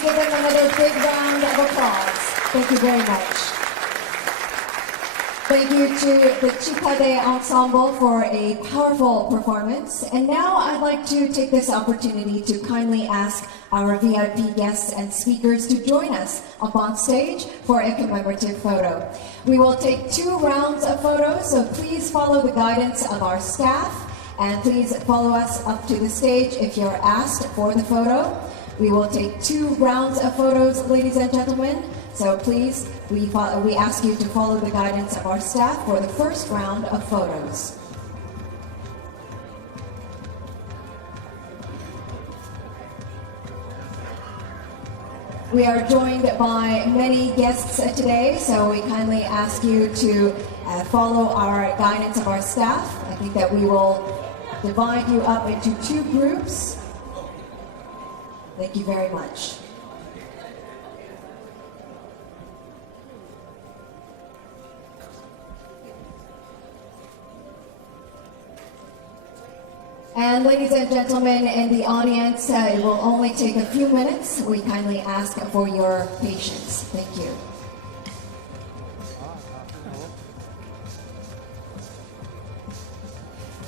Please give them another big round of applause. Thank you very much. Thank you to the Chikade Ensemble for a powerful performance. And now I'd like to take this opportunity to kindly ask our VIP guests and speakers to join us up on stage for a commemorative photo. We will take 2 rounds of photos, so please follow the guidance of our staff, and please follow us up to the stage if you're asked for the photo. We will take 2 rounds of photos, ladies and gentlemen. So please, we ask you to follow the guidance of our staff for the first round of photos. We are joined by many guests today, so we kindly ask you to follow our guidance of our staff. I think that we will divide you up into 2 groups. Thank you very much. And ladies and gentlemen in the audience, it will only take a few minutes. We kindly ask for your patience. Thank you.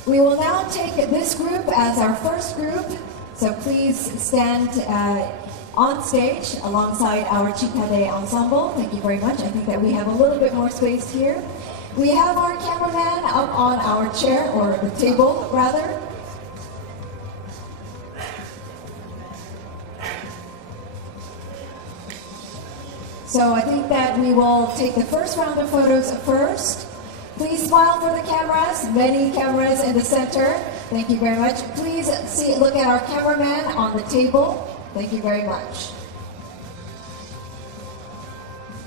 We will now take this group as our first group. So please stand on stage alongside our Chikade Ensemble. Thank you very much. I think that we have a little bit more space here. We have our cameraman up on our chair, or the table rather. So I think that we will take the first round of photos first. Please smile for the cameras, many cameras in the center. Thank you very much. Please look at our cameraman on the table. Thank you very much.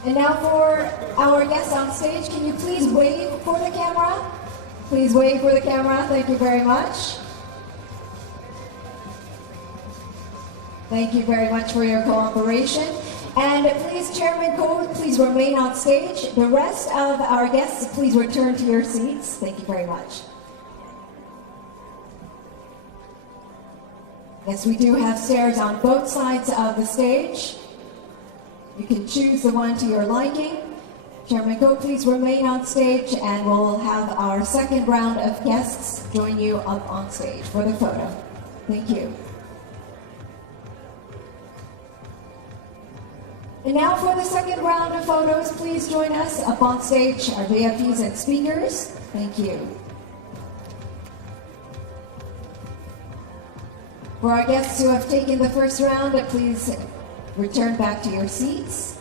And now for our guests on stage, can you please wave for the camera? Please wave for the camera. Thank you very much. Thank you very much for your cooperation. And please, Chairman Ko, please remain on stage. The rest of our guests, please return to your seats. Thank you very much. Yes, we do have stairs on both sides of the stage. You can choose the one to your liking. Chairman Ko, please remain on stage, and we'll have our second round of guests join you up on stage for the photo. Thank you. And now for the second round of photos, please join us up on stage, our VIPs and speakers. Thank you. For our guests who have taken the first round, please return back to your seats.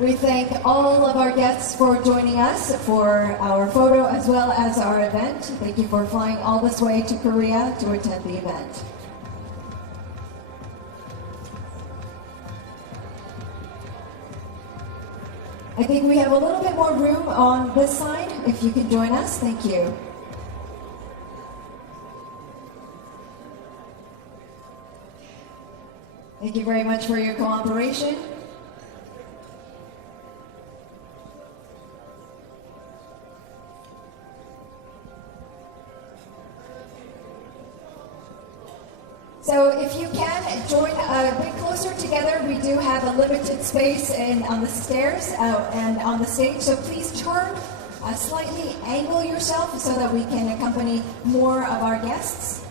We thank all of our guests for joining us for our photo as well as our event. Thank you for flying all this way to Korea to attend the event. I think we have a little bit more room on this side. If you can join us, thank you. Thank you very much for your cooperation. So if you can, join a bit closer together. We do have a limited space on the stairs and on the stage, so please turn, slightly angle yourself so that we can accompany more of our guests.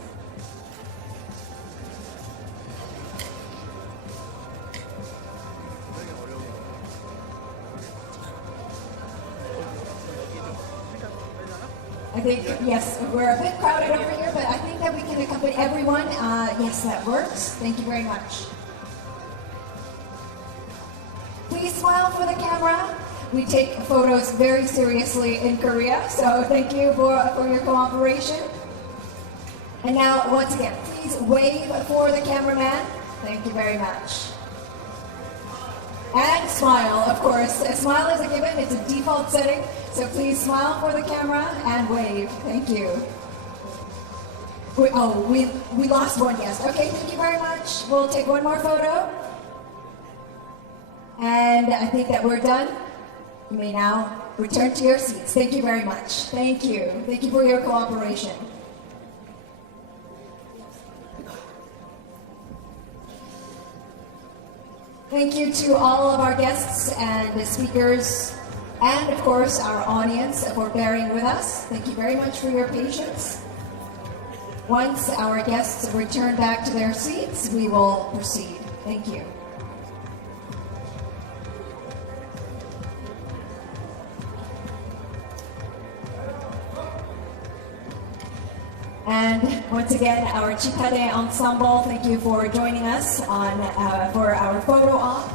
I think, yes, we're a bit crowded over here, but I think that we can accompany everyone. Yes, that works. Thank you very much. Please smile for the camera. We take photos very seriously in Korea, so thank you for your cooperation. And now, once again, please wave for the cameraman. Thank you very much. And smile, of course. A smile is a given. It's a default setting. So please smile for the camera and wave. Thank you. We lost one guest. Okay, thank you very much. We'll take one more photo. And I think that we're done. You may now return to your seats. Thank you very much. Thank you. Thank you for your cooperation. Thank you to all of our guests and the speakers, and of course our audience for bearing with us. Thank you very much for your patience. Once our guests return back to their seats, we will proceed. Thank you. And once again, our Chikade Ensemble, thank you for joining us on for our photo op.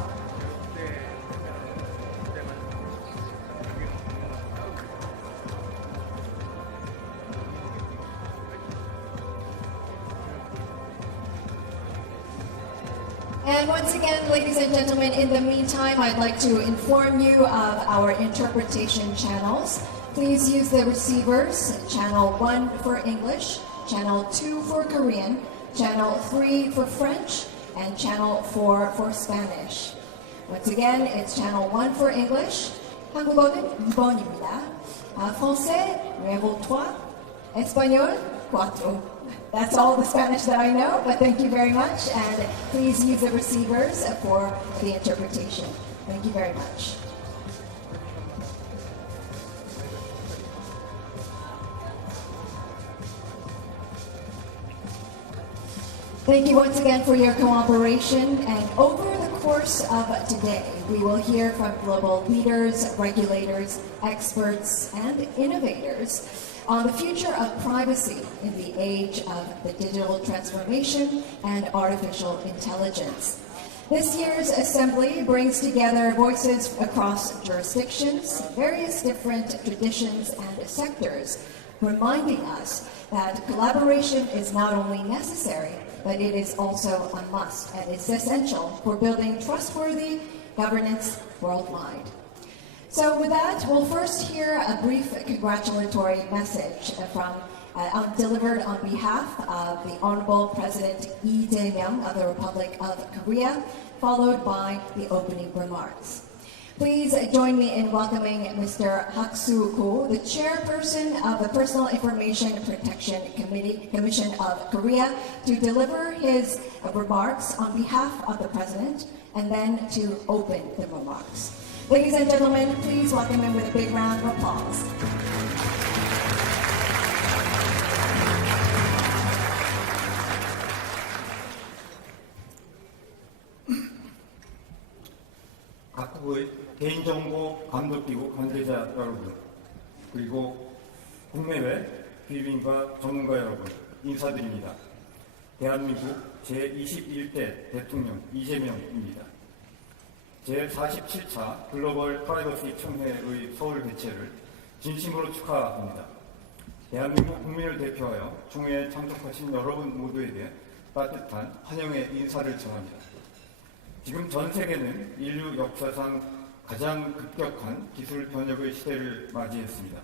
And once again, ladies and gentlemen, in the meantime, I'd like to inform you of our interpretation channels. Please use the receivers, channel 1 for English, channel 2 for Korean, channel 3 for French, and channel 4 for Spanish. Once again, it's channel 1 for English, 한국어는 2번입니다. Français, numéro 3, Espagnol, 4. That's all the Spanish that I know, but thank you very much, and please use the receivers for the interpretation. Thank you very much. Thank you once again for your cooperation, and over the course of today, we will hear from global leaders, regulators, experts, and innovators on the future of privacy in the age of the digital transformation and artificial intelligence. This year's assembly brings together voices across jurisdictions, various different traditions and sectors, reminding us that collaboration is not only necessary, but it is also a must and is essential for building trustworthy governance worldwide. So with that, we'll first hear a brief congratulatory message delivered on behalf of the Honorable President Lee Jae-myung of the Republic of Korea, followed by the opening remarks. Please join me in welcoming Mr. Hak Soo-ko, the chairperson of the Personal Information Protection Commission of Korea, to deliver his remarks on behalf of the President and then to open the remarks. Ladies and gentlemen, please welcome him with a big round of applause. 각국의 개인정보 감독기구 관계자 여러분, 그리고 국내외 귀빈과 전문가 여러분, 인사드립니다. 대한민국 제21대 대통령 이재명입니다. 제47차 글로벌 프라이버시 총회의 서울 개최를 진심으로 축하합니다. 대한민국 국민을 대표하여 총회에 참석하신 여러분 모두에게 따뜻한 환영의 인사를 전합니다. 지금 전 세계는 인류 역사상 가장 급격한 기술 변혁의 시대를 맞이했습니다.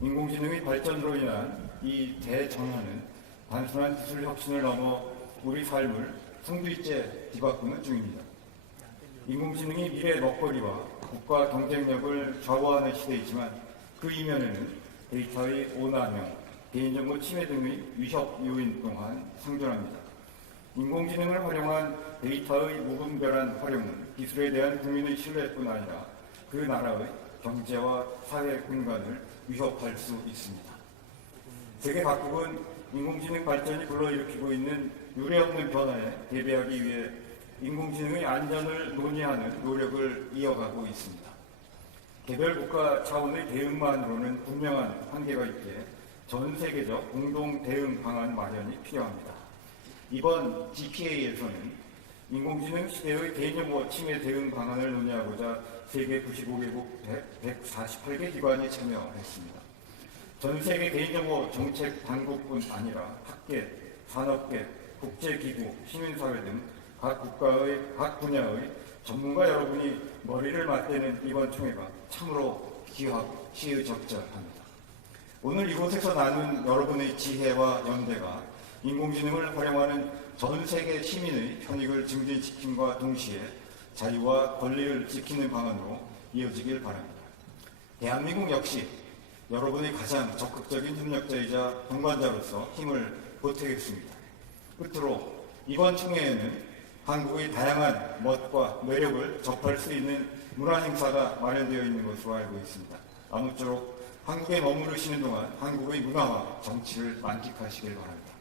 인공지능의 발전으로 인한 이 대전환은 단순한 기술 혁신을 넘어 우리 삶을 생두이째 뒤바꾸는 중입니다. 인공지능이 미래의 먹거리와 국가 경쟁력을 좌우하는 시대이지만 그 이면에는 데이터의 오남용, 개인정보 침해 등의 위협 요인 또한 상존합니다. 인공지능을 활용한 데이터의 무분별한 활용은 기술에 대한 국민의 신뢰뿐 아니라 그 나라의 경제와 사회 근간을 위협할 수 있습니다. 세계 각국은 인공지능 발전이 불러일으키고 있는 유례없는 변화에 대비하기 위해 인공지능의 안전을 논의하는 노력을 이어가고 있습니다. 개별 국가 차원의 대응만으로는 분명한 한계가 있기에 전 세계적 공동 대응 방안 마련이 필요합니다. 이번 GPA에서는 인공지능 시대의 개인정보 침해 대응 방안을 논의하고자 세계 95개국 148개 기관이 참여했습니다. 전 세계 개인정보 정책 당국뿐 아니라 학계, 산업계, 국제기구, 시민사회 등 각 국가의 각 분야의 전문가 여러분이 머리를 맞대는 이번 총회가 참으로 귀하고 시의적절합니다. 오늘 이곳에서 나눈 여러분의 지혜와 연대가 인공지능을 활용하는 전 세계 시민의 편익을 증진시킴과 동시에 자유와 권리를 지키는 방안으로 이어지길 바랍니다. 대한민국 역시 여러분이 가장 적극적인 협력자이자 동반자로서 힘을 보태겠습니다. 끝으로 이번 총회에는 한국의 다양한 멋과 매력을 접할 수 있는 문화 행사가 마련되어 있는 것으로 알고 있습니다. 아무쪼록 한국에 머무르시는 동안 한국의 문화와 정치를 만끽하시길 바랍니다.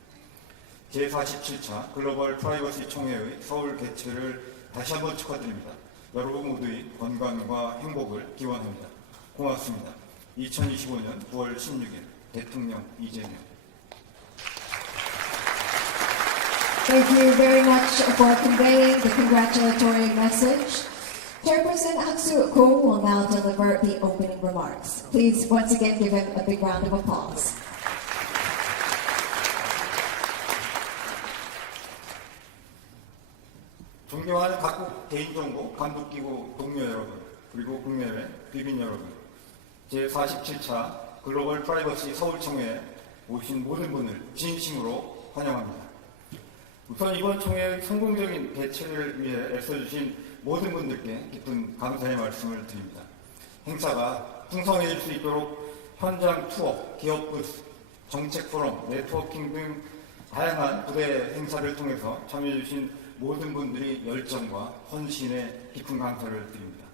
제47차 글로벌 프라이버시 총회의 서울 개최를 다시 한번 축하드립니다. 여러분 모두의 건강과 행복을 기원합니다. 고맙습니다. 2025년 9월 16일 대통령 이재명. Thank you very much for conveying the congratulatory message. Chairperson Aksu Ko will now deliver the opening remarks. Please once again give him a big round of applause. 존경하는 각국 개인정보 감독기구 동료 여러분, 그리고 국내외 귀빈 여러분, 제47차 글로벌 프라이버시 서울총회에 오신 모든 분을 진심으로 환영합니다. 우선 이번 총회의 성공적인 개최를 위해 애써주신 모든 분들께 깊은 감사의 말씀을 드립니다. 행사가 풍성해질 수 있도록 현장 투어, 기업 부스, 정책 포럼, 네트워킹 등 다양한 부대 행사를 통해서 참여해주신 모든 분들이 열정과 헌신에 깊은 감사를 드립니다.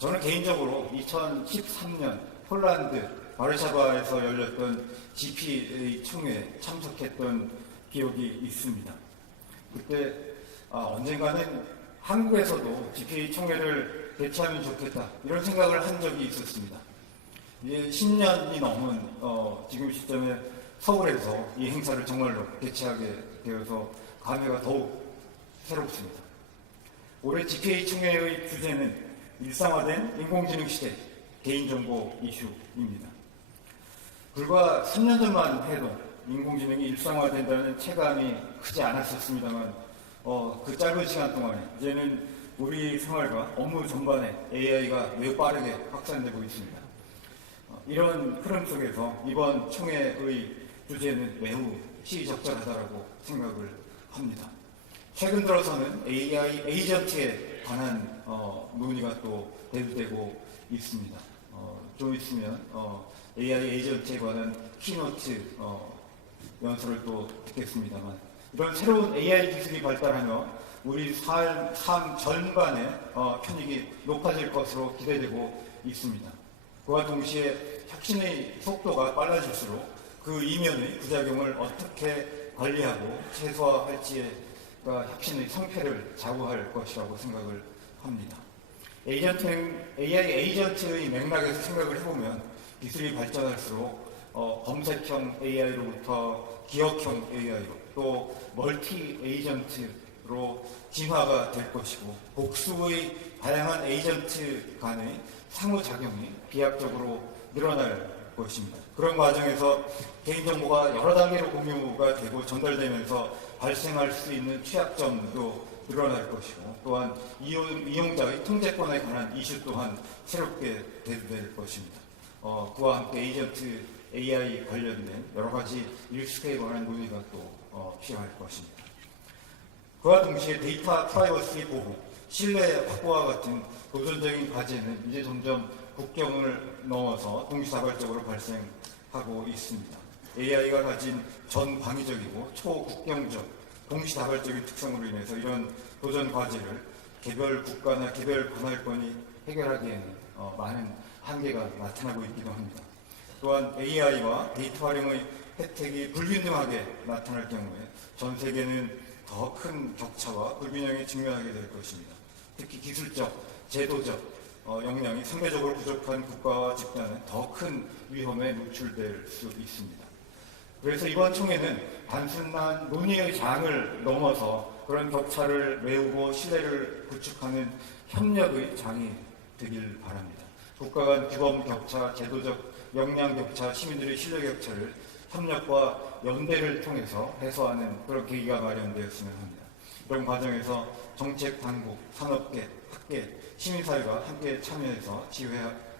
저는 개인적으로 2013년 폴란드 바르샤바에서 열렸던 GPA 총회에 참석했던 기억이 있습니다. 그때 언젠가는 한국에서도 GPA 총회를 개최하면 좋겠다 이런 생각을 한 적이 있었습니다. 이제 10년이 넘은 지금 시점에 서울에서 이 행사를 정말로 개최하게 되어서 감회가 더욱 새롭습니다. 올해 GPA 총회의 주제는 일상화된 인공지능 시대 개인정보 이슈입니다. 불과 3년 전만 해도 인공지능이 일상화된다는 체감이 크지 않았었습니다만 그 짧은 시간 동안에 이제는 우리 생활과 업무 전반에 AI가 매우 빠르게 확산되고 있습니다. 이런 흐름 속에서 이번 총회의 주제는 매우 시의적절하다고 생각을 합니다. 최근 들어서는 AI 에이전트에 관한 논의가 또 대두되고 있습니다. 좀 있으면 AI 에이전트에 관한 키노트 연설을 또 듣겠습니다만, 이런 새로운 AI 기술이 발달하며 우리 삶 전반의 편익이 높아질 것으로 기대되고 있습니다. 그와 동시에 혁신의 속도가 빨라질수록 그 이면의 부작용을 어떻게 관리하고 최소화할지에 혁신의 성패를 좌우할 것이라고 생각을 합니다. AI 에이전트의 맥락에서 생각을 해보면 기술이 발전할수록 검색형 AI로부터 기억형 AI로 또 멀티 에이전트로 진화가 될 것이고, 복수의 다양한 에이전트 간의 상호작용이 비약적으로 늘어날 것입니다. 그런 과정에서 개인정보가 여러 단계로 공유가 되고 전달되면서 발생할 수 있는 취약점도 늘어날 것이고, 또한 이용자의 통제권에 관한 이슈 또한 새롭게 대두될 것입니다. 그와 함께 에이전트 AI 관련된 여러 가지 일수에 관한 논의가 또 필요할 것입니다. 그와 동시에 데이터 프라이버시 보호, 신뢰 확보와 같은 도전적인 과제는 이제 점점 국경을 넘어서 동시다발적으로 발생하고 있습니다. AI가 가진 전방위적이고 초국경적 동시다발적인 특성으로 인해서 이런 도전 과제를 개별 국가나 개별 관할권이 해결하기에는 많은 한계가 나타나고 있기도 합니다. 또한 AI와 데이터 활용의 혜택이 불균등하게 나타날 경우에 전 세계는 더 큰 격차와 불균형에 직면하게 될 것입니다. 특히 기술적, 제도적 역량이 상대적으로 부족한 국가와 집단은 더 큰 위험에 노출될 수 있습니다. 그래서 이번 총회는 단순한 논의의 장을 넘어서 그런 격차를 메우고 신뢰를 구축하는 협력의 장이 되길 바랍니다. 국가 간 규범 격차, 제도적 역량 격차, 시민들의 신뢰 격차를 협력과 연대를 통해서 해소하는 그런 계기가 마련되었으면 합니다. 이런 과정에서 정책 당국, 산업계, 학계, 시민사회가 함께 참여해서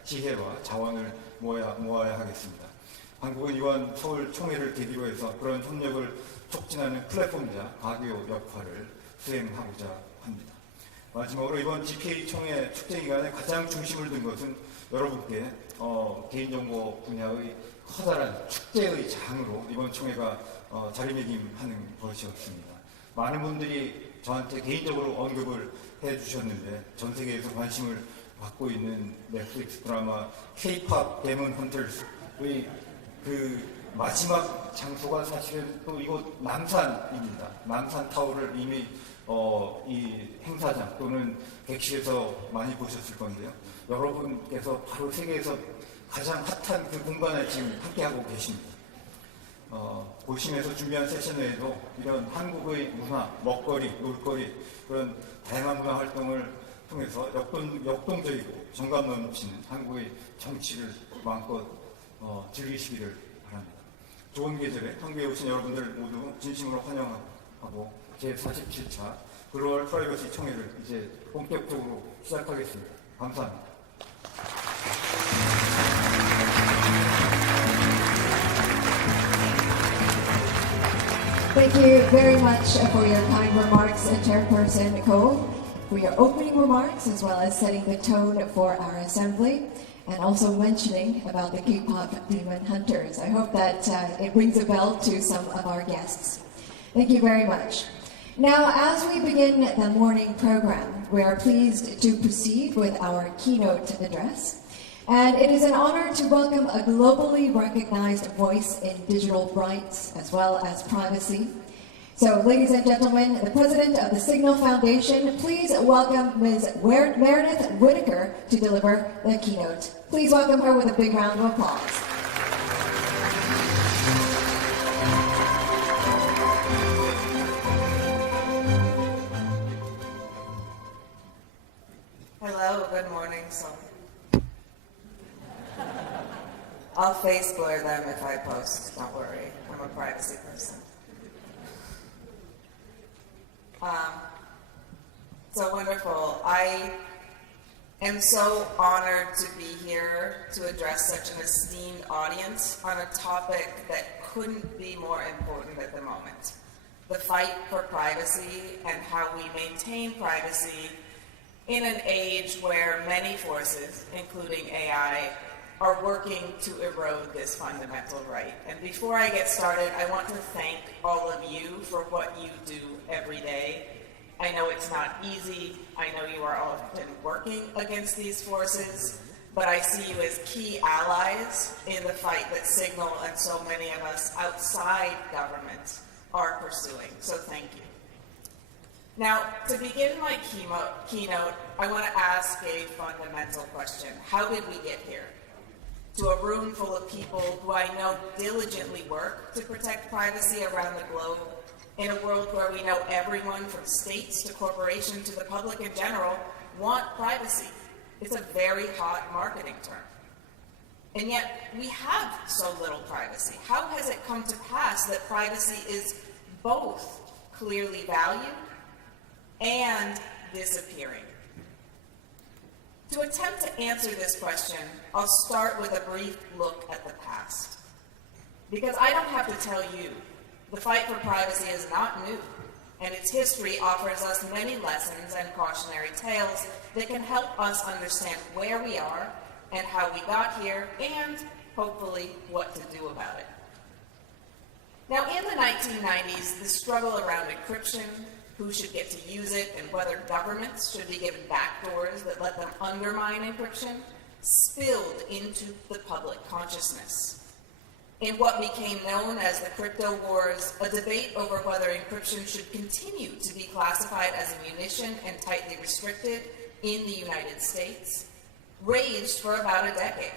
지혜와 자원을 모아야 하겠습니다. 한국은 이번 서울 총회를 계기로 해서 그런 협력을 촉진하는 플랫폼이자 가교 역할을 수행하고자 합니다. 마지막으로 이번 GPA 총회 축제 기간에 가장 중심을 둔 것은 여러분께 개인정보 분야의 커다란 축제의 장으로 이번 총회가 자리매김하는 것이었습니다. 많은 분들이 저한테 개인적으로 언급을 해주셨는데 전 세계에서 관심을 받고 있는 넷플릭스 드라마 K-pop 데몬 헌터스의 그 마지막 장소가 사실은 또 이곳 남산입니다. 남산 타워를 이미 이 행사장 또는 객실에서 많이 보셨을 건데요. 여러분께서 바로 세계에서 가장 핫한 그 공간을 지금 함께하고 계십니다. 고심에서 준비한 세션 외에도 이런 한국의 문화, 먹거리, 놀거리 그런 다양한 문화 활동을 통해서 역동적이고 정감 넘치는 한국의 정치를 마음껏 즐기시기를 바랍니다. 좋은 계절에 한국에 오신 여러분들 모두 진심으로 환영하고 제47차 글로벌 프라이버시 총회를 이제 본격적으로 시작하겠습니다. 감사합니다. Thank you very much for your kind remarks, Chairperson Ko, for your opening remarks as well as setting the tone for our assembly and also mentioning about the K-pop demon hunters. I hope that it rings a bell to some of our guests. Thank you very much. Now, as we begin the morning program, we are pleased to proceed with our keynote address. And it is an honor to welcome a globally recognized voice in digital rights as well as privacy. So, ladies and gentlemen, the president of the Signal Foundation, please welcome Ms. Meredith Whitaker to deliver the keynote. Please welcome her with a big round of applause. Hello, good morning. I'll face blur them if I post, don't worry. I'm a privacy person. So wonderful. I am so honored to be here to address such an esteemed audience on a topic that couldn't be more important at the moment. The fight for privacy and how we maintain privacy in an age where many forces, including AI, are working to erode this fundamental right. And before I get started, I want to thank all of you for what you do every day. I know it's not easy. I know you are often working against these forces, but I see you as key allies in the fight that Signal and so many of us outside government are pursuing. So thank you. Now, to begin my keynote, I want to ask a fundamental question. How did we get here? To a room full of people who I know diligently work to protect privacy around the globe, in a world where we know everyone from states to corporations to the public in general want privacy. It's a very hot marketing term. And yet, we have so little privacy. How has it come to pass that privacy is both clearly valued and disappearing? To attempt to answer this question, I'll start with a brief look at the past. Because I don't have to tell you, the fight for privacy is not new, and its history offers us many lessons and cautionary tales that can help us understand where we are and how we got here, and hopefully what to do about it. Now, in the 1990s, the struggle around encryption, who should get to use it, and whether governments should be given backdoors that let them undermine encryption, spilled into the public consciousness. In what became known as the crypto wars, a debate over whether encryption should continue to be classified as a munition and tightly restricted in the United States, raged for about a decade.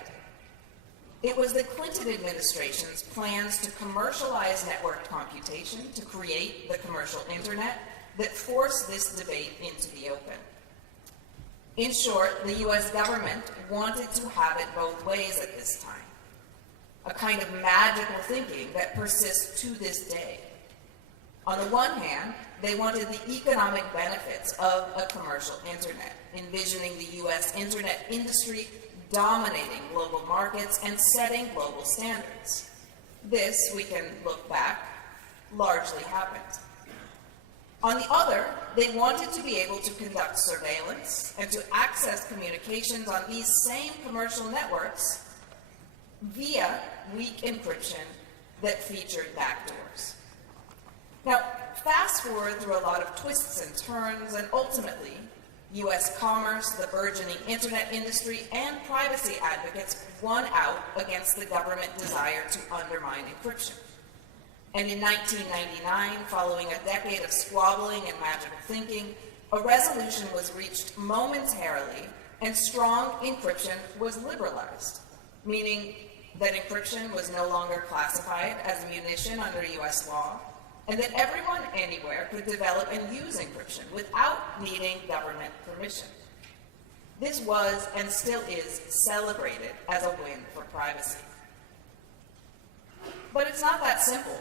It was the Clinton administration's plans to commercialize network computation to create the commercial internet that forced this debate into the open. In short, the US government wanted to have it both ways at this time. A kind of magical thinking that persists to this day. On the one hand, they wanted the economic benefits of a commercial internet, envisioning the US internet industry dominating global markets and setting global standards. This, we can look back, largely happened. On the other, they wanted to be able to conduct surveillance and to access communications on these same commercial networks via weak encryption that featured backdoors. Now, fast forward through a lot of twists and turns, and ultimately, U.S. commerce, the burgeoning internet industry, and privacy advocates won out against the government desire to undermine encryption. And in 1999, following a decade of squabbling and magical thinking, a resolution was reached momentarily, and strong encryption was liberalized, meaning that encryption was no longer classified as a munition under U.S. law, and that everyone anywhere could develop and use encryption without needing government permission. This was and still is celebrated as a win for privacy. But it's not that simple.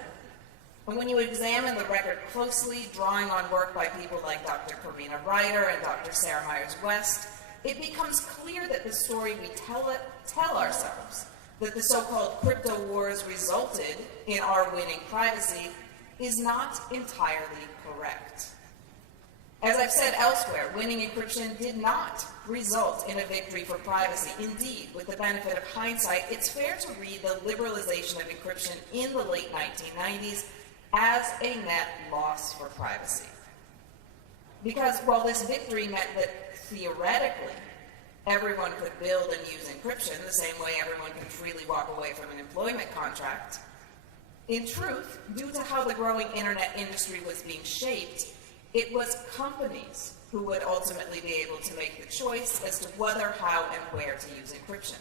And when you examine the record closely, drawing on work by people like Dr. Karina Ryder and Dr. Sarah Myers-West, it becomes clear that the story we tell ourselves, that the so-called crypto wars resulted in our winning privacy, is not entirely correct. As I've said elsewhere, winning encryption did not result in a victory for privacy. Indeed, with the benefit of hindsight, it's fair to read the liberalization of encryption in the late 1990s as a net loss for privacy. Because while this victory meant that theoretically everyone could build and use encryption the same way everyone can freely walk away from an employment contract, in truth, due to how the growing internet industry was being shaped, it was companies who would ultimately be able to make the choice as to whether, how, and where to use encryption,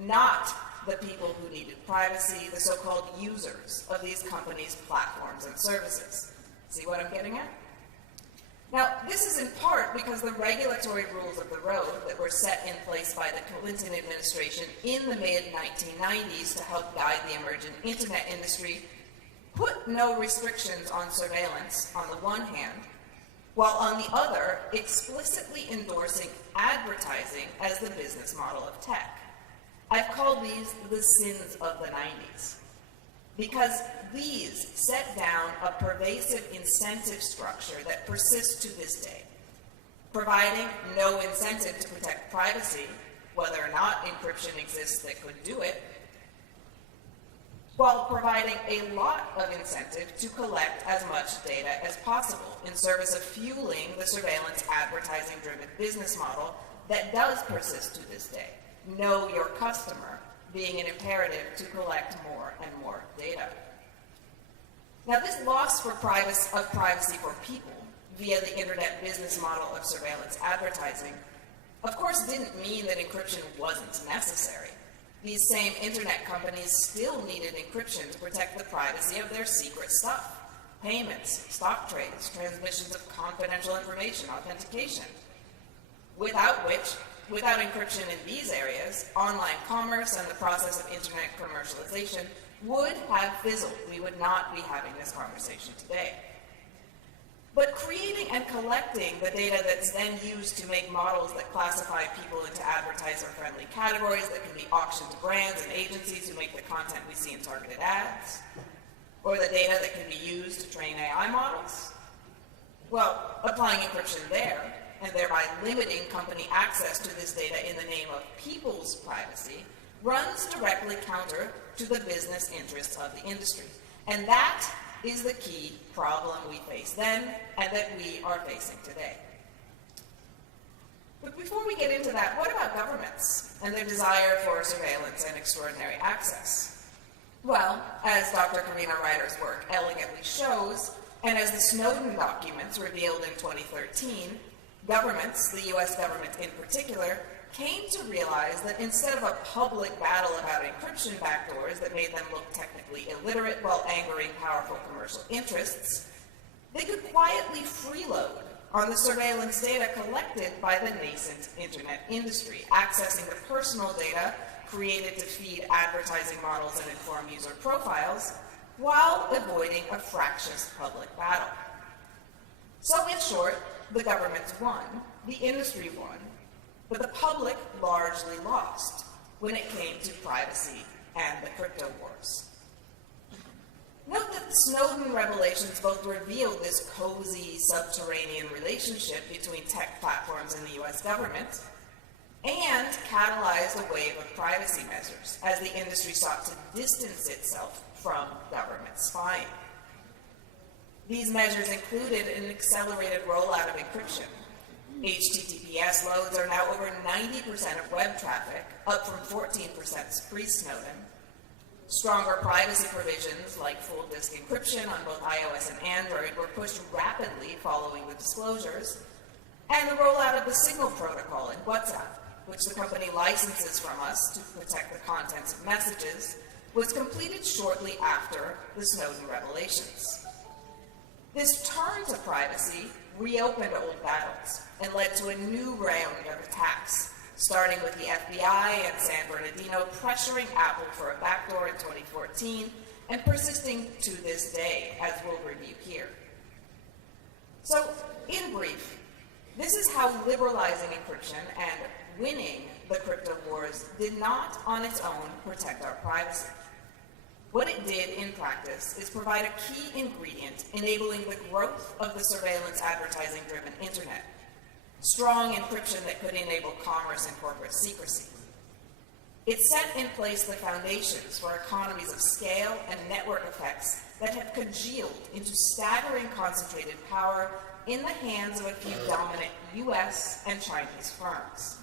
not the people who needed privacy, the so-called users of these companies' platforms and services. See what I'm getting at? Now, this is in part because the regulatory rules of the road that were set in place by the Clinton administration in the mid-1990s to help guide the emerging internet industry put no restrictions on surveillance on the one hand, while on the other explicitly endorsing advertising as the business model of tech. I've called these the sins of the 90s, because these set down a pervasive incentive structure that persists to this day, providing no incentive to protect privacy, whether or not encryption exists that could do it, while providing a lot of incentive to collect as much data as possible in service of fueling the surveillance advertising-driven business model that does persist to this day. Know your customer being an imperative to collect more and more data. Now, this loss of privacy for people via the internet business model of surveillance advertising, of course, didn't mean that encryption wasn't necessary. These same internet companies still needed encryption to protect the privacy of their secret stuff: payments, stock trades, transmissions of confidential information, authentication. Without encryption in these areas, online commerce and the process of internet commercialization would have fizzled. We would not be having this conversation today. But creating and collecting the data that's then used to make models that classify people into advertiser-friendly categories that can be auctioned to brands and agencies who make the content we see in targeted ads, or the data that can be used to train AI models, well, applying encryption there, and thereby limiting company access to this data in the name of people's privacy, runs directly counter to the business interests of the industry. And that is the key problem we faced then and that we are facing today. But before we get into that, what about governments and their desire for surveillance and extraordinary access? Well, as Dr. Karina Ryder's work elegantly shows, and as the Snowden documents revealed in 2013, governments, the US government in particular, came to realize that instead of a public battle about encryption backdoors that made them look technically illiterate while angering powerful commercial interests, they could quietly freeload on the surveillance data collected by the nascent internet industry, accessing the personal data created to feed advertising models and inform user profiles, while avoiding a fractious public battle. So in short, the governments won, the industry won, but the public largely lost when it came to privacy and the crypto wars. Note that Snowden revelations both revealed this cozy subterranean relationship between tech platforms and the US government, and catalyzed a wave of privacy measures as the industry sought to distance itself from government spying. These measures included an accelerated rollout of encryption. HTTPS loads are now over 90% of web traffic, up from 14% pre-Snowden. Stronger privacy provisions like full disk encryption on both iOS and Android were pushed rapidly following the disclosures, and the rollout of the Signal protocol in WhatsApp, which the company licenses from us to protect the contents of messages, was completed shortly after the Snowden revelations. This turn to privacy reopened old battles and led to a new round of attacks, starting with the FBI and San Bernardino pressuring Apple for a backdoor in 2014 and persisting to this day, as we'll review here. So, in brief, this is how liberalizing encryption and winning the crypto wars did not on its own protect our privacy. What it did in practice is provide a key ingredient enabling the growth of the surveillance advertising-driven internet. Strong encryption that could enable commerce and corporate secrecy. It set in place the foundations for economies of scale and network effects that have congealed into staggering concentrated power in the hands of a few dominant US and Chinese firms.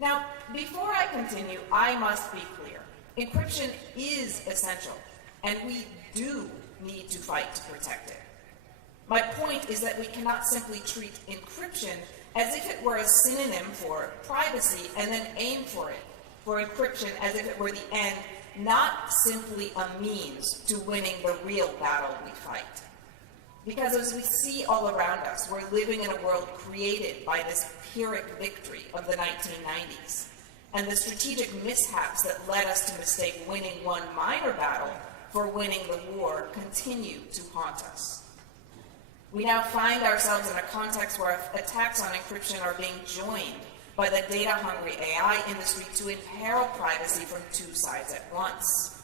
Now, before I continue, I must be clear. Encryption is essential, and we do need to fight to protect it. My point is that we cannot simply treat encryption as if it were a synonym for privacy and then aim for it, for encryption as if it were the end, not simply a means to winning the real battle we fight. Because as we see all around us, we're living in a world created by this Pyrrhic victory of the 1990s, and the strategic mishaps that led us to mistake winning one minor battle for winning the war continue to haunt us. We now find ourselves in a context where attacks on encryption are being joined by the data-hungry AI industry to imperil privacy from two sides at once.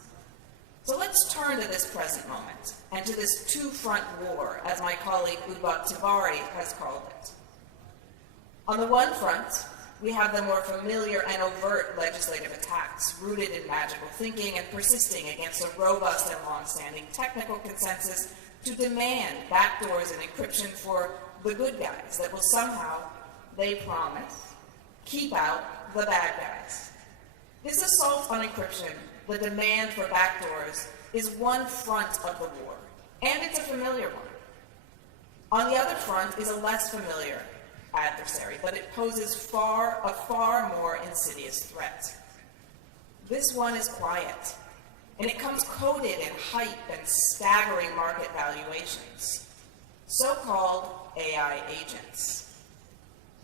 So let's turn to this present moment, and to this two-front war, as my colleague Ubak Tivari has called it. On the one front, we have the more familiar and overt legislative attacks rooted in magical thinking and persisting against a robust and long-standing technical consensus to demand backdoors and encryption for the good guys that will somehow, they promise, keep out the bad guys. This assault on encryption, the demand for backdoors, is one front of the war, and it's a familiar one. On the other front is a less familiar adversary, but it poses a far more insidious threat. This one is quiet, and it comes coated in hype and staggering market valuations. So-called AI agents.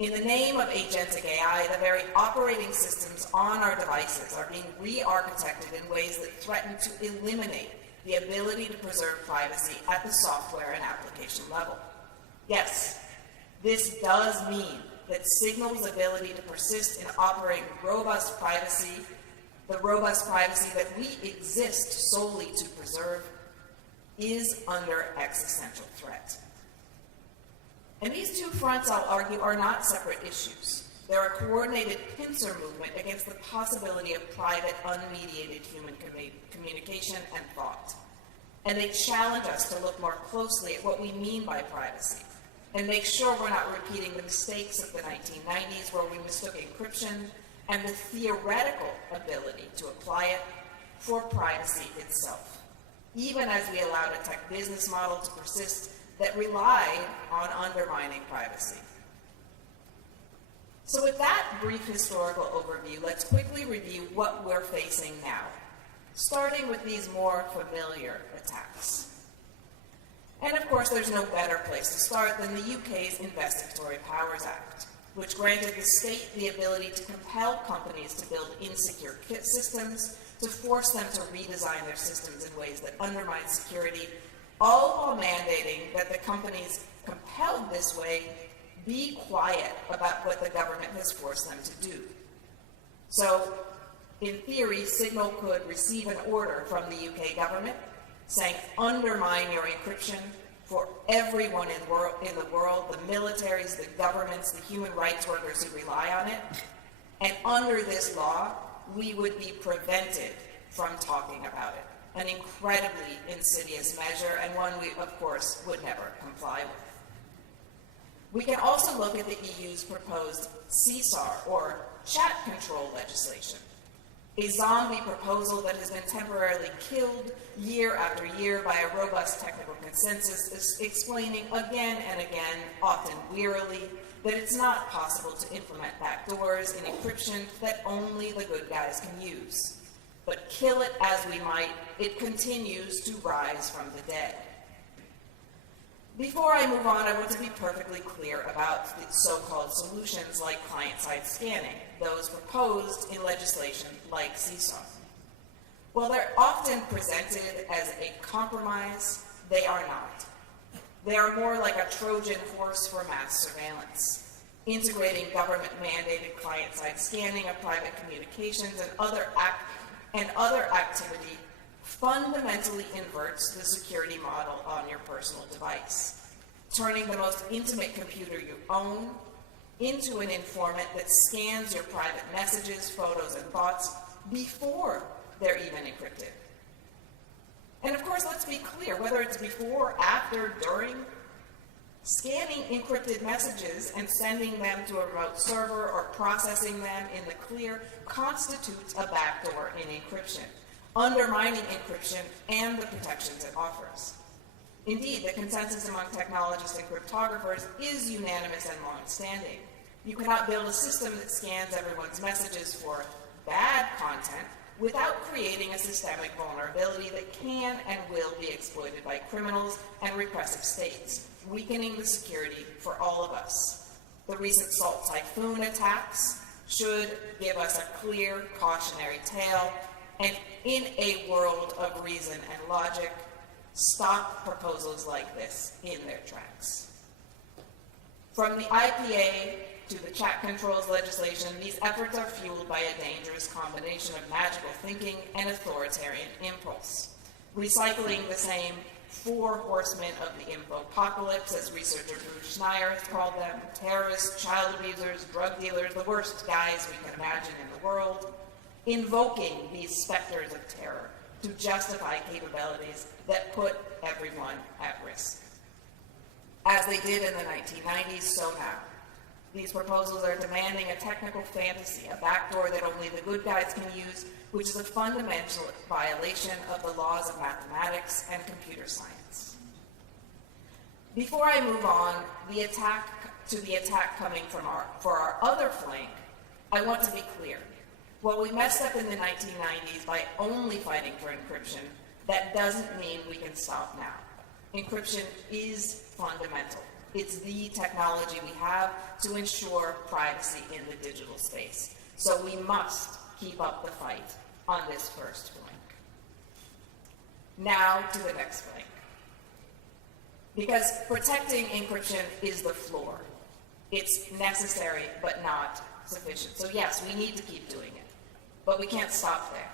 In the name of agentic AI, the very operating systems on our devices are being re-architected in ways that threaten to eliminate the ability to preserve privacy at the software and application level. Yes, this does mean that Signal's ability to persist in operating robust privacy, the robust privacy that we exist solely to preserve, is under existential threat. And these two fronts, I'll argue, are not separate issues. They're a coordinated pincer movement against the possibility of private, unmediated human communication and thought. And they challenge us to look more closely at what we mean by privacy and make sure we're not repeating the mistakes of the 1990s where we mistook encryption and the theoretical ability to apply it for privacy itself, even as we allowed a tech business model to persist that relied on undermining privacy. So with that brief historical overview, let's quickly review what we're facing now, starting with these more familiar attacks. And of course, there's no better place to start than the UK's Investigatory Powers Act, which granted the state the ability to compel companies to build insecure systems, to force them to redesign their systems in ways that undermine security, all while mandating that the companies compelled this way be quiet about what the government has forced them to do. So, in theory, Signal could receive an order from the UK government, saying undermine your encryption for everyone in the world, the militaries, the governments, the human rights workers who rely on it. And under this law, we would be prevented from talking about it. An incredibly insidious measure, and one we, of course, would never comply with. We can also look at the EU's proposed CSAR, or chat control legislation, a zombie proposal that has been temporarily killed year after year by a robust technical consensus, explaining again and again, often wearily, that it's not possible to implement backdoors in encryption that only the good guys can use. But kill it as we might, it continues to rise from the dead. Before I move on, I want to be perfectly clear about the so-called solutions like client-side scanning, those proposed in legislation like CSAR. While they're often presented as a compromise, they are not. They are more like a Trojan horse for mass surveillance, integrating government-mandated client-side scanning of private communications and other activity fundamentally inverts the security model on your personal device, turning the most intimate computer you own into an informant that scans your private messages, photos, and thoughts before they're even encrypted. And of course, let's be clear, whether it's before, after, during, scanning encrypted messages and sending them to a remote server or processing them in the clear constitutes a backdoor in encryption, undermining encryption and the protections it offers. Indeed, the consensus among technologists and cryptographers is unanimous and long-standing. You cannot build a system that scans everyone's messages for bad content without creating a systemic vulnerability that can and will be exploited by criminals and repressive states, weakening the security for all of us. The recent Salt Typhoon attacks should give us a clear cautionary tale, and in a world of reason and logic, stop proposals like this in their tracks. From the IPA to the chat controls legislation, these efforts are fueled by a dangerous combination of magical thinking and authoritarian impulse, recycling the same four horsemen of the infopocalypse, as researcher Bruce Schneier has called them: terrorists, child abusers, drug dealers, the worst guys we can imagine in the world, invoking these specters of terror to justify capabilities that put everyone at risk. As they did in the 1990s, so now. These proposals are demanding a technical fantasy, a backdoor that only the good guys can use, which is a fundamental violation of the laws of mathematics and computer science. Before I move on, the attack coming for our other flank, I want to be clear. While we messed up in the 1990s by only fighting for encryption, that doesn't mean we can stop now. Encryption is fundamental. It's the technology we have to ensure privacy in the digital space. So we must keep up the fight on this first flank. Now to the next flank. Because protecting encryption is the floor. It's necessary but not sufficient. So yes, we need to keep doing it, but we can't stop there.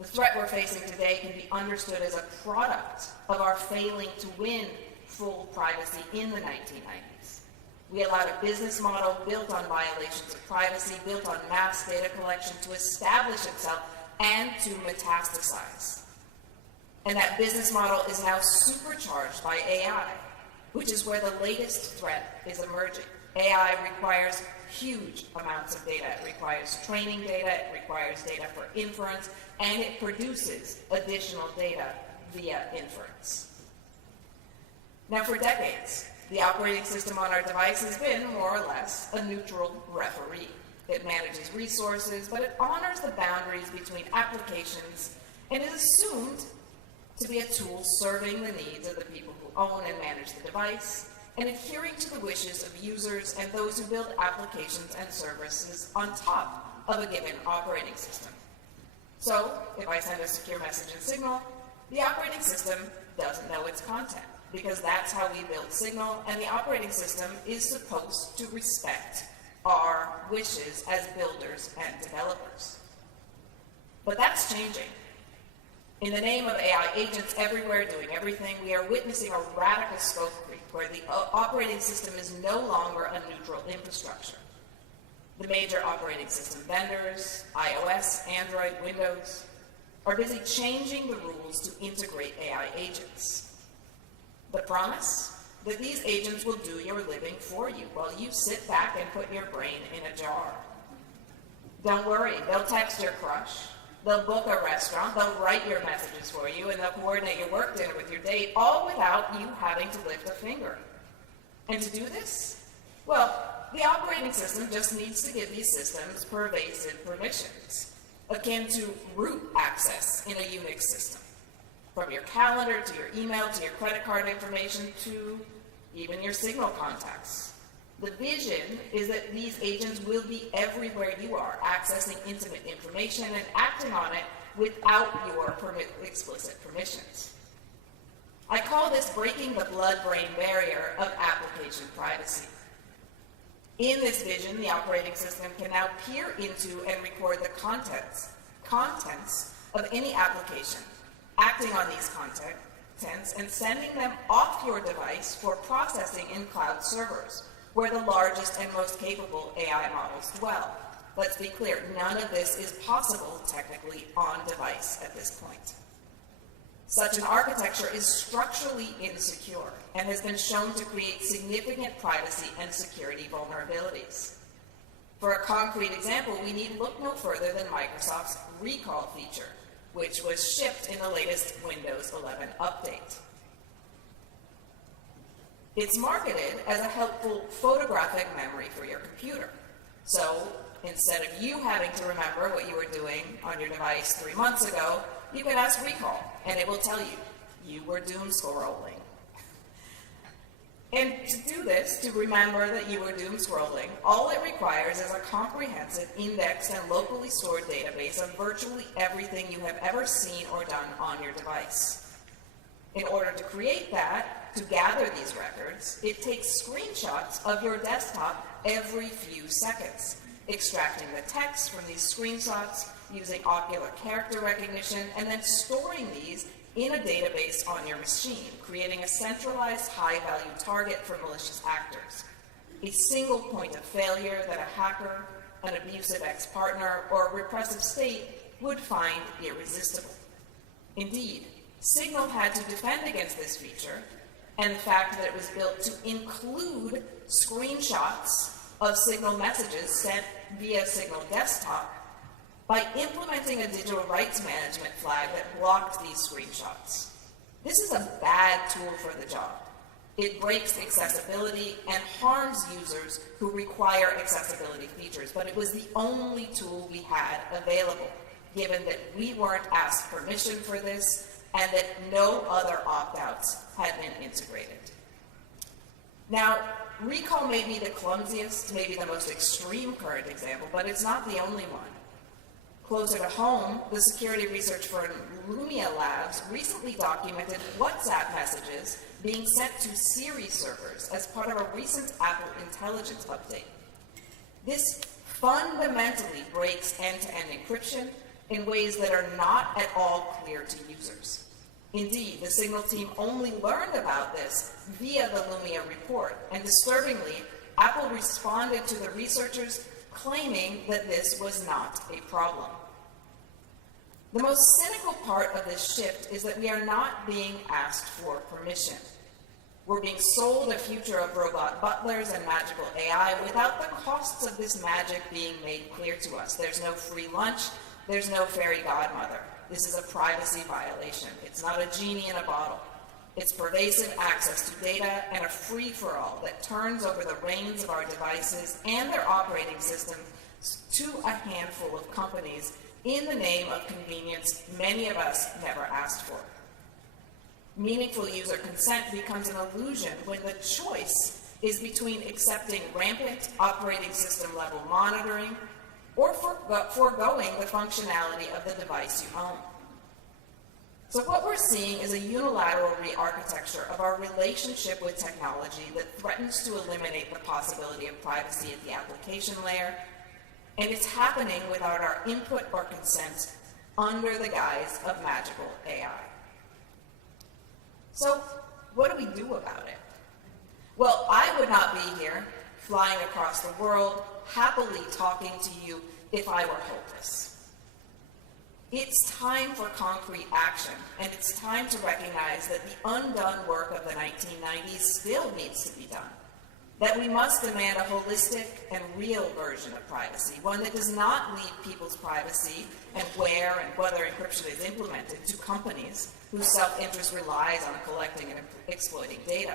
The threat we're facing today can be understood as a product of our failing to win full privacy in the 1990s. We allowed a business model built on violations of privacy, built on mass data collection to establish itself and to metastasize. And that business model is now supercharged by AI, which is where the latest threat is emerging. AI requires huge amounts of data. It requires training data, it requires data for inference, and it produces additional data via inference. Now, for decades, the operating system on our device has been, more or less, a neutral referee. It manages resources, but it honors the boundaries between applications and is assumed to be a tool serving the needs of the people who own and manage the device, and adhering to the wishes of users and those who build applications and services on top of a given operating system. So, if I send a secure message in Signal, the operating system doesn't know its content, because that's how we build Signal, and the operating system is supposed to respect our wishes as builders and developers. But that's changing. In the name of AI agents everywhere doing everything, we are witnessing a radical scope creep where the operating system is no longer a neutral infrastructure. The major operating system vendors, iOS, Android, Windows, are busy changing the rules to integrate AI agents. The promise? That these agents will do your living for you while you sit back and put your brain in a jar. Don't worry, they'll text your crush, they'll book a restaurant, they'll write your messages for you, and they'll coordinate your work dinner with your date, all without you having to lift a finger. And to do this? Well, the operating system just needs to give these systems pervasive permissions, akin to root access in a Unix system. From your calendar, to your email, to your credit card information, to even your Signal contacts. The vision is that these agents will be everywhere you are, accessing intimate information and acting on it without your explicit permissions. I call this breaking the blood-brain barrier of application privacy. In this vision, the operating system can now peer into and record the contents of any application, acting on these contents and sending them off your device for processing in cloud servers, where the largest and most capable AI models dwell. Let's be clear, none of this is possible technically on device at this point. Such an architecture is structurally insecure and has been shown to create significant privacy and security vulnerabilities. For a concrete example, we need look no further than Microsoft's recall feature, which was shipped in the latest Windows 11 update. It's marketed as a helpful photographic memory for your computer. So instead of you having to remember what you were doing on your device 3 months ago, you can ask recall, and it will tell you, you were doom scrolling. And to do this, to remember that you were doom scrolling, all it requires is a comprehensive, indexed, and locally stored database of virtually everything you have ever seen or done on your device. In order to create that, to gather these records, it takes screenshots of your desktop every few seconds, extracting the text from these screenshots using ocular character recognition, and then storing these in a database on your machine, creating a centralized high-value target for malicious actors. A single point of failure that a hacker, an abusive ex-partner, or a repressive state would find irresistible. Indeed, Signal had to defend against this feature and the fact that it was built to include screenshots of Signal messages sent via Signal desktop by implementing a digital rights management flag that blocked these screenshots. This is a bad tool for the job. It breaks accessibility and harms users who require accessibility features, but it was the only tool we had available, given that we weren't asked permission for this and that no other opt-outs had been integrated. Now, recall may be the clumsiest, maybe the most extreme current example, but it's not the only one. Closer to home, the security research firm Lumia Labs recently documented WhatsApp messages being sent to Siri servers as part of a recent Apple Intelligence update. This fundamentally breaks end-to-end encryption in ways that are not at all clear to users. Indeed, the Signal team only learned about this via the Lumia report, and disturbingly, Apple responded to the researchers claiming that this was not a problem. The most cynical part of this shift is that we are not being asked for permission. We're being sold a future of robot butlers and magical AI without the costs of this magic being made clear to us. There's no free lunch, there's no fairy godmother. This is a privacy violation. It's not a genie in a bottle. It's pervasive access to data and a free-for-all that turns over the reins of our devices and their operating systems to a handful of companies in the name of convenience many of us never asked for. Meaningful user consent becomes an illusion when the choice is between accepting rampant operating system level monitoring or foregoing the functionality of the device you own. So what we're seeing is a unilateral re-architecture of our relationship with technology that threatens to eliminate the possibility of privacy at the application layer, and it's happening without our input or consent under the guise of magical AI. So, what do we do about it? Well, I would not be here, flying across the world, happily talking to you if I were hopeless. It's time for concrete action, and it's time to recognize that the undone work of the 1990s still needs to be done. That we must demand a holistic and real version of privacy, one that does not leave people's privacy and where and whether encryption is implemented to companies whose self-interest relies on collecting and exploiting data.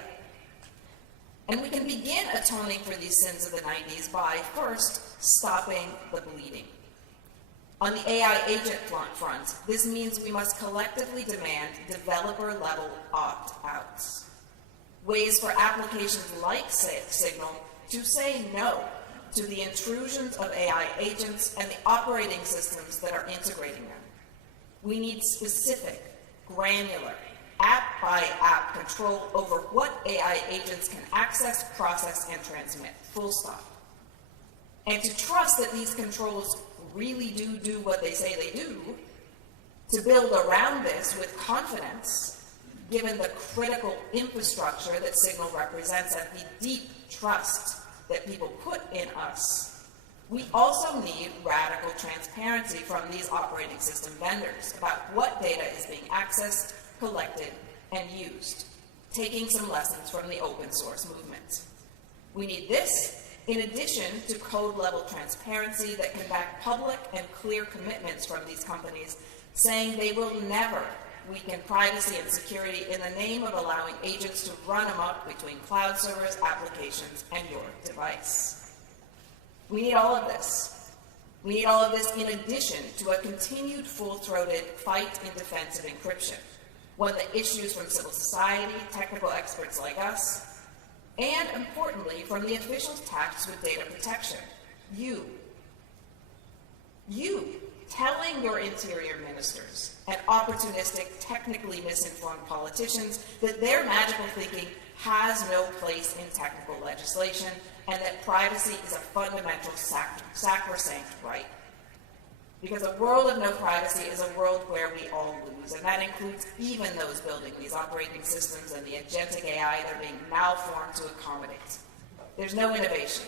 And we can begin atoning for these sins of the 90s by, first, stopping the bleeding. On the AI agent front, this means we must collectively demand developer-level opt-outs. Ways for applications like Signal to say no to the intrusions of AI agents and the operating systems that are integrating them. We need specific, granular, app-by-app control over what AI agents can access, process, and transmit, full stop. And to trust that these controls really do what they say they do, to build around this with confidence, given the critical infrastructure that Signal represents and the deep trust that people put in us. We also need radical transparency from these operating system vendors about what data is being accessed, collected, and used, taking some lessons from the open source movement. We need this in addition to code-level transparency that can back public and clear commitments from these companies saying they will never weaken privacy and security in the name of allowing agents to run amok between cloud servers, applications, and your device. We need all of this. We need all of this in addition to a continued full-throated fight in defense of encryption, one that issues from civil society, technical experts like us, and importantly, from the officials tasked with data protection, you telling your interior ministers and opportunistic, technically misinformed politicians that their magical thinking has no place in technical legislation and that privacy is a fundamental sacrosanct right. Because a world of no privacy is a world where we all lose, and that includes even those building these operating systems and the agentic AI that are being malformed to accommodate. There's no innovation.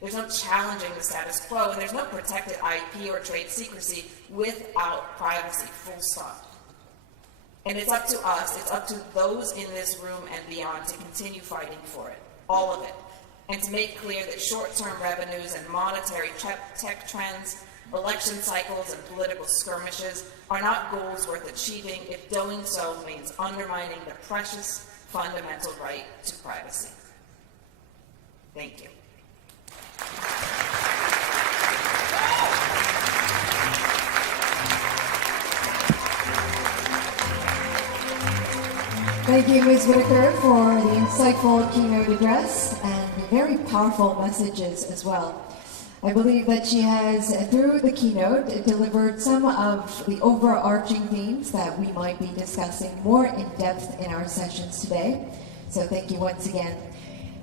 There's no challenging the status quo, and there's no protected IP or trade secrecy without privacy, full stop. And it's up to us, it's up to those in this room and beyond to continue fighting for it, all of it, and to make clear that short-term revenues and monetary tech trends, election cycles, and political skirmishes are not goals worth achieving if doing so means undermining the precious fundamental right to privacy. Thank you. Thank you, Ms. Whitaker, for the insightful keynote address and very powerful messages as well. I believe that she has, through the keynote, delivered some of the overarching themes that we might be discussing more in depth in our sessions today. So thank you once again.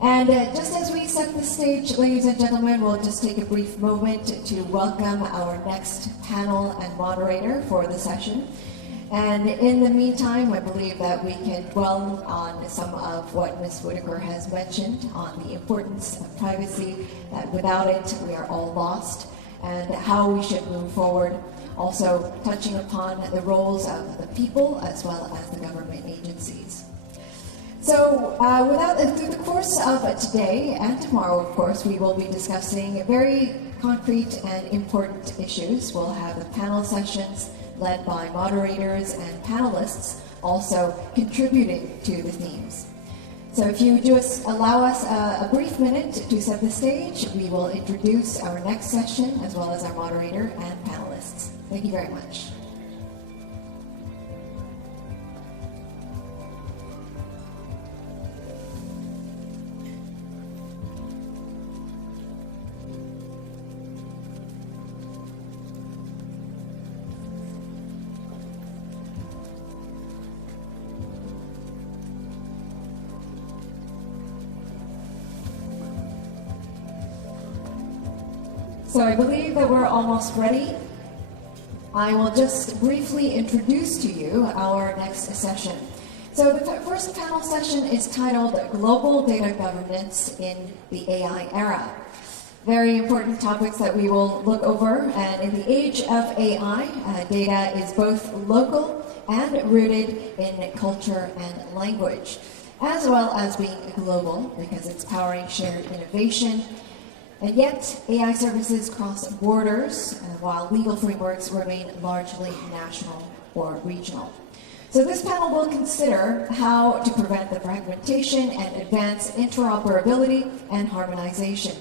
And just as we set the stage, ladies and gentlemen, we'll just take a brief moment to welcome our next panel and moderator for the session. And in the meantime, I believe that we can dwell on some of what Ms. Whitaker has mentioned on the importance of privacy, that without it, we are all lost, and how we should move forward. Also touching upon the roles of the people as well as the government agencies. So through the course of today and tomorrow, of course, we will be discussing very concrete and important issues. We'll have the panel sessions led by moderators and panelists also contributing to the themes. So if you just allow us a brief minute to set the stage, we will introduce our next session as well as our moderator and panelists. Thank you very much. So I believe that we're almost ready. I will just briefly introduce to you our next session. So the first panel session is titled Global Data Governance in the AI Era. Very important topics that we will look over. And in the age of AI, data is both local and rooted in culture and language, as well as being global because it's powering shared innovation. And yet, AI services cross borders, while legal frameworks remain largely national or regional. So this panel will consider how to prevent the fragmentation and advance interoperability and harmonization.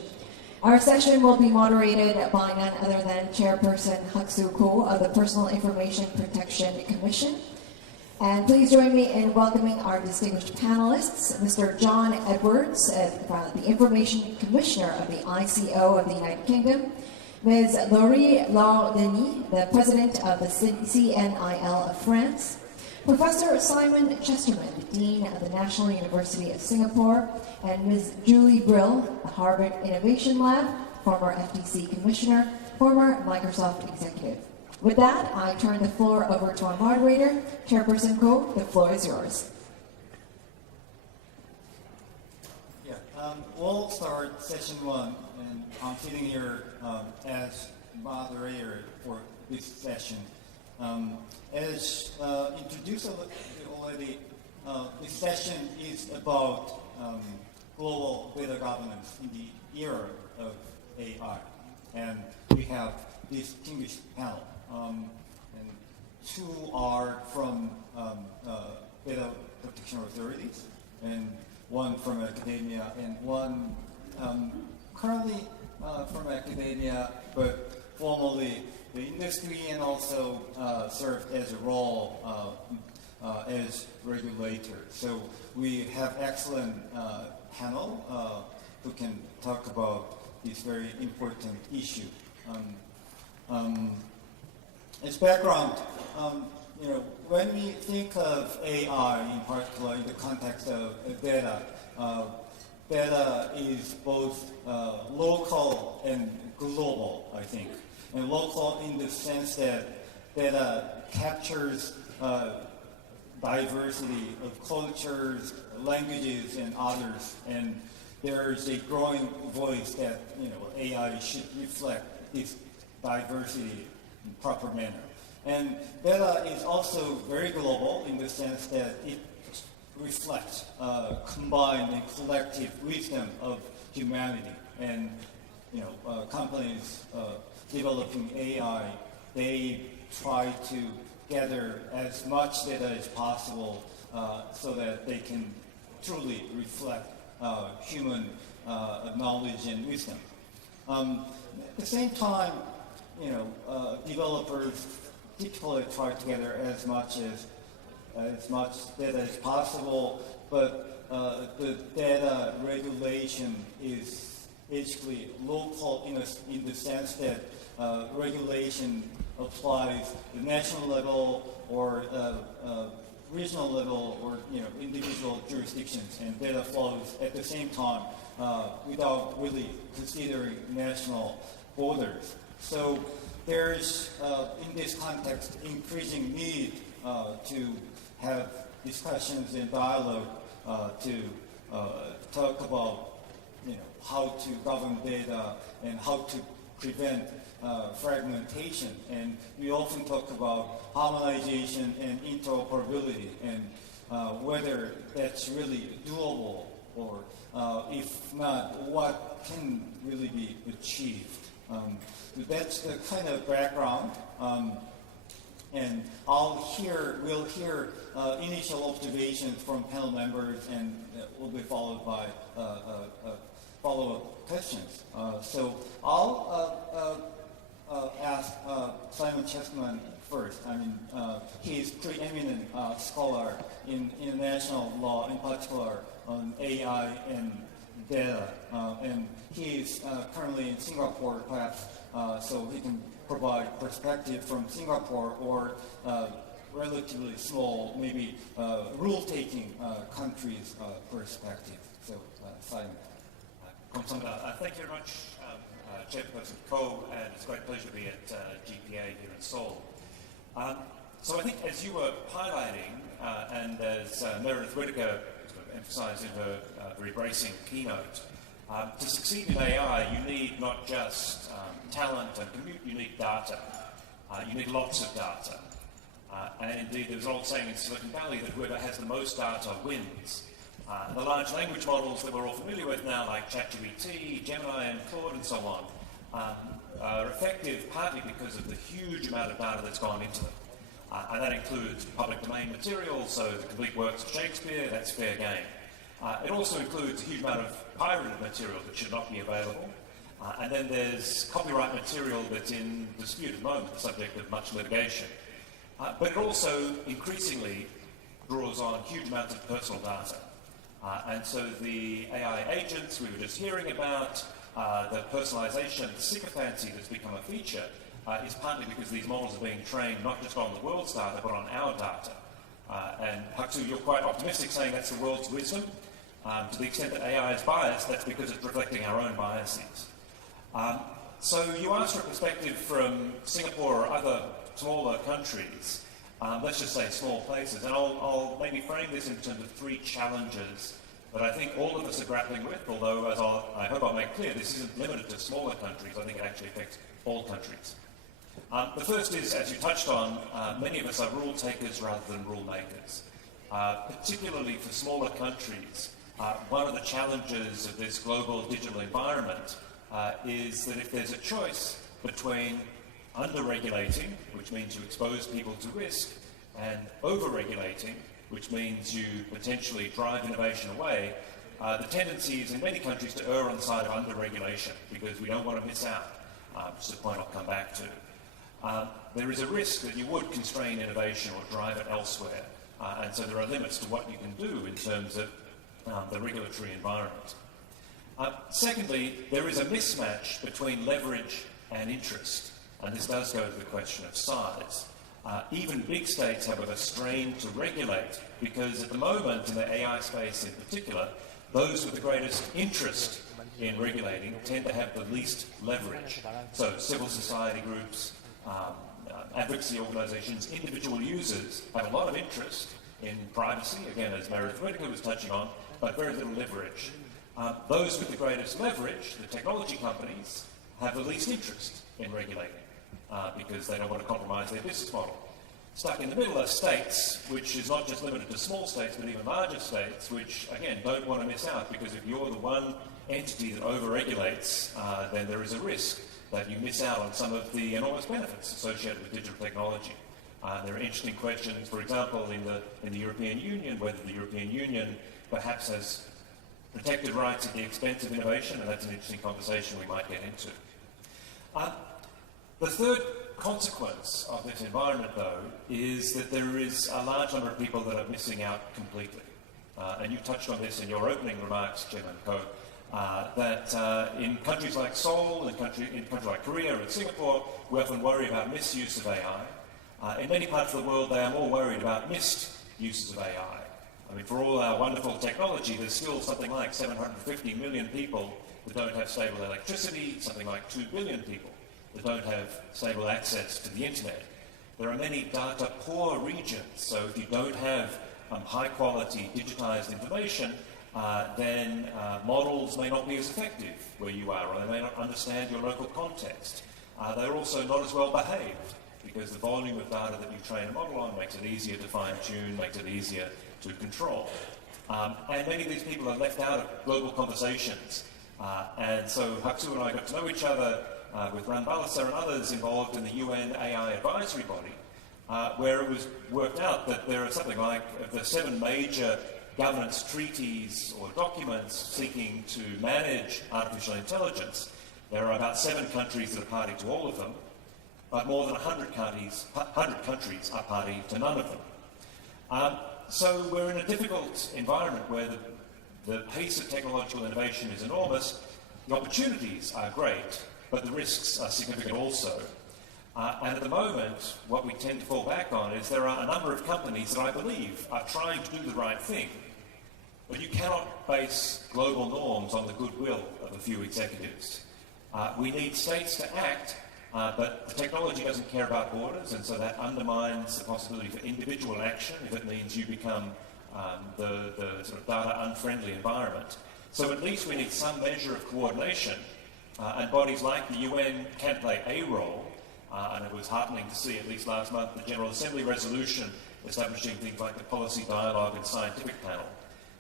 Our session will be moderated by none other than Chairperson Hak-Soo Ko of the Personal Information Protection Commission. And please join me in welcoming our distinguished panelists, Mr. John Edwards, the Information Commissioner of the ICO of the United Kingdom, Ms. Laurie Law-Denis, the President of the CNIL of France, Professor Simon Chesterman, Dean of the National University of Singapore, and Ms. Julie Brill, the Harvard Innovation Lab, former FTC Commissioner, former Microsoft Executive. With that, I turn the floor over to our moderator, Chairperson Ko. The floor is yours. Yeah, we'll start session one, and I'm sitting here as moderator for this session. As introduced already, this session is about global data governance in the era of AI, and we have distinguished panel. And two are from data protection authorities, and one from academia, and one currently from academia, but formerly the industry, and also served as a role as regulator. So we have excellent panel who can talk about this very important issue. As background, when we think of AI in particular in the context of data, data is both local and global, I think. And local in the sense that data captures diversity of cultures, languages, and others. And there's a growing voice that AI should reflect this diversity in proper manner. And data is also very global in the sense that it reflects combined and collective wisdom of humanity. And companies developing AI, they try to gather as much data as possible so that they can truly reflect human knowledge and wisdom. At the same time, developers typically try to gather as much data as possible, but the data regulation is basically local in the sense that regulation applies the national level or regional level or individual jurisdictions, and data flows at the same time without really considering national borders. So there's, in this context, increasing need to have discussions and dialogue to talk about how to govern data and how to prevent fragmentation. And we often talk about harmonization and interoperability, and whether that's really doable, or if not, what can really be achieved. So that's the kind of background. And we'll hear initial observations from panel members, and will be followed by follow-up questions. So I'll ask Simon Chesterman first. I mean, he is preeminent scholar in international law, in particular on AI and data, and he is currently in Singapore, perhaps, so he can provide perspective from Singapore or relatively small, maybe rule-taking countries' perspective. So, Simon. 감사합니다. Thank you very much, Chairperson Ko, and it's a great pleasure to be at GPA here in Seoul. So I think as you were highlighting, and as Meredith Whittaker sort of emphasised in her very bracing keynote, to succeed in AI, you need not just talent and compute, you need data. You need lots of data. And indeed, there's an old saying in Silicon Valley that whoever has the most data wins. The large language models that we're all familiar with now, like ChatGPT, Gemini, and Claude, and so on, are effective partly because of the huge amount of data that's gone into them. And that includes public domain material, so the complete works of Shakespeare, that's fair game. It also includes a huge amount of pirated material that should not be available. And then there's copyright material that's in dispute at the moment, the subject of much litigation. But it also increasingly draws on huge amounts of personal data. And so the AI agents we were just hearing about, the personalization, the sycophancy that's become a feature, is partly because these models are being trained not just on the world's data, but on our data. And Haksu, you're quite optimistic, saying that's the world's wisdom. To the extent that AI is biased, that's because it's reflecting our own biases. So you asked for a perspective from Singapore or other smaller countries, let's just say small places, and I'll maybe frame this in terms of three challenges that I think all of us are grappling with, although as I hope I'll make clear, this isn't limited to smaller countries. I think it actually affects all countries. The first is, as you touched on, many of us are rule takers rather than rule makers. Particularly for smaller countries, one of the challenges of this global digital environment is that if there's a choice between under-regulating, which means you expose people to risk, and over-regulating, which means you potentially drive innovation away, the tendency is in many countries to err on the side of under-regulation because we don't want to miss out, which is a point I'll come back to. There is a risk that you would constrain innovation or drive it elsewhere, and so there are limits to what you can do in terms of the regulatory environment. Secondly, there is a mismatch between leverage and interest, and this does go to the question of size. Even big states have a strain to regulate because at the moment, in the AI space in particular, those with the greatest interest in regulating tend to have the least leverage. So civil society groups, advocacy organisations, individual users have a lot of interest in privacy, again, as Meredith Whittaker was touching on, but very little leverage. Those with the greatest leverage, the technology companies, have the least interest in regulating because they don't want to compromise their business model. Stuck in the middle are states, which is not just limited to small states, but even larger states, which, again, don't want to miss out because if you're the one entity that over-regulates, then there is a risk that you miss out on some of the enormous benefits associated with digital technology. There are interesting questions, for example, in the European Union, whether the European Union perhaps has protected rights at the expense of innovation, and that's an interesting conversation we might get into. The third consequence of this environment, though, is that there is a large number of people that are missing out completely. And you touched on this in your opening remarks, Jim and Co., that in countries like Seoul, in countries like Korea and Singapore, we often worry about misuse of AI. In many parts of the world, they are more worried about missed uses of AI. I mean, for all our wonderful technology, there's still something like 750 million people that don't have stable electricity, something like 2 billion people that don't have stable access to the internet. There are many data-poor regions, so if you don't have high-quality digitized information, then models may not be as effective where you are, or they may not understand your local context. They're also not as well behaved, because the volume of data that you train a model on makes it easier to fine-tune, makes it easier to control. And many of these people are left out of global conversations. And so Haksu and I got to know each other with Ran Balasa and others involved in the UN AI advisory body, where it was worked out that there are something like of the 7 major governance treaties or documents seeking to manage artificial intelligence. There are about 7 countries that are party to all of them, but more than 100 countries are party to none of them. So we're in a difficult environment where the pace of technological innovation is enormous, the opportunities are great, but the risks are significant also. And at the moment, what we tend to fall back on is there are a number of companies that I believe are trying to do the right thing, but you cannot base global norms on the goodwill of a few executives. We need states to act But the technology doesn't care about borders, and so that undermines the possibility for individual action if it means you become the sort of data unfriendly environment. So at least we need some measure of coordination, and bodies like the UN can play a role. And it was heartening to see, at least last month, the General Assembly resolution establishing things like the Policy Dialogue and Scientific Panel.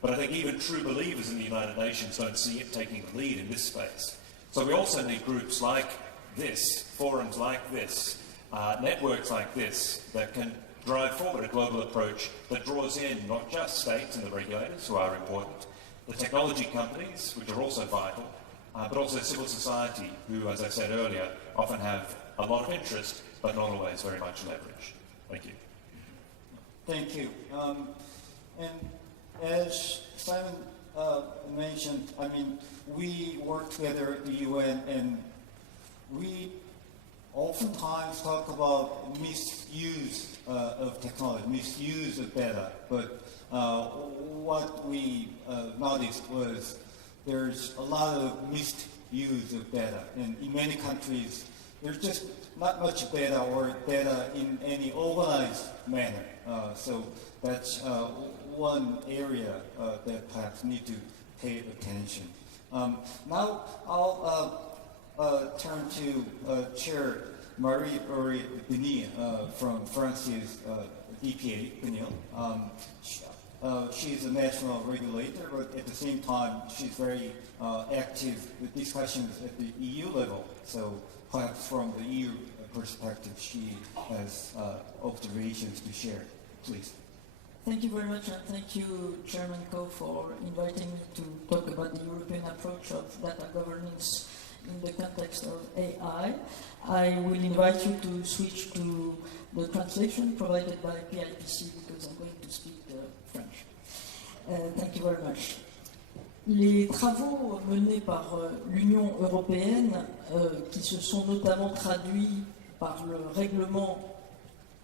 But I think even true believers in the United Nations don't see it taking the lead in this space. So we also need groups like this, forums like this, networks like this that can drive forward a global approach that draws in not just states and the regulators, who are important, the technology companies, which are also vital, but also civil society, who, as I said earlier, often have a lot of interest, but not always very much leverage. Thank you. Thank you. And as Simon mentioned, I mean, we work together at the UN, and we oftentimes talk about misuse of technology, misuse of data. But what we noticed was there's a lot of misuse of data, and in many countries, there's just not much data or data in any organized manner. So that's one area that perhaps need to pay attention. Now I'll turn to Chair Marie-Aurélie Denis from France's EPA, she is a national regulator, but at the same time, she's very active with discussions at the EU level. So perhaps from the EU perspective, she has observations to share. Please. Thank you very much, and thank you, Chairman Ko, for inviting me to talk about the European approach of data governance in the context of AI. I will invite you to switch to the translation provided by PIPC because I'm going to speak French. Thank you very much. Les travaux menés par l'Union européenne, qui se sont notamment traduits par le règlement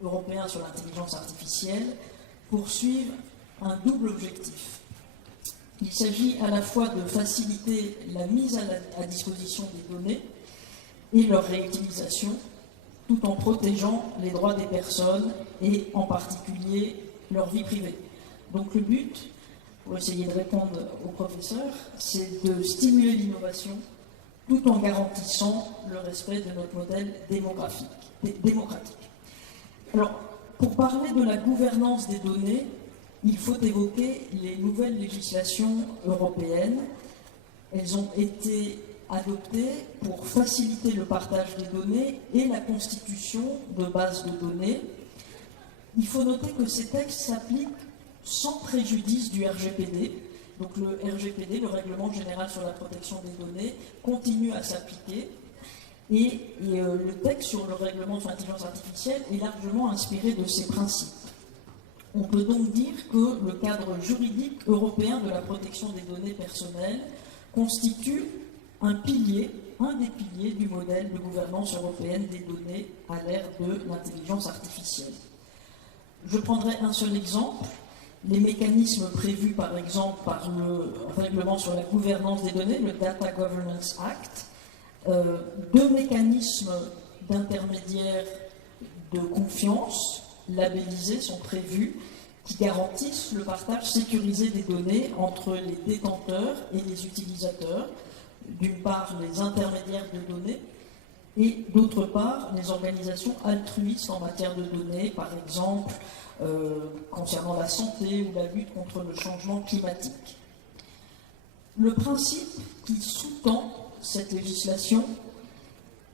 européen sur l'intelligence artificielle, poursuivent un double objectif. Il s'agit à la fois de faciliter la mise à disposition des données et leur réutilisation, tout en protégeant les droits des personnes et en particulier leur vie privée. Donc le but, pour essayer de répondre au professeur, c'est de stimuler l'innovation tout en garantissant le respect de notre modèle démocratique. Alors, pour parler de la gouvernance des données, il faut évoquer les nouvelles législations européennes. Elles ont été adoptées pour faciliter le partage des données et la constitution de bases de données. Il faut noter que ces textes s'appliquent sans préjudice du RGPD. Donc le RGPD, le Règlement général sur la protection des données, continue à s'appliquer. Et le texte sur le règlement sur l'intelligence artificielle est largement inspiré de ces principes. On peut donc dire que le cadre juridique européen de la protection des données personnelles constitue un des piliers du modèle de gouvernance européenne des données à l'ère de l'intelligence artificielle. Je prendrai un seul exemple. Les mécanismes prévus par exemple par le règlement sur la gouvernance des données, le Data Governance Act, deux mécanismes d'intermédiaires de confiance labellisés sont prévus qui garantissent le partage sécurisé des données entre les détenteurs et les utilisateurs, d'une part les intermédiaires de données et d'autre part les organisations altruistes en matière de données, par exemple concernant la santé ou la lutte contre le changement climatique. Le principe qui sous-tend cette législation,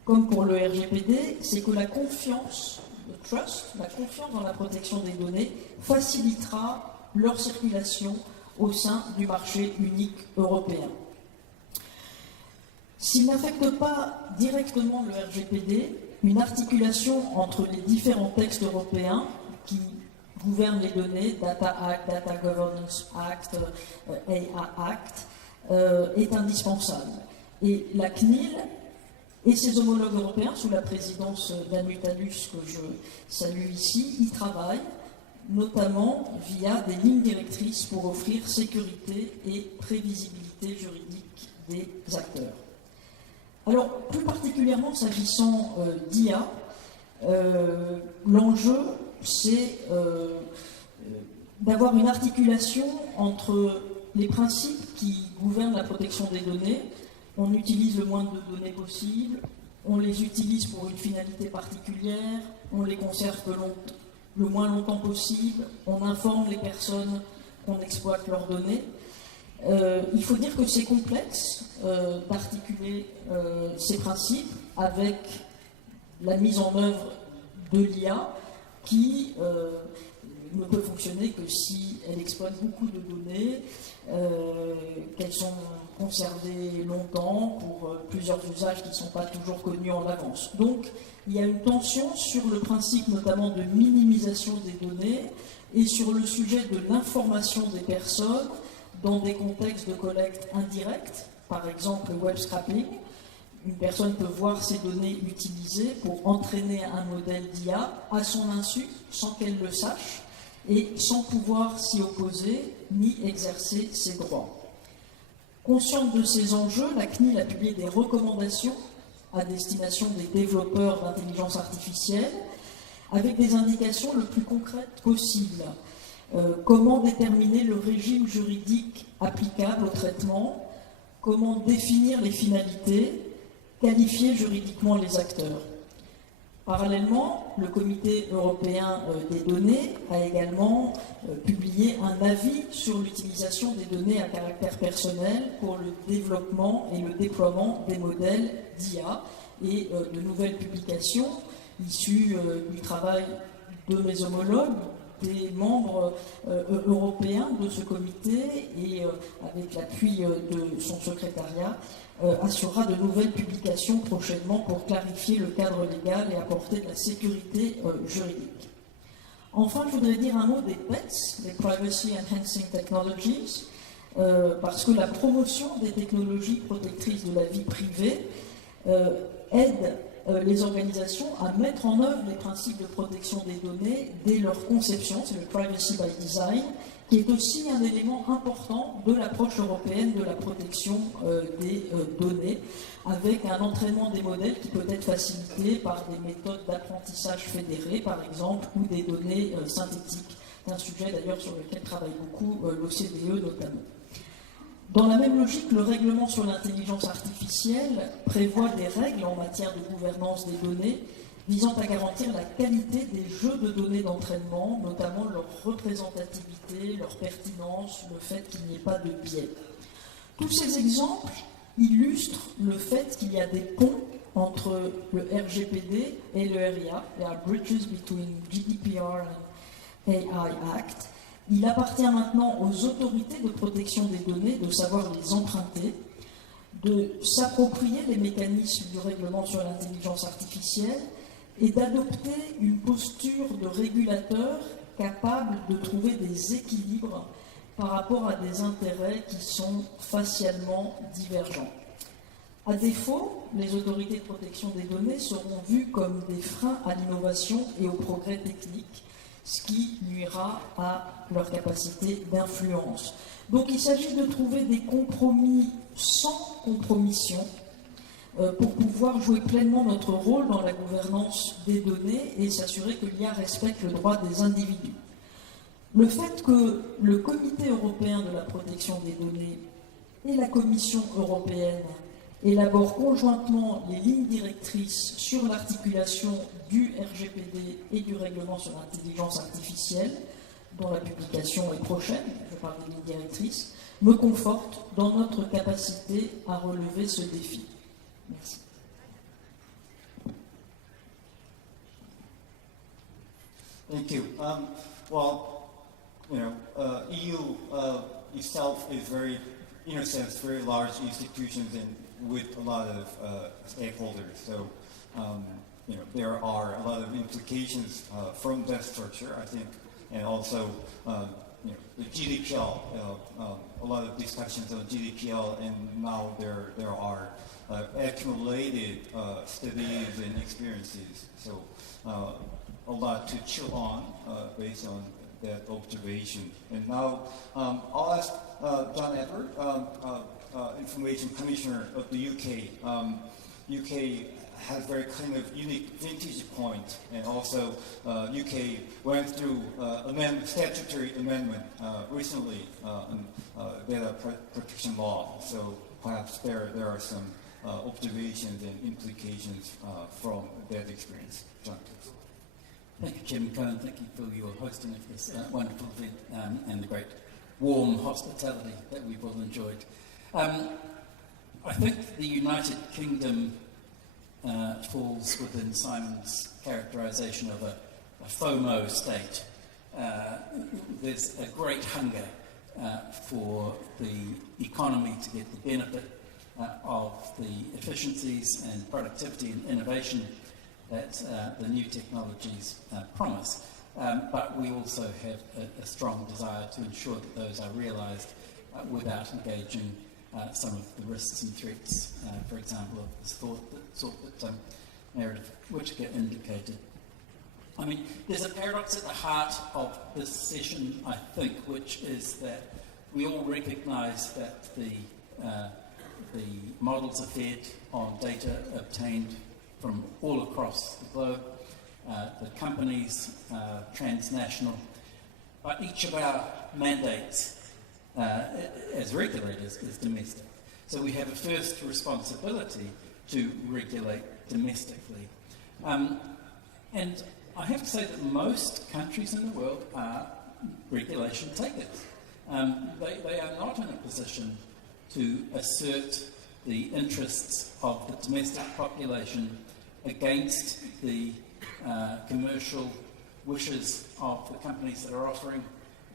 comme pour le RGPD, c'est que la confiance, le trust, la confiance dans la protection des données, facilitera leur circulation au sein du marché unique européen. S'il n'affecte pas directement le RGPD, une articulation entre les différents textes européens qui gouvernent les données, Data Act, Data Governance Act, AI Act, est indispensable. Et la CNIL et ses homologues européens, sous la présidence d'Anutalus, que je salue ici, y travaillent, notamment via des lignes directrices pour offrir sécurité et prévisibilité juridique des acteurs. Alors, plus particulièrement s'agissant d'IA, l'enjeu, c'est d'avoir une articulation entre les principes qui gouvernent la protection des données. On utilise le moins de données possible, on les utilise pour une finalité particulière, on les conserve le moins longtemps possible, on informe les personnes qu'on exploite leurs données. Il faut dire que c'est complexe d'articuler ces principes avec la mise en œuvre de l'IA qui ne peut fonctionner que si elle exploite beaucoup de données, qu'elles sont conservées longtemps pour plusieurs usages qui ne sont pas toujours connus en avance. Donc, il y a une tension sur le principe notamment de minimisation des données et sur le sujet de l'information des personnes dans des contextes de collecte indirecte, par exemple le web scrapping. Une personne peut voir ses données utilisées pour entraîner un modèle d'IA à son insu, sans qu'elle le sache, et sans pouvoir s'y opposer ni exercer ses droits. Consciente de ces enjeux, la CNIL a publié des recommandations à destination des développeurs d'intelligence artificielle, avec des indications le plus concrètes possible. Comment déterminer le régime juridique applicable au traitement, comment définir les finalités, qualifier juridiquement les acteurs. Parallèlement, le Comité européen des données a également publié un avis sur l'utilisation des données à caractère personnel pour le développement et le déploiement des modèles d'IA et de nouvelles publications issues du travail de mes homologues, des membres européens de ce comité et avec l'appui de son secrétariat assurera de nouvelles publications prochainement pour clarifier le cadre légal et apporter de la sécurité juridique. Enfin, je voudrais dire un mot des PETs, les Privacy Enhancing Technologies, parce que la promotion des technologies protectrices de la vie privée aide les organisations à mettre en œuvre les principes de protection des données dès leur conception, c'est le Privacy by Design, qui est aussi un élément important de l'approche européenne de la protection des données, avec un entraînement des modèles qui peut être facilité par des méthodes d'apprentissage fédérées, par exemple, ou des données synthétiques. C'est un sujet d'ailleurs sur lequel travaille beaucoup l'OCDE notamment. Dans la même logique, le règlement sur l'intelligence artificielle prévoit des règles en matière de gouvernance des données visant à garantir la qualité des jeux de données d'entraînement, notamment leur représentativité, leur pertinence, le fait qu'il n'y ait pas de biais. Tous ces exemples illustrent le fait qu'il y a des ponts entre le RGPD et le RIA. There are bridges between GDPR and AI Act. Il appartient maintenant aux autorités de protection des données de savoir les emprunter, de s'approprier les mécanismes du règlement sur l'intelligence artificielle et d'adopter une posture de régulateur capable de trouver des équilibres par rapport à des intérêts qui sont facialement divergents. À défaut, les autorités de protection des données seront vues comme des freins à l'innovation et au progrès technique, ce qui nuira à leur capacité d'influence. Donc il s'agit de trouver des compromis sans compromission pour pouvoir jouer pleinement notre rôle dans la gouvernance des données et s'assurer que l'IA respecte le droit des individus. Le fait que le Comité européen de la protection des données et la Commission européenne élaborent conjointement les lignes directrices sur l'articulation du RGPD et du règlement sur l'intelligence artificielle, dont la publication est prochaine, je parle des lignes directrices, me conforte dans notre capacité à relever ce défi. Merci. Thank you. EU itself is very, in a sense, very large institutions and with a lot of stakeholders. So, there are a lot of implications from that structure, I think, and also, the GDPR, a lot of discussions on GDPR, and now there are accumulated studies and experiences. So, a lot to chew on based on that observation. And now, I'll ask John Edward, Information Commissioner of the UK. UK has very kind of unique vintage point, and also UK went through statutory amendment recently on data protection law. So perhaps there are some observations and implications from that experience. John, please. Thank you, Chairman Cohen. Thank you for your hosting of this wonderful event and the great warm hospitality that we've all enjoyed. I think the United Kingdom falls within Simon's characterisation of a FOMO state. There's a great hunger for the economy to get the benefit of the efficiencies and productivity and innovation that the new technologies promise. But we also have a strong desire to ensure that those are realised without engaging some of the risks and threats, for example, of this sort that Meredith Whittaker indicated. I mean, there's a paradox at the heart of this session, I think, which is that we all recognise that the models are fed on data obtained from all across the globe. The companies are transnational, but each of our mandates as regulators is domestic. So we have a first responsibility to regulate domestically. And I have to say that most countries in the world are regulation takers. They are not in a position to assert the interests of the domestic population against the commercial wishes of the companies that are offering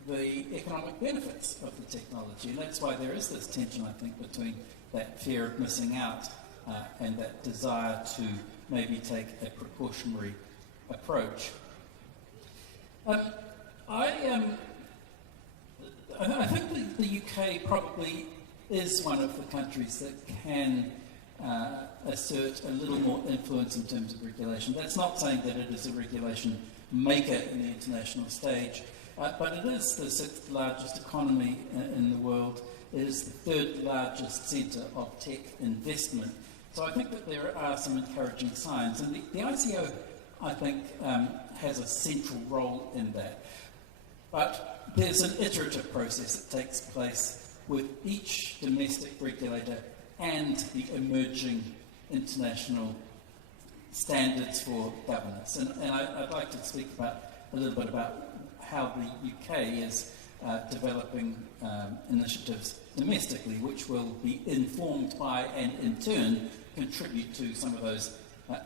the economic benefits of the technology. And that's why there is this tension, I think, between that fear of missing out and that desire to maybe take a precautionary approach. I think the UK probably is one of the countries that can assert a little more influence in terms of regulation. That's not saying that it is a regulation maker in the international stage, but it is the sixth largest economy in the world. It is the third largest centre of tech investment. So I think that there are some encouraging signs. And the ICO, I think, has a central role in that. But there's an iterative process that takes place with each domestic regulator and the emerging international standards for governance. And I'd like to speak a little bit about how the UK is developing initiatives domestically, which will be informed by and in turn contribute to some of those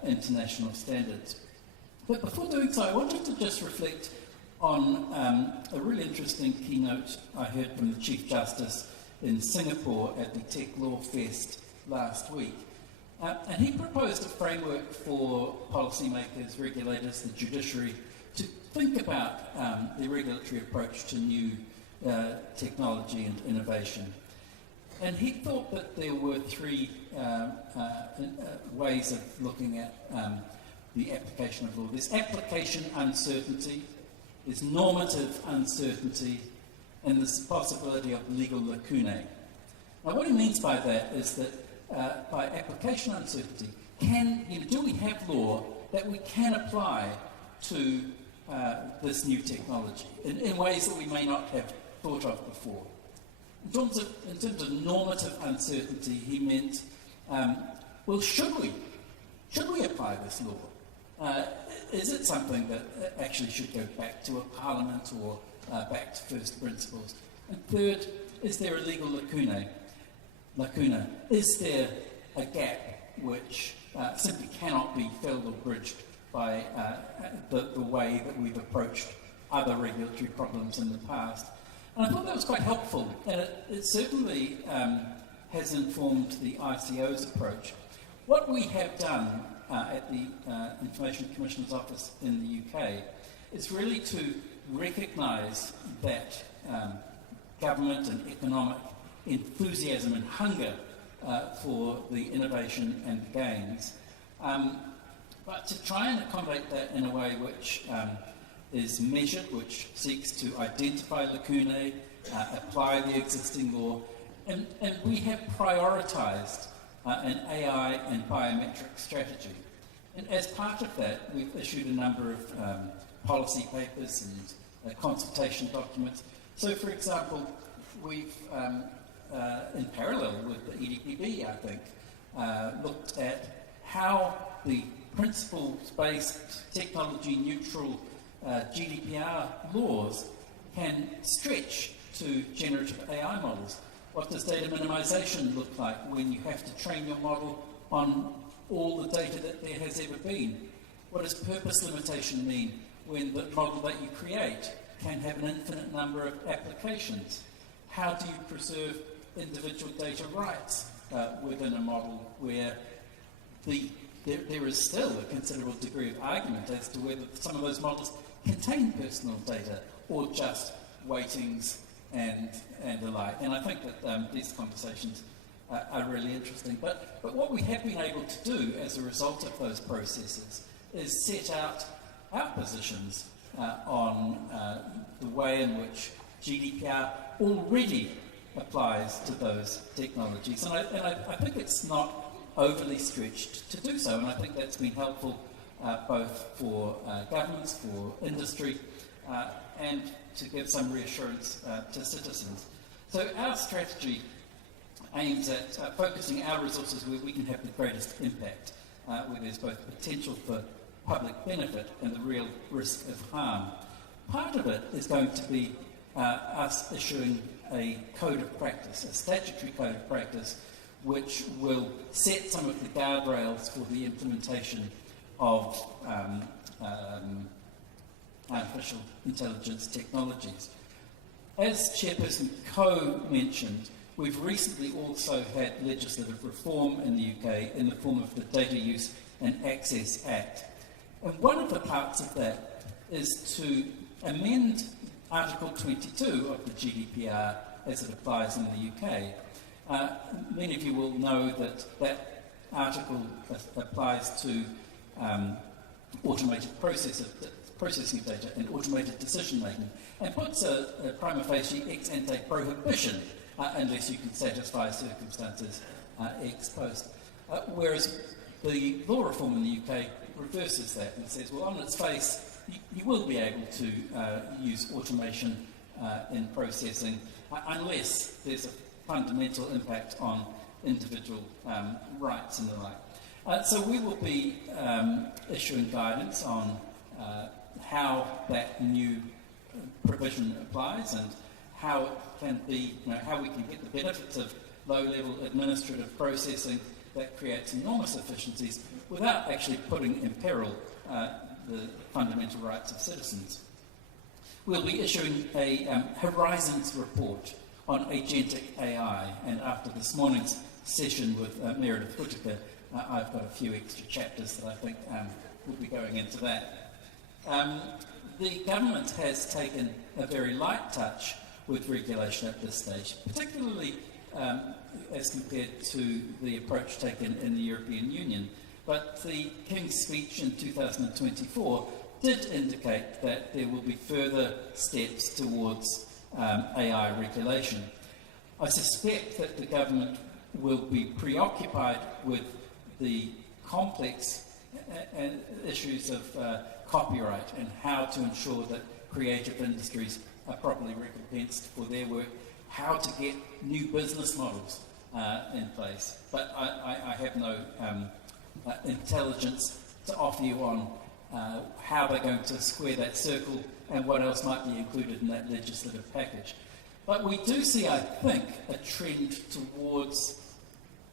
international standards. But before doing so, I wanted to just reflect on a really interesting keynote I heard from the Chief Justice in Singapore at the Tech Law Fest last week. And he proposed a framework for policymakers, regulators, the judiciary, to think about the regulatory approach to new technology and innovation. And he thought that there were three ways of looking at the application of law. There's application uncertainty, there's normative uncertainty, and there's the possibility of legal lacunae. Now, what he means by that is that by application uncertainty, do we have law that we can apply to this new technology in ways that we may not have thought of before? In terms of normative uncertainty, he meant, well, should we apply this law? Is it something that actually should go back to a parliament or back to first principles? And third, is there a legal lacuna? Is there a gap which simply cannot be filled or bridged by the way that we've approached other regulatory problems in the past? And I thought that was quite helpful, and it certainly has informed the ICO's approach. What we have done at the Information Commissioner's Office in the UK is really to recognise that government and economic enthusiasm and hunger for the innovation and the gains, but to try and accommodate that in a way which is measured, which seeks to identify lacunae, apply the existing law, and we have prioritised an AI and biometric strategy. And as part of that, we've issued a number of policy papers and consultation documents. So, for example, we've, in parallel with the EDPB, I think, looked at how the principles-based, technology-neutral GDPR laws can stretch to generative AI models. What does data minimization look like when you have to train your model on all the data that there has ever been? What does purpose limitation mean when the model that you create can have an infinite number of applications? How do you preserve individual data rights within a model where there is still a considerable degree of argument as to whether some of those models contain personal data or just weightings and the like. And I think that these conversations are really interesting. But what we have been able to do as a result of those processes is set out our positions on the way in which GDPR already applies to those technologies. And I think it's not overly stretched to do so, and I think that's been helpful both for governments, for industry, and to give some reassurance to citizens. So our strategy aims at focusing our resources where we can have the greatest impact, where there's both potential for public benefit and the real risk of harm. Part of it is going to be us issuing a code of practice, a statutory code of practice, which will set some of the guardrails for the implementation of artificial intelligence technologies. As Chairperson Coe mentioned, we've recently also had legislative reform in the UK in the form of the Data Use and Access Act. And one of the parts of that is to amend Article 22 of the GDPR as it applies in the UK. Many of you will know that that article applies to automated processing of data and automated decision-making, and puts a prima facie ex-ante prohibition unless you can satisfy circumstances ex post. Whereas the law reform in the UK reverses that and says, well, on its face, you will be able to use automation in processing unless there's a fundamental impact on individual rights and the like. So we will be issuing guidance on how that new provision applies and how it can be, how we can get the benefits of low-level administrative processing that creates enormous efficiencies without actually putting in peril the fundamental rights of citizens. We'll be issuing a Horizons report on agentic AI, and after this morning's session with Meredith Whittaker, I've got a few extra chapters that I think will be going into that. The government has taken a very light touch with regulation at this stage, particularly as compared to the approach taken in the European Union. But the King's speech in 2024 did indicate that there will be further steps towards AI regulation. I suspect that the government will be preoccupied with the complex issues of copyright and how to ensure that creative industries are properly recompensed for their work, how to get new business models in place. But I have no intelligence to offer you on how they're going to square that circle and what else might be included in that legislative package. But we do see, I think, a trend towards,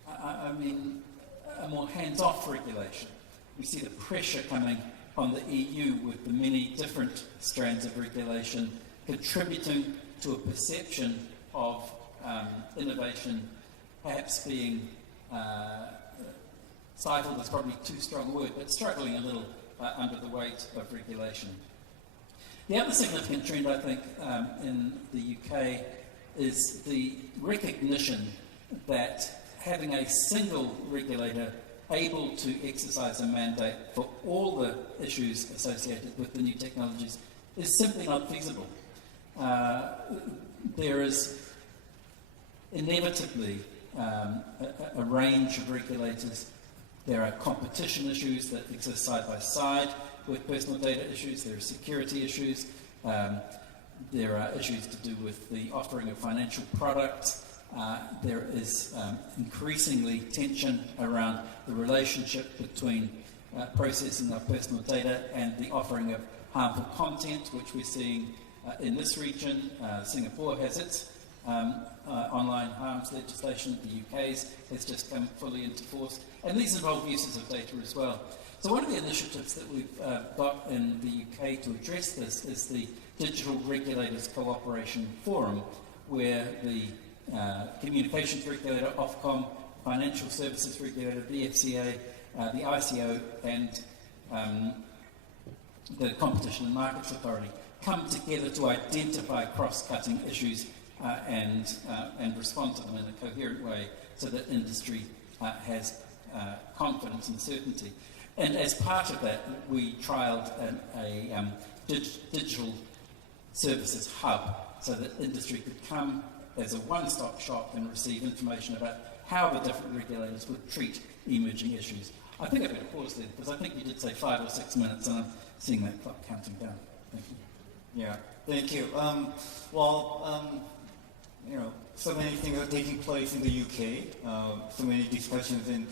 a more hands-off regulation. We see the pressure coming on the EU with the many different strands of regulation contributing to a perception of innovation perhaps being stifled is probably too strong a word, but struggling a little under the weight of regulation. The other significant trend, I think, in the UK is the recognition that having a single regulator able to exercise a mandate for all the issues associated with the new technologies is simply not feasible. There is inevitably a range of regulators. There are competition issues that exist side by side with personal data issues. There are security issues. There are issues to do with the offering of financial products. There is increasingly tension around the relationship between processing of personal data and the offering of harmful content, which we're seeing in this region. Singapore has its online harms legislation. The UK's has just come fully into force. And these involve uses of data as well. So one of the initiatives that we've got in the UK to address this is the Digital Regulators Cooperation Forum, where the communications regulator, Ofcom, financial services regulator, the FCA, the ICO, and the Competition and Markets Authority come together to identify cross-cutting issues and respond to them in a coherent way so that industry has confidence and certainty. And as part of that, we trialled a digital services hub so that industry could come as a one-stop shop and receive information about how the different regulators would treat emerging issues. I think I'm going to pause there because I think you did say 5 or 6 minutes and I'm seeing that clock counting down. Thank you. Yeah, thank you. You know, so many things are taking place in the UK, so many discussions, and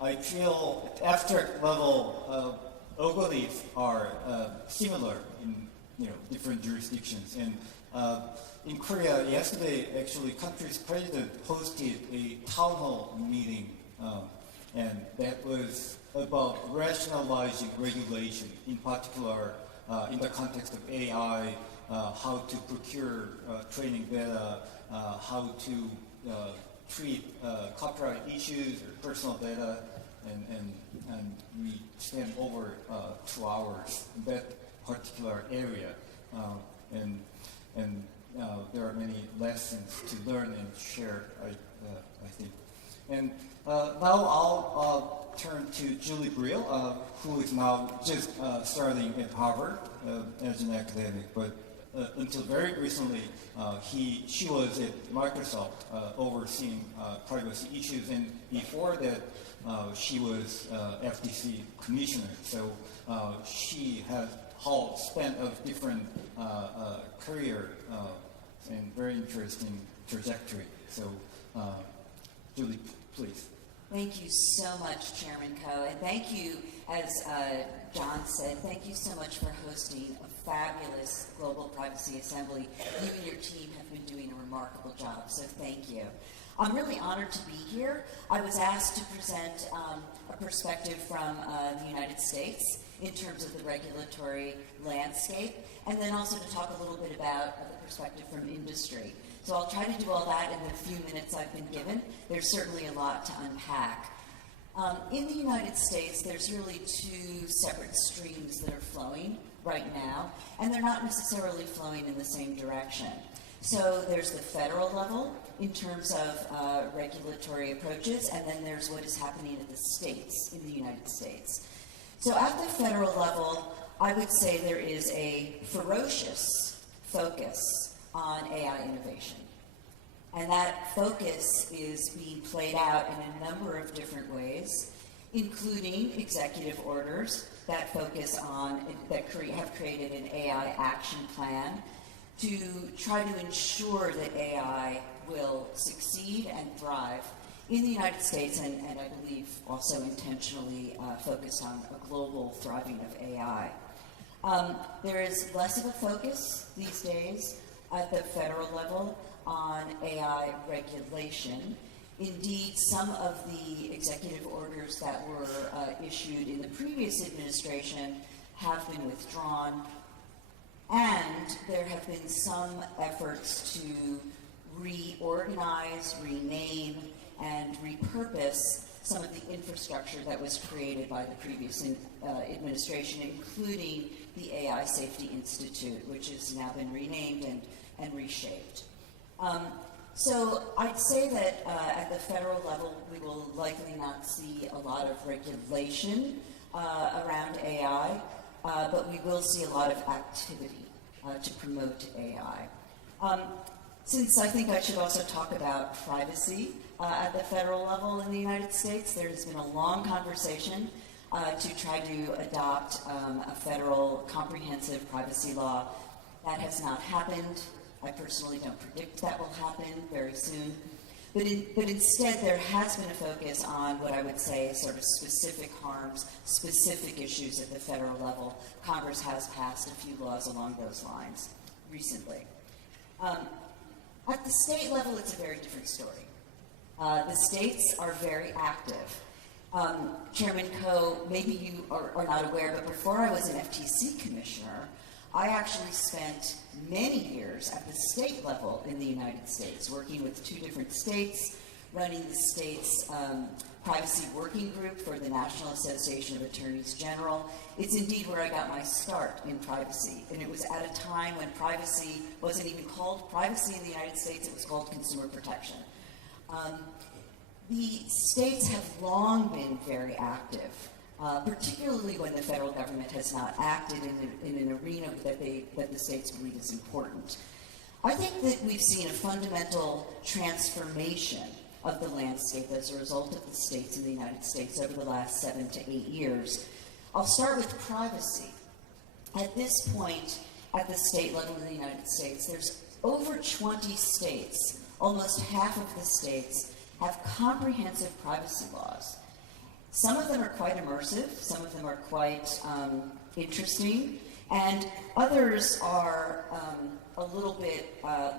I feel abstract level algorithms are similar in different jurisdictions. And in Korea, yesterday, actually, country's president hosted a town hall meeting, and that was about rationalizing regulation, in particular in the context of AI, how to procure training data, how to treat copyright issues or personal data, and we spent over 2 hours in that particular area, and there are many lessons to learn and share, I think. And now I'll turn to Julie Briel, who is now just starting at Harvard as an academic, but until very recently, she was at Microsoft overseeing privacy issues, and before that, she was FTC commissioner. So she has spent a different career and very interesting trajectory. So, Julie, please. Thank you so much, Chairman Coe, and thank you, as John said, thank you so much for hosting a fabulous Global Privacy Assembly. You and your team have been doing a remarkable job, so thank you. I'm really honored to be here. I was asked to present a perspective from the United States in terms of the regulatory landscape, and then also to talk a little bit about the perspective from industry. So I'll try to do all that in the few minutes I've been given. There's certainly a lot to unpack. In the United States, there's really 2 separate streams that are flowing right now, and they're not necessarily flowing in the same direction. So there's the federal level in terms of regulatory approaches, and then there's what is happening in the states, in the United States. So at the federal level, I would say there is a ferocious focus on AI innovation. And that focus is being played out in a number of different ways, including executive orders that focus on, have created an AI action plan to try to ensure that AI will succeed and thrive in the United States, and I believe also intentionally focused on a global thriving of AI. There is less of a focus these days at the federal level on AI regulation. Indeed, some of the executive orders that were issued in the previous administration have been withdrawn, and there have been some efforts to reorganize, rename, and repurpose some of the infrastructure that was created by the previous administration, including the AI Safety Institute, which has now been renamed and reshaped. So I'd say that at the federal level, we will likely not see a lot of regulation around AI, but we will see a lot of activity to promote AI. Since I think I should also talk about privacy at the federal level in the United States, there's been a long conversation to try to adopt a federal comprehensive privacy law. That has not happened. I personally don't predict that will happen very soon. But instead, there has been a focus on what I would say sort of specific harms, specific issues at the federal level. Congress has passed a few laws along those lines recently. At the state level, it's a very different story. The states are very active. Chairman Coe, maybe you are not aware, but before I was an FTC commissioner, I actually spent many years at the state level in the United States, working with 2 different states, running the state's privacy working group for the National Association of Attorneys General. It's indeed where I got my start in privacy, and it was at a time when privacy wasn't even called privacy in the United States, it was called consumer protection. The states have long been very active, particularly when the federal government has not acted in an arena that the states believe is important. I think that we've seen a fundamental transformation of the landscape as a result of the states in the United States over the last 7 to 8 years. I'll start with privacy. At this point, at the state level in the United States, there's over 20 states, almost half of the states, have comprehensive privacy laws. Some of them are quite immersive, some of them are quite interesting, and others are a little bit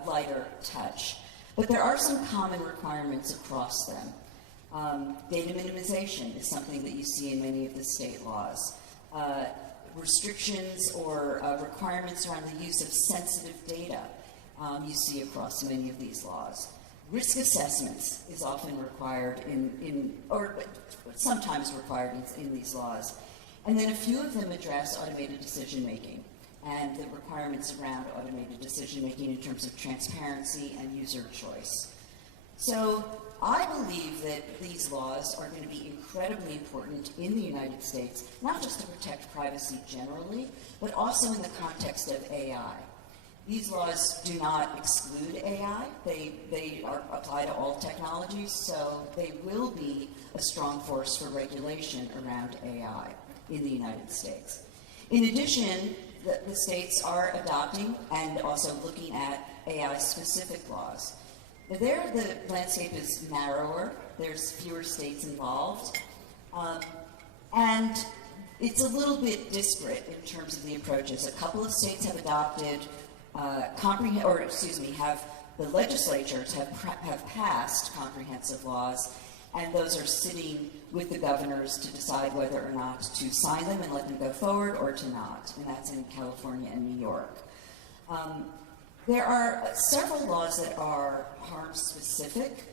lighter touch. But there are some common requirements across them. Data minimization is something that you see in many of the state laws. Restrictions or requirements around the use of sensitive data you see across many of these laws. Risk assessments is often required or sometimes required in these laws. And then a few of them address automated decision making and the requirements around automated decision making in terms of transparency and user choice. So I believe that these laws are going to be incredibly important in the United States, not just to protect privacy generally, but also in the context of AI. These laws do not exclude AI. They apply to all technologies, so they will be a strong force for regulation around AI in the United States. In addition, the states are adopting and also looking at AI-specific laws. Now, there, the landscape is narrower. There's fewer states involved. And it's a little bit disparate in terms of the approaches. A couple of states have adopted the legislatures have passed comprehensive laws, and those are sitting with the governors to decide whether or not to sign them and let them go forward or to not, and that's in California and New York. There are several laws that are harm-specific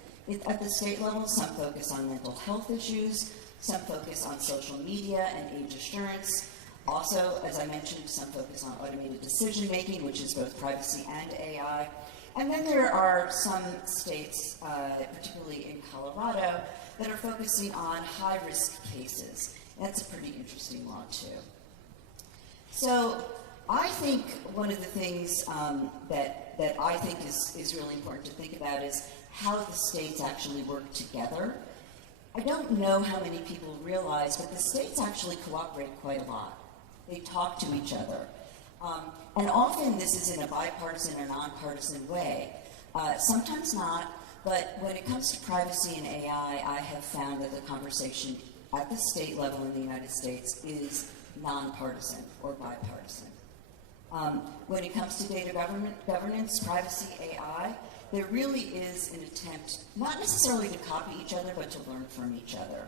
at the state level. Some focus on mental health issues, some focus on social media and age assurance. Also, as I mentioned, some focus on automated decision-making, which is both privacy and AI. And then there are some states, particularly in Colorado, that are focusing on high-risk cases. That's a pretty interesting law, too. So I think one of the things that I think is really important to think about is how the states actually work together. I don't know how many people realize, but the states actually cooperate quite a lot. They talk to each other. And often this is in a bipartisan or nonpartisan way. Sometimes not, but when it comes to privacy and AI, I have found that the conversation at the state level in the United States is nonpartisan or bipartisan. When it comes to data governance, privacy, AI, there really is an attempt, not necessarily to copy each other, but to learn from each other.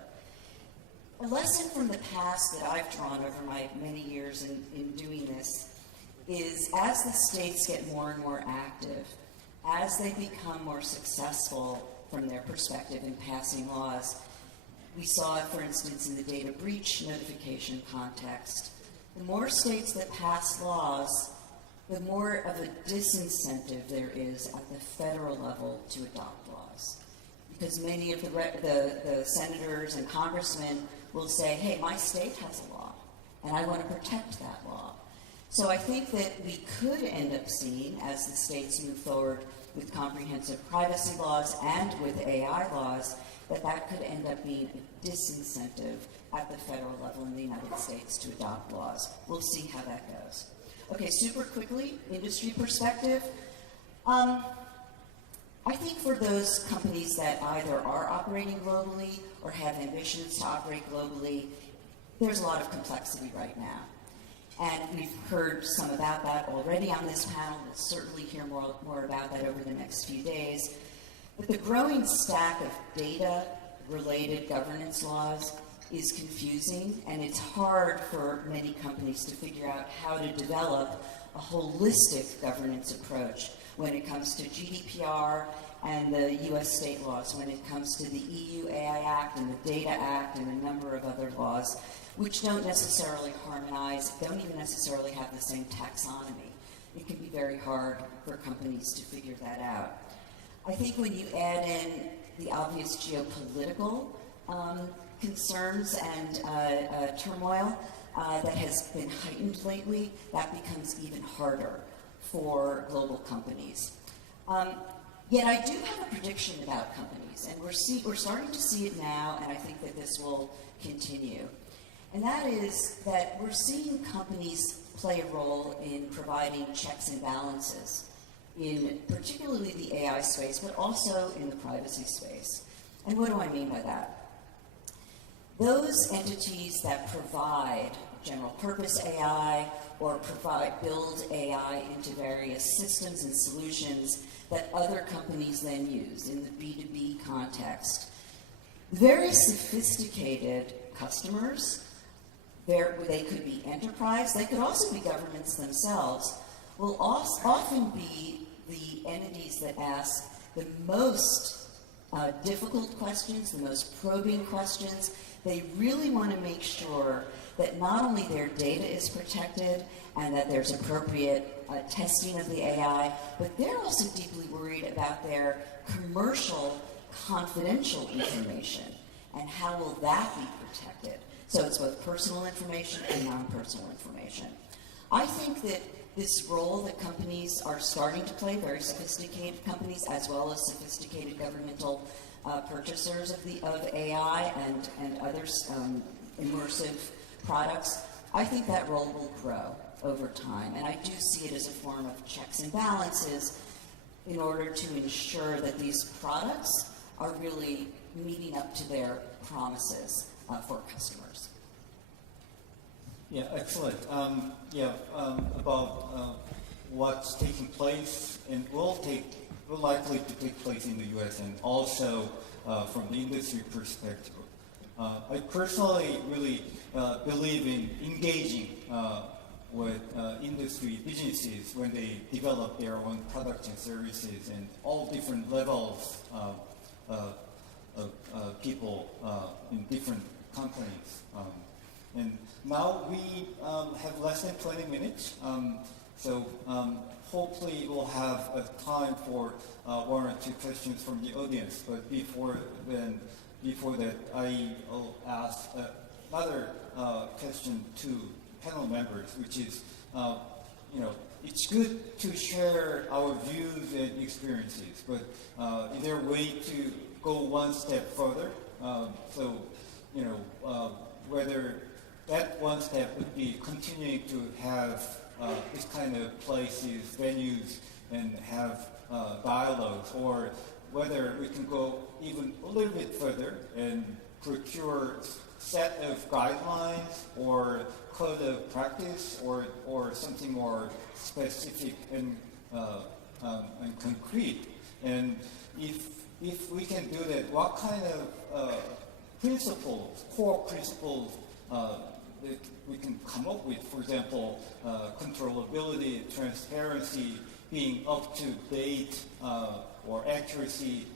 A lesson from the past that I've drawn over my many years in doing this is as the states get more and more active, as they become more successful from their perspective in passing laws, we saw it, for instance, in the data breach notification context. The more states that pass laws, the more of a disincentive there is at the federal level to adopt laws. Because many of the senators and congressmen will say, hey, my state has a law, and I want to protect that law. So I think that we could end up seeing, as the states move forward with comprehensive privacy laws and with AI laws, that could end up being a disincentive at the federal level in the United States to adopt laws. We'll see how that goes. Okay, super quickly, industry perspective. I think for those companies that either are operating globally or have ambitions to operate globally, there's a lot of complexity right now. And we've heard some about that already on this panel. We'll certainly hear more about that over the next few days. But the growing stack of data-related governance laws is confusing, and it's hard for many companies to figure out how to develop a holistic governance approach when it comes to GDPR and the US state laws, when it comes to the EU AI Act and the Data Act and a number of other laws, which don't necessarily harmonize, don't even necessarily have the same taxonomy. It can be very hard for companies to figure that out. I think when you add in the obvious geopolitical concerns and turmoil that has been heightened lately, that becomes even harder for global companies. Yet I do have a prediction about companies, and we're starting to see it now, and I think that this will continue. And that is that we're seeing companies play a role in providing checks and balances in particularly the AI space, but also in the privacy space. And what do I mean by that? Those entities that provide general purpose AI or build AI into various systems and solutions that other companies then use in the B2B context. Very sophisticated customers, they could be enterprise, they could also be governments themselves, will often be the entities that ask the most difficult questions, the most probing questions. They really want to make sure that not only their data is protected and that there's appropriate testing of the AI, but they're also deeply worried about their commercial confidential information and how will that be protected. So it's both personal information and non-personal information. I think that this role that companies are starting to play, very sophisticated companies as well as sophisticated governmental purchasers of AI and other immersive products, I think that role will grow over time. And I do see it as a form of checks and balances in order to ensure that these products are really meeting up to their promises for customers. Yeah, excellent. About what's taking place and will likely to take place in the U.S. and also from the industry perspective. I personally really believe in engaging with industry businesses when they develop their own products and services and all different levels of people in different companies. And now we have less than 20 minutes, so hopefully we'll have time for one or two questions from the audience. But before that, I'll ask another question to panel members, which is, it's good to share our views and experiences, but is there a way to go one step further? Whether that one step would be continuing to have this kind of places, venues, and have dialogues, or whether we can go even a little bit further and procure a set of guidelines or code of practice or something more specific and concrete. And if we can do that, what kind of principles, core principles that we can come up with? For example, controllability, transparency, being up to date, or accuracy.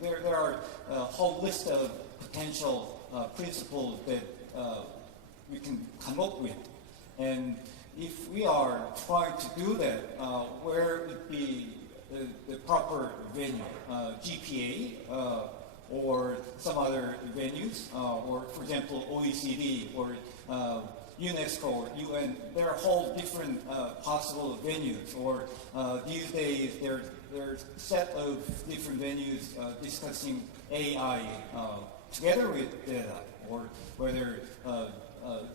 There are a whole list of potential principles that we can come up with. And if we are trying to do that, where would be the proper venue? GPA or some other venues, or for example, OECD or UNESCO or UN, there are whole different possible venues, or these days there are a set of different venues discussing AI together with data, or whether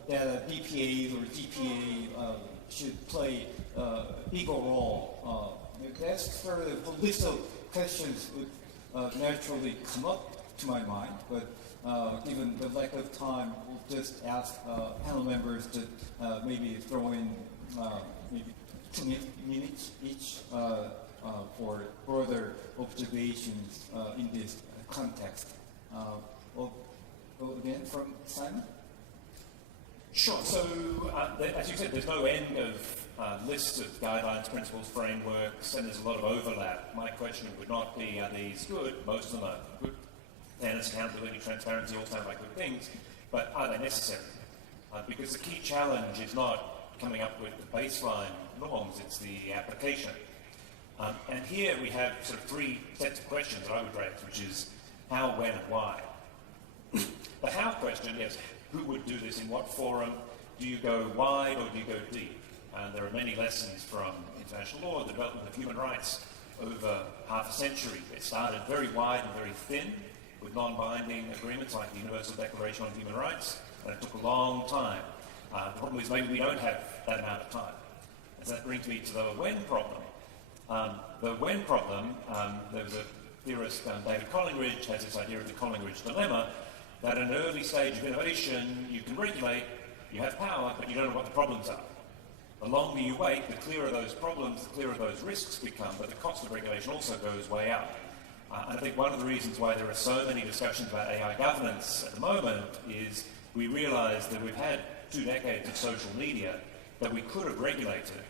data DPAs or GPA should play a bigger role. That's sort of a list of questions would naturally come up to my mind, but given the lack of time, we'll just ask panel members to maybe throw in maybe 2 minutes each for further observations in this context. We'll go again from Simon. Sure. So, as you said, there's no end of lists of guidelines, principles, frameworks, and there's a lot of overlap. My question would not be, are these good? Most of them are good. Fairness, accountability, transparency all sound like good things, but are they necessary? Because the key challenge is not coming up with the baseline norms, it's the application. And here we have sort of 3 sets of questions that I would raise, which is how, when, and why. The how question is, who would do this in what forum? Do you go wide or do you go deep? And there are many lessons from international law, the development of human rights over half a century. It started very wide and very thin with non-binding agreements like the Universal Declaration on Human Rights, and it took a long time. The problem is maybe we don't have that amount of time. And so that brings me to the when problem. The when problem, there was a theorist, David Collingridge, has this idea of the Collingridge dilemma, that at an early stage of innovation, you can regulate, you have power, but you don't know what the problems are. The longer you wait, the clearer those problems, the clearer those risks become, but the cost of regulation also goes way up. And I think one of the reasons why there are so many discussions about AI governance at the moment is we realise that we've had 2 decades of social media that we could have regulated.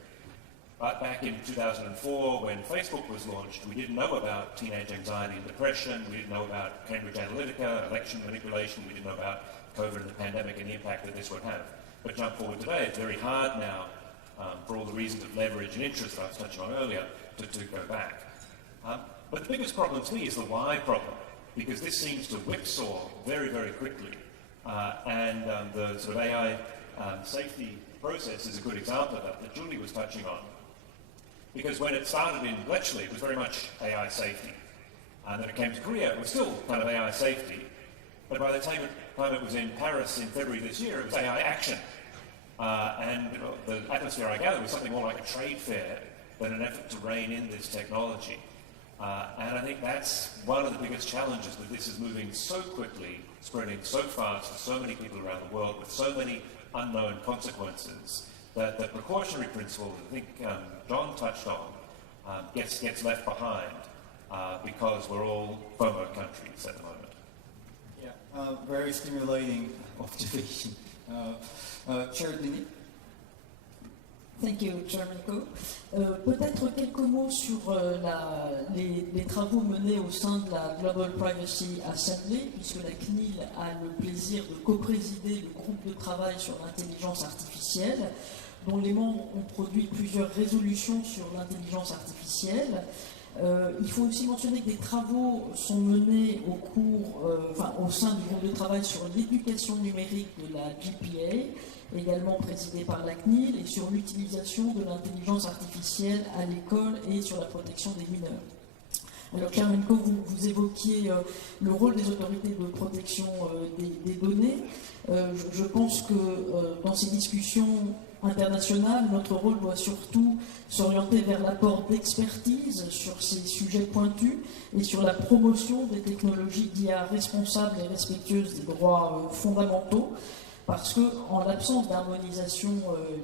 But back in 2004, when Facebook was launched, we didn't know about teenage anxiety and depression, we didn't know about Cambridge Analytica, election manipulation, we didn't know about COVID and the pandemic and the impact that this would have. But jump forward today, it's very hard now, for all the reasons of leverage and interest I was touching on earlier, to go back. But the biggest problem to me is the why problem, because this seems to whipsaw very, very quickly. And the sort of AI safety process is a good example of that Julie was touching on. Because when it started in Bletchley, it was very much AI safety. And then it came to Korea, it was still kind of AI safety. But by the time it was in Paris in February this year, it was AI action. And the atmosphere, I gather, was something more like a trade fair than an effort to rein in this technology. And I think that's one of the biggest challenges, that this is moving so quickly, spreading so fast to so many people around the world with so many unknown consequences, that the precautionary principle that I think John touched on gets left behind because we're all FOMO countries at the moment. Yeah, very stimulating observation. Chair Dini? Thank you, Chairman Ko. Peut-être quelques mots sur les travaux menés au sein de la Global Privacy Assembly, puisque la CNIL a le plaisir de co-présider le groupe de travail sur l'intelligence artificielle, dont les membres ont produit plusieurs résolutions sur l'intelligence artificielle. Il faut aussi mentionner que des travaux sont menés au sein du groupe de travail sur l'éducation numérique de la GPA, également présidé par la CNIL, et sur l'utilisation de l'intelligence artificielle à l'école et sur la protection des mineurs. Alors, Chairman Ko, vous évoquiez le rôle des autorités de protection des données. Je pense que dans ces discussions internationales, notre rôle doit surtout s'orienter vers l'apport d'expertise sur ces sujets pointus et sur la promotion des technologies d'IA responsables et respectueuses des droits fondamentaux. Parce qu'en l'absence d'harmonisation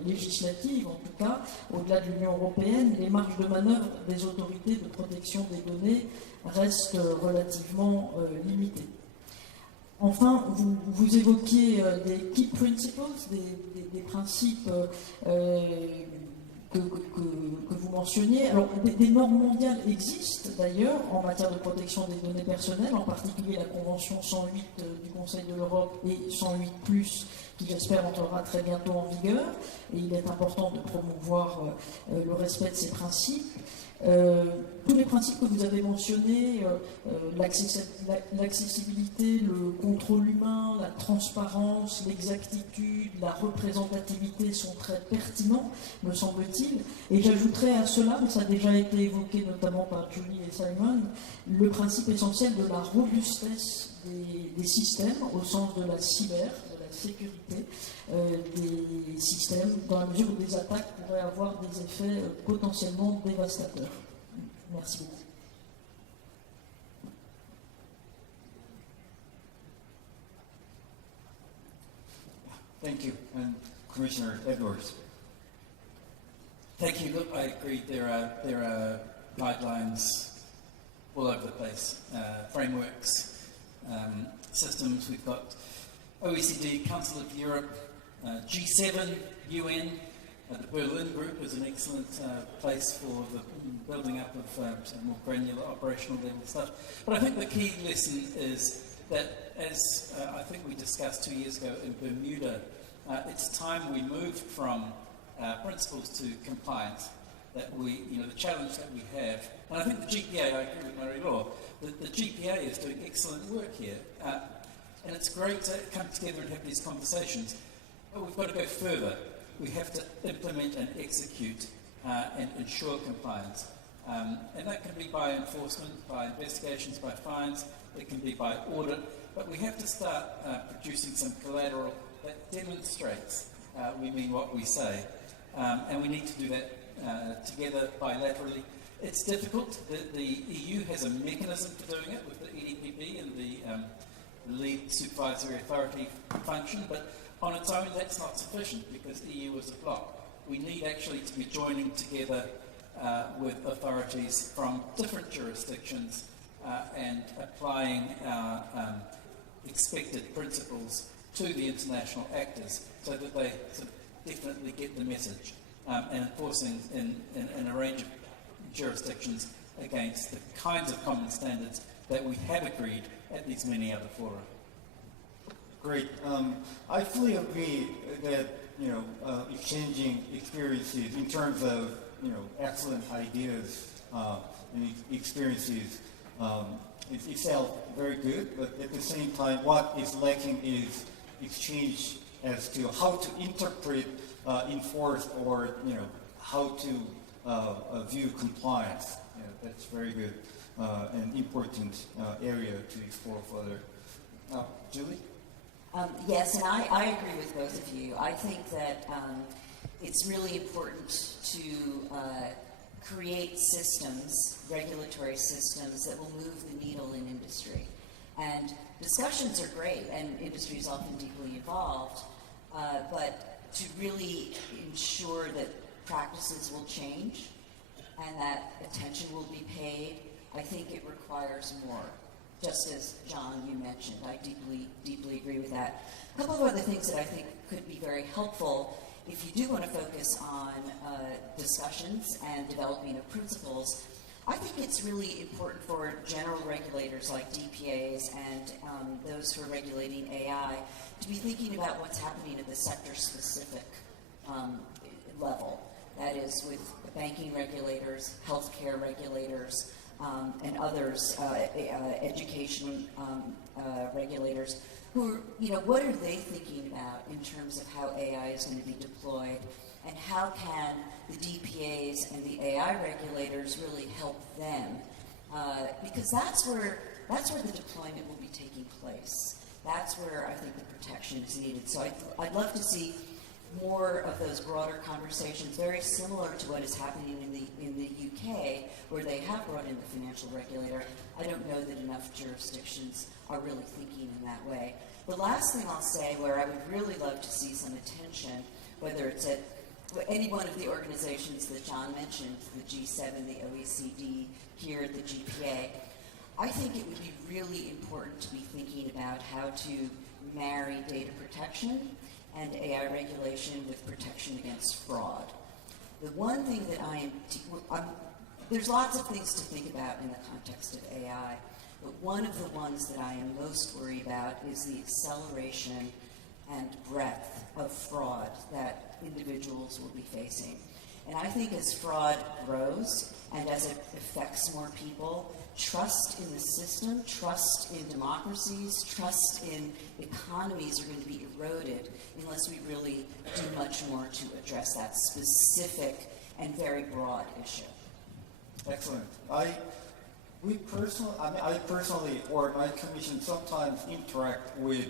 législative, en tout cas, au-delà de l'Union européenne, les marges de manœuvre des autorités de protection des données restent relativement limitées. Enfin, vous évoquiez des key principles, des principes que vous mentionniez. Alors, des normes mondiales existent d'ailleurs en matière de protection des données personnelles, en particulier la Convention 108 du Conseil de l'Europe et 108+, qui j'espère entrera très bientôt en vigueur. Et il est important de promouvoir le respect de ces principes. Tous les principes que vous avez mentionnés, l'accessibilité, le contrôle humain, la transparence, l'exactitude, la représentativité sont très pertinents, me semble-t-il. Et j'ajouterais à cela, mais ça a déjà été évoqué notamment par Julie et Simon, le principe essentiel de la robustesse des systèmes au sens de la cyber, de la sécurité des systèmes, dans la mesure où des attaques pourraient avoir des effets potentiellement dévastateurs. Merci beaucoup. Thank you. And Commissioner Edwards. Thank you. Look, I agree. There are guidelines all over the place, frameworks, systems. We've got OECD, Council of Europe, G7, UN. The Berlin Group is an excellent place for the building up of some more granular operational level stuff. But I think the key lesson is that, as I think we discussed 2 years ago in Bermuda, it's time we moved from principles to compliance. That we, the challenge that we have, and I think the GPA, I agree with Marie-Laure, the GPA is doing excellent work here, and it's great to come together and have these conversations, but we've got to go further. We have to implement and execute and ensure compliance. And that can be by enforcement, by investigations, by fines, it can be by audit, but we have to start producing some collateral that demonstrates we mean what we say. And we need to do that together bilaterally. It's difficult. The EU has a mechanism for doing it with the EDPB and the lead supervisory authority function, but on its own that's not sufficient because the EU is a bloc. We need actually to be joining together with authorities from different jurisdictions and applying our expected principles to the international actors so that they definitely get the message and enforcing in a range of jurisdictions against the kinds of common standards that we have agreed at these many other fora. Great. I fully agree that exchanging experiences in terms of excellent ideas and experiences is itself very good, but at the same time, what is lacking is exchange as to how to interpret, enforce, or how to view compliance. That's very good and important area to explore further. Julie? Yes, and I agree with both of you. I think that it's really important to create systems, regulatory systems, that will move the needle in industry. And discussions are great, and industry is often deeply involved, but to really ensure that practices will change and that attention will be paid, I think it requires more. Just as, John, you mentioned, I deeply, deeply agree with that. A couple of other things that I think could be very helpful if you do want to focus on discussions and developing of principles. I think it's really important for general regulators like DPAs and those who are regulating AI to be thinking about what's happening at the sector-specific level. That is, with banking regulators, healthcare regulators, and others, education regulators, who are, what are they thinking about in terms of how AI is going to be deployed, and how can the DPAs and the AI regulators really help them? Because that's where the deployment will be taking place. That's where I think the protection is needed. So I'd love to see more of those broader conversations, very similar to what is happening in the UK, where they have brought in the financial regulator. I don't know that enough jurisdictions are really thinking in that way. The last thing I'll say, where I would really love to see some attention, whether it's at any one of the organizations that John mentioned, the G7, the OECD, here at the GPA, I think it would be really important to be thinking about how to marry data protection and AI regulation with protection against fraud. The one thing that there's lots of things to think about in the context of AI, but one of the ones that I am most worried about is the acceleration and breadth of fraud that individuals will be facing. And I think as fraud grows and as it affects more people, trust in the system, trust in democracies, trust in economies are going to be eroded unless we really do much more to address that specific and very broad issue. Excellent. I personally, or my commission sometimes interact with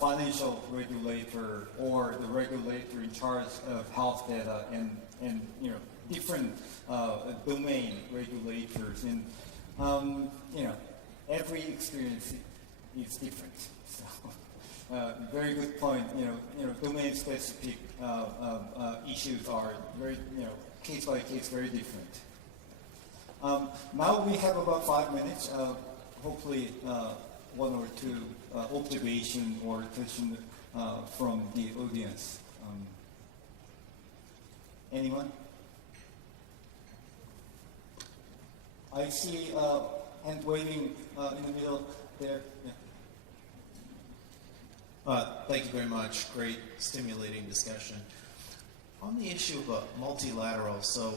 financial regulator or the regulator in charge of health data and different domain regulators, and every experience is different. So, very good point. Domain specific issues are very case by case very different. Now we have about 5 minutes. Hopefully, one or two observation or question from the audience. Anyone? I see hand waving in the middle there. Yeah. Thank you very much. Great, stimulating discussion. On the issue of multilateral, so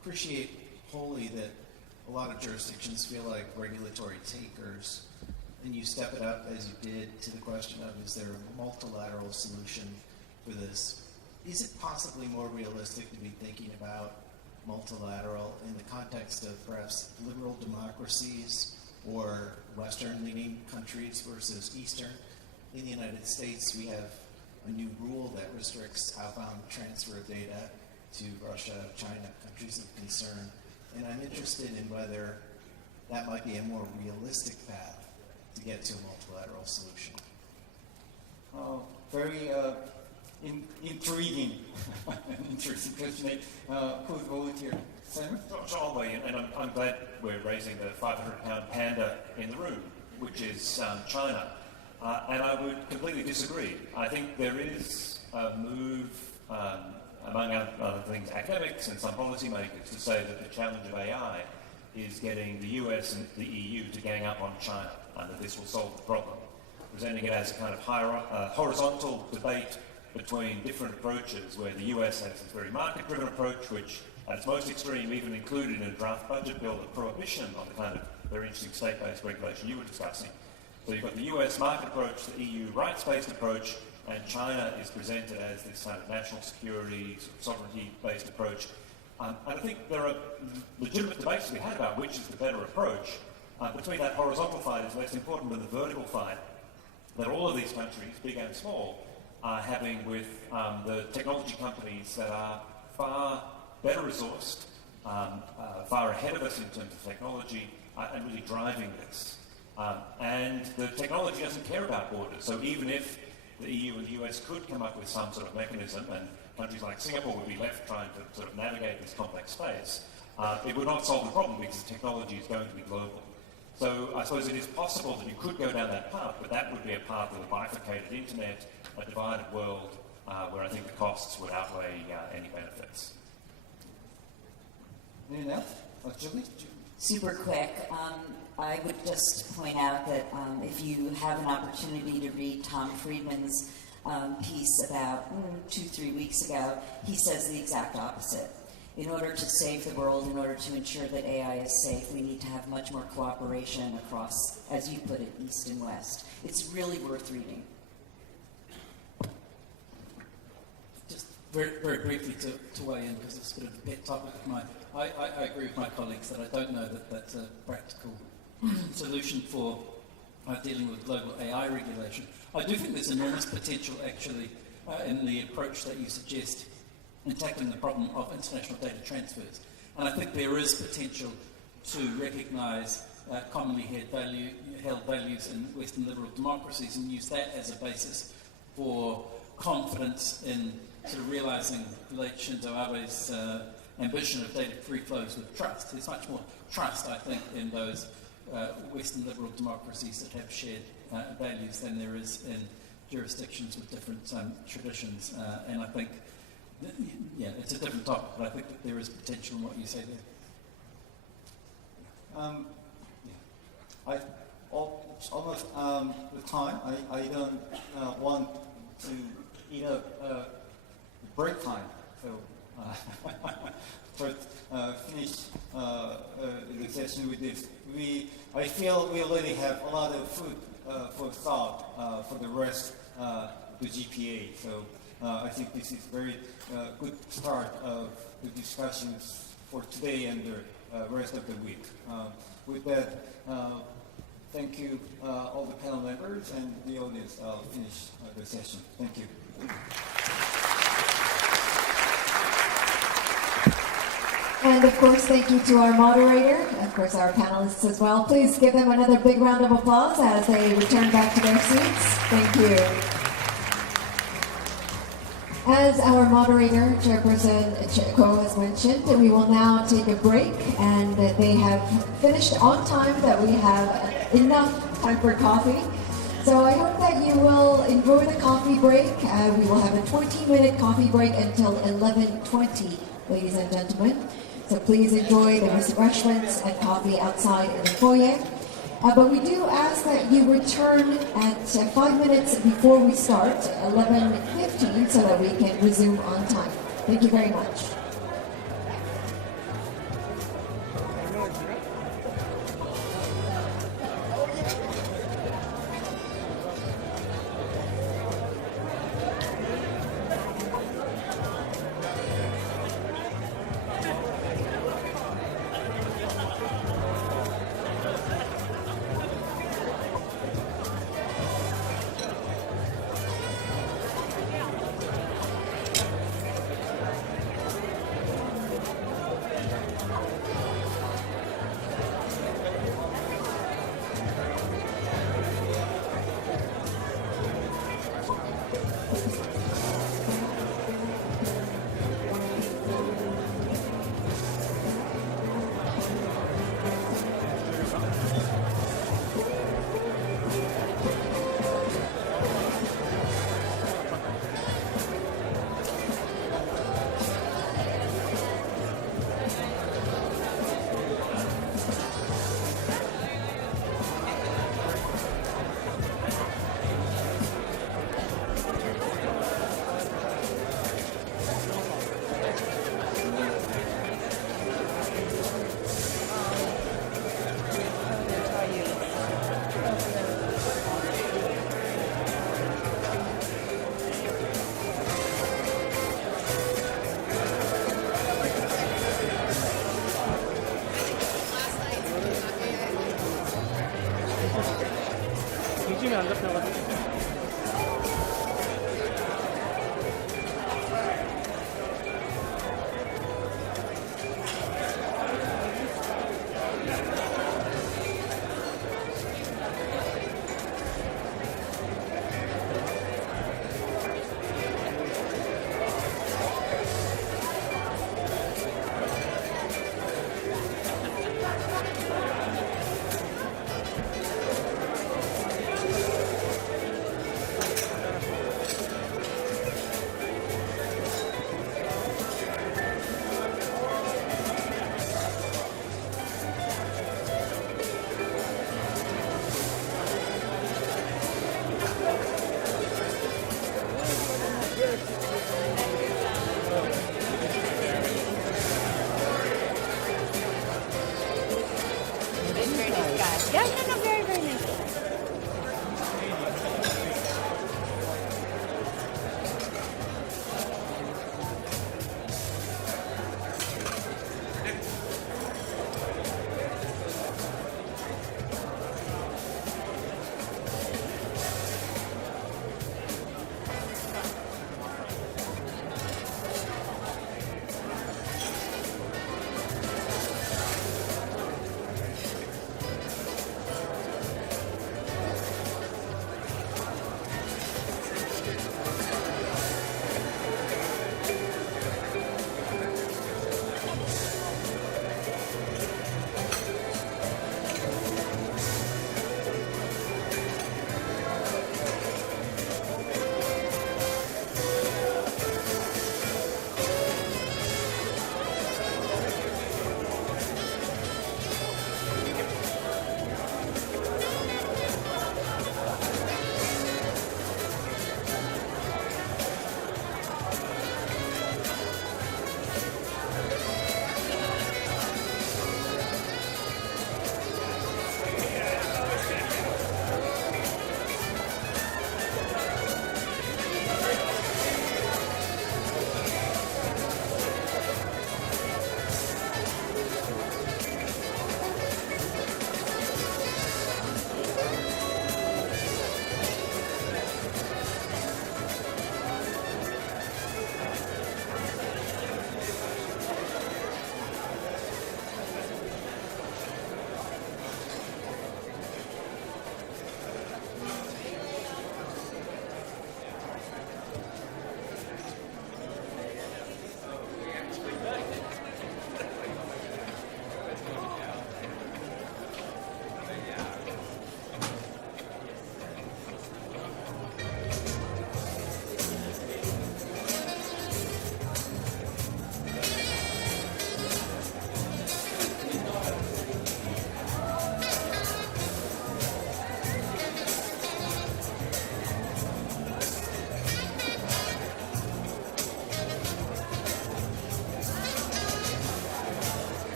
appreciate wholly that a lot of jurisdictions feel like regulatory takers, and you step it up as you did to the question of, is there a multilateral solution for this? Is it possibly more realistic to be thinking about multilateral in the context of perhaps liberal democracies or Western-leaning countries versus Eastern? In the United States, we have a new rule that restricts outbound transfer of data to Russia, China, countries of concern. And I'm interested in whether that might be a more realistic path to get to a multilateral solution. Very intriguing, interesting question. Who's volunteered? Simon? I'll weigh in, and I'm glad we're raising the 500-pound panda in the room, which is China. And I would completely disagree. I think there is a move, among other things, academics and some policymakers to say that the challenge of AI is getting the US and the EU to gang up on China, and that this will solve the problem. Presenting it as a kind of horizontal debate between different approaches, where the US has this very market-driven approach, which at its most extreme even included in a draft budget bill the prohibition of the kind of very interesting state-based regulation you were discussing. So you've got the US market approach, the EU rights-based approach, and China is presented as this kind of national security, sovereignty-based approach. And I think there are legitimate debates to be had about which is the better approach. Between that horizontal fight is less important than the vertical fight that all of these countries, big and small, are having with the technology companies that are far better resourced, far ahead of us in terms of technology, and really driving this. And the technology doesn't care about borders. So even if the EU and the US could come up with some sort of mechanism, and countries like Singapore would be left trying to sort of navigate this complex space, it would not solve the problem because the technology is going to be global. So I suppose it is possible that you could go down that path, but that would be a path of a bifurcated internet, a divided world, where I think the costs would outweigh any benefits. Anything else? Julie? Super quick. I would just point out that if you have an opportunity to read Tom Friedman's piece about 2-3 weeks ago, he says the exact opposite. In order to save the world, in order to ensure that AI is safe, we need to have much more cooperation across, as you put it, East and West. It's really worth reading. Just very, very briefly to weigh in, because it's a bit of a pet topic of mine. I agree with my colleagues that I don't know that that's a practical solution for dealing with global AI regulation. I do think there's enormous potential, actually, in the approach that you suggest in tackling the problem of international data transfers. And I think there is potential to recognise commonly held values in Western liberal democracies and use that as a basis for confidence in sort of realising late Shinzo Abe's ambition of data-free flows with trust. There's much more trust, I think, in those Western liberal democracies that have shared values than there is in jurisdictions with different traditions. And I think, it's a different topic, but I think that there is potential in what you say there. I almost with time. I don't want to eat up break time, so first finish session with this. I feel we already have a lot of food for thought for the rest of the GPA. So I think this is very good start of the discussions for today and the rest of the week. With that, thank you all the panel members and the audience. I'll finish the session. Thank you. And of course, thank you to our moderator, and of course our panelists as well. Please give them another big round of applause as they return back to their seats. Thank you. As our moderator, Chairperson Ko has mentioned, we will now take a break, and they have finished on time, that we have enough time for coffee. So I hope that you will enjoy the coffee break. We will have a 20-minute coffee break until 11:20, ladies and gentlemen. So please enjoy the refreshments and coffee outside in the foyer. But we do ask that you return at 5 minutes before we start, 11:15, so that we can resume on time. Thank you very much.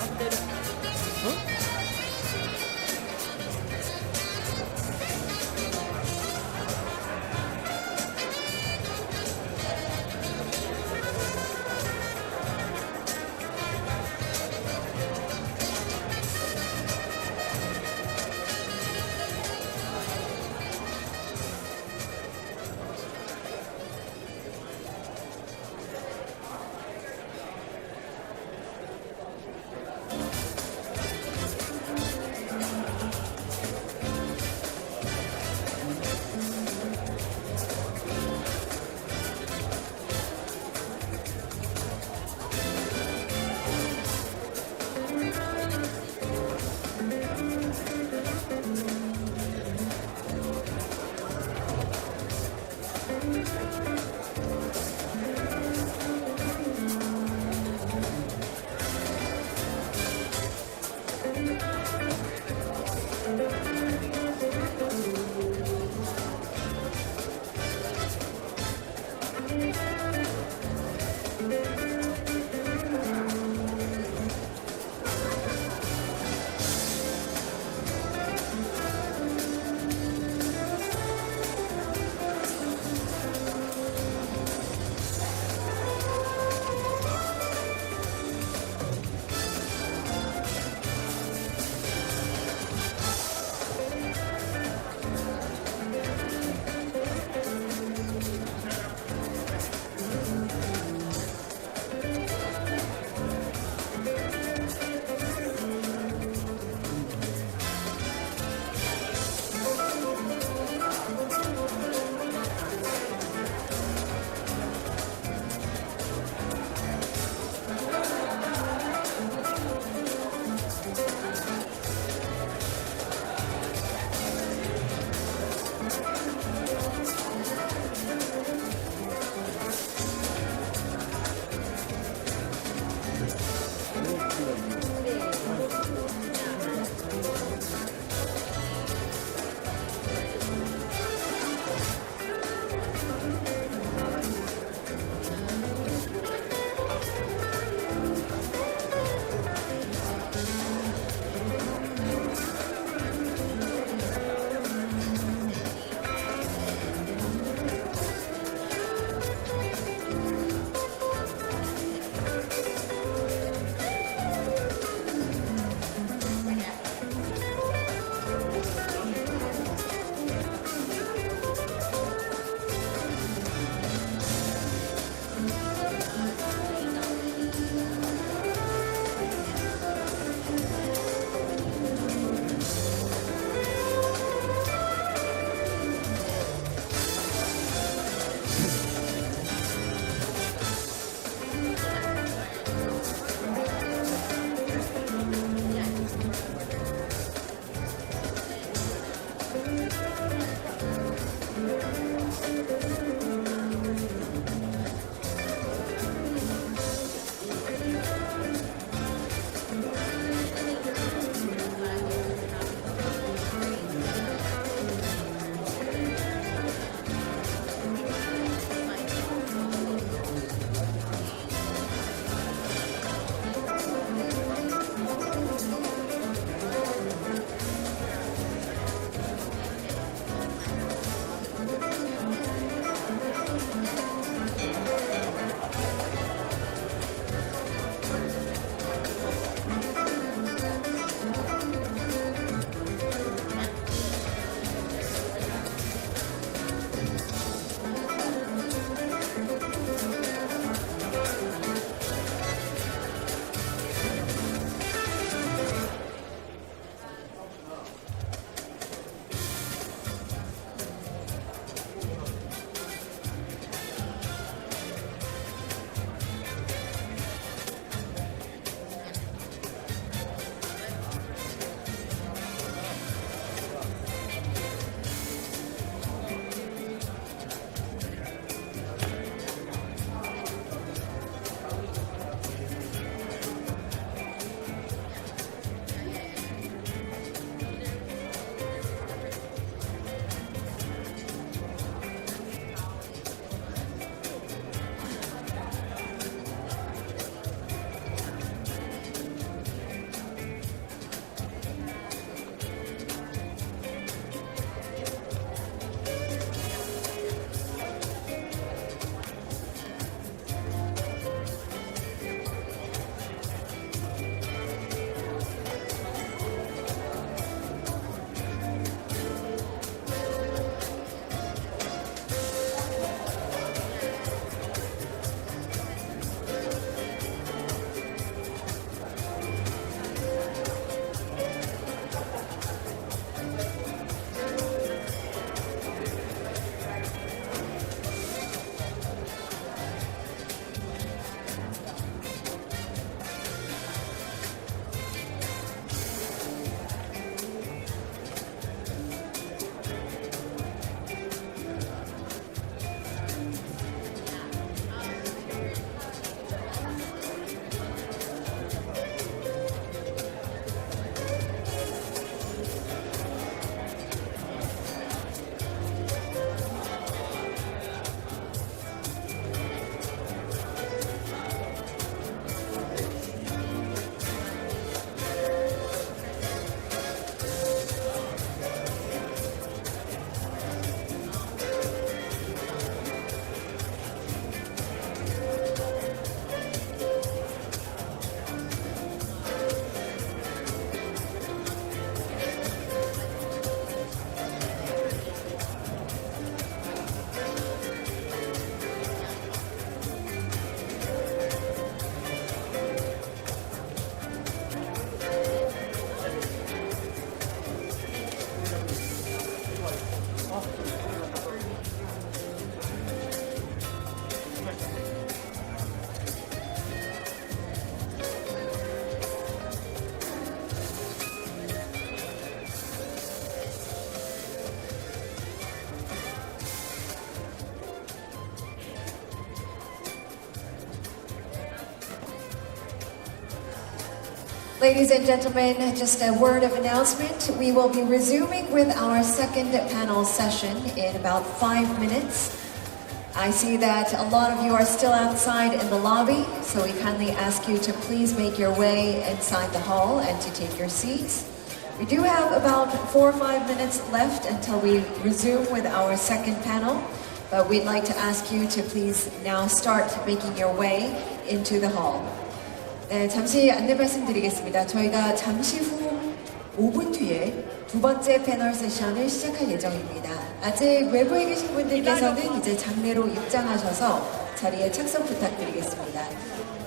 ってる。Ladies and gentlemen, just a word of announcement. We will be resuming with our second panel session in about 5 minutes. I see that a lot of you are still outside in the lobby, so we kindly ask you to please make your way inside the hall and to take your seats. We do have about 4 or 5 minutes left until we resume with our second panel, but we'd like to ask you to please now start making your way into the hall. 네, 잠시 안내 말씀드리겠습니다. 저희가 잠시 후 5분 뒤에 두 번째 패널 세션을 시작할 예정입니다. 아직 외부에 계신 분들께서는 이제 장내로 입장하셔서 자리에 착석 부탁드리겠습니다.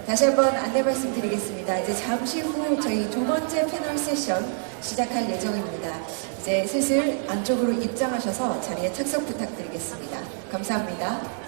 다시 한번 안내 말씀드리겠습니다. 이제 잠시 후 저희 두 번째 패널 세션 시작할 예정입니다. 이제 슬슬 안쪽으로 입장하셔서 자리에 착석 부탁드리겠습니다. 감사합니다.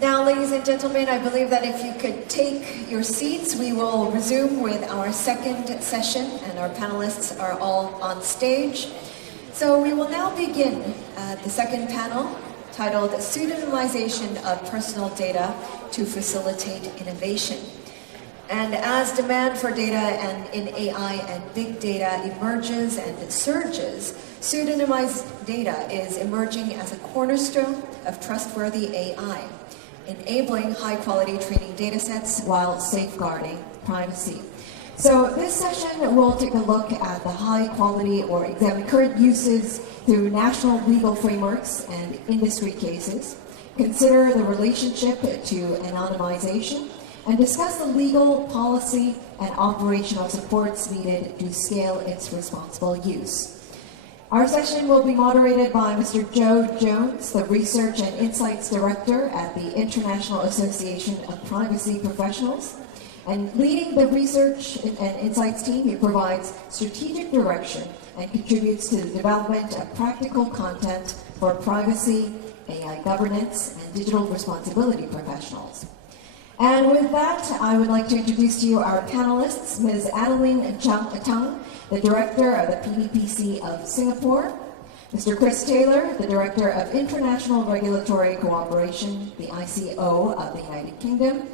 Now, ladies and gentlemen, I believe that if you could take your seats, we will resume with our second session, and our panelists are all on stage. So we will now begin the second panel, titled Pseudonymization of Personal Data to Facilitate Innovation. And as demand for data and in AI and big data emerges and surges, pseudonymized data is emerging as a cornerstone of trustworthy AI, enabling high-quality training data sets while safeguarding privacy. So this session will take a look at the high-quality or examine current uses through national legal frameworks and industry cases, consider the relationship to anonymization, and discuss the legal, policy, and operational supports needed to scale its responsible use. Our session will be moderated by Mr. Joe Jones, the Research and Insights Director at the International Association of Privacy Professionals. And leading the Research and Insights team, he provides strategic direction and contributes to the development of practical content for privacy, AI governance, and digital responsibility professionals. And with that, I would like to introduce to you our panelists, Ms. Adeline Tung, the Director of the PDPC of Singapore, Mr. Chris Taylor, the Director of International Regulatory Cooperation, the ICO of the United Kingdom,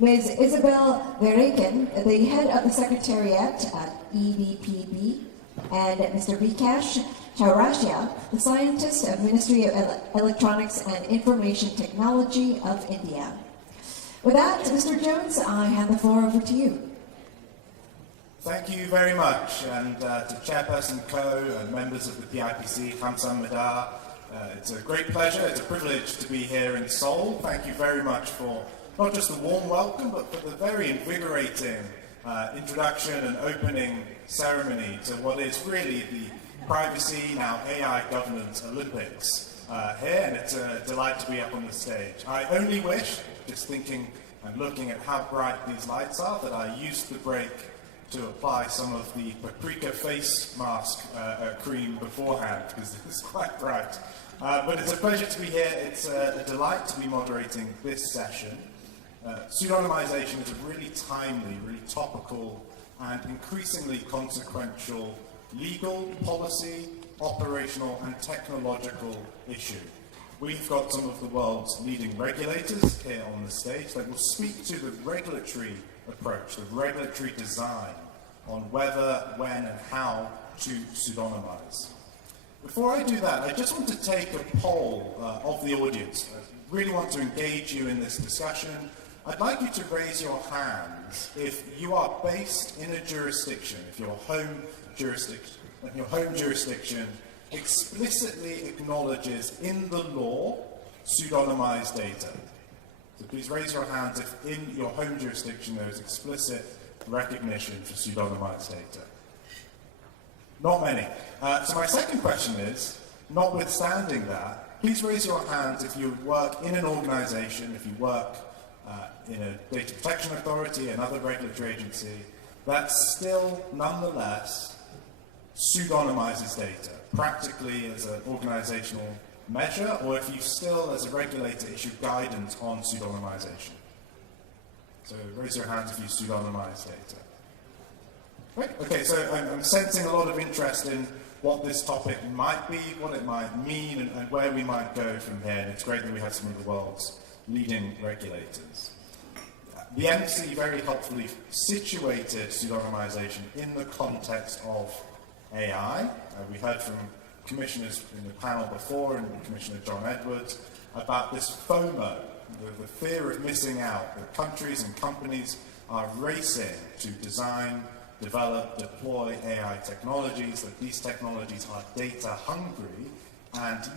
Ms. Isabel Verreken, the Head of the Secretariat at EDPB, and Mr. Vikash Chaurashia, the Scientist of Ministry of Electronics and Information Technology of India. With that, Mr. Jones, I hand the floor over to you. Thank you very much, and to Chairperson Ko and members of the PIPC, Kamsahamnida. It's a great pleasure, it's a privilege to be here in Seoul. Thank you very much for not just the warm welcome, but for the very invigorating introduction and opening ceremony to what is really the Privacy, now AI Governance Olympics here, and it's a delight to be up on the stage. I only wish, just thinking and looking at how bright these lights are, that I used the break to apply some of the paprika face mask cream beforehand, because it's quite bright. But it's a pleasure to be here. It's a delight to be moderating this session. Pseudonymization is a really timely, really topical, and increasingly consequential legal, policy, operational, and technological issue. We've got some of the world's leading regulators here on the stage that will speak to the regulatory approach, the regulatory design on whether, when, and how to pseudonymize. Before I do that, I just want to take a poll of the audience. I really want to engage you in this discussion. I'd like you to raise your hands if you are based in a jurisdiction, if your home jurisdiction explicitly acknowledges in the law pseudonymized data. So please raise your hands if in your home jurisdiction there is explicit recognition for pseudonymized data. Not many. So my second question is, notwithstanding that, please raise your hands if you work in an organization, if you work in a data protection authority, another regulatory agency, that still, nonetheless, pseudonymizes data, practically as an organizational measure, or if you still, as a regulator, issue guidance on pseudonymization. So raise your hands if you pseudonymize data. Great. Okay, so I'm sensing a lot of interest in what this topic might be, what it might mean, and where we might go from here. And it's great that we have some of the world's leading regulators. The MC very helpfully situated pseudonymization in the context of AI. We heard from commissioners in the panel before, and Commissioner John Edwards, about this FOMO, the fear of missing out, that countries and companies are racing to design, develop, deploy AI technologies, that these technologies are data hungry, and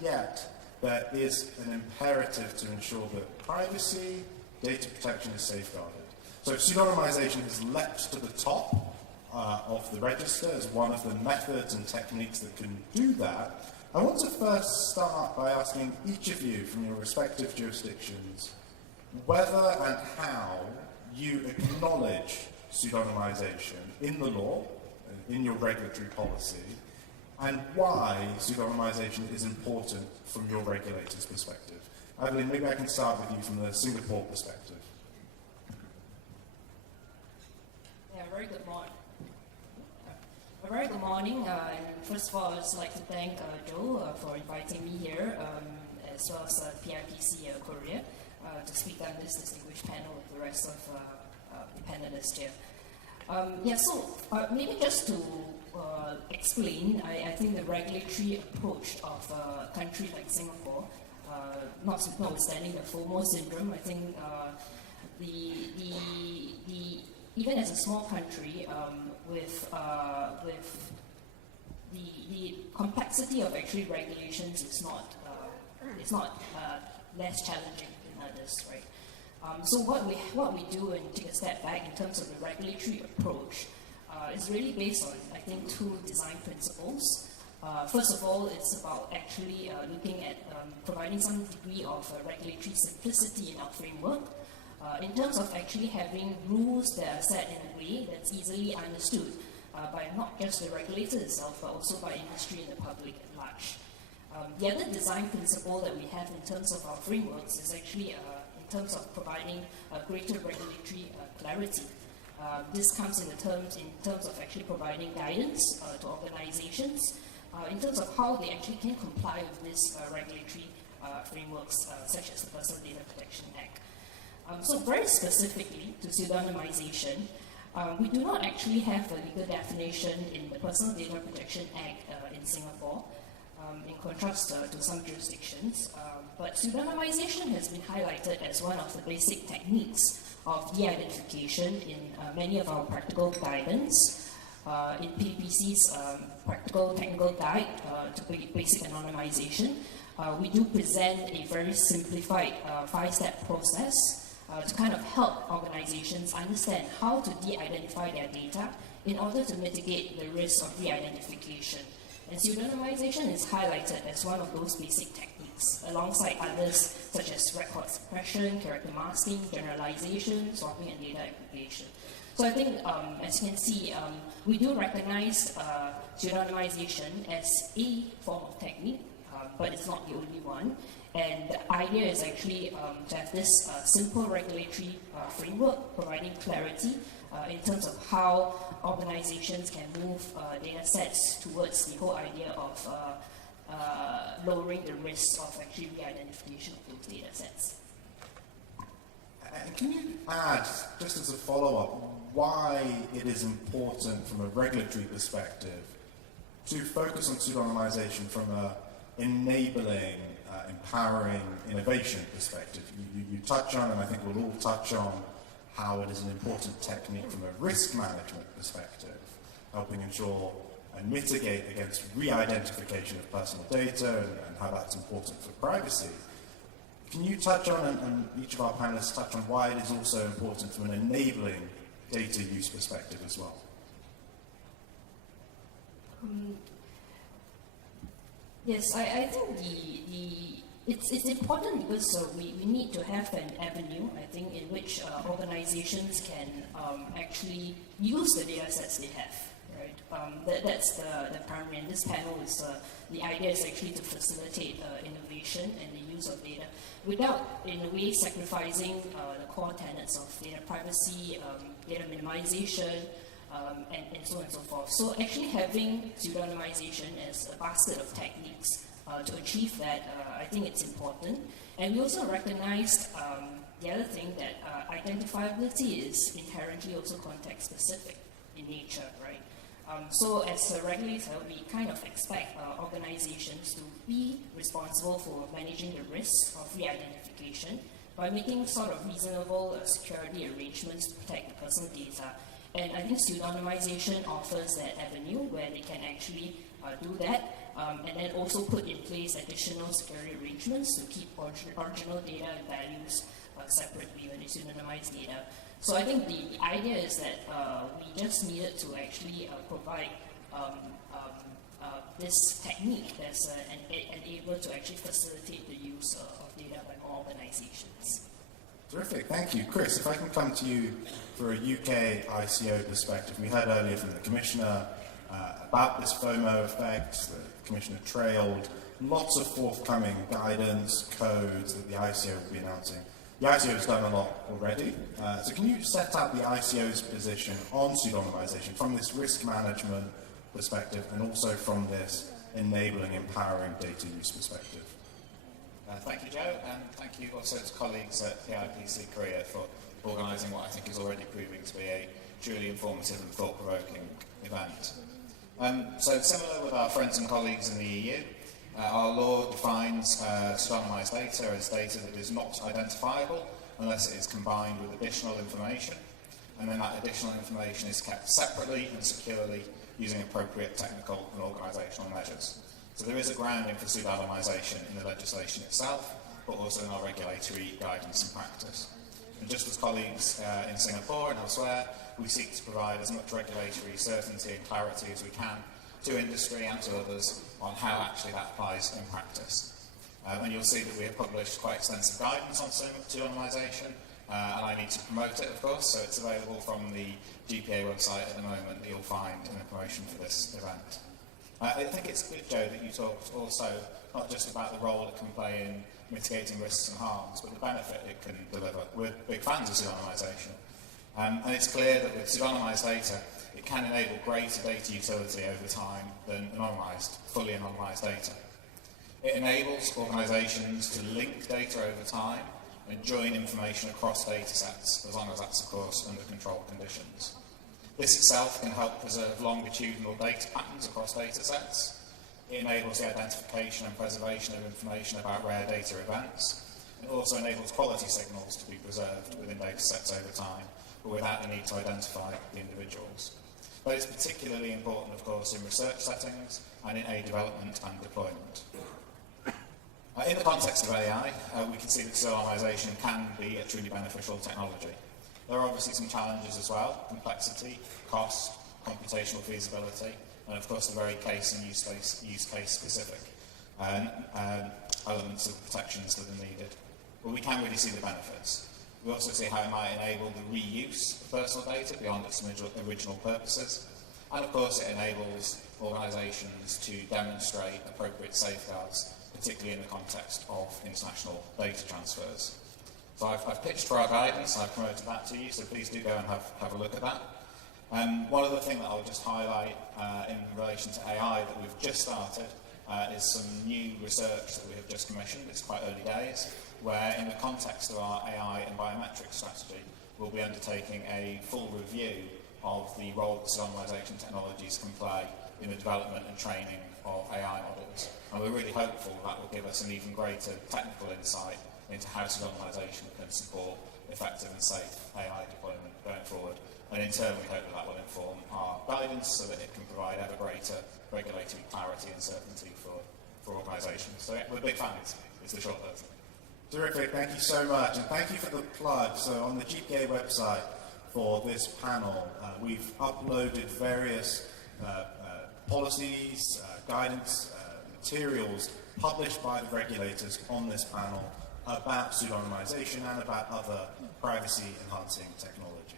yet there is an imperative to ensure that privacy, data protection is safeguarded. So pseudonymization has leapt to the top of the register as one of the methods and techniques that can do that. I want to first start by asking each of you from your respective jurisdictions whether and how you acknowledge pseudonymization in the law, in your regulatory policy, and why pseudonymization is important from your regulator's perspective. Adeline, maybe I can start with you from the Singapore perspective. Yeah, very good morning. A very good morning, and first of all, I'd just like to thank Joe for inviting me here, as well as PIPC Korea, to speak on this distinguished panel with the rest of the panelists here. Maybe just to explain, I think the regulatory approach of a country like Singapore, notwithstanding the FOMO syndrome, I think even as a small country, with the complexity of actually regulations is not less challenging than others, right? So what we do, and take a step back in terms of the regulatory approach, is really based on, I think, two design principles. First of all, it's about actually looking at providing some degree of regulatory simplicity in our framework, in terms of actually having rules that are set in a way that's easily understood by not just the regulator itself, but also by industry and the public at large. The other design principle that we have in terms of our frameworks is actually in terms of providing greater regulatory clarity. This comes in terms of actually providing guidance to organizations in terms of how they actually can comply with these regulatory frameworks, such as the Personal Data Protection Act. So very specifically to pseudonymization, we do not actually have a legal definition in the Personal Data Protection Act in Singapore, in contrast to some jurisdictions. But pseudonymization has been highlighted as one of the basic techniques of de-identification in many of our practical guidance. In PPC's Practical Technical Guide to Basic Anonymization, we do present a very simplified 5-step process to kind of help organizations understand how to de-identify their data in order to mitigate the risk of de-identification. And pseudonymization is highlighted as one of those basic techniques, alongside others such as record suppression, character masking, generalization, swapping, and data aggregation. So I think, as you can see, we do recognize pseudonymization as a form of technique, but it's not the only one. And the idea is actually to have this simple regulatory framework providing clarity in terms of how organizations can move data sets towards the whole idea of lowering the risk of actually re-identification of those data sets. And can you add, just as a follow-up, why it is important from a regulatory perspective to focus on pseudonymization from an enabling, empowering innovation perspective? You touch on, and I think we'll all touch on, how it is an important technique from a risk management perspective, helping ensure and mitigate against re-identification of personal data and how that's important for privacy. Can you touch on, and each of our panelists touch on, why it is also important from an enabling data use perspective as well? Yes, I think it's important because we need to have an avenue, I think, in which organizations can actually use the data sets they have, right? That's the primary, and this panel is, the idea is actually to facilitate innovation and the use of data without, in a way, sacrificing the core tenets of data privacy, data minimization, and so on and so forth. So actually having pseudonymization as a basket of techniques to achieve that, I think it's important. And we also recognized the other thing that identifiability is inherently also context-specific in nature, right? So as a regulator, we kind of expect organizations to be responsible for managing the risks of re-identification by making sort of reasonable security arrangements to protect the personal data. And I think pseudonymization offers that avenue where they can actually do that, and then also put in place additional security arrangements to keep original data and values separately when you pseudonymize data. So I think the idea is that we just needed to actually provide this technique that's able to actually facilitate the use of data by more organizations. Terrific, thank you. Chris, if I can come to you for a UK ICO perspective. We heard earlier from the Commissioner about this FOMO effect. The Commissioner trailed lots of forthcoming guidance, codes that the ICO will be announcing. The ICO has done a lot already. So can you set out the ICO's position on pseudonymization from this risk management perspective and also from this enabling, empowering data use perspective? Thank you, Joe, and thank you also to colleagues at PIPC Korea for organising what I think is already proving to be a truly informative and thought-provoking event. So similar with our friends and colleagues in the EU, our law defines pseudonymised data as data that is not identifiable unless it is combined with additional information, and then that additional information is kept separately and securely using appropriate technical and organisational measures. So there is a grounding for pseudonymisation in the legislation itself, but also in our regulatory guidance and practice. And just as colleagues in Singapore and elsewhere, we seek to provide as much regulatory certainty and clarity as we can to industry and to others on how actually that applies in practice. And you'll see that we have published quite extensive guidance on pseudonymisation, and I need to promote it, of course, so it's available from the GPA website at the moment that you'll find in the promotion for this event. I think it's good, Joe, that you talked also not just about the role it can play in mitigating risks and harms, but the benefit it can deliver. We're big fans of pseudonymisation. And it's clear that with pseudonymised data, it can enable greater data utility over time than anonymised, fully anonymised data. It enables organisations to link data over time and join information across data sets, as long as that's, of course, under controlled conditions. This itself can help preserve longitudinal data patterns across data sets. It enables the identification and preservation of information about rare data events. It also enables quality signals to be preserved within data sets over time, but without the need to identify the individuals. But it's particularly important, of course, in research settings and in aid development and deployment. In the context of AI, we can see that pseudonymisation can be a truly beneficial technology. There are obviously some challenges as well: complexity, cost, computational feasibility, and of course the very case and use case specific elements of protections that are needed. But we can really see the benefits. We also see how it might enable the reuse of personal data beyond its original purposes. And of course it enables organisations to demonstrate appropriate safeguards, particularly in the context of international data transfers. So I've pitched for our guidance, I've promoted that to you, so please do go and have a look at that. One other thing that I'll just highlight in relation to AI that we've just started is some new research that we have just commissioned. It's quite early days, where in the context of our AI and biometric strategy, we'll be undertaking a full review of the role that pseudonymisation technologies can play in the development and training of AI models. And we're really hopeful that will give us an even greater technical insight into how pseudonymisation can support effective and safe AI deployment going forward. And in turn, we hope that will inform our guidance so that it can provide ever greater regulatory clarity and certainty for organisations. So yeah, we're big fans, is the short version. Terrific, thank you so much, and thank you for the plug. So on the GPA website for this panel, we've uploaded various policies, guidance, materials published by the regulators on this panel about pseudonymization and about other privacy-enhancing technologies.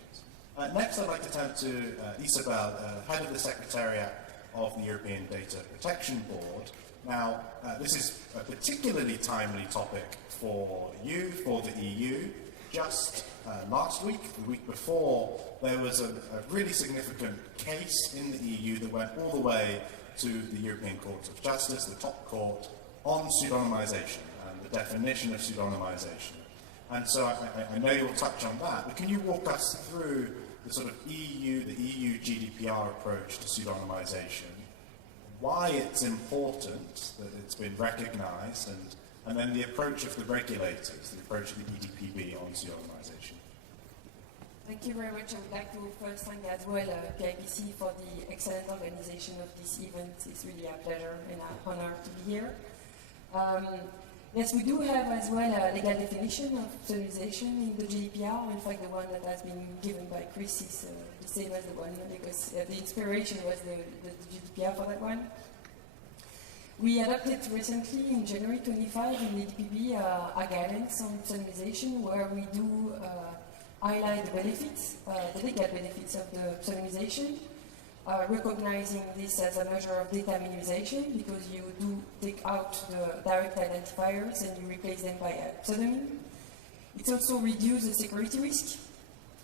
Next, I'd like to turn to Isabel, head of the Secretariat of the European Data Protection Board. Now, this is a particularly timely topic for you, for the EU. Just last week, the week before, there was a really significant case in the EU that went all the way to the European Court of Justice, the top court, on pseudonymization and the definition of pseudonymization. And so I know you'll touch on that, but can you walk us through the sort of the EU GDPR approach to pseudonymization, why it's important that it's been recognized, and then the approach of the regulators, the approach of the EDPB on pseudonymization? Thank you very much. I would like to first thank as well PIPC for the excellent organization of this event. It's really a pleasure and an honor to be here. Yes, we do have as well a legal definition of pseudonymization in the GDPR. In fact, the one that has been given by Chris is the same as the one, because the inspiration was the GDPR for that one. We adopted recently, in January 25, in the EDPB, a guidance on pseudonymization, where we do highlight the benefits, the legal benefits of the pseudonymization, recognizing this as a measure of data minimization, because you do take out the direct identifiers and you replace them by a pseudonym. It also reduces the security risk.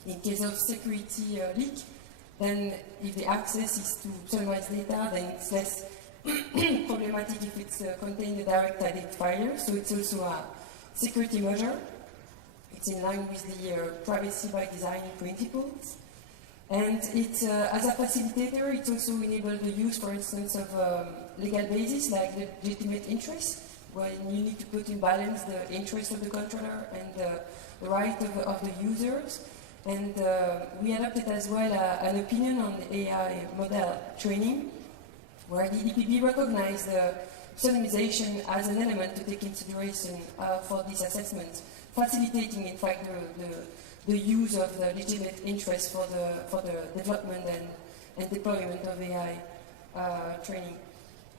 In case of security leak, then if the access is to pseudonymized data, then it's less problematic if it's contains the direct identifier. So it's also a security measure. It's in line with the privacy by design principles. And it's, as a facilitator, it also enables the use, for instance, of legal basis like legitimate interest, when you need to put in balance the interest of the controller and the right of the users. And we adopted as well an opinion on the AI model training, where the EDPB recognized pseudonymization as an element to take into consideration for this assessment, facilitating, in fact, the use of the legitimate interest for the development and deployment of AI training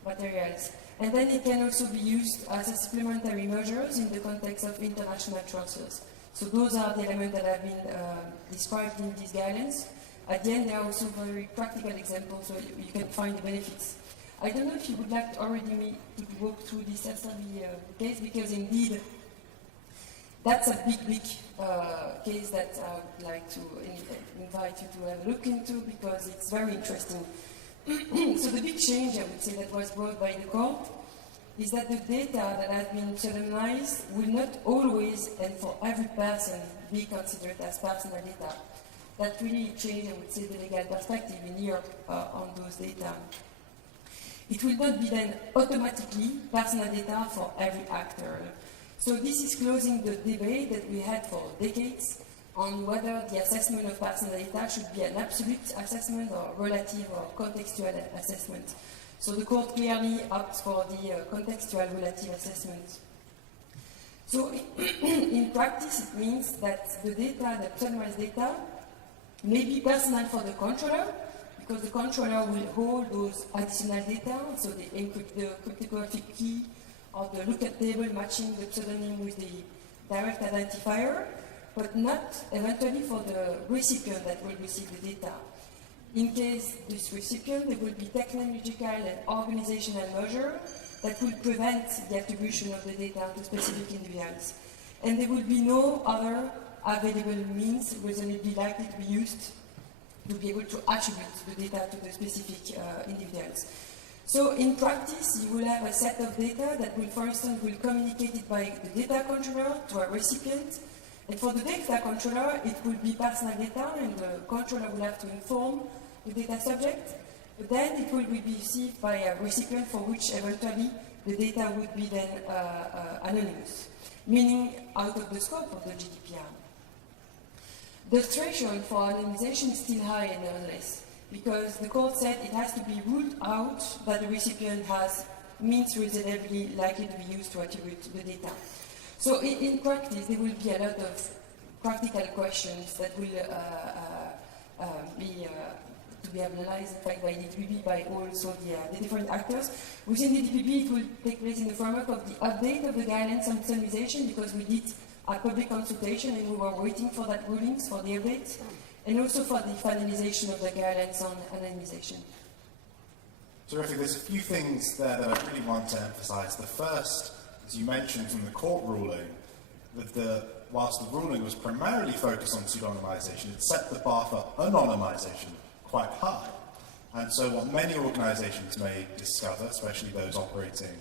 materials. And then it can also be used as a supplementary measures in the context of international transfers. So those are the elements that have been described in these guidelines. At the end, there are also very practical examples, so you can find the benefits. I don't know if you would like already me to walk through this SRB case, because indeed, that's a big case that I would like to invite you to have a look into, because it's very interesting. So the big change, I would say, that was brought by the court is that the data that has been pseudonymized will not always and for every person be considered as personal data. That really changed, I would say, the legal perspective in Europe on those data. It will not be then automatically personal data for every actor. So this is closing the debate that we had for decades on whether the assessment of personal data should be an absolute assessment or relative or contextual assessment. So the court clearly opts for the contextual relative assessment. So in practice, it means that the data, the pseudonymized data, may be personal for the controller, because the controller will hold those additional data, so the cryptographic key or the lookup table matching the pseudonym with the direct identifier, but not eventually for the recipient that will receive the data. In case this recipient, there will be technological and organizational measures that will prevent the attribution of the data to specific individuals. And there will be no other available means reasonably likely to be used to be able to attribute the data to the specific individuals. So in practice, you will have a set of data that will, for instance, will communicate it by the data controller to a recipient. And for the data controller, it will be personal data, and the controller will have to inform the data subject. But then it will be received by a recipient for which eventually the data would be then anonymous, meaning out of the scope of the GDPR. The threshold for anonymization is still high nonetheless, because the court said it has to be ruled out that the recipient has means reasonably likely to be used to attribute the data. So in practice, there will be a lot of practical questions that will be to be analyzed, in fact, by the DPP, by also the different actors. Within the DPP, it will take place in the framework of the update of the guidelines on pseudonymization, because we did a public consultation and we were waiting for that rulings for the update, and also for the finalization of the guidelines on anonymization. Terrific. There's a few things there that I really want to emphasize. The first, as you mentioned from the court ruling, that whilst the ruling was primarily focused on pseudonymization, it set the bar for anonymization quite high. And so what many organizations may discover, especially those operating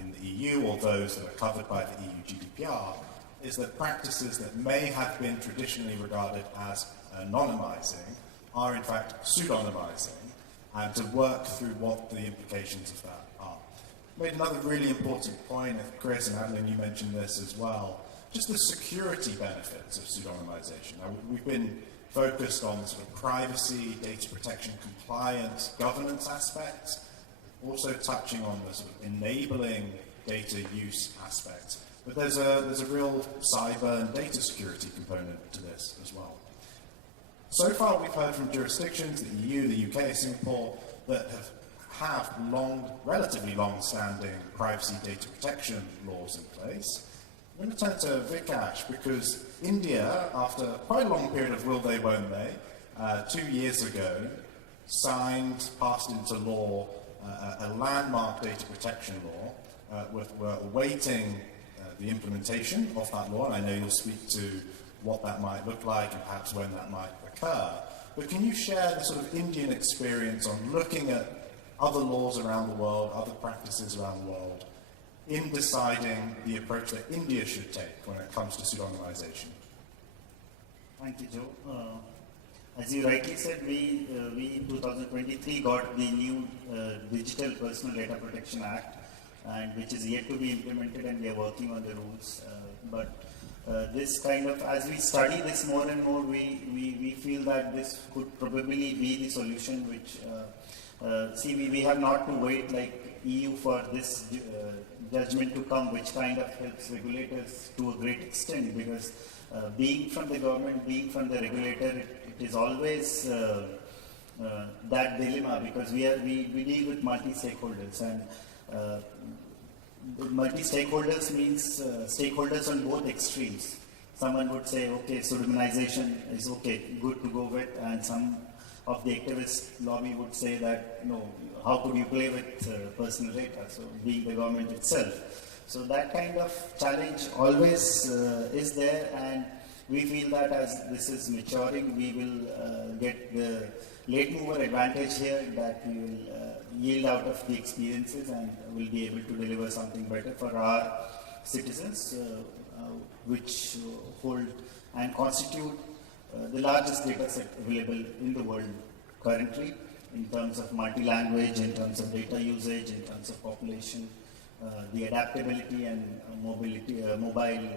in the EU or those that are covered by the EU GDPR, is that practices that may have been traditionally regarded as anonymizing are in fact pseudonymizing, and to work through what the implications of that are. Made another really important point, Chris and Adeline, you mentioned this as well, just the security benefits of pseudonymization. Now, we've been focused on sort of privacy, data protection, compliance, governance aspects, also touching on the sort of enabling data use aspects. But there's a real cyber and data security component to this as well. So far, we've heard from jurisdictions, the EU, the UK, Singapore, that have relatively long-standing privacy data protection laws in place. I'm going to turn to Vikash, because India, after quite a long period of will they, won't they, 2 years ago, passed into law a landmark data protection law. We're awaiting the implementation of that law, and I know you'll speak to what that might look like and perhaps when that might occur. But can you share the sort of Indian experience on looking at other laws around the world, other practices around the world, in deciding the approach that India should take when it comes to pseudonymization? Thank you, Joe. As you rightly said, we in 2023 got the new Digital Personal Data Protection Act, and which is yet to be implemented, and we are working on the rules. But this kind of, as we study this more and more, we feel that this could probably be the solution which, we have not to wait like EU for this judgment to come, which kind of helps regulators to a great extent, because being from the government, being from the regulator, it is always that dilemma, because we deal with multi-stakeholders, and multi-stakeholders means stakeholders on both extremes. Someone would say, okay, pseudonymization is okay, good to go with, and some of the activist lobby would say that, no, how could you play with personal data, so being the government itself. So that kind of challenge always is there, and we feel that as this is maturing, we will get the late mover advantage here, that we will yield out of the experiences and will be able to deliver something better for our citizens, which hold and constitute the largest data set available in the world currently, in terms of multi-language, in terms of data usage, in terms of population, the adaptability and mobility, mobile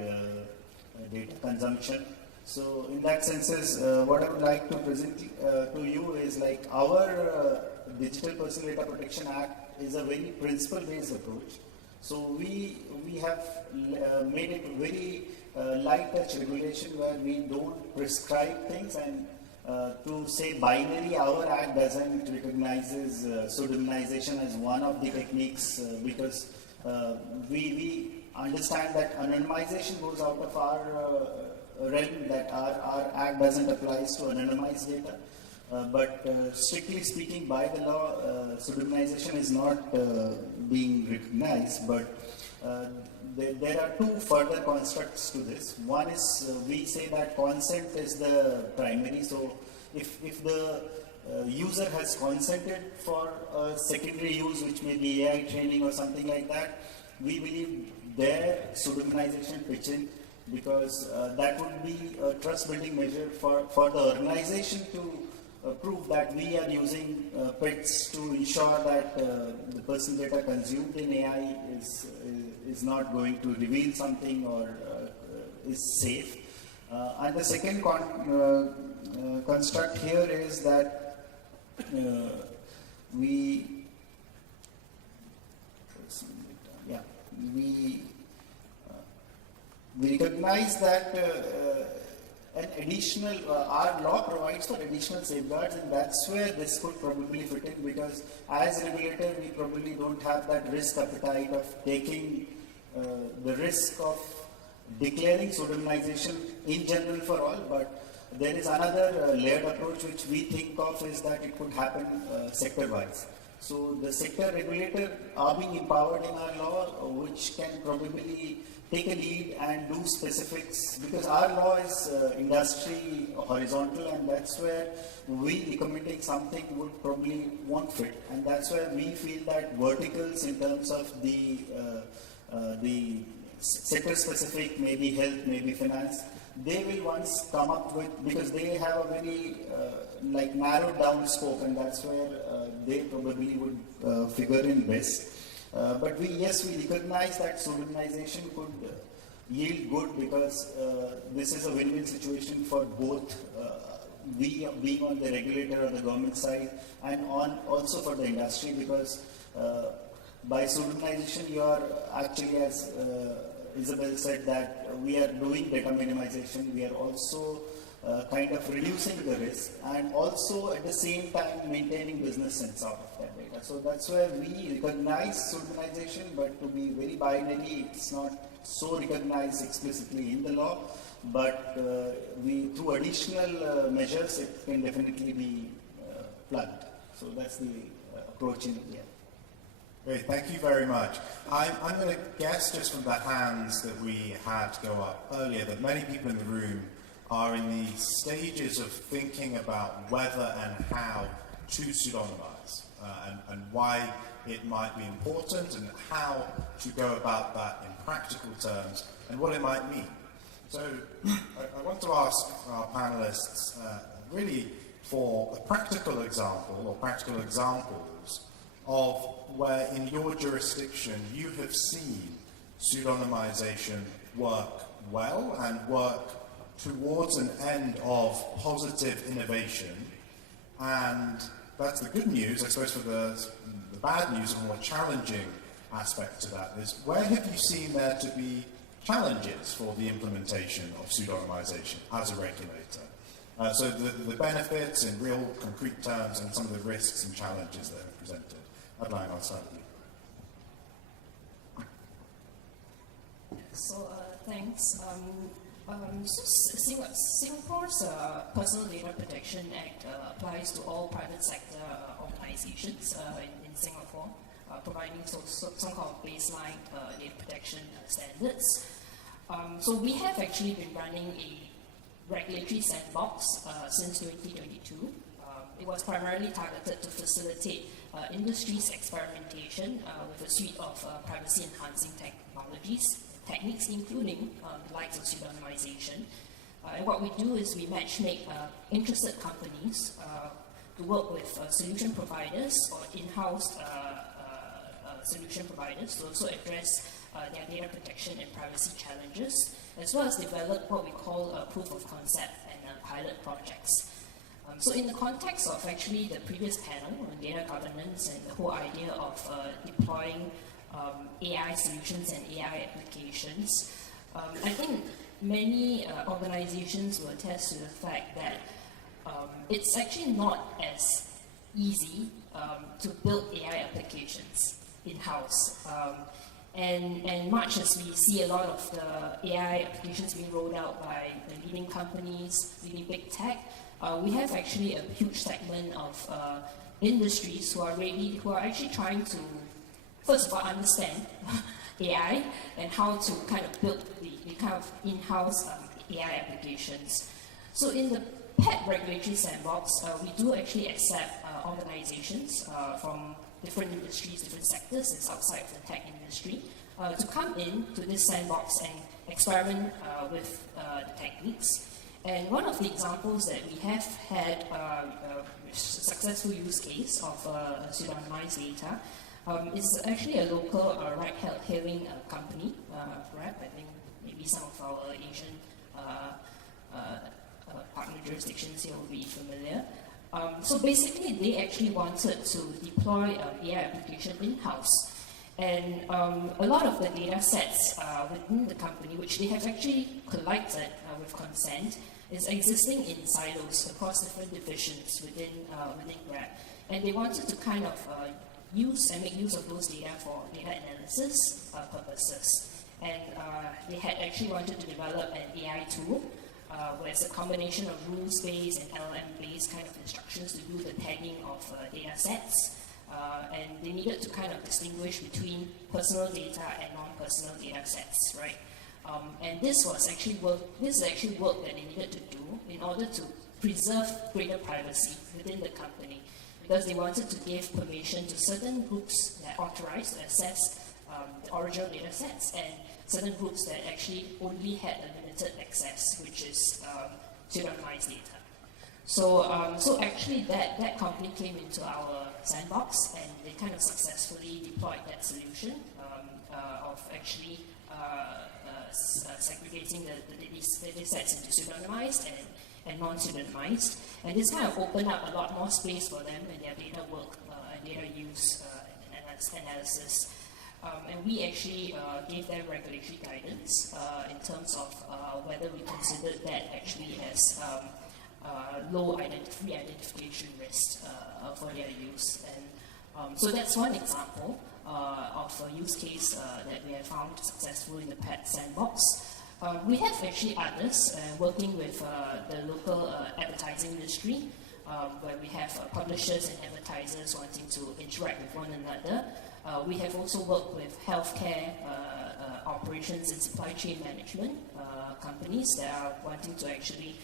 data consumption. So in that sense, what I would like to present to you is like our Digital Personal Data Protection Act is a very principle-based approach. So we have made it very light touch regulation, where we don't prescribe things, and to say binary, our act doesn't recognizes pseudonymization as one of the techniques, because we understand that anonymization goes out of our realm, that our act doesn't apply to anonymized data. But strictly speaking, by the law, pseudonymization is not being recognized, but there are two further constructs to this. One is we say that consent is the primary. So if the user has consented for a secondary use, which may be AI training or something like that, we believe their pseudonymization pitch in, because that would be a trust building measure for the organization to prove that we are using PITs to ensure that the personal data consumed in AI is not going to reveal something or is safe. And the second construct here is that we recognize that an additional, our law provides for additional safeguards, and that's where this could probably fit in, because as a regulator, we probably don't have that risk appetite of taking the risk of declaring pseudonymization in general for all, but there is another layered approach which we think of, is that it could happen sector-wise. So the sector regulator are being empowered in our law, which can probably take a lead and do specifics, because our law is industry horizontal, and that's where we recommending something would probably won't fit, and that's where we feel that verticals in terms of the sector specific, maybe health, maybe finance, they will once come up with, because they have a very like narrowed down scope, and that's where they probably would figure in best. But we recognize that pseudonymization could yield good, because this is a win-win situation for both we being on the regulator or the government side, and also for the industry, because by pseudonymization you are actually, as Isabel said, that we are doing data minimization, we are also kind of reducing the risk, and also at the same time maintaining business sense out of that data. So that's where we recognize pseudonymization, but to be very binary, it's not so recognized explicitly in the law, but through additional measures, it can definitely be plugged. So that's the approach in India. Great, thank you very much. I'm going to guess, just from the hands that we had go up earlier, that many people in the room are in the stages of thinking about whether and how to pseudonymize, and why it might be important, and how to go about that in practical terms, and what it might mean. So I want to ask our panelists really for a practical example, or practical examples, of where in your jurisdiction you have seen pseudonymization work well and work towards an end of positive innovation. And that's the good news. I suppose for the bad news, a more challenging aspect to that is, where have you seen there to be challenges for the implementation of pseudonymization as a regulator. So the benefits in real concrete terms and some of the risks and challenges that are presented. Adeline, I'll start with you. So thanks. Singapore's Personal Data Protection Act applies to all private sector organizations in Singapore, providing some kind of baseline data protection standards. So we have actually been running a regulatory sandbox since 2022. It was primarily targeted to facilitate industry's experimentation with a suite of privacy-enhancing techniques, including the likes of pseudonymization. And what we do is we matchmake interested companies to work with solution providers or in-house solution providers to also address their data protection and privacy challenges, as well as develop what we call a proof of concept and pilot projects. So in the context of actually the previous panel on data governance and the whole idea of deploying AI solutions and AI applications, I think many organizations will attest to the fact that it's actually not as easy to build AI applications in-house. And much as we see a lot of the AI applications being rolled out by the leading companies, leading big tech, we have actually a huge segment of industries who are actually trying to, first of all, understand AI and how to kind of build the kind of in-house AI applications. So in the PET regulatory sandbox, we do actually accept organizations from different industries, different sectors, it's outside of the tech industry, to come in to this sandbox and experiment with the techniques. And one of the examples that we have had a successful use case of pseudonymized data is actually a local ride-hailing company, Grab. I think maybe some of our Asian partner jurisdictions here will be familiar. So basically, they actually wanted to deploy AI application in-house. And a lot of the data sets within the company, which they have actually collected with consent, is existing in silos across different divisions within Grab. And they wanted to kind of use and make use of those data for data analysis purposes. And they had actually wanted to develop an AI tool where it's a combination of rules-based and LLM-based kind of instructions to do the tagging of data sets. And they needed to kind of distinguish between personal data and non-personal data sets, right? And this is actually work that they needed to do in order to preserve greater privacy within the company, because they wanted to give permission to certain groups that are authorized to access the original data sets, and certain groups that actually only had a limited access, which is pseudonymized data. So actually that company came into our sandbox, and they kind of successfully deployed that solution of actually segregating the data sets into pseudonymized and non-pseudonymized. And this kind of opened up a lot more space for them in their data work and data use and analysis. And we actually gave them regulatory guidance in terms of whether we considered that actually as low re-identification risk for their use. And so that's one example of a use case that we have found successful in the PET sandbox. We have actually others working with the local advertising industry, where we have publishers and advertisers wanting to interact with one another. We have also worked with healthcare operations and supply chain management companies that are wanting to actually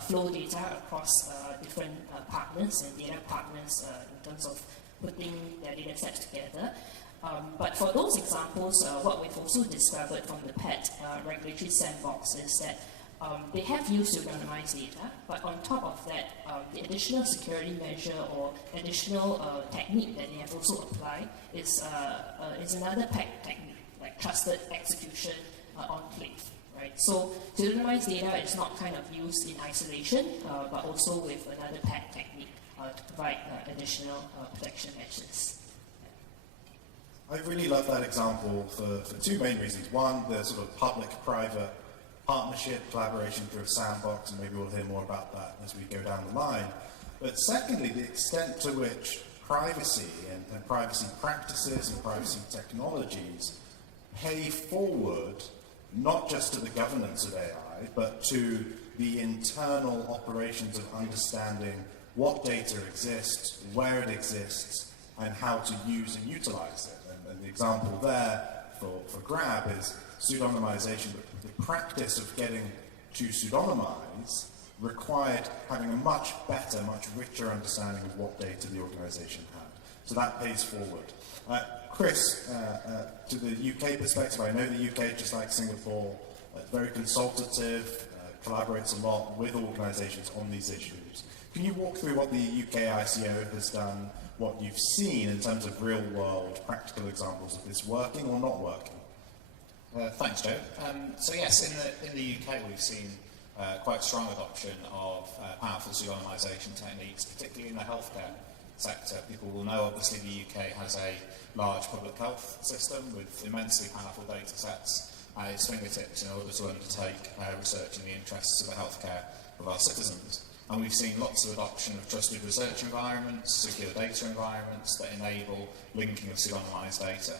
flow data across different partners and data partners in terms of putting their data sets together. But for those examples, what we've also discovered from the PET regulatory sandbox is that they have used pseudonymized data, but on top of that, the additional security measure or additional technique that they have also applied is another technique, like trusted execution enclave. Right? So pseudonymized data is not kind of used in isolation, but also with another PET technique to provide additional protection measures. I really love that example for two main reasons. One, the sort of public-private partnership, collaboration through a sandbox, and maybe we'll hear more about that as we go down the line. But secondly, the extent to which privacy and privacy practices and privacy technologies pay forward not just to the governance of AI, but to the internal operations of understanding what data exists, where it exists, and how to use and utilize it. And the example there for Grab is pseudonymization. The practice of getting to pseudonymize required having a much better, much richer understanding of what data the organization had. So that pays forward. Chris, to the UK perspective, I know the UK, just like Singapore, very consultative, collaborates a lot with organizations on these issues. Can you walk through what the UK ICO has done, what you've seen in terms of real-world practical examples of this working or not working? Thanks, Joe. So yes, in the UK we've seen quite strong adoption of powerful pseudonymization techniques, particularly in the healthcare sector. People will know, obviously, the UK has a large public health system with immensely powerful data sets at its fingertips in order to undertake research in the interests of the healthcare of our citizens. And we've seen lots of adoption of trusted research environments, secure data environments that enable linking of pseudonymized data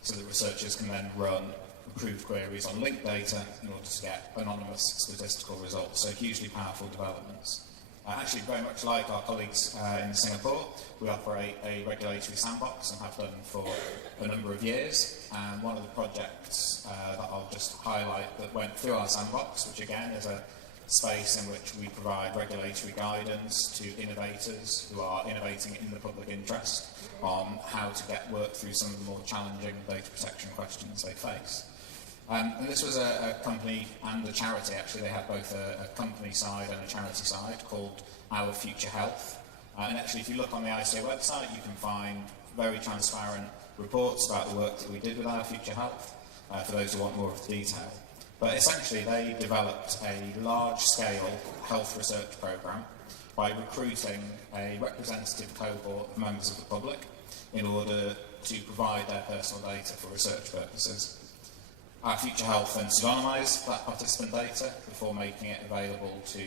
so that researchers can then run improved queries on linked data in order to get anonymous statistical results. So hugely powerful developments. Actually, very much like our colleagues in Singapore, we operate a regulatory sandbox and have done for a number of years. And one of the projects that I'll just highlight that went through our sandbox, which again is a space in which we provide regulatory guidance to innovators who are innovating in the public interest on how to work through some of the more challenging data protection questions they face. And this was a company and a charity, actually. They had both a company side and a charity side called Our Future Health. And actually, if you look on the ICO website, you can find very transparent reports about the work that we did with Our Future Health, for those who want more of the detail. But essentially, they developed a large-scale health research program by recruiting a representative cohort of members of the public in order to provide their personal data for research purposes. Our Future Health then pseudonymised that participant data before making it available to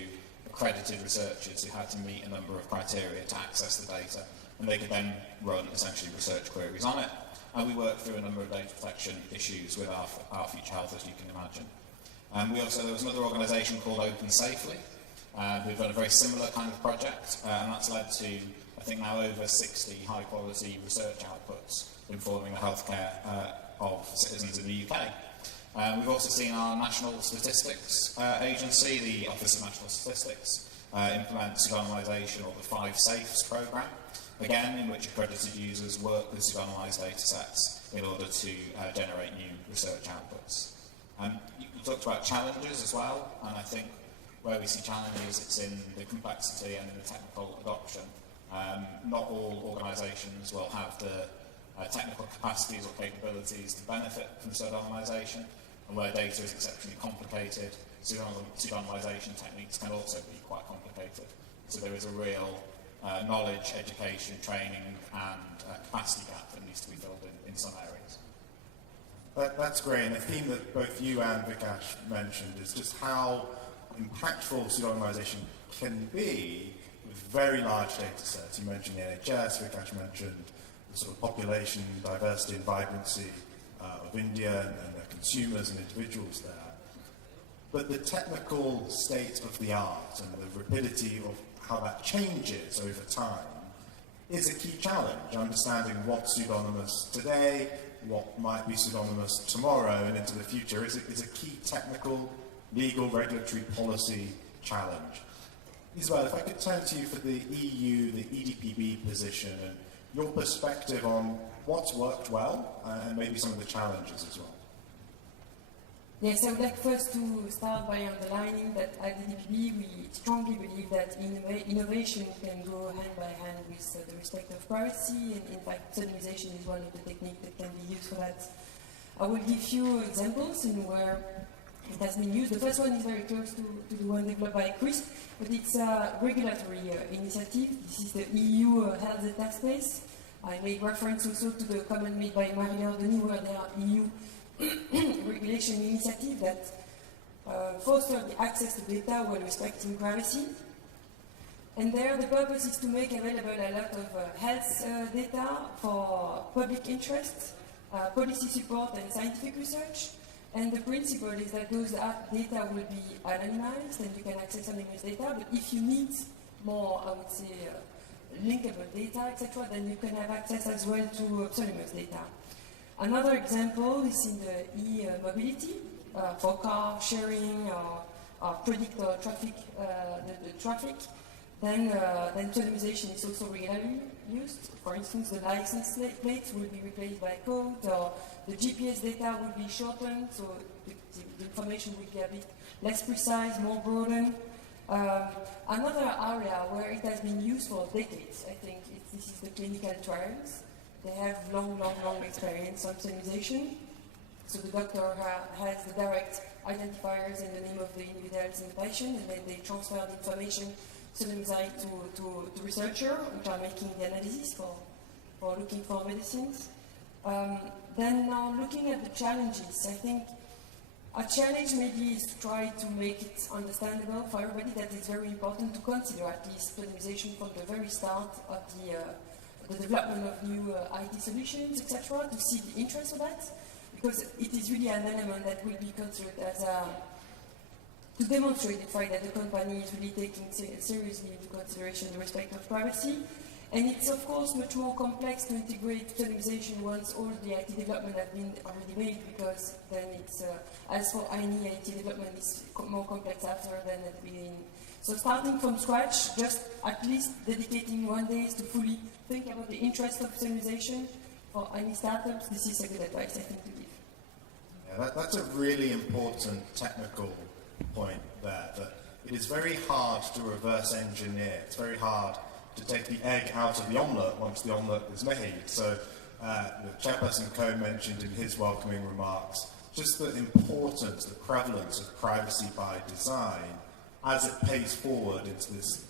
accredited researchers who had to meet a number of criteria to access the data, and they could then run essentially research queries on it. And we worked through a number of data protection issues with our Future Health, as you can imagine. There was another organisation called OpenSafely, who've done a very similar kind of project, and that's led to, I think, now over 60 high-quality research outputs informing the healthcare of citizens in the UK. We've also seen our National Statistics Agency, the Office of National Statistics, implement pseudonymisation, or the 5 Safes programme, again in which accredited users work with pseudonymised data sets in order to generate new research outputs. You talked about challenges as well, and I think where we see challenges, it's in the complexity and in the technical adoption. Not all organisations will have the technical capacities or capabilities to benefit from pseudonymisation, and where data is exceptionally complicated, pseudonymisation techniques can also be quite complicated. So there is a real knowledge, education, training, and capacity gap that needs to be filled in some areas. That's great, and a theme that both you and Vikash mentioned is just how impactful pseudonymization can be with very large data sets. You mentioned the NHS, Vikash mentioned the sort of population diversity and vibrancy of India and their consumers and individuals there. But the technical state of the art and the rapidity of how that changes over time is a key challenge. Understanding what's pseudonymous today, what might be pseudonymous tomorrow and into the future is a key technical, legal, regulatory policy challenge. Isabel, if I could turn to you for the EU, the EDPB position, and your perspective on what's worked well and maybe some of the challenges as well. Yes, I would like first to start by underlining that at EDPB we strongly believe that innovation can go hand by hand with the respect of privacy, and in fact pseudonymization is one of the techniques that can be used for that. I will give you examples in where it has been used. The first one is very close to the one developed by Chris, but it's a regulatory initiative. This is the EU health data space. I made reference also to the comment made by Marie-Laure Denis, where there are EU regulation initiatives that foster the access to data while respecting privacy. And there the purpose is to make available a lot of health data for public interest, policy support and scientific research. And the principle is that those data will be anonymized and you can access anonymous data, but if you need more, I would say, linkable data, etc., then you can have access as well to pseudonymous data. Another example is in the e-mobility for car sharing or predict traffic, the traffic. Then pseudonymization is also regularly used. For instance, the license plates will be replaced by code, or the GPS data will be shortened, so the information will be a bit less precise, more broadened. Another area where it has been used for decades, I think, this is the clinical trials. They have long experience on pseudonymization. So the doctor has the direct identifiers and the name of the individuals in the patient, and then they transfer the information pseudonymized to researchers, which are making the analysis for looking for medicines. Then now looking at the challenges, I think a challenge maybe is to try to make it understandable for everybody that it's very important to consider at least pseudonymization from the very start of the development of new IT solutions, etc., to see the interest of that, because it is really an element that will be considered as to demonstrate the fact that the company is really taking seriously into consideration the respect of privacy. And it's of course much more complex to integrate pseudonymization once all the IT development has been already made, because then it's, as for any IT development, it's more complex after than at the beginning. So starting from scratch, just at least dedicating 1 day to fully think about the interest of pseudonymization for any startups, this is a good advice, I think, to give. Yeah, that's a really important technical point there, that it is very hard to reverse engineer. It's very hard to take the egg out of the omelette once the omelette is made. So the Chairperson Co mentioned in his welcoming remarks just the importance, the prevalence of privacy by design as it pays forward into this,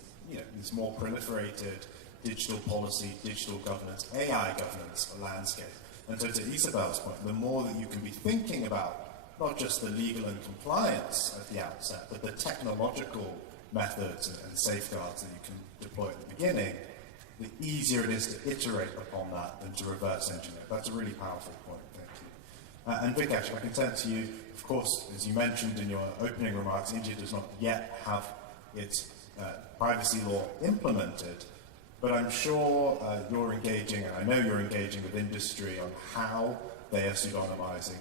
this more proliferated digital policy, digital governance, AI governance landscape. And so to Isabel's point, the more that you can be thinking about not just the legal and compliance at the outset, but the technological methods and safeguards that you can deploy at the beginning, the easier it is to iterate upon that than to reverse engineer. That's a really powerful point, thank you. And Vikesh, I can turn to you. Of course, as you mentioned in your opening remarks, India does not yet have its privacy law implemented, but I'm sure you're engaging, and I know you're engaging with industry on how they are pseudonymizing,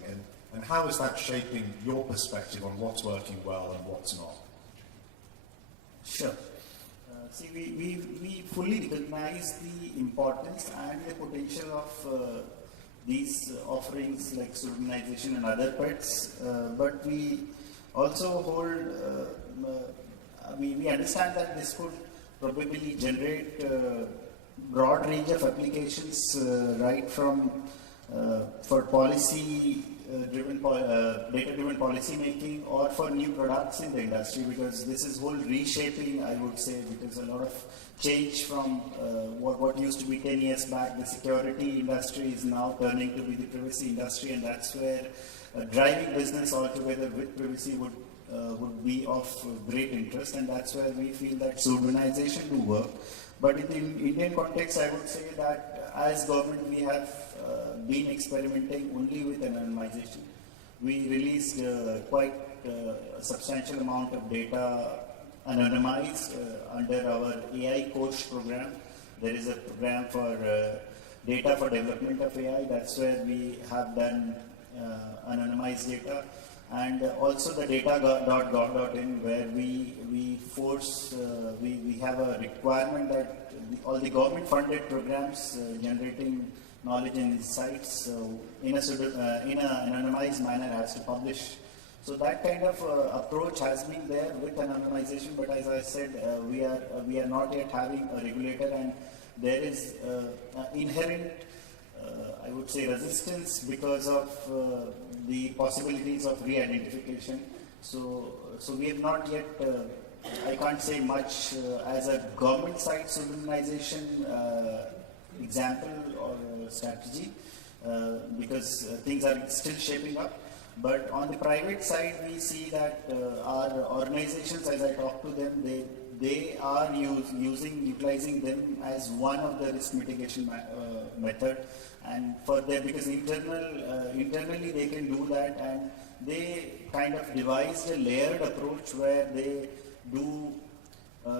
and how is that shaping your perspective on what's working well and what's not? Sure. See, we fully recognize the importance and the potential of these offerings like pseudonymization and other bits, but we also hold, we understand that this could probably generate a broad range of applications, right from for policy data-driven policy making, or for new products in the industry, because this is whole reshaping, I would say, because a lot of change from what used to be 10 years back. The security industry is now turning to be the privacy industry, and that's where driving business altogether with privacy would be of great interest, and that's where we feel that pseudonymization will work. But in the Indian context, I would say that as government, we have been experimenting only with anonymization. We released quite a substantial amount of data anonymized under our AI coach program. There is a program for data for development of AI. That's where we have done anonymized data. And also the data.gov.in, where we force, we have a requirement that all the government funded programs generating knowledge and insights in an anonymized manner has to publish. So that kind of approach has been there with anonymization, but as I said, we are not yet having a regulator, and there is inherent, I would say, resistance because of the possibilities of re-identification. So we have not yet, I can't say much as a government side pseudonymization example or strategy because things are still shaping up. But on the private side, we see that our organizations, as I talk to them, they are utilizing them as one of the risk mitigation method, and for them because internally they can do that, and they kind of devised a layered approach where they do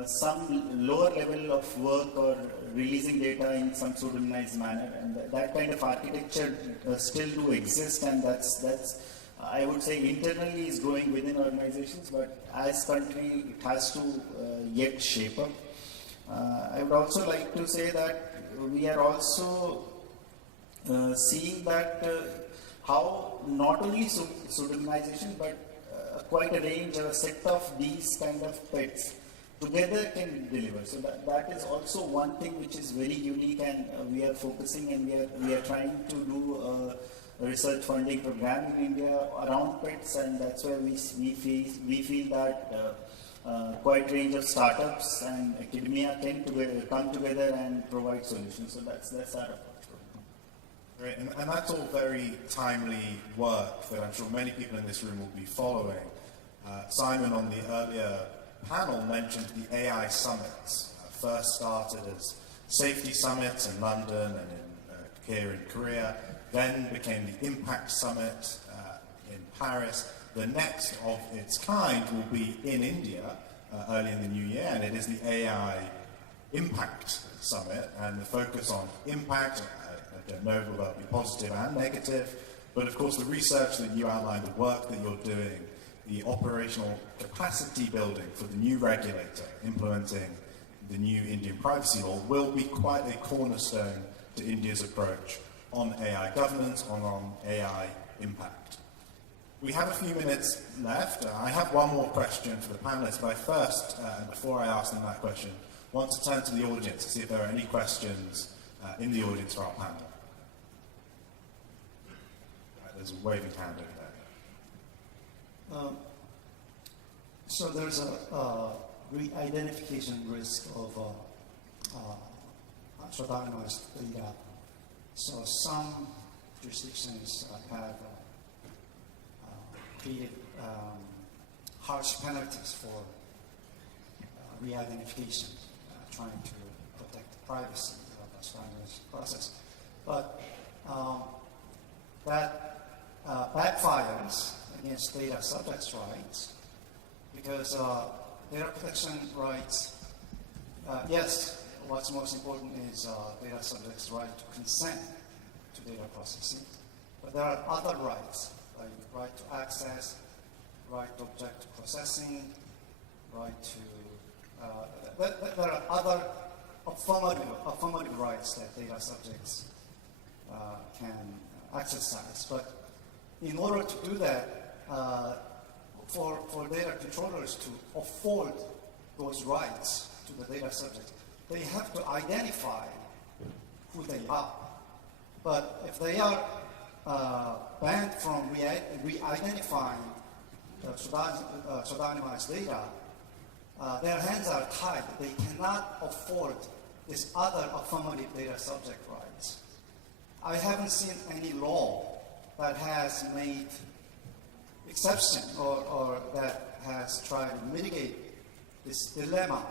some lower level of work or releasing data in some pseudonymized manner, and that kind of architecture still do exist, and that's I would say internally is growing within organizations, but as country it has to yet shape up. I would also like to say that we are also seeing that how not only pseudonymization but quite a range or a set of these kind of pets together can deliver. So that is also one thing which is very unique, and we are focusing and we are trying to do a research funding program in India around pets, and that's where we feel that quite range of startups and academia can come together and provide solutions. So that's our approach. Great, and that's all very timely work that I'm sure many people in this room will be following. Simon on the earlier panel mentioned the AI summits. First started as safety summits in London and here in Korea, then became the Impact Summit in Paris. The next of its kind will be in India early in the new year, and it is the AI Impact Summit, and the focus on impact. I don't know if that'll be positive and negative, but of course the research that you outlined, the work that you're doing, the operational capacity building for the new regulator implementing the new Indian privacy law will be quite a cornerstone to India's approach on AI governance, on AI impact. We have a few minutes left. I have one more question for the panelists, but I first, before I ask them that question, want to turn to the audience to see if there are any questions in the audience for our panel. There's a waving hand over there. So there's a re-identification risk of pseudonymized data. So some jurisdictions have created harsh penalties for re-identification, trying to protect the privacy of the pseudonymization process. But that backfires against data subjects' rights because data protection rights, yes, what's most important is data subjects' right to consent to data processing, but there are other rights, like right to access, right to object to processing, right to, there are other affirmative rights that data subjects can exercise. But in order to do that, for data controllers to afford those rights to the data subject, they have to identify who they are. But if they are banned from re-identifying pseudonymized data, their hands are tied. They cannot afford this other affirmative data subject rights. I haven't seen any law that has made exception or that has tried to mitigate this dilemma.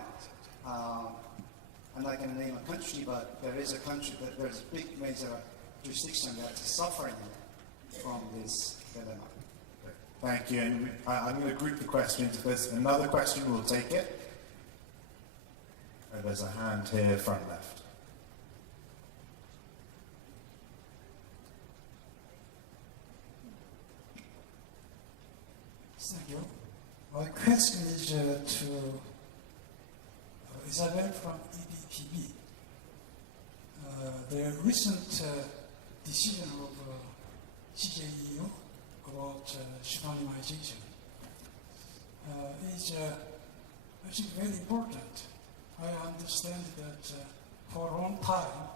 And I can name a country, but there is a country that there's a big major jurisdiction that's suffering from this dilemma. Thank you. And I'm going to group the questions. If there's another question, we'll take it. And there's a hand here, front left. Thank you. My question is to Isabel from EDPB. The recent decision of CJEU about pseudonymization is, I think, very important. I understand that for a long time,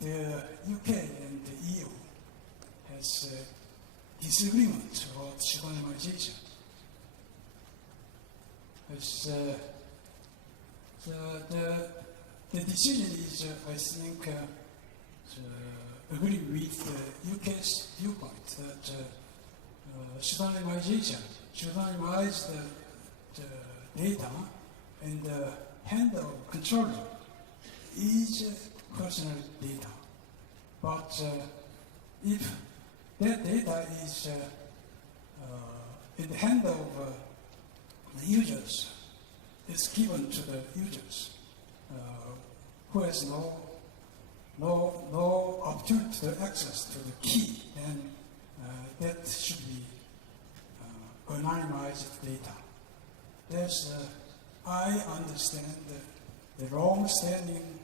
the UK and the EU has disagreement about pseudonymization. As the the decision is, I think, agree with the UK's viewpoint that pseudonymization should anonymize the data and the hand of controller is personal data. But if that data is in the hand of the users, it's given to the users who has no opportunity to access to the key, then that should be anonymized data. That's, I understand the long-standing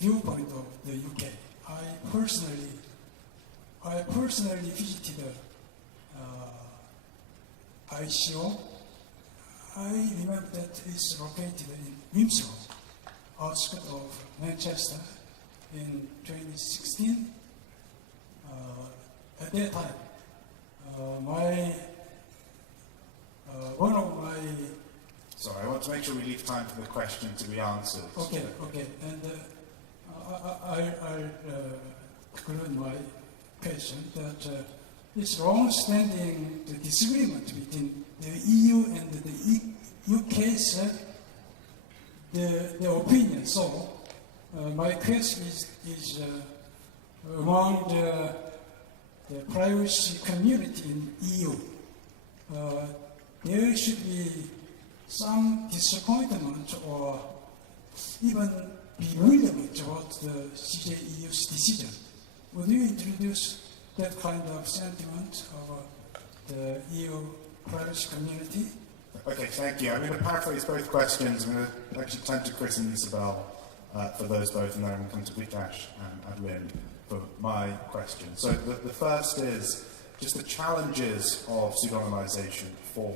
viewpoint of the UK. I personally visited ICO. I remember that it's located in Windsor, outskirts of Manchester, in 2016. At that time, one of my... Sorry, I want to make sure we leave time for the question to be answered. Okay. And I'll conclude my question that this long-standing disagreement between the EU and the UK's the opinion. So my question is among the privacy community in EU, there should be some disappointment or even bewilderment about the CJEU's decision. Would you introduce that kind of sentiment of the EU privacy community? Okay, thank you. I'm going to paraphrase both questions. I'm going to actually turn to Chris and Isabel for those both, and then I'm going to come to Vikash and Adlin for my question. So the first is just the challenges of pseudonymization for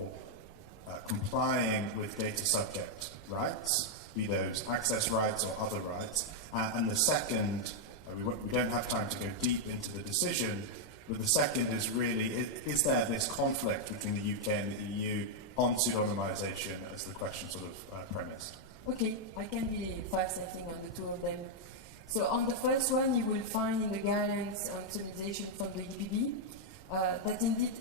complying with data subject rights, be those access rights or other rights. And the second, we don't have time to go deep into the decision, but the second is really, is there this conflict between the UK and the EU on pseudonymization, as the question sort of premised? Okay, I can be fast, I think, on the two of them. So on the first one, you will find in the guidelines on pseudonymization from the EPB that indeed,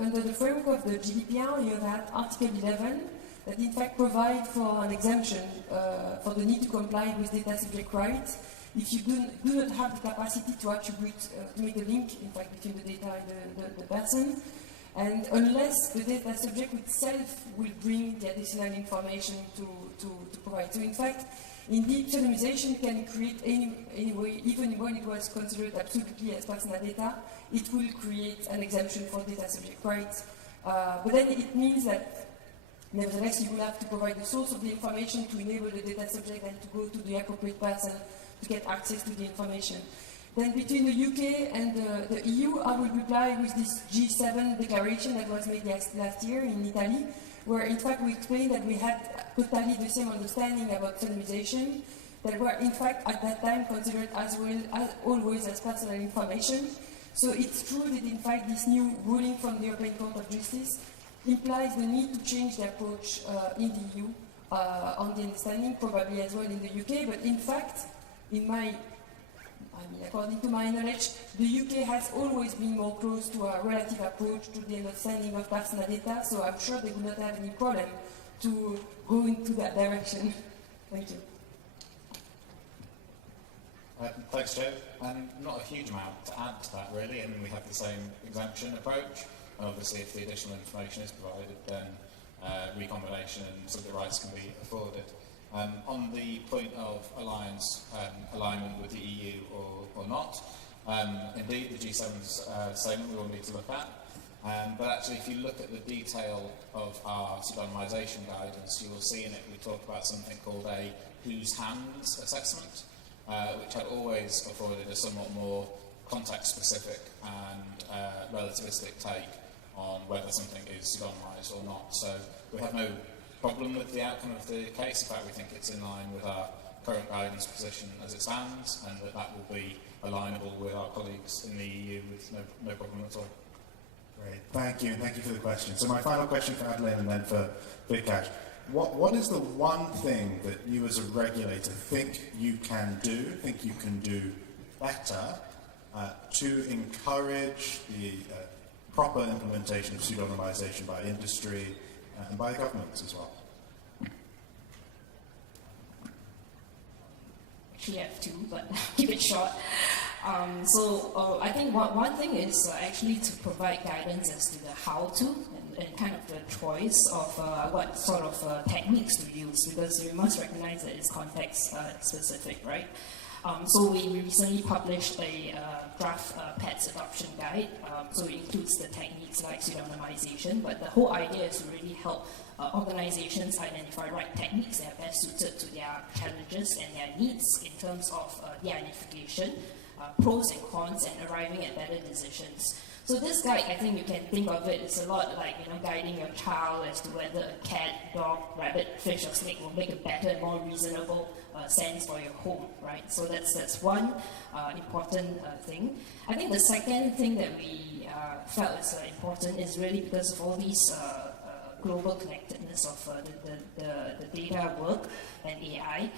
under the framework of the GDPR, you have Article 11 that in fact provide for an exemption for the need to comply with data subject rights if you do not have the capacity to attribute, to make a link, in fact, between the data and the person, and unless the data subject itself will bring the additional information to provide. So in fact, indeed, pseudonymization can create anyway, even when it was considered absolutely as personal data, it will create an exemption for data subject rights. But then it means that, nevertheless, you will have to provide the source of the information to enable the data subject and to go to the appropriate person to get access to the information. Then between the UK and the EU, I will reply with this G7 declaration that was made last year in Italy, where in fact we explained that we had totally the same understanding about pseudonymization, that were in fact at that time considered as well as always as personal information. So it's true that in fact this new ruling from the European Court of Justice implies the need to change the approach in the EU on the understanding, probably as well in the UK, but in fact, according to my knowledge, the UK has always been more close to a relative approach to the understanding of personal data, so I'm sure they would not have any problem to go into that direction. Thank you. Thanks, Joe. Not a huge amount to add to that, really. I mean, we have the same exemption approach. Obviously, if the additional information is provided, then recombination and subject rights can be afforded. On the point of alignment with the EU or not, indeed, the G7's statement we will need to look at. But actually, if you look at the detail of our pseudonymization guidance, you will see in it we talk about something called a whose hands assessment, which had always afforded a somewhat more context-specific and relativistic take on whether something is pseudonymized or not. So we have no problem with the outcome of the case. In fact, we think it's in line with our current guidance position as it stands, and that will be alignable with our colleagues in the EU with no problem at all. Great, thank you for the question. So my final question for Adlin and then for Vikash. what is the one thing that you as a regulator think you can do better to encourage the proper implementation of pseudonymization by industry and by governments as well? Actually, I have two, but keep it short. I think one thing is actually to provide guidance as to the how-to and kind of the choice of what sort of techniques to use, because you must recognize that it's context specific, right? So we recently published a draft PETS adoption guide. So it includes the techniques like pseudonymization, but the whole idea is to really help organizations identify right techniques that are best suited to their challenges and their needs in terms of the identification, pros and cons, and arriving at better decisions. So this guide, I think you can think of it as a lot like, guiding your child as to whether a cat, dog, rabbit, fish, or snake will make a better and more reasonable sense for your home, right? So that's one important thing. I think the second thing that we felt is important is really because of all these global connectedness of the data work and AI.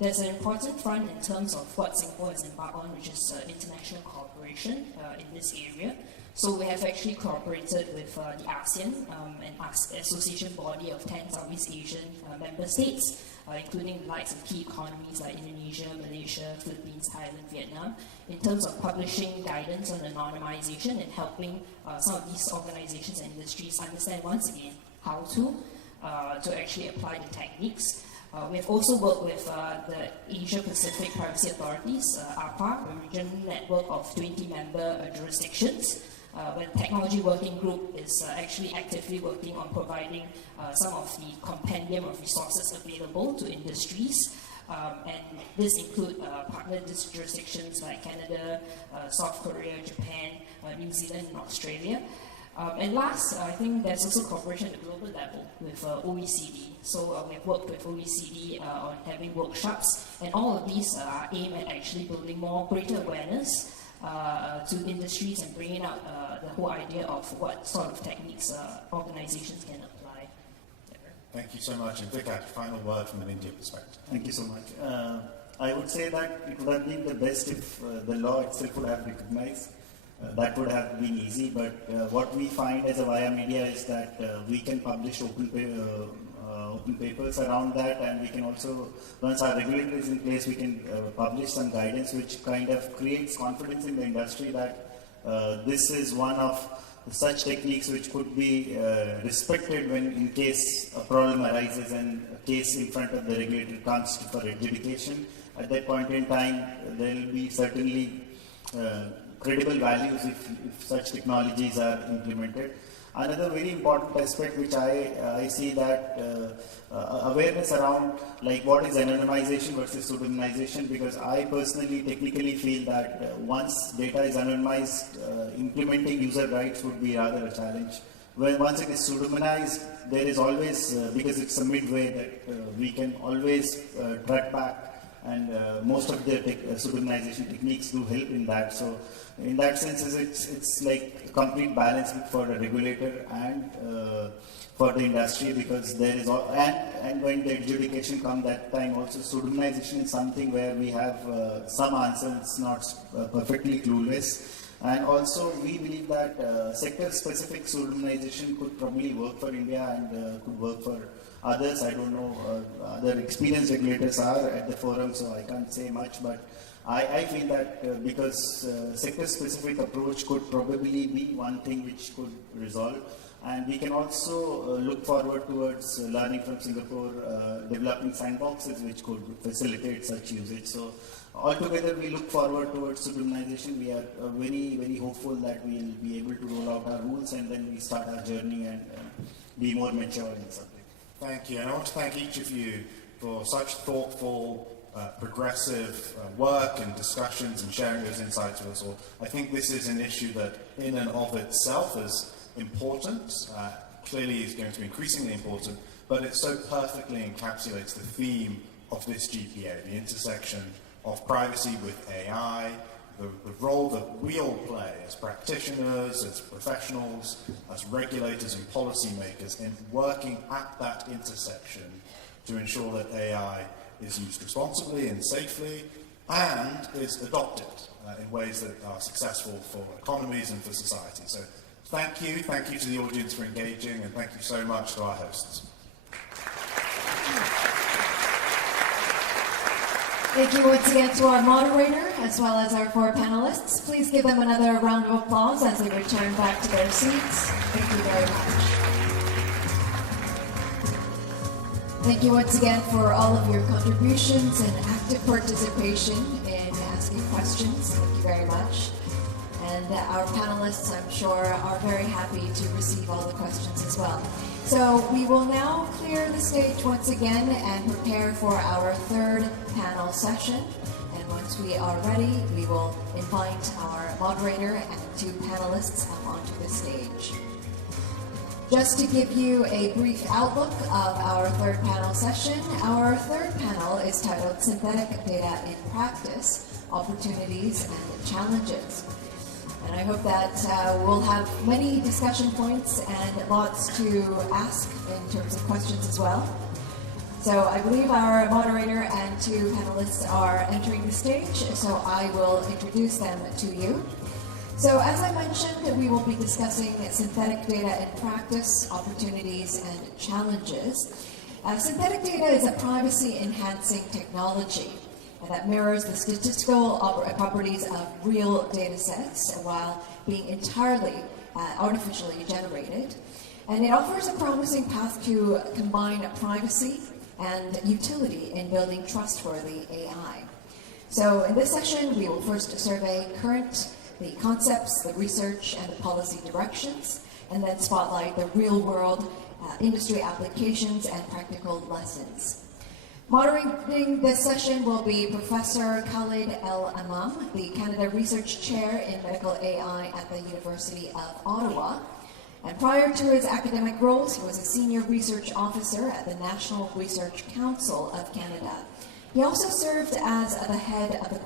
There's an important front in terms of what Singapore has embarked on, which is international cooperation in this area. So we have actually cooperated with the ASEAN, an association body of 10 Southeast Asian member states, including the likes of key economies like Indonesia, Malaysia, Philippines, Thailand, Vietnam, in terms of publishing guidance on anonymization and helping some of these organizations and industries understand once again how to actually apply the techniques. We've also worked with the Asia Pacific Privacy Authorities, APA, a regional network of 20 member jurisdictions, where the Technology Working Group is actually actively working on providing some of the compendium of resources available to industries. And this includes partner jurisdictions like Canada, South Korea, Japan, New Zealand, and Australia. And last, I think there's also cooperation at the global level with OECD. So we've worked with OECD on having workshops, and all of these are aimed at actually building greater awareness to industries and bringing out the whole idea of what sort of techniques organizations can apply. Thank you so much. And Vikas, final word from an Indian perspective. Thank you so much. I would say that it would have been the best if the law itself would have recognized. That would have been easy, but what we find as a via media is that we can publish open papers around that, and we can also, once our regulator is in place, we can publish some guidance which kind of creates confidence in the industry that this is one of such techniques which could be respected when in case a problem arises and a case in front of the regulator comes for adjudication. At that point in time, there will be certainly credible values if such technologies are implemented. Another very important aspect which I see that awareness around like what is anonymization versus pseudonymization, because I personally technically feel that once data is anonymized, implementing user rights would be rather a challenge. When once it is pseudonymized, there is always, because it's a midway that we can always track back, and most of the pseudonymization techniques do help in that. So in that sense, it's like a complete balance for the regulator and for the industry, because there is all, and when the adjudication comes that time also, pseudonymization is something where we have some answers, not perfectly clueless. And also we believe that sector-specific pseudonymization could probably work for India and could work for others. I don't know, other experienced regulators are at the forum, so I can't say much, but I feel that because sector-specific approach could probably be one thing which could resolve. And we can also look forward towards learning from Singapore, developing sandboxes which could facilitate such usage. So altogether, we look forward towards pseudonymization. We are very, very hopeful that we will be able to roll out our rules and then we start our journey and be more mature in the subject. Thank you. And I want to thank each of you for such thoughtful, progressive work and discussions and sharing those insights with us all. I think this is an issue that in and of itself is important, clearly is going to be increasingly important, but it so perfectly encapsulates the theme of this GPA, the intersection of privacy with AI, the role that we all play as practitioners, as professionals, as regulators and policymakers in working at that intersection to ensure that AI is used responsibly and safely and is adopted in ways that are successful for economies and for society. So thank you to the audience for engaging, and thank you so much to our hosts. Thank you once again to our moderator, as well as our 4 panelists. Please give them another round of applause as they return back to their seats. Thank you very much. Thank you once again for all of your contributions and active participation in asking questions. Thank you very much. And our panelists, I'm sure, are very happy to receive all the questions as well. So we will now clear the stage once again and prepare for our 3rd panel session. And once we are ready, we will invite our moderator and 2 panelists up onto the stage. Just to give you a brief outlook of our 3rd panel session, our 3rd panel is titled Synthetic Data in Practice, Opportunities and Challenges. And I hope that we'll have many discussion points and lots to ask in terms of questions as well. So I believe our moderator and 2 panelists are entering the stage, so I will introduce them to you. So as I mentioned, we will be discussing synthetic data in practice, opportunities and challenges. Synthetic data is a privacy-enhancing technology that mirrors the statistical properties of real data sets while being entirely artificially generated. And it offers a promising path to combine privacy and utility in building trustworthy AI. So in this session, we will first survey the concepts, the research, and the policy directions, and then spotlight the real-world industry applications and practical lessons. Moderating this session will be Professor Khalid El Amam, the Canada Research Chair in Medical AI at the University of Ottawa. And prior to his academic roles, he was a Senior Research Officer at the National Research Council of Canada. He also served as the head of the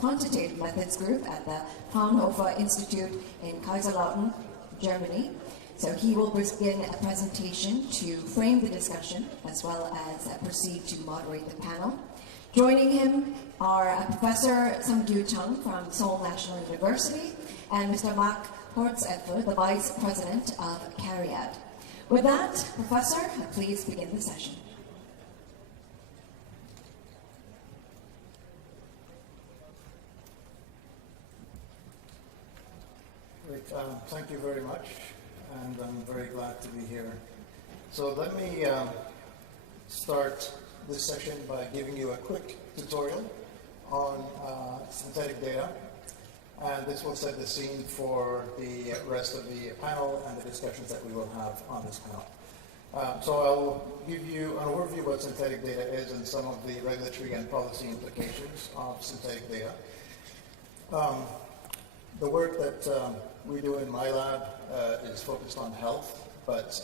Quantitative Methods Group at the Fraunhofer Institute in Kaiserslautern, Germany. So he will begin a presentation to frame the discussion as well as proceed to moderate the panel. Joining him are Professor Samgyu Chung from Seoul National University and Mr. Mark Hortzepfer, the Vice President of CARIAD. With that, Professor, please begin the session. Great, thank you very much. And I'm very glad to be here. So let me start this session by giving you a quick tutorial on synthetic data. And this will set the scene for the rest of the panel and the discussions that we will have on this panel. So I'll give you an overview of what synthetic data is and some of the regulatory and policy implications of synthetic data. The work that we do in my lab is focused on health, but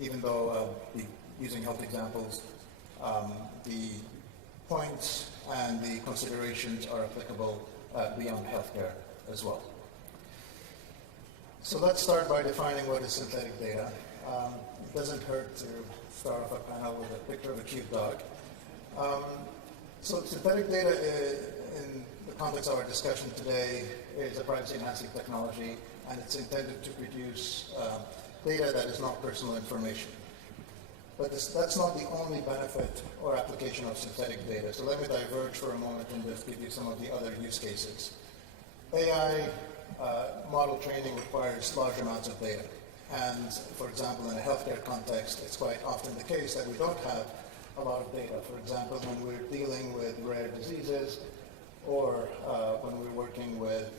even though I'll be using health examples, the points and the considerations are applicable beyond healthcare as well. So let's start by defining what is synthetic data. It doesn't hurt to start off a panel with a picture of a cute dog. So synthetic data in the context of our discussion today is a privacy-enhancing technology, and it's intended to produce data that is not personal information. But that's not the only benefit or application of synthetic data. So let me diverge for a moment and just give you some of the other use cases. AI model training requires large amounts of data. And for example, in a healthcare context, it's quite often the case that we don't have a lot of data. For example, when we're dealing with rare diseases or when we're working with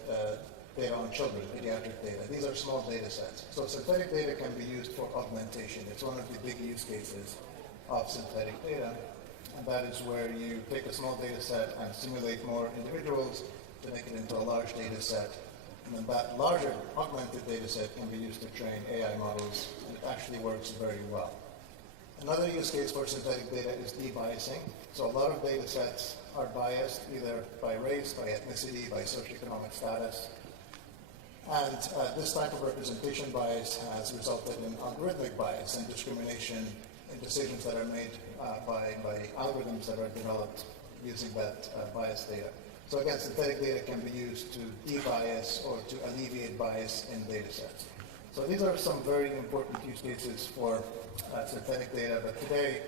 data on children, pediatric data. These are small data sets. So synthetic data can be used for augmentation. It's one of the big use cases of synthetic data. And that is where you take a small data set and simulate more individuals to make it into a large data set. And then that larger augmented data set can be used to train AI models, and it actually works very well. Another use case for synthetic data is debiasing. So a lot of data sets are biased either by race, by ethnicity, by socioeconomic status. And this type of representation bias has resulted in algorithmic bias and discrimination in decisions that are made by algorithms that are developed using that biased data. So again, synthetic data can be used to debias or to alleviate bias in data sets. So these are some very important use cases for synthetic data, but today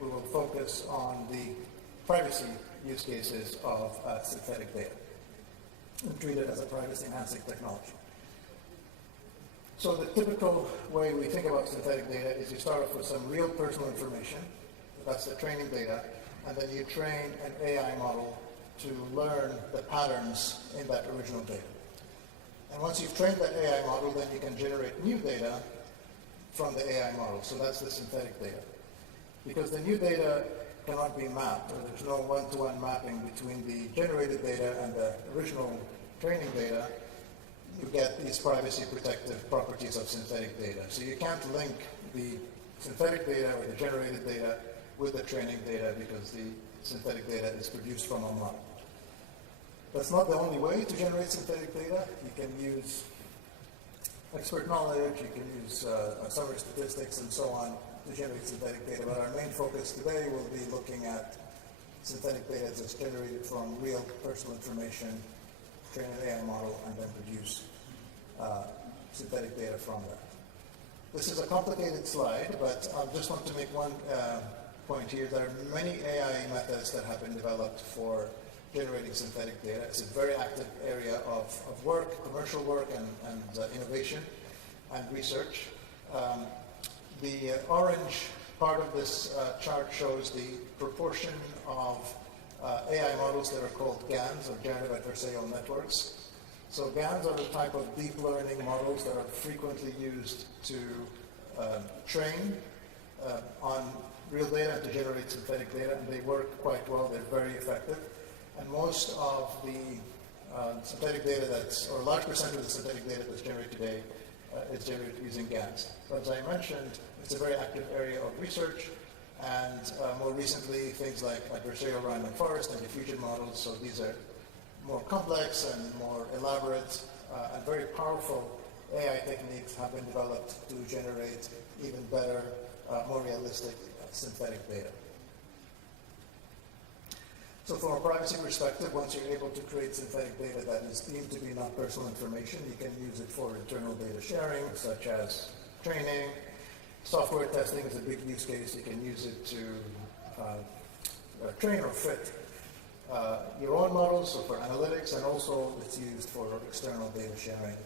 we will focus on the privacy use cases of synthetic data and treat it as a privacy-enhancing technology. So the typical way we think about synthetic data is you start off with some real personal information, that's the training data, and then you train an AI model to learn the patterns in that original data. And once you've trained that AI model, then you can generate new data from the AI model. So that's the synthetic data. Because the new data cannot be mapped, or there's no one-to-one mapping between the generated data and the original training data, you get these privacy protective properties of synthetic data. So you can't link the synthetic data or the generated data with the training data because the synthetic data is produced from a model. That's not the only way to generate synthetic data. You can use expert knowledge, you can use summary statistics and so on to generate synthetic data, but our main focus today will be looking at synthetic data that's generated from real personal information, train an AI model, and then produce synthetic data from that. This is a complicated slide, but I just want to make one point here. There are many AI methods that have been developed for generating synthetic data. It's a very active area of work, commercial work, and innovation and research. The orange part of this chart shows the proportion of AI models that are called GANs, or generative adversarial networks. So GANs are the type of deep learning models that are frequently used to train on real data and to generate synthetic data, and they work quite well. They're very effective. And most of the synthetic data or a large percent of the synthetic data that's generated today is generated using GANs. But as I mentioned, it's a very active area of research, and more recently, things like adversarial random forest and diffusion models. So these are more complex and more elaborate and very powerful AI techniques have been developed to generate even better, more realistic synthetic data. So from a privacy perspective, once you're able to create synthetic data that is deemed to be not personal information, you can use it for internal data sharing, such as training. Software testing is a big use case. You can use it to train or fit your own models, so for analytics, and also it's used for external data sharing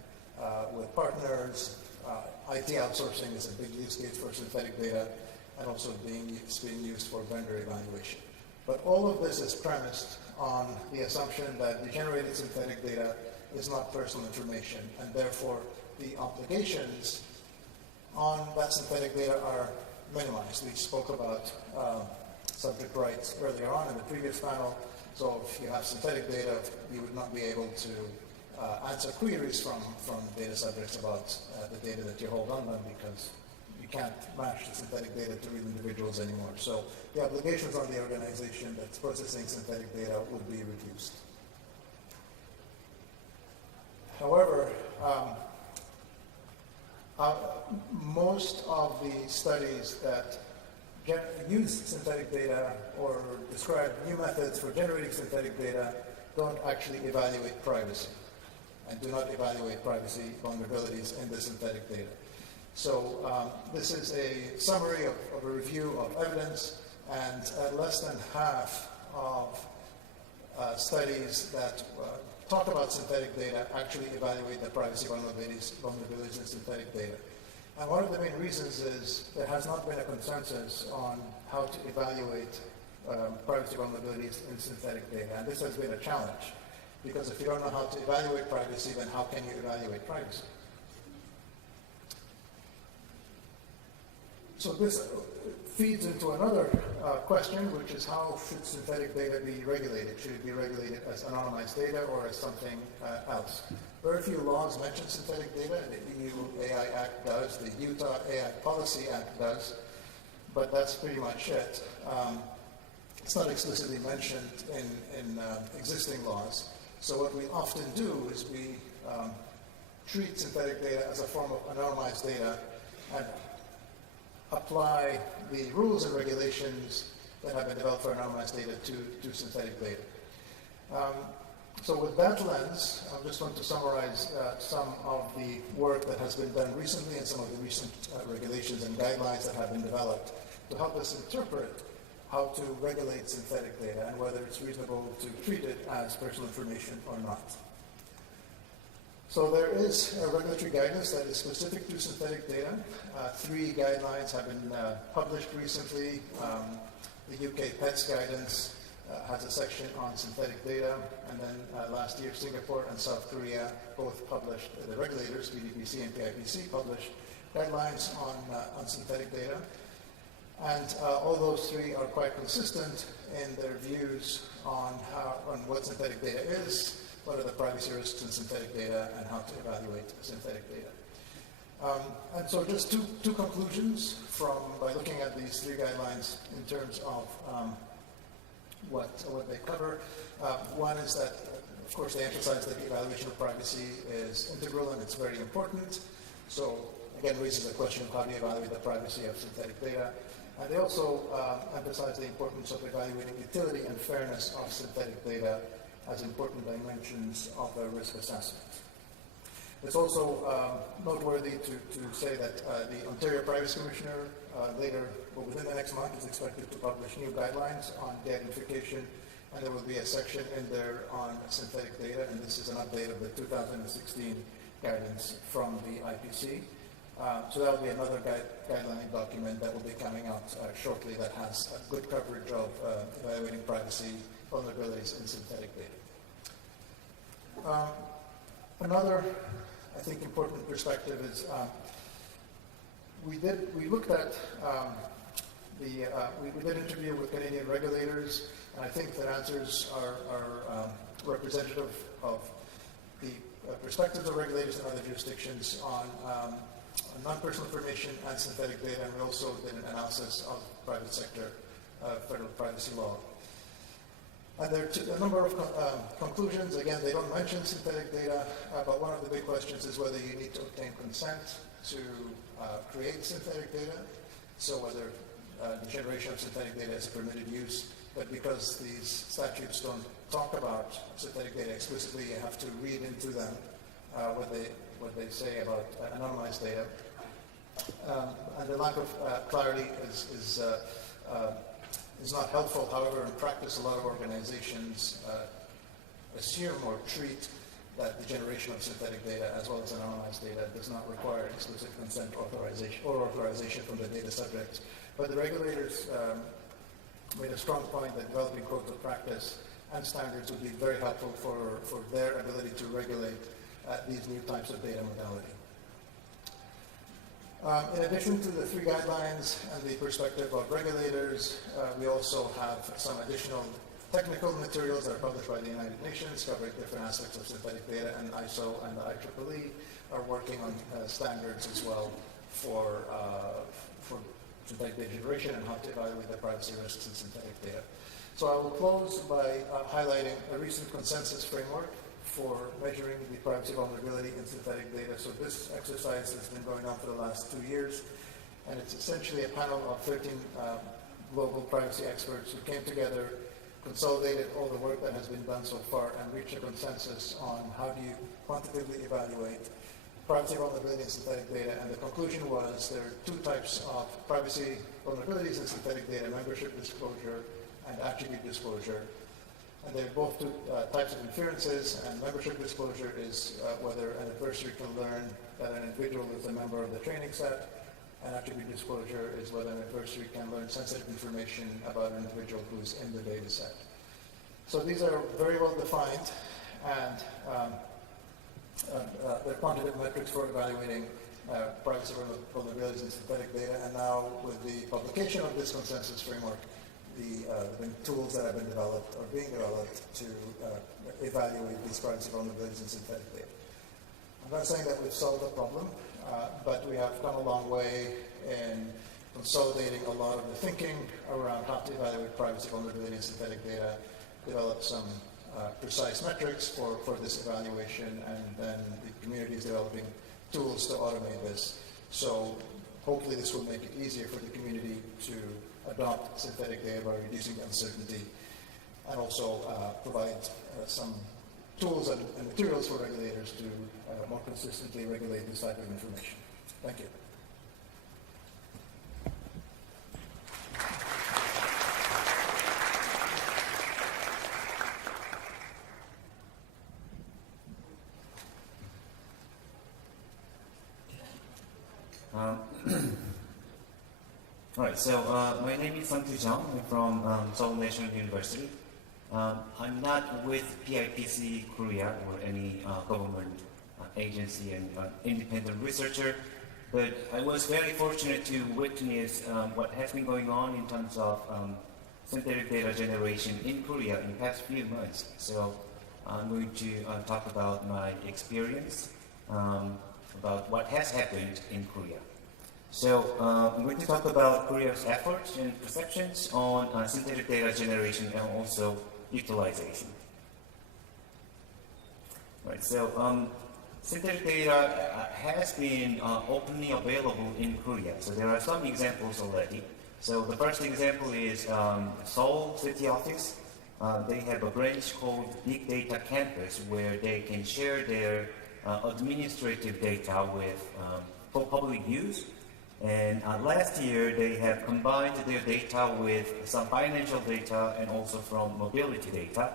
with partners. IT outsourcing is a big use case for synthetic data, and also it's being used for vendor evaluation. But all of this is premised on the assumption that the generated synthetic data is not personal information, and therefore the obligations on that synthetic data are minimized. We spoke about subject rights earlier on in the previous panel. So if you have synthetic data, you would not be able to answer queries from data subjects about the data that you hold on them, because you can't match the synthetic data to real individuals anymore. So the obligations on the organization that's processing synthetic data would be reduced. However, most of the studies that use synthetic data or describe new methods for generating synthetic data don't actually evaluate privacy and do not evaluate privacy vulnerabilities in the synthetic data. So this is a summary of a review of evidence, and less than half of studies that talk about synthetic data actually evaluate the privacy vulnerabilities in synthetic data. And one of the main reasons is there has not been a consensus on how to evaluate privacy vulnerabilities in synthetic data. And this has been a challenge, because if you don't know how to evaluate privacy, then how can you evaluate privacy? So this feeds into another question, which is how should synthetic data be regulated? Should it be regulated as anonymized data or as something else? Very few laws mention synthetic data. The EU AI Act does, the Utah AI Policy Act does, but that's pretty much it. It's not explicitly mentioned in existing laws. So what we often do is we treat synthetic data as a form of anonymized data and apply the rules and regulations that have been developed for anonymized data to synthetic data. So with that lens, I just want to summarize some of the work that has been done recently and some of the recent regulations and guidelines that have been developed to help us interpret how to regulate synthetic data and whether it's reasonable to treat it as personal information or not. So there is a regulatory guidance that is specific to synthetic data. 3 guidelines have been published recently. The UK PETS guidance has a section on synthetic data, and then last year Singapore and South Korea both published, the regulators, BDPC and PIPC, published guidelines on synthetic data. And all those 3 are quite consistent in their views on what synthetic data is, what are the privacy risks in synthetic data, and how to evaluate synthetic data. And so just two conclusions by looking at these 3 guidelines in terms of what they cover. One is that, of course, they emphasize that the evaluation of privacy is integral and it's very important. So again, raises the question of how do you evaluate the privacy of synthetic data. And they also emphasize the importance of evaluating utility and fairness of synthetic data as important dimensions of the risk assessment. It's also noteworthy to say that the Ontario Privacy Commissioner within the next month is expected to publish new guidelines on de-identification, and there will be a section in there on synthetic data, and this is an update of the 2016 guidance from the IPC. So that will be another guideline document that will be coming out shortly that has a good coverage of evaluating privacy vulnerabilities in synthetic data. Another, I think, important perspective is we did interview with Canadian regulators, and I think their answers are representative of the perspectives of regulators in other jurisdictions on non-personal information and synthetic data, and we also did an analysis of private sector federal privacy law. And there are a number of conclusions. Again, they don't mention synthetic data, but one of the big questions is whether you need to obtain consent to create synthetic data, so whether the generation of synthetic data is a permitted use. But because these statutes don't talk about synthetic data explicitly, you have to read into them what they say about anonymized data. And the lack of clarity is not helpful. However, in practice, a lot of organizations assume or treat that the generation of synthetic data as well as anonymized data does not require explicit consent or authorization from the data subjects. But the regulators made a strong point that developing codes of practice and standards would be very helpful for their ability to regulate these new types of data modality. In addition to the 3 guidelines and the perspective of regulators, we also have some additional technical materials that are published by the United Nations covering different aspects of synthetic data, and ISO and the IEEE are working on standards as well for synthetic data generation and how to evaluate the privacy risks in synthetic data. So I will close by highlighting a recent consensus framework for measuring the privacy vulnerability in synthetic data. So this exercise has been going on for the last 2 years, and it's essentially a panel of 13 global privacy experts who came together, consolidated all the work that has been done so far, and reached a consensus on how do you quantitatively evaluate privacy vulnerability in synthetic data. And the conclusion was there are 2 types of privacy vulnerabilities in synthetic data: membership disclosure and attribute disclosure. And they're both 2 types of inferences, and membership disclosure is whether an adversary can learn that an individual is a member of the training set, and attribute disclosure is whether an adversary can learn sensitive information about an individual who is in the data set. So these are very well defined, and they're quantitative metrics for evaluating privacy vulnerabilities in synthetic data. And now with the publication of this consensus framework, the tools that have been developed are being developed to evaluate these privacy vulnerabilities in synthetic data. I'm not saying that we've solved the problem, but we have come a long way in consolidating a lot of the thinking around how to evaluate privacy, vulnerability, and synthetic data, develop some precise metrics for this evaluation, and then the community is developing tools to automate this. So hopefully this will make it easier for the community to adopt synthetic data by reducing the uncertainty, and also provide some tools and materials for regulators to more consistently regulate this type of information. Thank you. All right, so my name is Sang Jang. I'm from Seoul National University. I'm not with PIPC Korea or any government agency and independent researcher, but I was very fortunate to witness what has been going on in terms of synthetic data generation in Korea in the past few months. So I'm going to talk about my experience, about what has happened in Korea. So I'm going to talk about Korea's efforts and perceptions on synthetic data generation and also utilization. Right, so synthetic data has been openly available in Korea. So there are some examples already. So the first example is Seoul City Office. They have a branch called Big Data Campus where they can share their administrative data with for public use. And last year, they have combined their data with some financial data and also from mobility data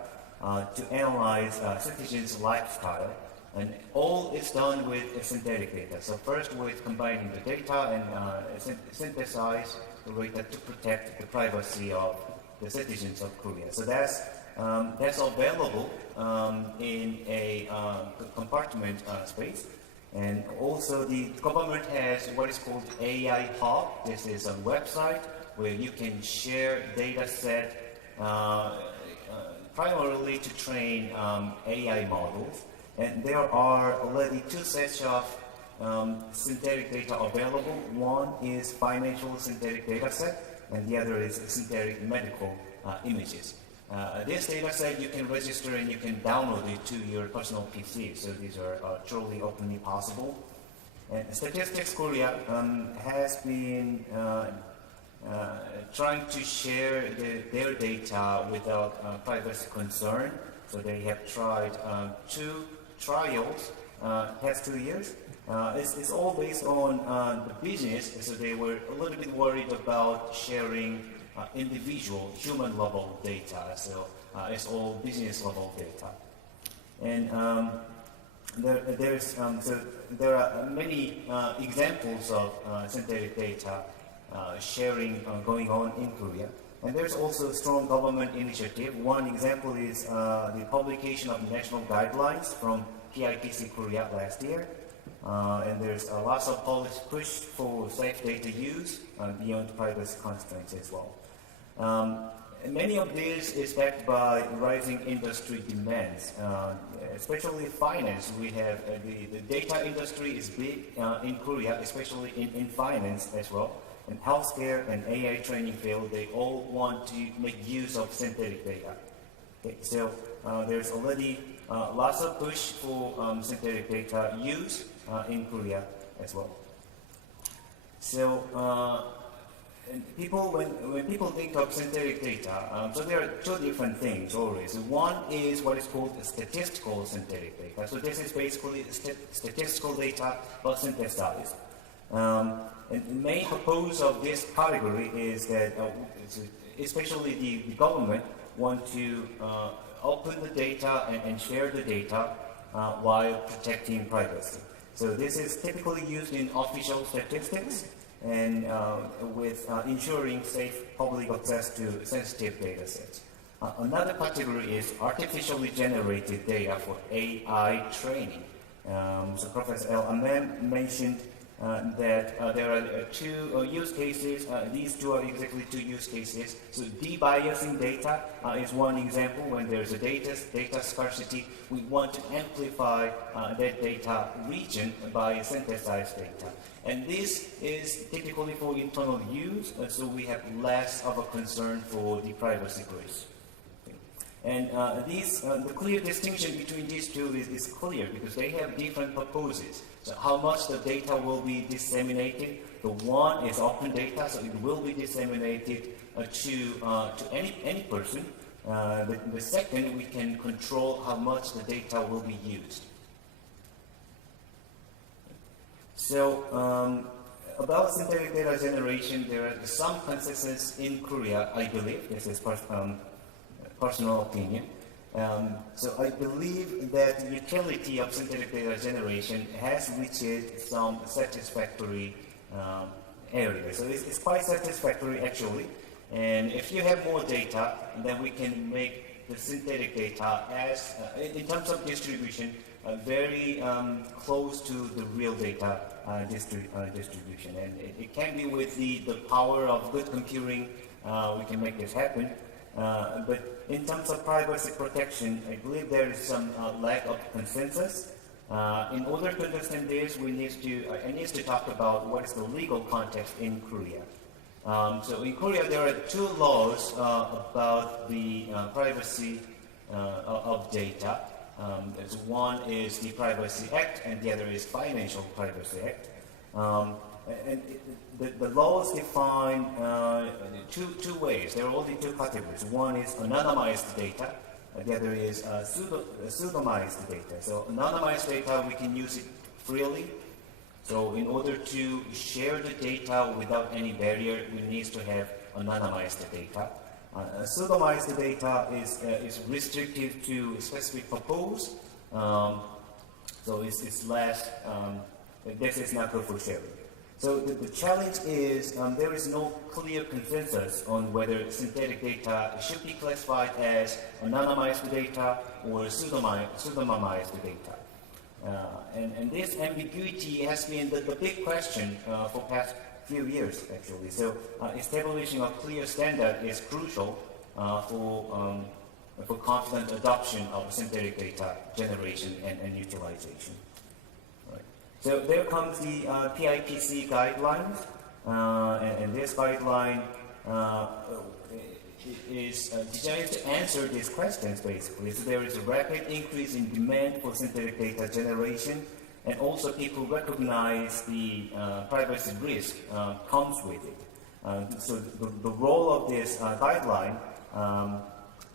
to analyze citizens' lifestyle. And all is done with synthetic data. So first with combining the data and synthesize the data to protect the privacy of the citizens of Korea. So that's available in a compartment space. And also the government has what is called AI Hub. This is a website where you can share data set primarily to train AI models. And there are already two sets of synthetic data available. One is financial synthetic data set, and the other is synthetic medical images. This data set you can register and you can download it to your personal PC. So these are truly openly possible. And Statistics Korea has been trying to share their data without privacy concern. So they have tried 2 trials, past 2 years. It's all based on the business. So they were a little bit worried about sharing individual human level data, so it's all business level data. And there are many examples of synthetic data sharing going on in Korea. And there's also a strong government initiative. One example is the publication of national guidelines from PIPC Korea last year. And there's lots of policy push for safe data use beyond privacy constraints as well. Many of these is backed by rising industry demands, especially finance. We have the data industry is big in Korea, especially in finance as well. And healthcare and AI training field, they all want to make use of synthetic data. Okay, so there's already lots of push for synthetic data use in Korea as well. So when people think of synthetic data, so there are 2 different things always. One is what is called statistical synthetic data. So this is basically statistical data but synthesized. And the main purpose of this category is that, especially the government want to open the data and share the data while protecting privacy. So this is typically used in official statistics and with ensuring safe public access to sensitive data sets. Another category is artificially generated data for AI training. So Professor L. Amen mentioned that there are two use cases. These two are exactly two use cases. So debiasing data is one example. When there's a data scarcity, we want to amplify that data region by synthesized data. And this is typically for internal use, so we have less of a concern for the privacy risk. And the clear distinction between these two is clear because they have different purposes. So how much the data will be disseminated? The one is open data, so it will be disseminated to any person. The second, we can control how much the data will be used. So about synthetic data generation, there are some consensus in Korea, I believe. This is personal opinion. So I believe that the utility of synthetic data generation has reached some satisfactory area. So it's quite satisfactory actually. And if you have more data, then we can make the synthetic data as, in terms of distribution, very close to the real data distribution. And it can be with the power of good computing, we can make this happen. But in terms of privacy protection, I believe there is some lack of consensus. In order to understand this, I need to talk about what is the legal context in Korea. So in Korea, there are two laws about the privacy of data. One is the Privacy Act, and the other is Financial Privacy Act. And the laws define two ways. There are only two categories. One is anonymized data, the other is pseudonymized data. So anonymized data, we can use it freely. So in order to share the data without any barrier, we need to have anonymized data. Pseudonymized data is restricted to specific purpose. So it's less, this is not good for sharing. So the challenge is there is no clear consensus on whether synthetic data should be classified as anonymized data or pseudonymized data. And this ambiguity has been the big question for past few years, actually. So establishing a clear standard is crucial for confident adoption of synthetic data generation and utilization. So there comes the PIPC guidelines, and this guideline is designed to answer these questions, basically. So there is a rapid increase in demand for synthetic data generation, and also people recognize the privacy risk comes with it. So the role of this guideline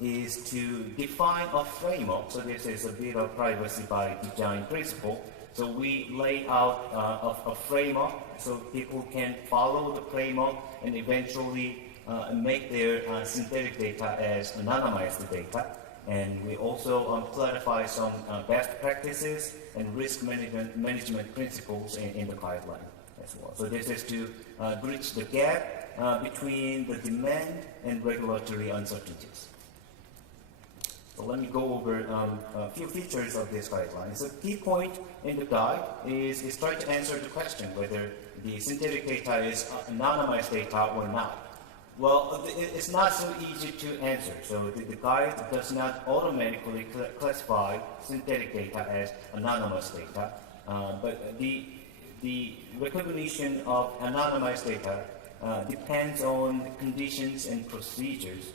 is to define a framework. So this is a bit of privacy by design principle. So we lay out a framework so people can follow the framework and eventually make their synthetic data as anonymized data. And we also clarify some best practices and risk management principles in the guideline as well. So this is to bridge the gap between the demand and regulatory uncertainties. So let me go over a few features of this guideline. So key point in the guide is try to answer the question whether the synthetic data is anonymized data or not. Well, it's not so easy to answer. So the guide does not automatically classify synthetic data as anonymous data. But the recognition of anonymized data depends on the conditions and procedures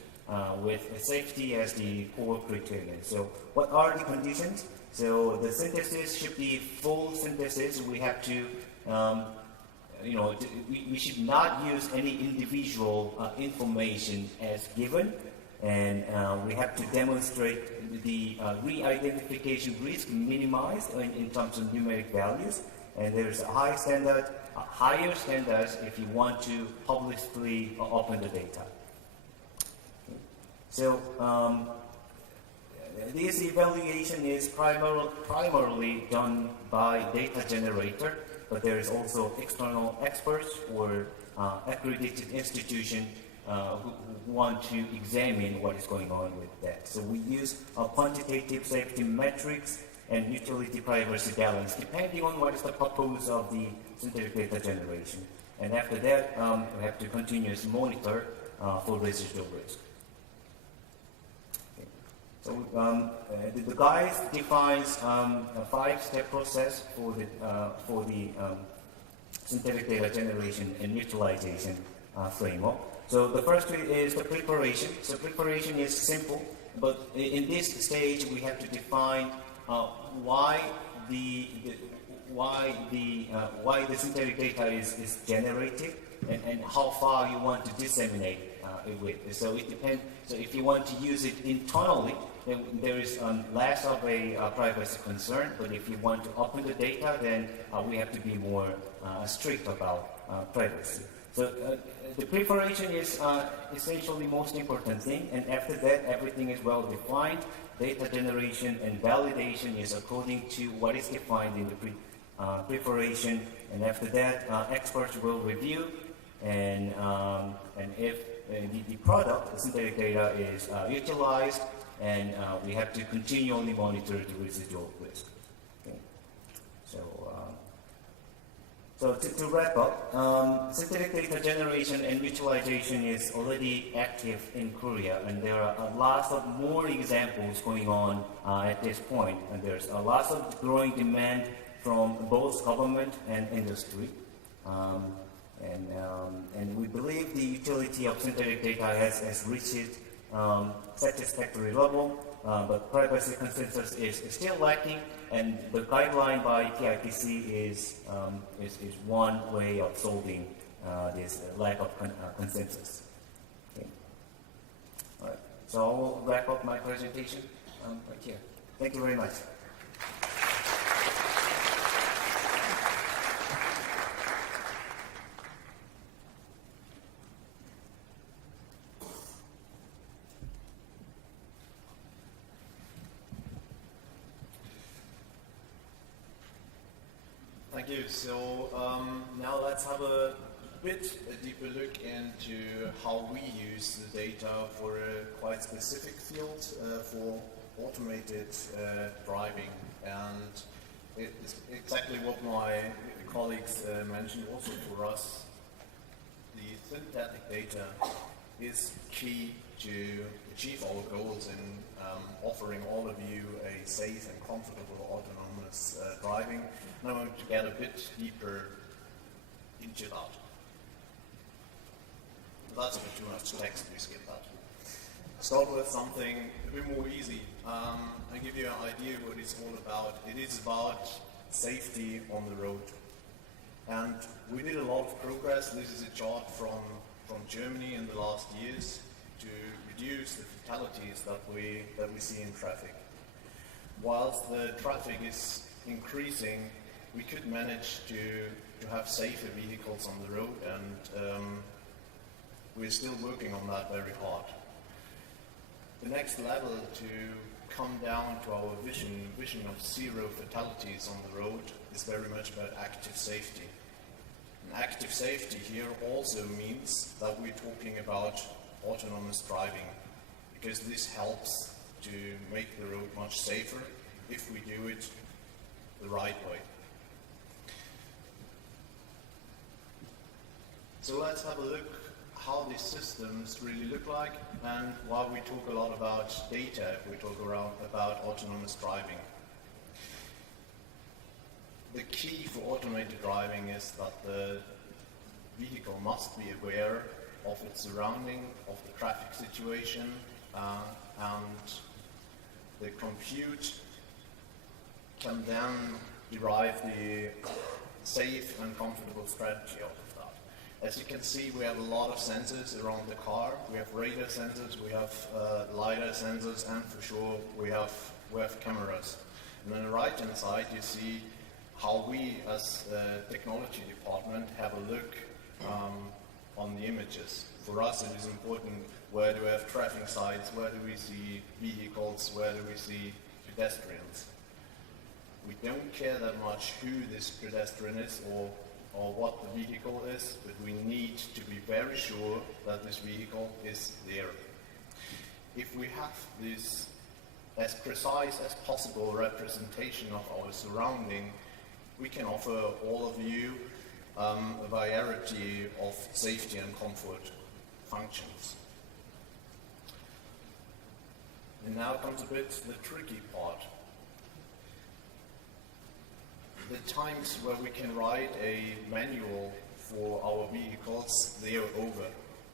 with safety as the core criterion. So what are the conditions? So the synthesis should be full synthesis. We have to we should not use any individual information as given, and we have to demonstrate the re-identification risk minimized in terms of numeric values, and there's a higher standards if you want to publicly open the data. So this evaluation is primarily done by data generator, but there is also external experts or accredited institution who want to examine what is going on with that. So we use quantitative safety metrics and utility privacy balance, depending on what is the purpose of the synthetic data generation. And after that, we have to continuously monitor for residual risk. Okay. So the guide defines a 5-step process for the synthetic data generation and utilization framework. So the first is the preparation. So preparation is simple, but in this stage we have to define why the synthetic data is generated and how far you want to disseminate it with. So it depends. So if you want to use it internally, then there is less of a privacy concern. But if you want to open the data, then we have to be more strict about privacy. So the preparation is essentially most important thing, and after that, everything is well defined. Data generation and validation is according to what is defined in the preparation, and after that, experts will review, and if the product, the synthetic data, is utilized, and we have to continually monitor the residual risk. Okay. So to wrap up, synthetic data generation and utilization is already active in Korea, and there are a lot of more examples going on at this point, and there's a lot of growing demand from both government and industry. And we believe the utility of synthetic data has reached satisfactory level, but privacy consensus is still lacking, and the guideline by TIPC is one way of solving this lack of consensus. Okay. All right. So I will wrap up my presentation right here. Thank you very much. Thank you. So now let's have a deeper look into how we use the data for a quite specific field for automated driving. And it's exactly what my colleagues mentioned also for us. The synthetic data is key to achieve our goals in offering all of you a safe and comfortable autonomous driving. And I want to get a bit deeper into that. That's a bit too much text, we skip that. Start with something a bit more easy. I'll give you an idea what it's all about. It is about safety on the road. And we did a lot of progress. This is a chart from Germany in the last years to reduce the fatalities that we see in traffic. Whilst the traffic is increasing, we could manage to have safer vehicles on the road, and we're still working on that very hard. The next level to come down to our vision of zero fatalities on the road is very much about active safety. And active safety here also means that we're talking about autonomous driving, because this helps to make the road much safer if we do it the right way. So let's have a look how these systems really look like, and while we talk a lot about data, we talk about autonomous driving. The key for automated driving is that the vehicle must be aware of its surrounding, of the traffic situation, and the compute can then derive the safe and comfortable strategy out of that. As you can see, we have a lot of sensors around the car. We have radar sensors, we have LiDAR sensors, and for sure we have cameras. And on the right-hand side, you see how we, as a technology department, have a look on the images. For us, it is important where do we have traffic sites, where do we see vehicles, where do we see pedestrians. We don't care that much who this pedestrian is or what the vehicle is, but we need to be very sure that this vehicle is there. If we have this as precise as possible representation of our surrounding, we can offer all of you a variety of safety and comfort functions. And now comes a bit the tricky part. The times where we can write a manual for our vehicles, they are over.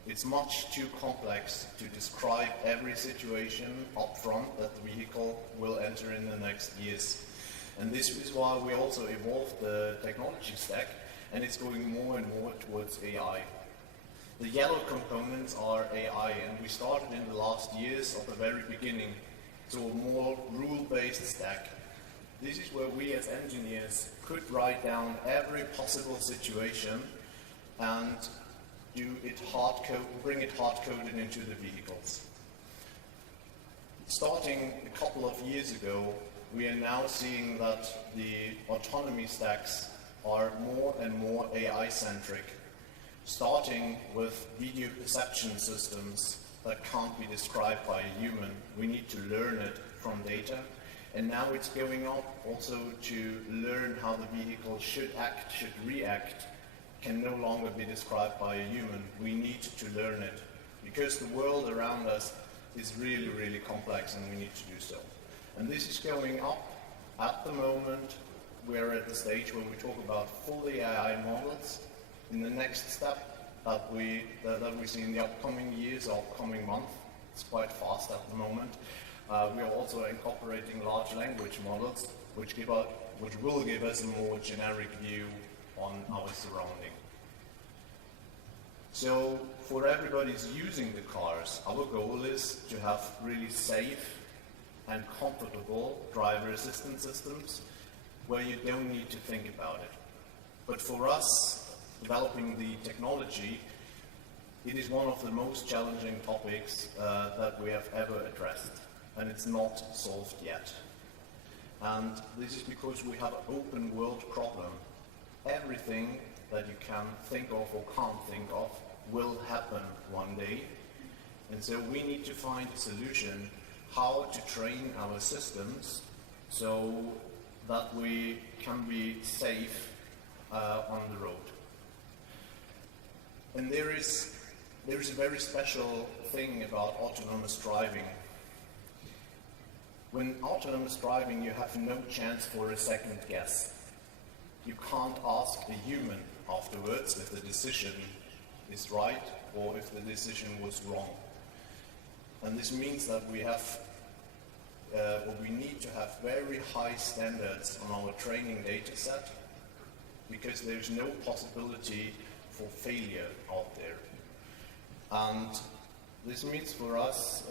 It's much too complex to describe every situation up front that the vehicle will enter in the next years. And this is why we also evolved the technology stack, and it's going more and more towards AI. The yellow components are AI, and we started in the last years of the very beginning, so a more rule-based stack. This is where we as engineers could write down every possible situation and bring it hard-coded into the vehicles. Starting a couple of years ago, we are now seeing that the autonomy stacks are more and more AI-centric, starting with video perception systems that can't be described by a human. We need to learn it from data. And now it's going up also to learn how the vehicle should act, should react, can no longer be described by a human. We need to learn it because the world around us is really, really complex and we need to do so. And this is going up. At the moment, we're at the stage when we talk about fully AI models. In the next step that we see in the upcoming years or upcoming month, it's quite fast at the moment. We are also incorporating large language models, which will give us a more generic view on our surrounding. So for everybody who's using the cars, our goal is to have really safe and comfortable driver assistance systems where you don't need to think about it. But for us, developing the technology, it is one of the most challenging topics that we have ever addressed, and it's not solved yet. And this is because we have an open world problem. Everything that you can think of or can't think of will happen one day. And so we need to find a solution how to train our systems so that we can be safe on the road. And there is a very special thing about autonomous driving. When autonomous driving, you have no chance for a second guess. You can't ask a human afterwards if the decision is right or if the decision was wrong. And this means that we need to have very high standards on our training data set because there's no possibility for failure out there. And this means for us,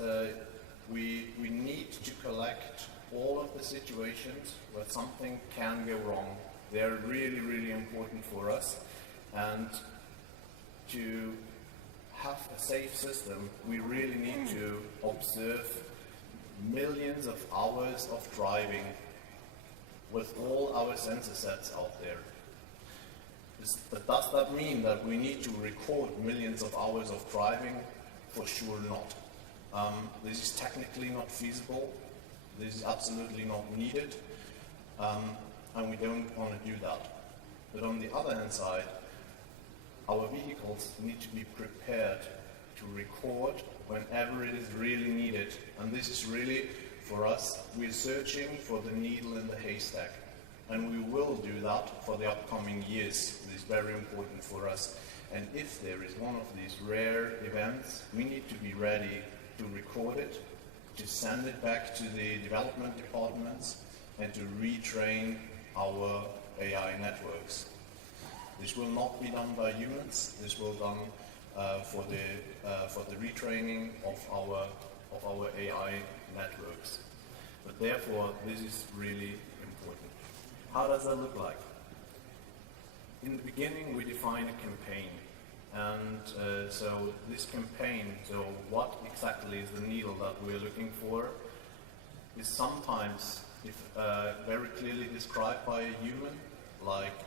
we need to collect all of the situations where something can go wrong. They're really, really important for us. And to have a safe system, we really need to observe millions of hours of driving with all our sensor sets out there. But does that mean that we need to record millions of hours of driving? For sure not. This is technically not feasible. This is absolutely not needed. And we don't want to do that. But on the other hand side, our vehicles need to be prepared to record whenever it is really needed. And this is really, for us, we're searching for the needle in the haystack. And we will do that for the upcoming years. This is very important for us. And if there is one of these rare events, we need to be ready to record it, to send it back to the development departments, and to retrain our AI networks. This will not be done by humans. This will be done for the retraining of our AI networks. But therefore, this is really important. How does that look like? In the beginning, we define a campaign. And so this campaign, so what exactly is the needle that we're looking for, is sometimes very clearly described by a human, like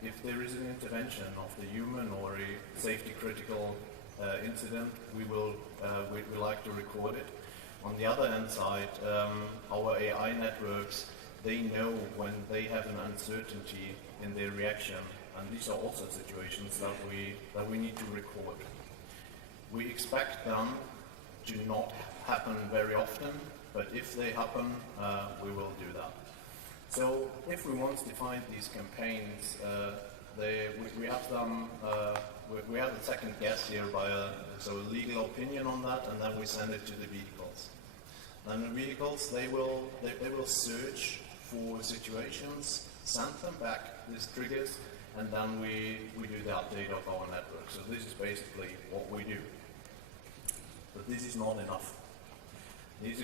if there is an intervention of the human or a safety critical incident, we like to record it. On the other hand side, our AI networks, they know when they have an uncertainty in their reaction, and these are also situations that we need to record. We expect them to not happen very often, but if they happen, we will do that. So if we want to find these campaigns, we have them. We have a second guess here by a legal opinion on that, and then we send it to the vehicles. And the vehicles, they will search for situations, send them back these triggers, and then we do the update of our network. So this is basically what we do. But this is not enough. This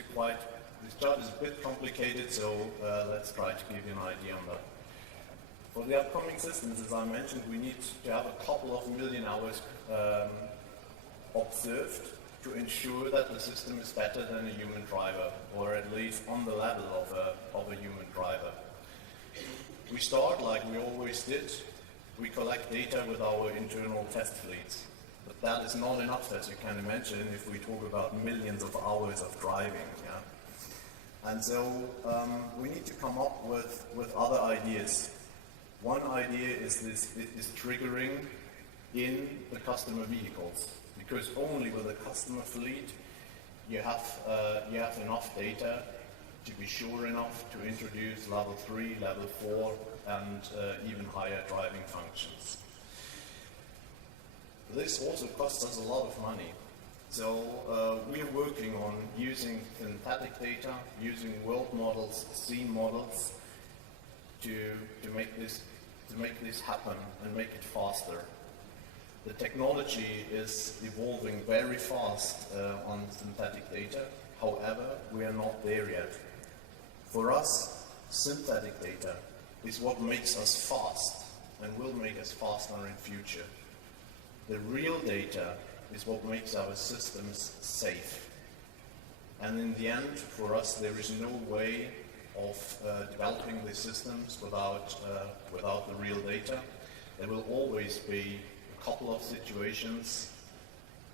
chart is a bit complicated, so let's try to give you an idea on that. For the upcoming systems, as I mentioned, we need to have a couple of million hours observed to ensure that the system is better than a human driver, or at least on the level of a human driver. We start like we always did. We collect data with our internal test fleets. But that is not enough, as you can imagine, if we talk about millions of hours of driving. Yeah? And so we need to come up with other ideas. One idea is triggering in the customer vehicles, because only with a customer fleet you have enough data to be sure enough to introduce level 3, level 4, and even higher driving functions. This also costs us a lot of money. So we are working on using synthetic data, using world models, scene models, to make this happen and make it faster. The technology is evolving very fast on synthetic data. However, we are not there yet. For us, synthetic data is what makes us fast and will make us faster in future. The real data is what makes our systems safe. And in the end, for us, there is no way of developing these systems without the real data. There will always be a couple of situations,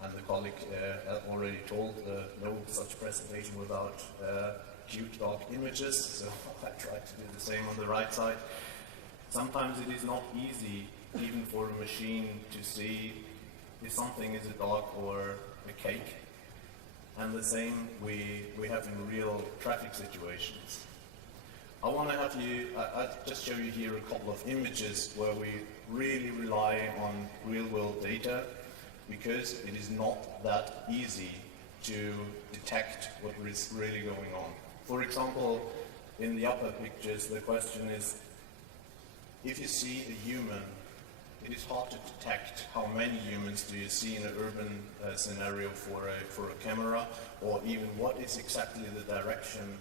and the colleague already told no such presentation without cute dog images, so I tried to do the same on the right side. Sometimes it is not easy, even for a machine, to see if something is a dog or a cake. And the same we have in real traffic situations. I'll just show you here a couple of images where we really rely on real-world data, because it is not that easy to detect what is really going on. For example, in the upper pictures, the question is, if you see a human, it is hard to detect how many humans do you see in an urban scenario for a camera, or even what is exactly the direction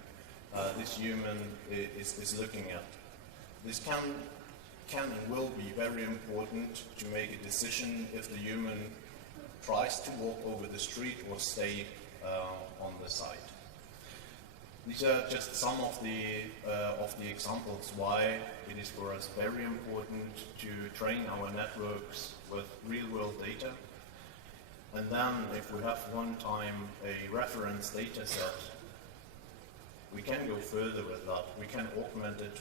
this human is looking at. This can and will be very important to make a decision if the human tries to walk over the street or stay on the side. These are just some of the examples why it is for us very important to train our networks with real-world data. And then, if we have one time a reference data set, we can go further with that. We can augment it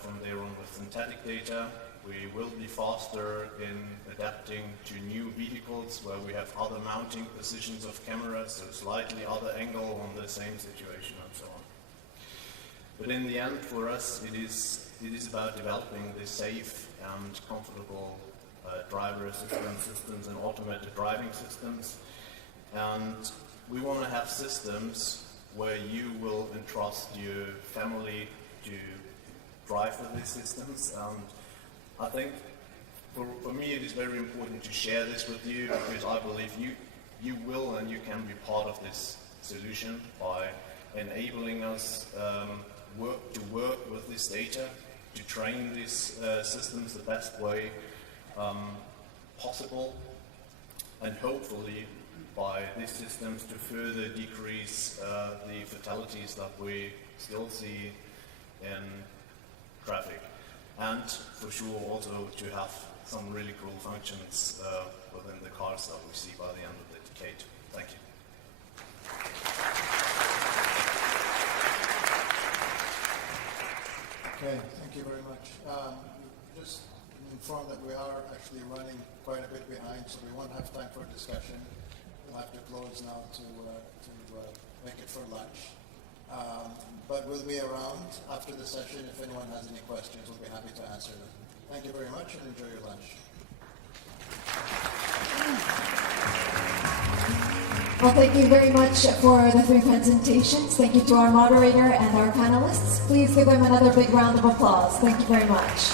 from there on with synthetic data. We will be faster in adapting to new vehicles where we have other mounting positions of cameras, so slightly other angle on the same situation and so on. But in the end, for us, it is about developing the safe and comfortable driver assistance systems and automated driving systems. And we want to have systems where you will entrust your family to drive with these systems. And I think for me it is very important to share this with you, because I believe you will and you can be part of this solution by enabling us to work with this data, to train these systems the best way possible, and hopefully by these systems to further decrease the fatalities that we still see in traffic, and for sure also to have some really cool functions within the cars that we see by the end of the decade. Thank you. Okay, thank you very much. Just informed that we are actually running quite a bit behind, so we won't have time for discussion. We'll have to close now to make it for lunch. But we'll be around after the session. If anyone has any questions, we'll be happy to answer them. Thank you very much and enjoy your lunch. Well, thank you very much for the three presentations. Thank you to our moderator and our panelists. Please give them another big round of applause. Thank you very much.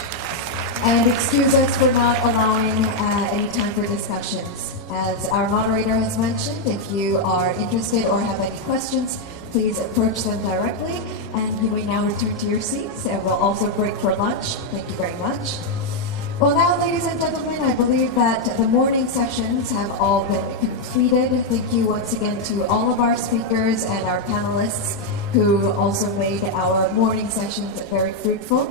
And excuse us for not allowing any time for discussions. As our moderator has mentioned, if you are interested or have any questions, please approach them directly. And you may now return to your seats, and we'll also break for lunch. Thank you very much. Well, now, ladies and gentlemen, I believe that the morning sessions have all been completed. Thank you once again to all of our speakers and our panelists who also made our morning sessions very fruitful.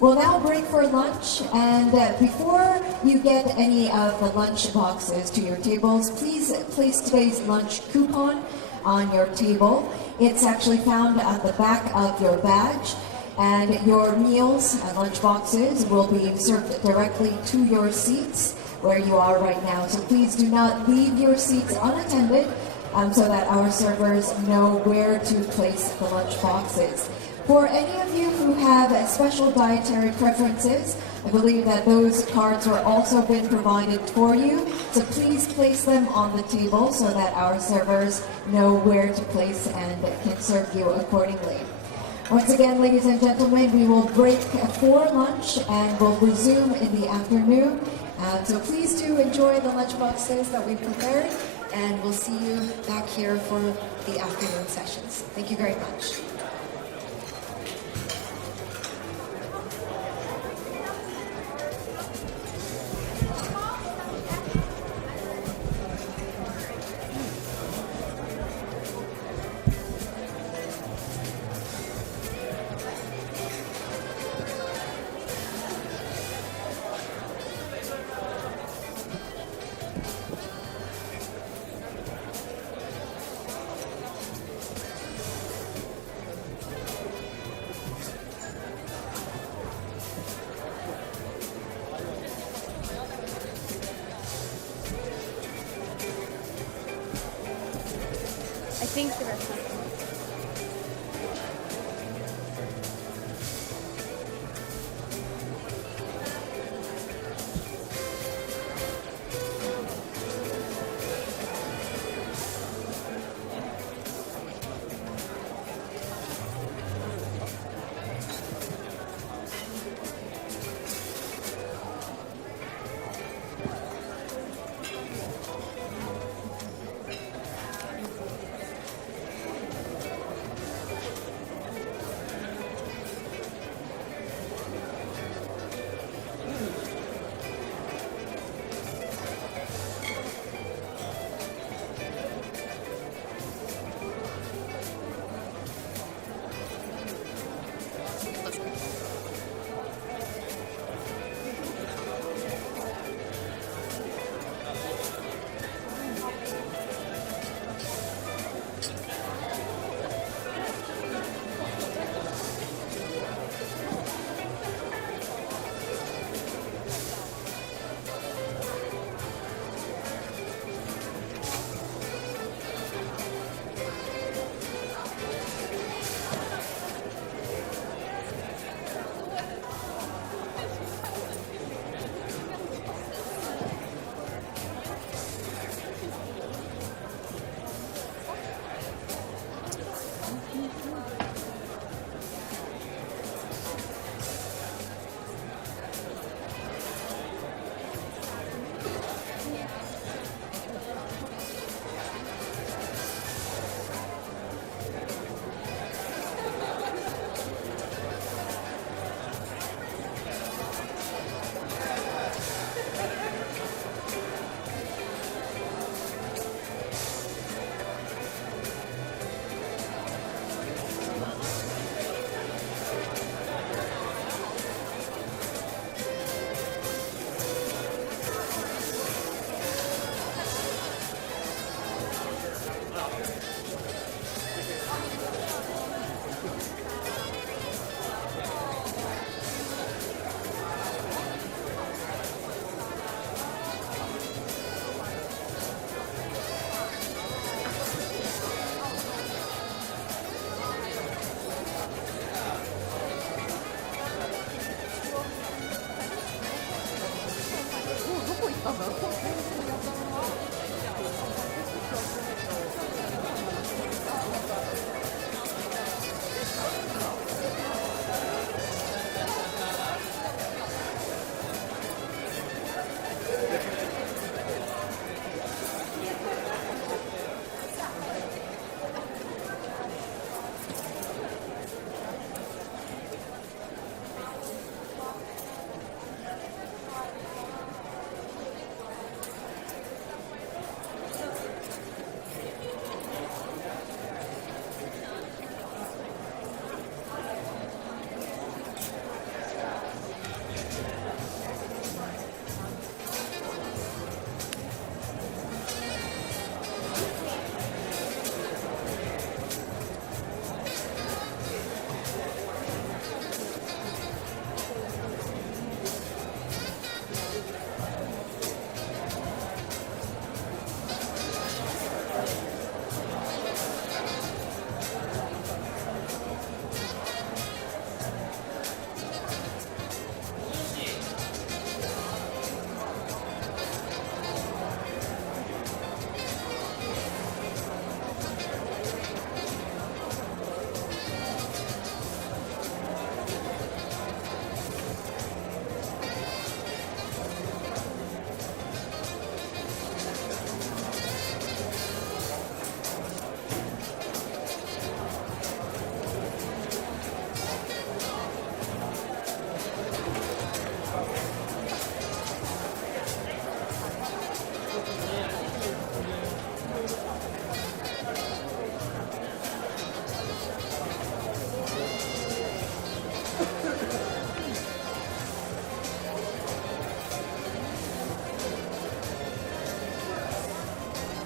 We'll now break for lunch, and before you get any of the lunch boxes to your tables, please place today's lunch coupon on your table. It's actually found at the back of your badge. And your meals and lunch boxes will be served directly to your seats where you are right now. So please do not leave your seats unattended so that our servers know where to place the lunch boxes. For any of you who have special dietary preferences, I believe that those cards are also been provided for you. So please place them on the table so that our servers know where to place and can serve you accordingly. Once again, ladies and gentlemen, we will break for lunch and we'll resume in the afternoon. So please do enjoy the lunch boxes that we prepared, and we'll see you back here for the afternoon sessions. Thank you very much. I think the rest of them.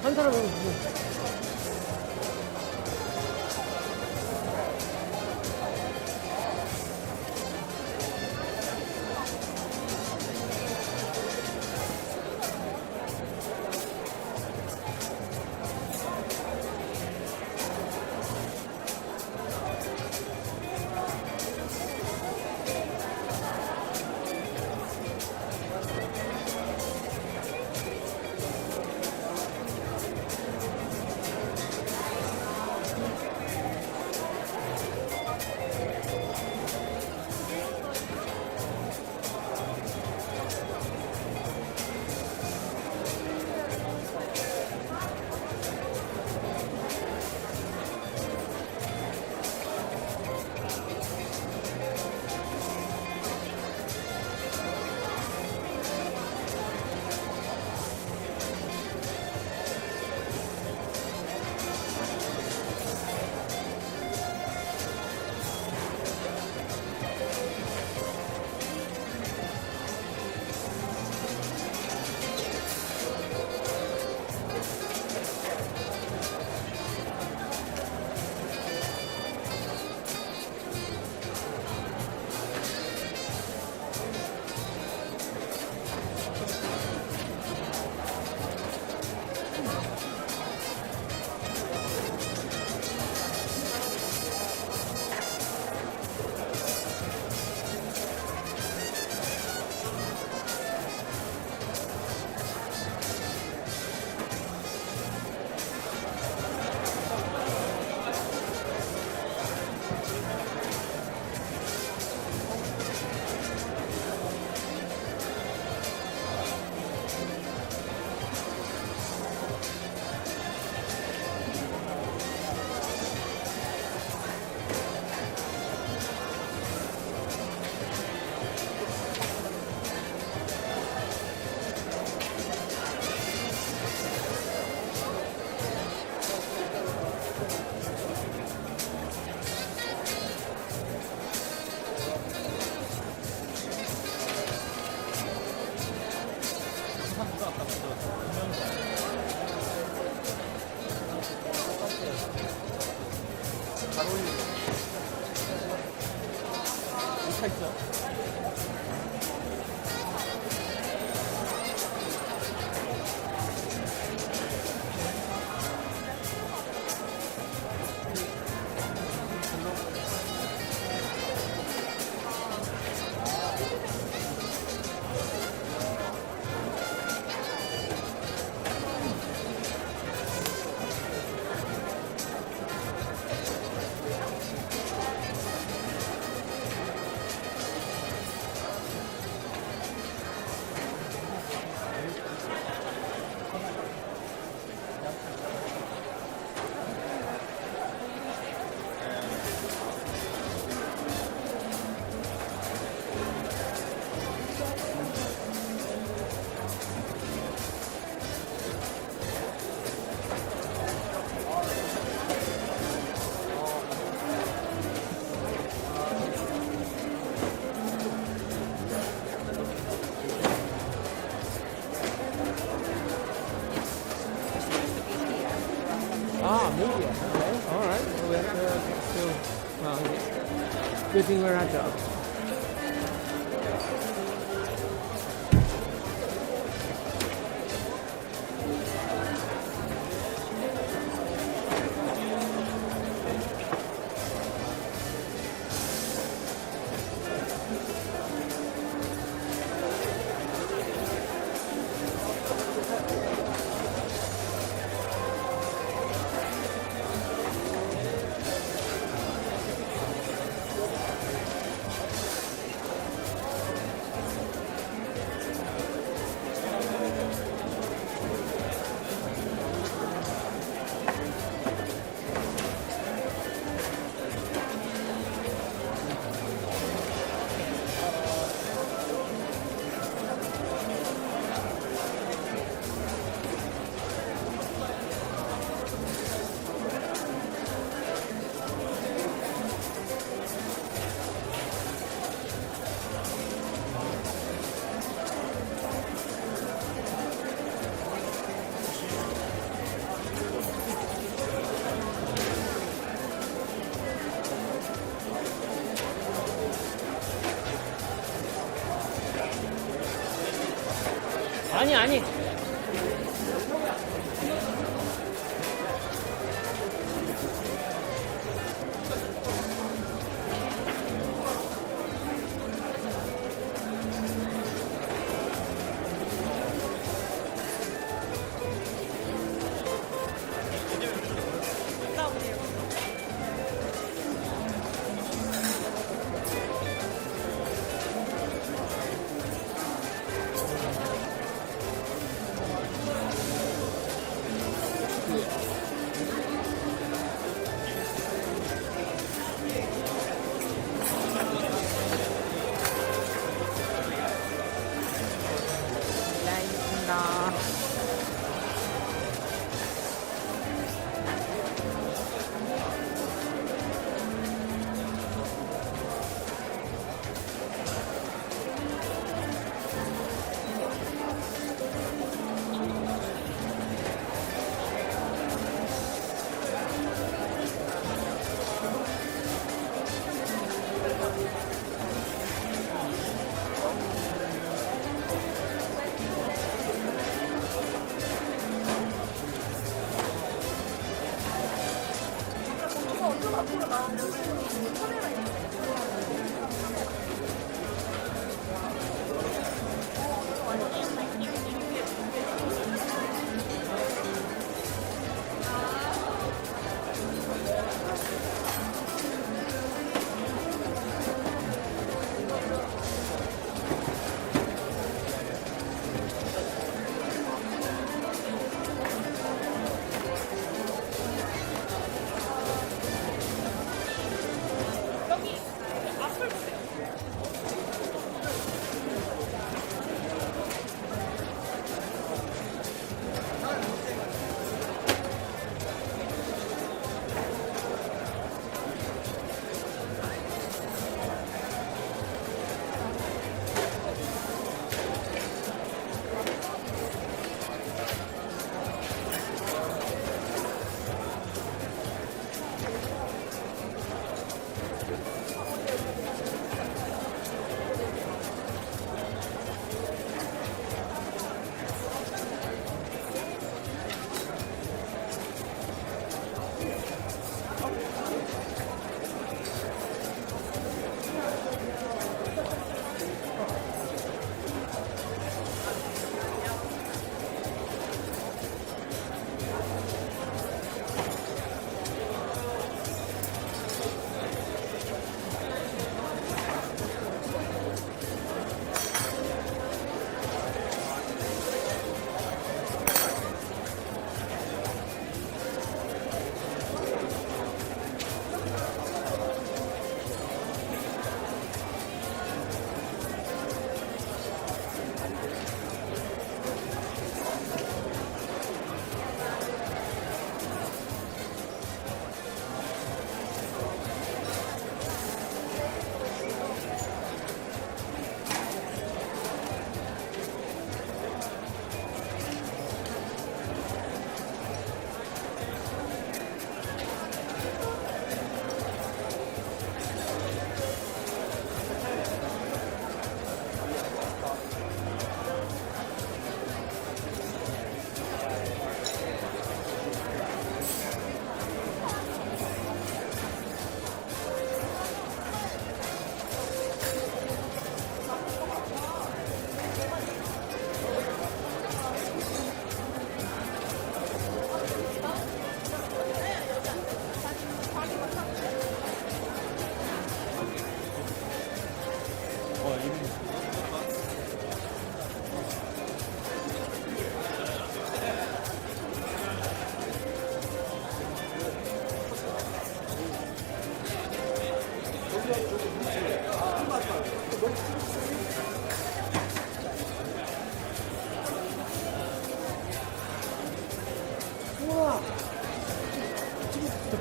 한 사람은 media. Okay, all right. So we have to still, well, good thing we're at job. 아니.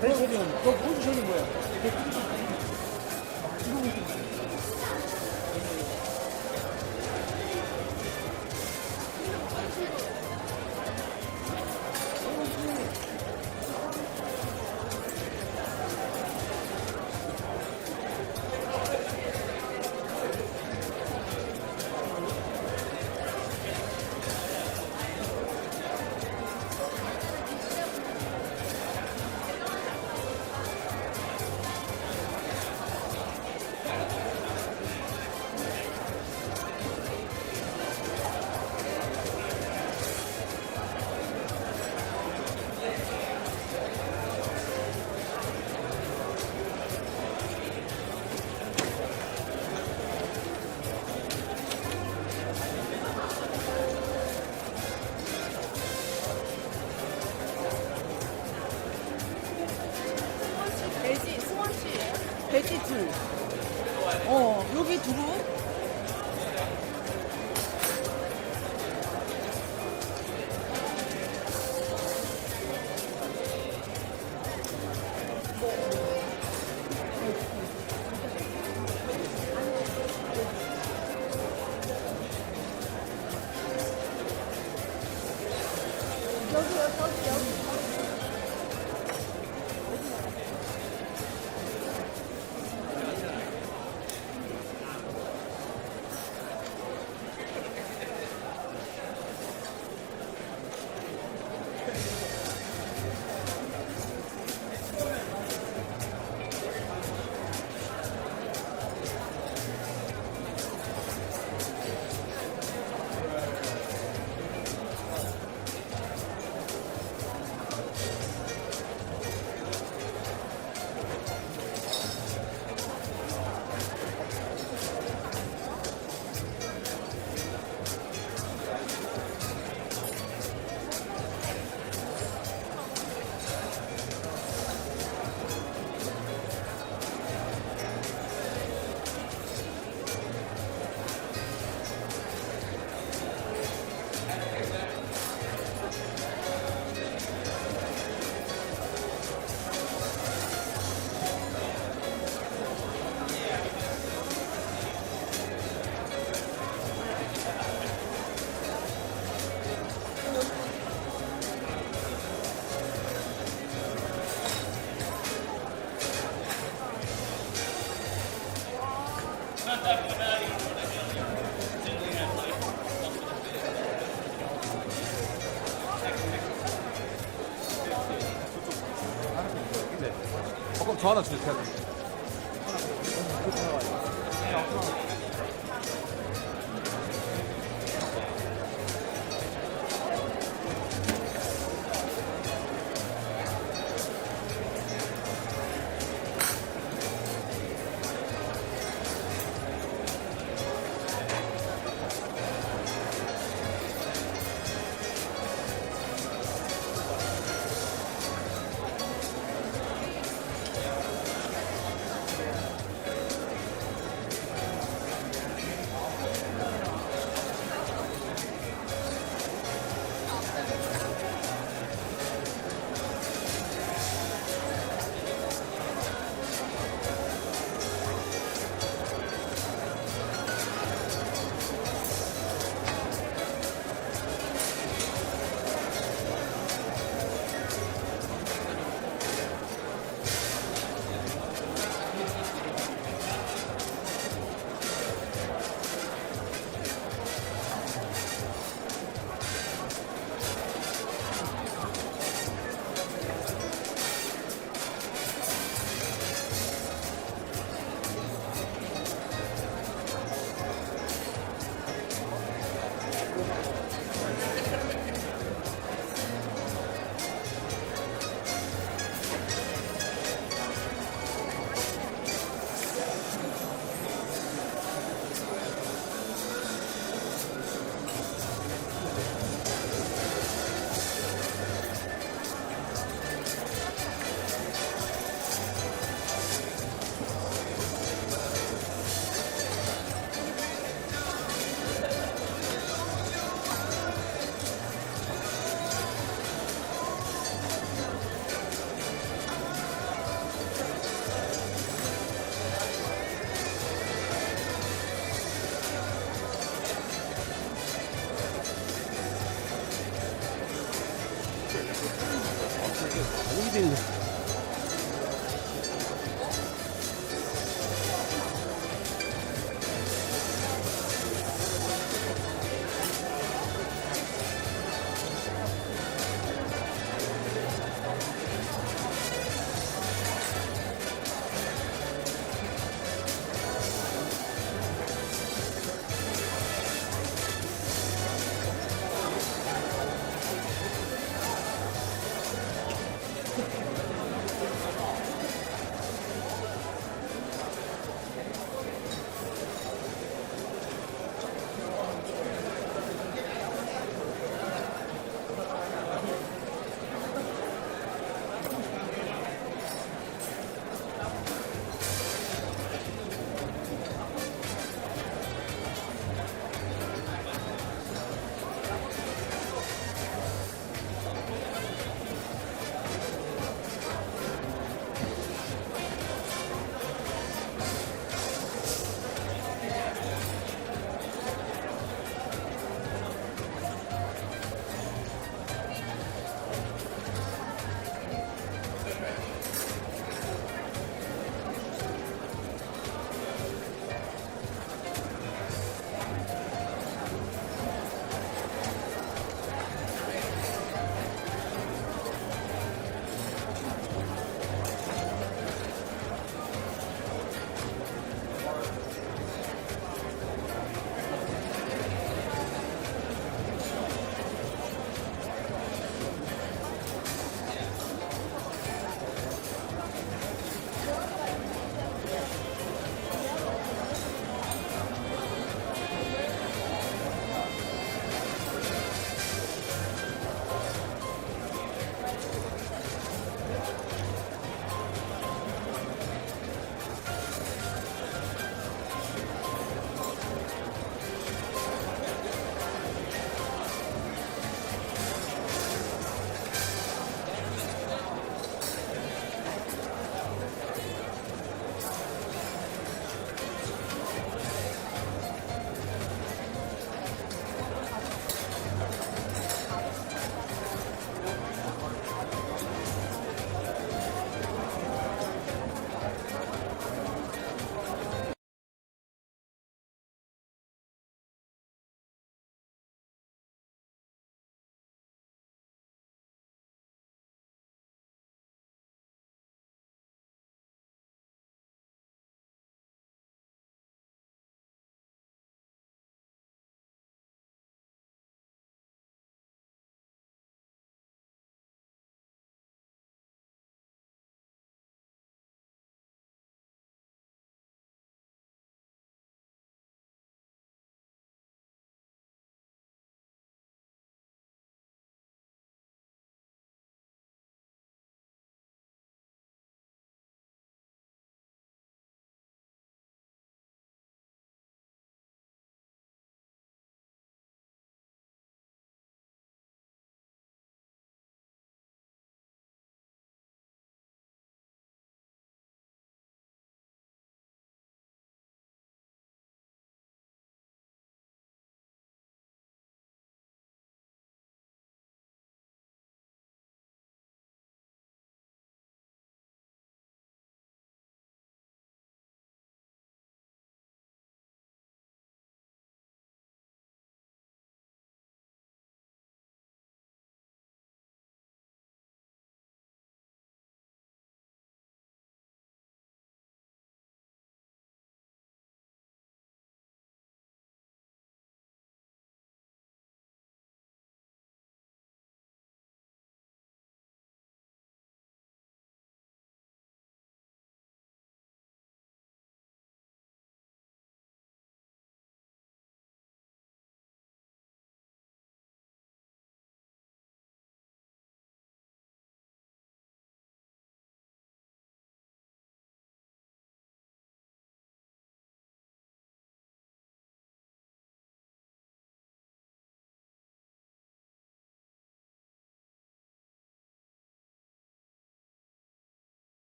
대표님, 저 포지션이 뭐야? 돼지 둘. 여기 두고. 여기. 저 하나 주세요. 분위기도 있네.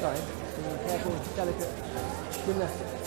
Sorry, careful, delicate. Gymnastics.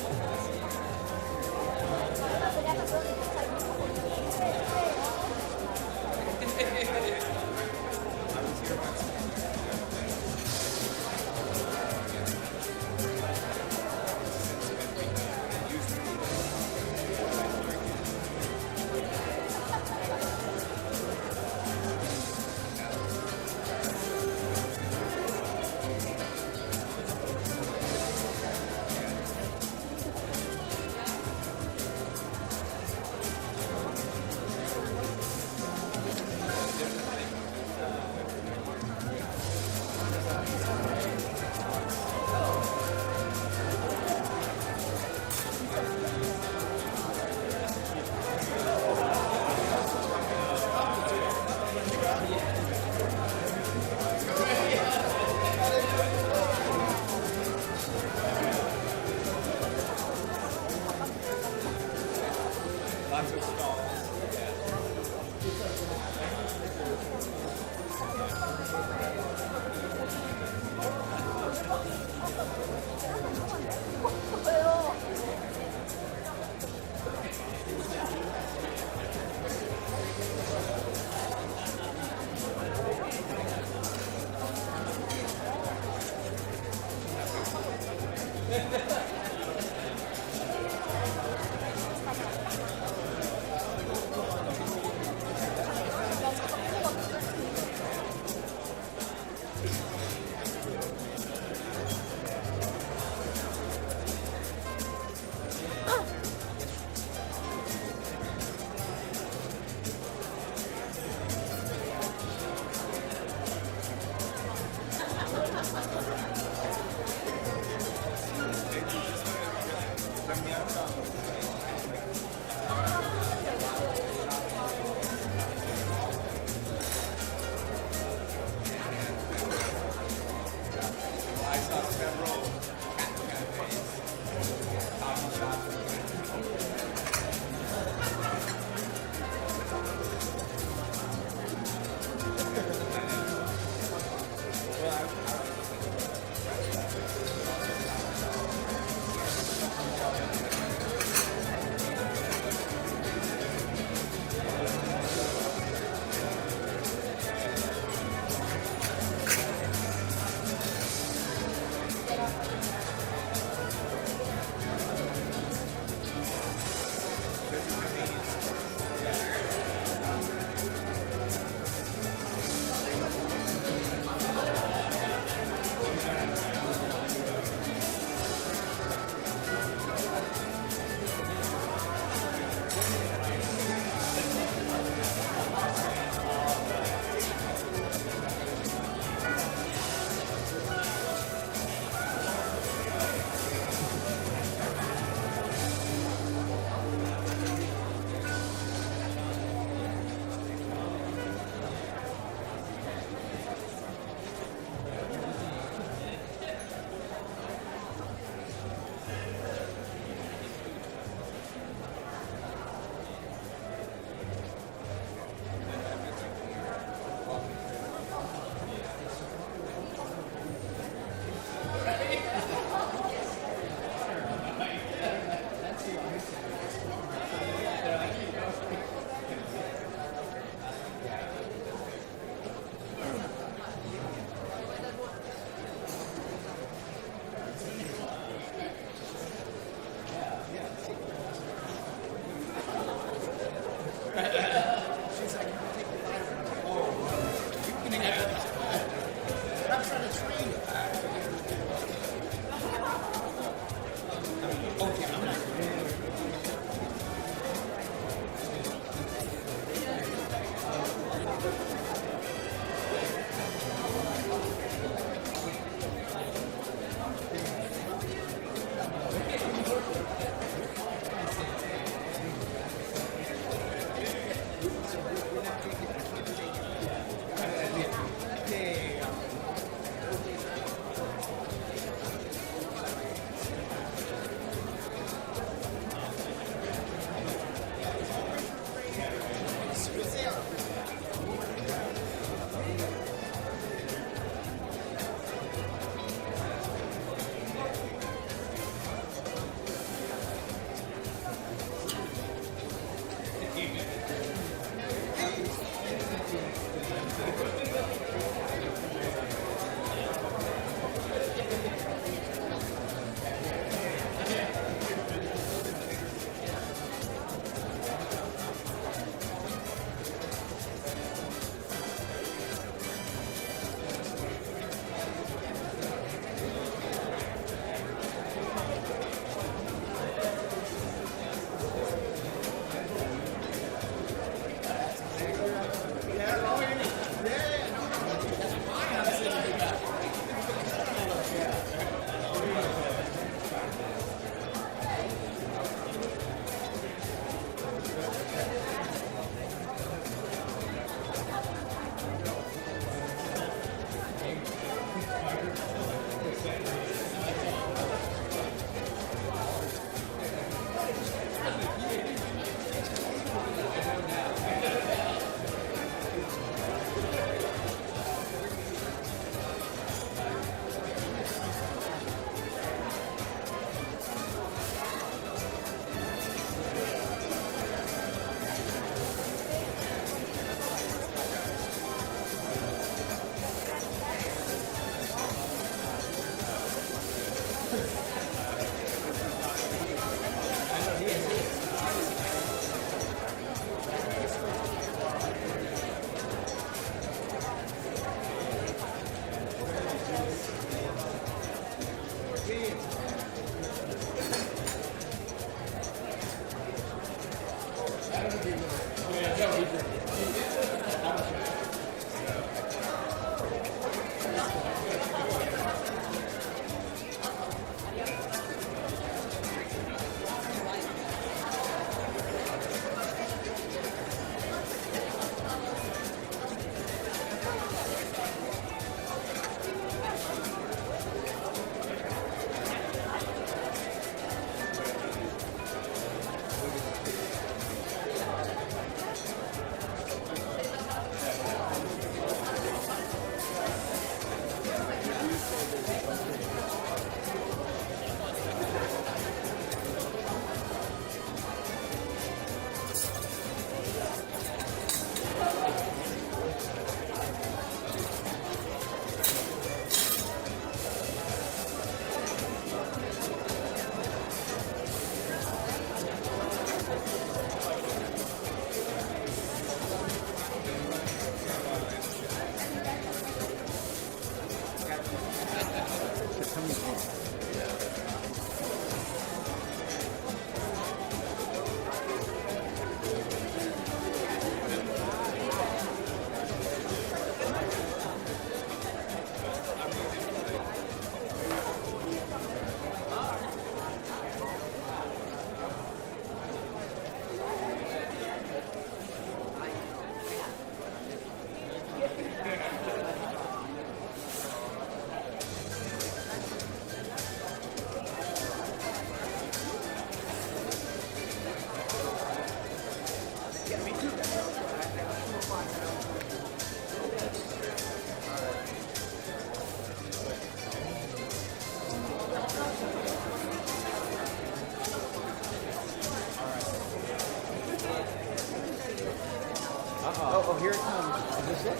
here it comes. Is this it?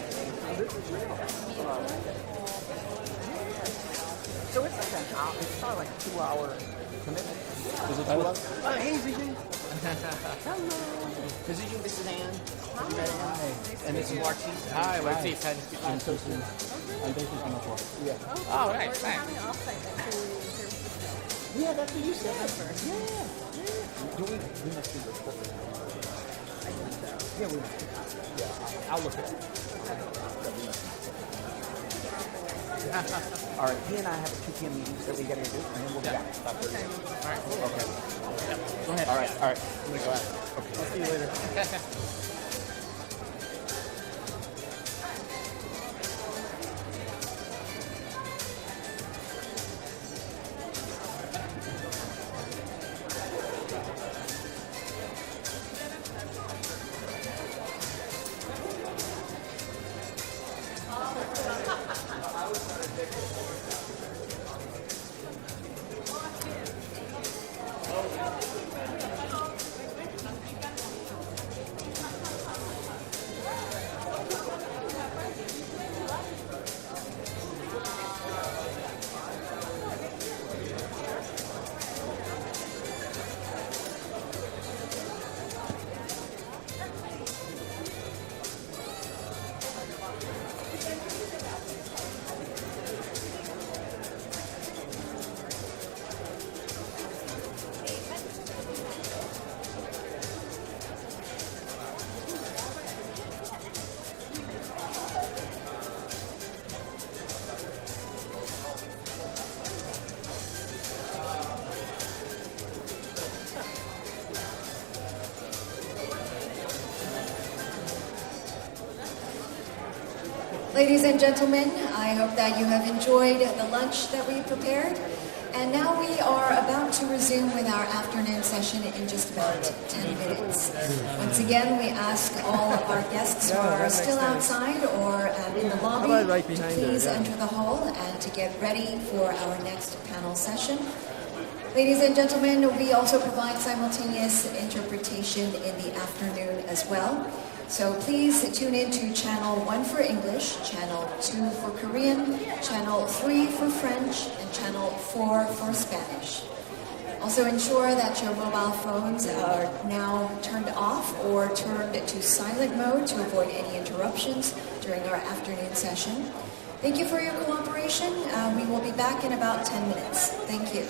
This is real. So it's like it's probably like a 2-hour commitment. Is it 2 hours? Hey, Zijing. Hello. This is Zijing, this is Anne. Hi. And this is Martin. Hi, Martin. Hi. I'm Toasty. I'm based in Singapore. Yeah. Oh, right. Thanks. Yeah, that's what you said. Yeah. Do we must do this corporate. Yeah, we must. Yeah, I'll look at it. All right, he and I have a 2 p.m. meeting that we got to do, and then we'll be back. About 30 minutes. All right, cool. Okay. Go ahead. All right. I'm going to go out. Okay. I'll see you later. Ladies and gentlemen, I hope that you have enjoyed the lunch that we prepared. And now we are about to resume with our afternoon session in just about 10 minutes. Once again, we ask all of our guests who are still outside or in the lobby to please enter the hall and to get ready for our next panel session. Ladies and gentlemen, we also provide simultaneous interpretation in the afternoon as well. So please tune in to channel 1 for English, channel 2 for Korean, channel 3 for French, and channel 4 for Spanish. Also ensure that your mobile phones are now turned off or turned to silent mode to avoid any interruptions during our afternoon session. Thank you for your cooperation. We will be back in about 10 minutes. Thank you.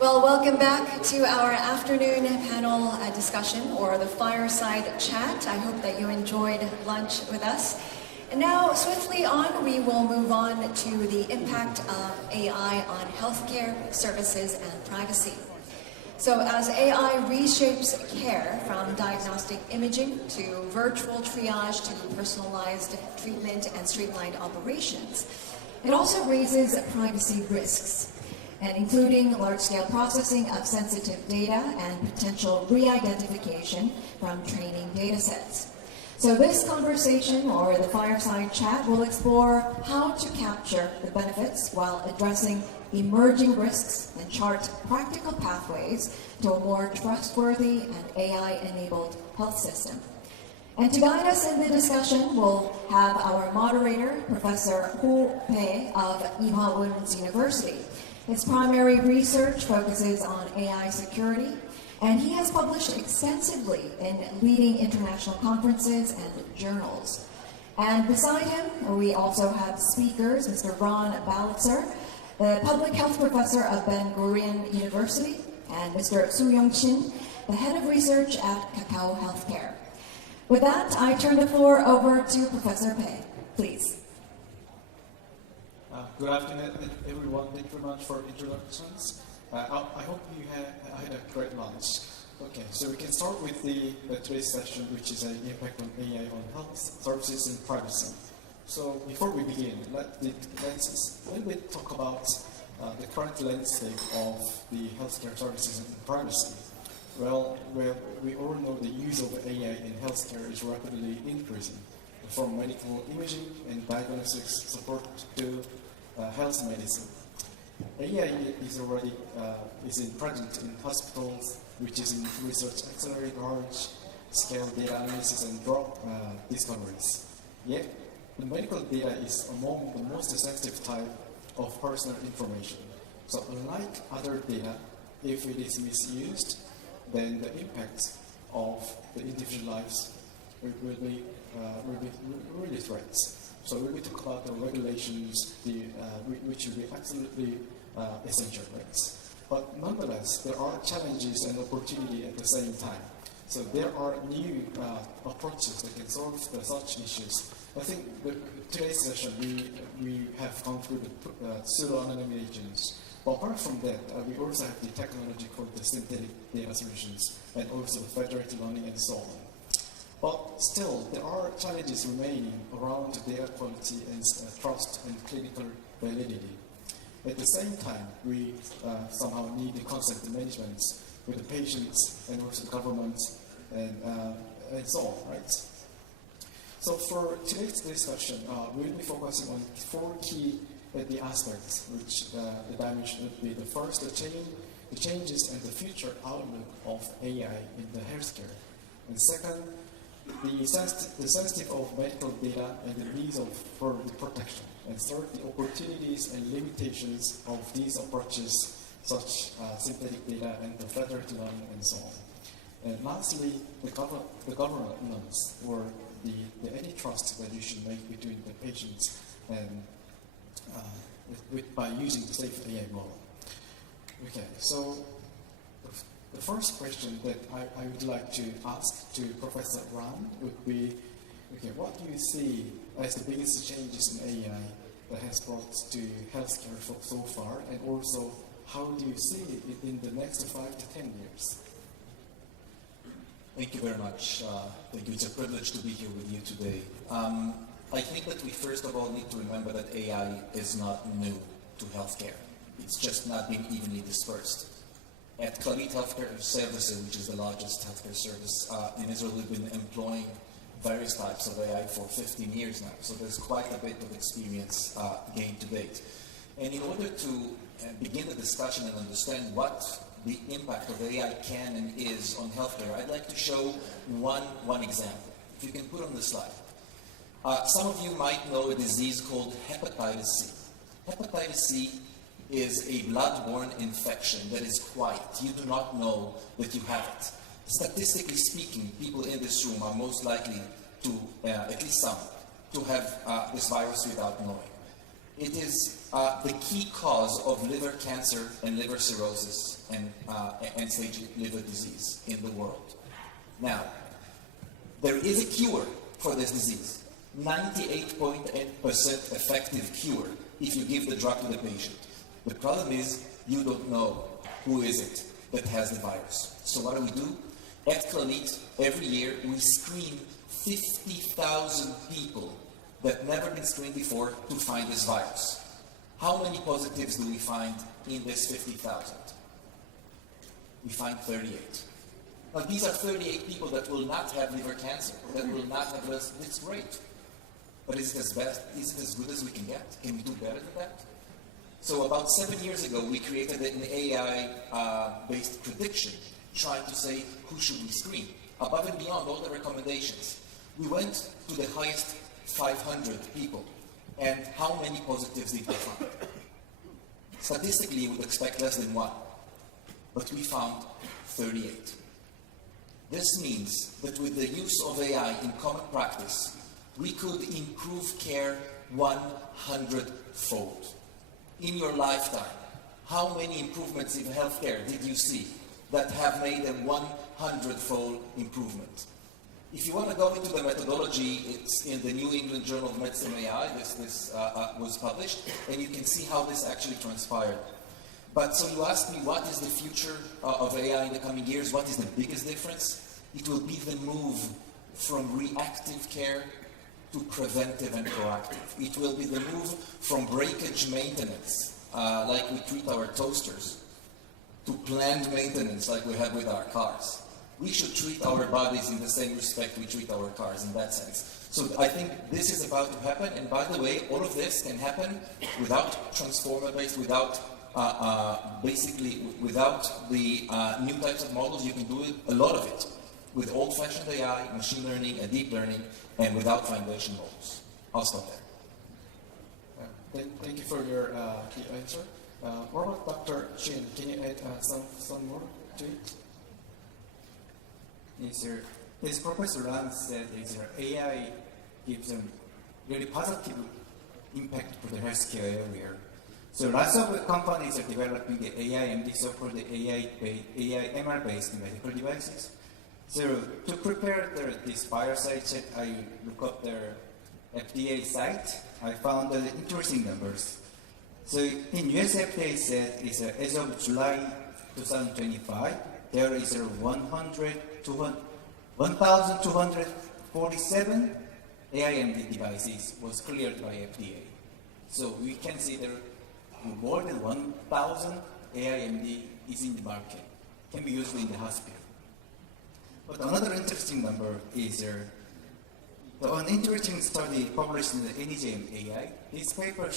Well, welcome back to our afternoon panel discussion, or the fireside chat. I hope that you enjoyed lunch with us. And now, swiftly on, we will move on to the impact of AI on healthcare services and privacy. So as AI reshapes care from diagnostic imaging to virtual triage to personalized treatment and streamlined operations, it also raises privacy risks, and including large-scale processing of sensitive data and potential re-identification from training data sets. So this conversation, or the fireside chat, will explore how to capture the benefits while addressing emerging risks and chart practical pathways to a more trustworthy and AI-enabled health system. And to guide us in the discussion, we'll have our moderator, Professor Ho Pei of Ewha-Woods University. His primary research focuses on AI security, and he has published extensively in leading international conferences and journals. And beside him, we also have speakers, Mr. Ron Balitzer, the public health professor of Ben-Gurion University, and Mr. Soo-Young Chin, the head of research at Kakao Healthcare. With that, I turn the floor over to Professor Pei, please. Good afternoon, everyone. Thank you very much for introductions. I hope you had a great lunch. Okay, so we can start with the today's session, which is an impact on AI on health services and privacy. So before we begin, let me talk about the current landscape of the healthcare services and privacy. Well, we all know the use of AI in healthcare is rapidly increasing, from medical imaging and diagnostics support to health medicine. AI is already present in hospitals, which is in research accelerator, large-scale data analysis and drug discoveries. Yet, the medical data is among the most sensitive type of personal information. So, unlike other data, if it is misused, then the impact of the individual lives will be really threats. So when we talk about the regulations, which will be absolutely essential, right? But nonetheless, there are challenges and opportunity at the same time. So there are new approaches that can solve such issues. I think today's session we have gone through the pseudo-anonymity agents. But apart from that, we also have the technology called the synthetic data solutions, and also federated learning and so on. But still, there are challenges remaining around data quality and trust and clinical validity. At the same time, we somehow need the consent management with the patients and also the government and so on, right? So for today's discussion, we'll be focusing on 4 key aspects, which the dimension would be the first, the changes and the future outlook of AI in the healthcare. And second, the sensitive of medical data and the needs for the protection. And third, the opportunities and limitations of these approaches, such synthetic data and the federated learning and so on. And lastly, the governance, or the antitrust that you should make between the patients and by using the safe AI model. Okay, so the first question that I would like to ask to Professor Ran would be, okay, what do you see as the biggest changes in AI that has brought to healthcare so far, and also how do you see it in the next 5 to 10 years? Thank you very much. Thank you. It's a privilege to be here with you today. I think that we first of all need to remember that AI is not new to healthcare. It's just not being evenly dispersed. At Clalit Healthcare Services, which is the largest healthcare service in Israel, we've been employing various types of AI for 15 years now. So there's quite a bit of experience gained to date. And in order to begin the discussion and understand what the impact of AI can and is on healthcare, I'd like to show one example. If you can put on the slide. Some of you might know a disease called hepatitis C. Hepatitis C is a blood-borne infection that is quiet. You do not know that you have it. Statistically speaking, people in this room are most likely to, at least some, to have this virus without knowing. It is the key cause of liver cancer and liver cirrhosis and end-stage liver disease in the world. Now, there is a cure for this disease. 98.8% effective cure if you give the drug to the patient. The problem is you don't know who is it that has the virus. So what do? At Clanit, every year we screen 50,000 people that never been screened before to find this virus. How many positives do we find in this 50,000? We find 38. Now these are 38 people that will not have liver cancer, that will not have this. It's great. But is it as good as we can get? Can we do better than that? So about 7 years ago, we created an AI-based prediction, trying to say who should we screen, above and beyond all the recommendations. We went to the highest 500 people, and how many positives did we find? Statistically, you would expect less than 1, but we found 38. This means that with the use of AI in common practice, we could improve care 100-fold. In your lifetime, how many improvements in healthcare did you see that have made a 100-fold improvement? If you want to go into the methodology, it's in the New England Journal of Medicine AI. This was published, and you can see how this actually transpired. But so you asked me, what is the future of AI in the coming years? What is the biggest difference? It will be the move from reactive care to preventive and proactive. It will be the move from breakage maintenance, like we treat our toasters, to planned maintenance like we have with our cars. We should treat our bodies in the same respect we treat our cars in that sense. So I think this is about to happen, and by the way, all of this can happen without transformer-based, without without the new types of models. You can do it, a lot of it, with old-fashioned AI, machine learning, and deep learning, and without foundation models. I'll stop there. Thank you for your key answer. What about Dr. Chin? Can you add some more to it? Yes, sir. As Professor Ram said, AI gives a really positive impact for the healthcare area. So lots of companies are developing the AI-MD, so-called the AI-ML-based medical devices. So to prepare this fireside chat, I look up their FDA site. I found interesting numbers. So in US FDA said as of July 2025, there is 1,247 AI-MD devices was cleared by FDA. So we can see there more than 1,000 AI-MD is in the market, can be used in the hospital. But another interesting number is an interesting study published in the NEJM AI. This paper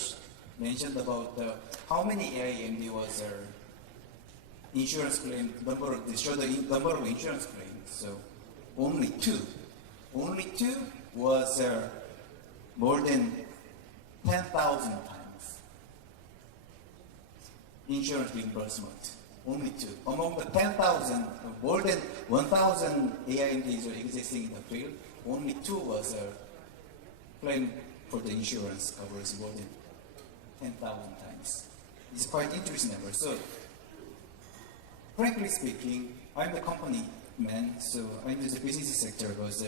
mentioned about how many AI-MD was insurance claim, the number of insurance claims. So only two was more than 10,000 times insurance reimbursement. Only two. Among the 10,000, more than 1,000 AI-MDs are existing in the field, only two was claim for the insurance coverage more than 10,000 times. It's quite interesting number. So, frankly speaking, I'm the company man, so I'm in the business sector because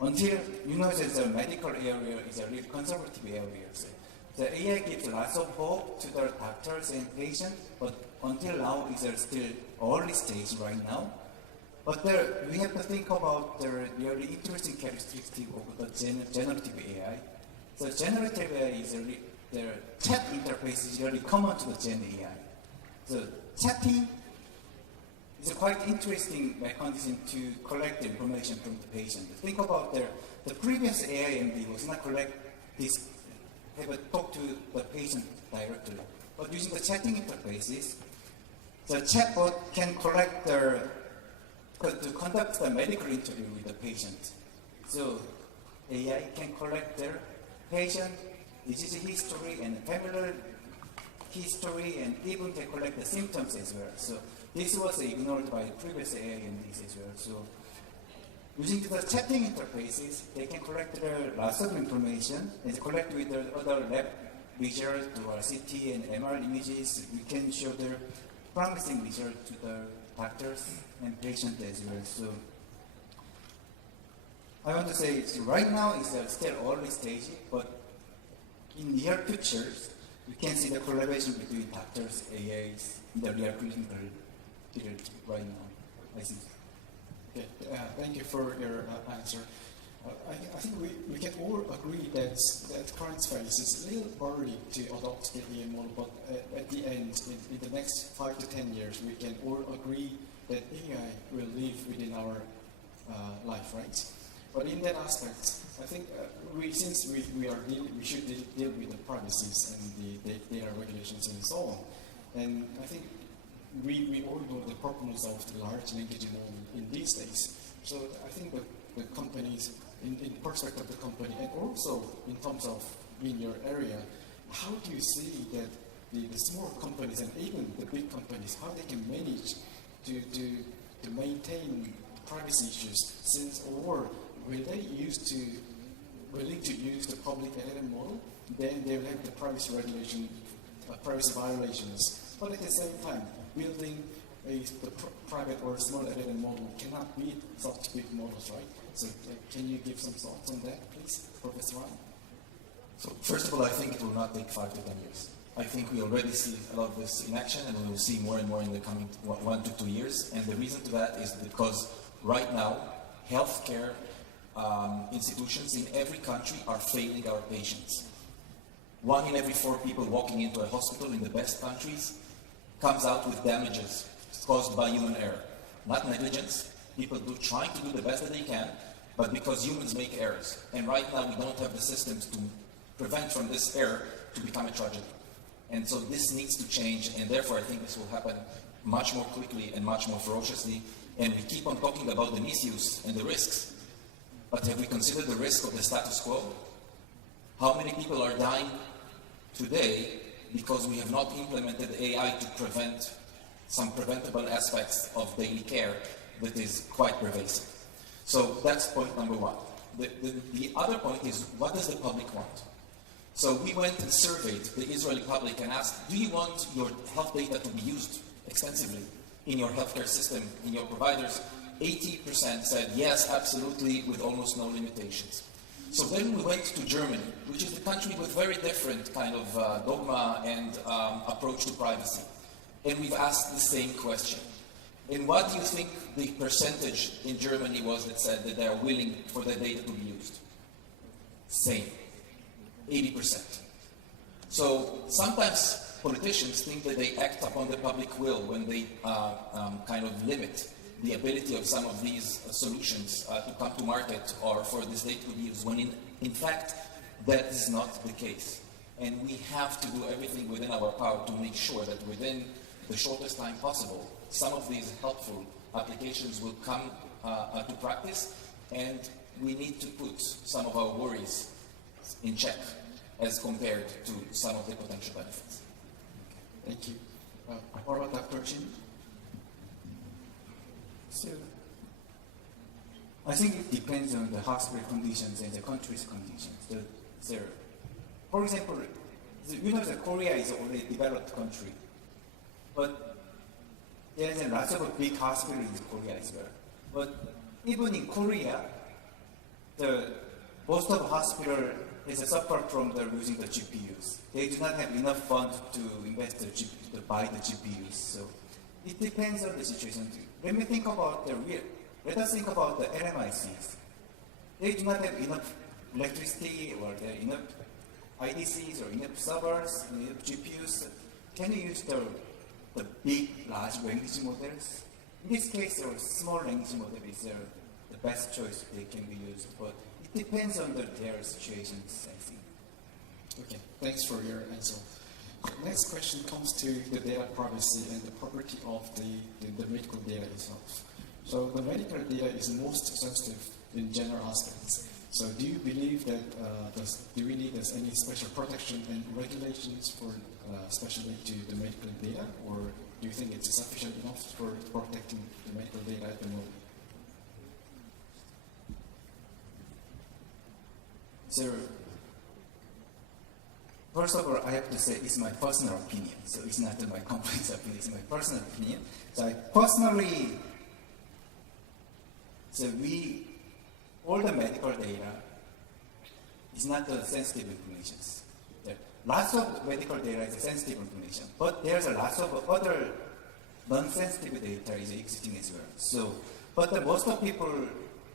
until that the medical area is a really conservative area. So the AI gives lots of hope to the doctors and patients, but until now it's still early stage right now. But we have to think about the really interesting characteristic of the generative AI. So generative AI is the chat interface is really common to the Gen AI. So chatting is a quite interesting mechanism to collect the information from the patient. Think about the previous AI-MD was not collect this, have a talk to the patient directly. But using the chatting interfaces, the chatbot can collect to conduct the medical interview with the patient. So AI can collect their patient disease history and familial history, and even can collect the symptoms as well. So this was ignored by previous AI-MDs as well. So using the chatting interfaces, they can collect lots of information and collect with the other visual to our CT and MR images, we can show the promising result to the doctors and patients as well. So I want to say right now it's still early stage, but in near future, we can see the collaboration between doctors, AIs, in the real clinical field right now, I think. Okay, thank you for your answer. I think we can all agree that current phase is a little early to adopt the AI model, but at the end, in the next 5 to 10 years, we can all agree that AI will live within our life, right? But in that aspect, I think we should deal with the privacies and the data regulations and so on. And I think we all know the purpose of the large language model in these days. So I think the companies, in perspective of the company, and also in terms of in your area, how do you see that the small companies and even the big companies, how they can manage to maintain privacy issues, since or will they willing to use the public LLM model, then they will have the privacy regulation, privacy violations. But at the same time, building the private or small LLM model cannot beat such big models, right? So can you give some thoughts on that, please, Professor Ryan? So first of all, I think it will not take 5 to 10 years. I think we already see a lot of this in action, and we will see more and more in the coming 1 to 2 years. And the reason to that is because right now, healthcare institutions in every country are failing our patients. 1 in every 4 people walking into a hospital in the best countries comes out with damages caused by human error. Not negligence. People trying to do the best that they can, but because humans make errors. And right now we don't have the systems to prevent from this error to become a tragedy. And so this needs to change, and therefore I think this will happen much more quickly and much more ferociously. And we keep on talking about the misuse and the risks. But have we considered the risk of the status quo? How many people are dying today because we have not implemented AI to prevent some preventable aspects of daily care that is quite pervasive? So that's point number 1. The other point is, what does the public want? So we went and surveyed the Israeli public and asked, do you want your health data to be used extensively in your healthcare system, in your providers? 80% said yes, absolutely, with almost no limitations. So then we went to Germany, which is a country with very different kind of dogma and approach to privacy. And we've asked the same question. And what do you think the percentage in Germany was that said that they are willing for their data to be used? Same, 80%. So sometimes politicians think that they act upon the public will when they kind of limit the ability of some of these solutions to come to market or for this data to be used, when in fact that is not the case. And we have to do everything within our power to make sure that within the shortest time possible, some of these helpful applications will come to practice, and we need to put some of our worries in check as compared to some of the potential benefits. Thank you. What about Dr. Chin? So I think it depends on the hospital conditions and the country's conditions. For example, that Korea is already a developed country, but there's lots of big hospitals in Korea as well. But even in Korea, most of the hospital is suffered from losing the GPUs. They do not have enough funds to invest to buy the GPUs. So it depends on the situation. Let us think about the LMICs. They do not have enough electricity, or enough IDCs, or enough servers, enough GPUs. Can you use the big, large language models? In this case, the small language model is the best choice they can be used, but it depends on their situations, I think. Okay, thanks for your answer. Next question comes to the data privacy and the property of the medical data itself. So the medical data is most sensitive in general aspects. So do you believe that do we need any special protection and regulations for especially to the medical data, or do you think it's sufficient enough for protecting the medical data at the moment? So First of all, I have to say it's my personal opinion, so it's not my company's opinion, it's my personal opinion. So I personally, all the medical data is not the sensitive information. Lots of medical data is sensitive information, but there's a lots of other non-sensitive data is existing as well. So, but most of people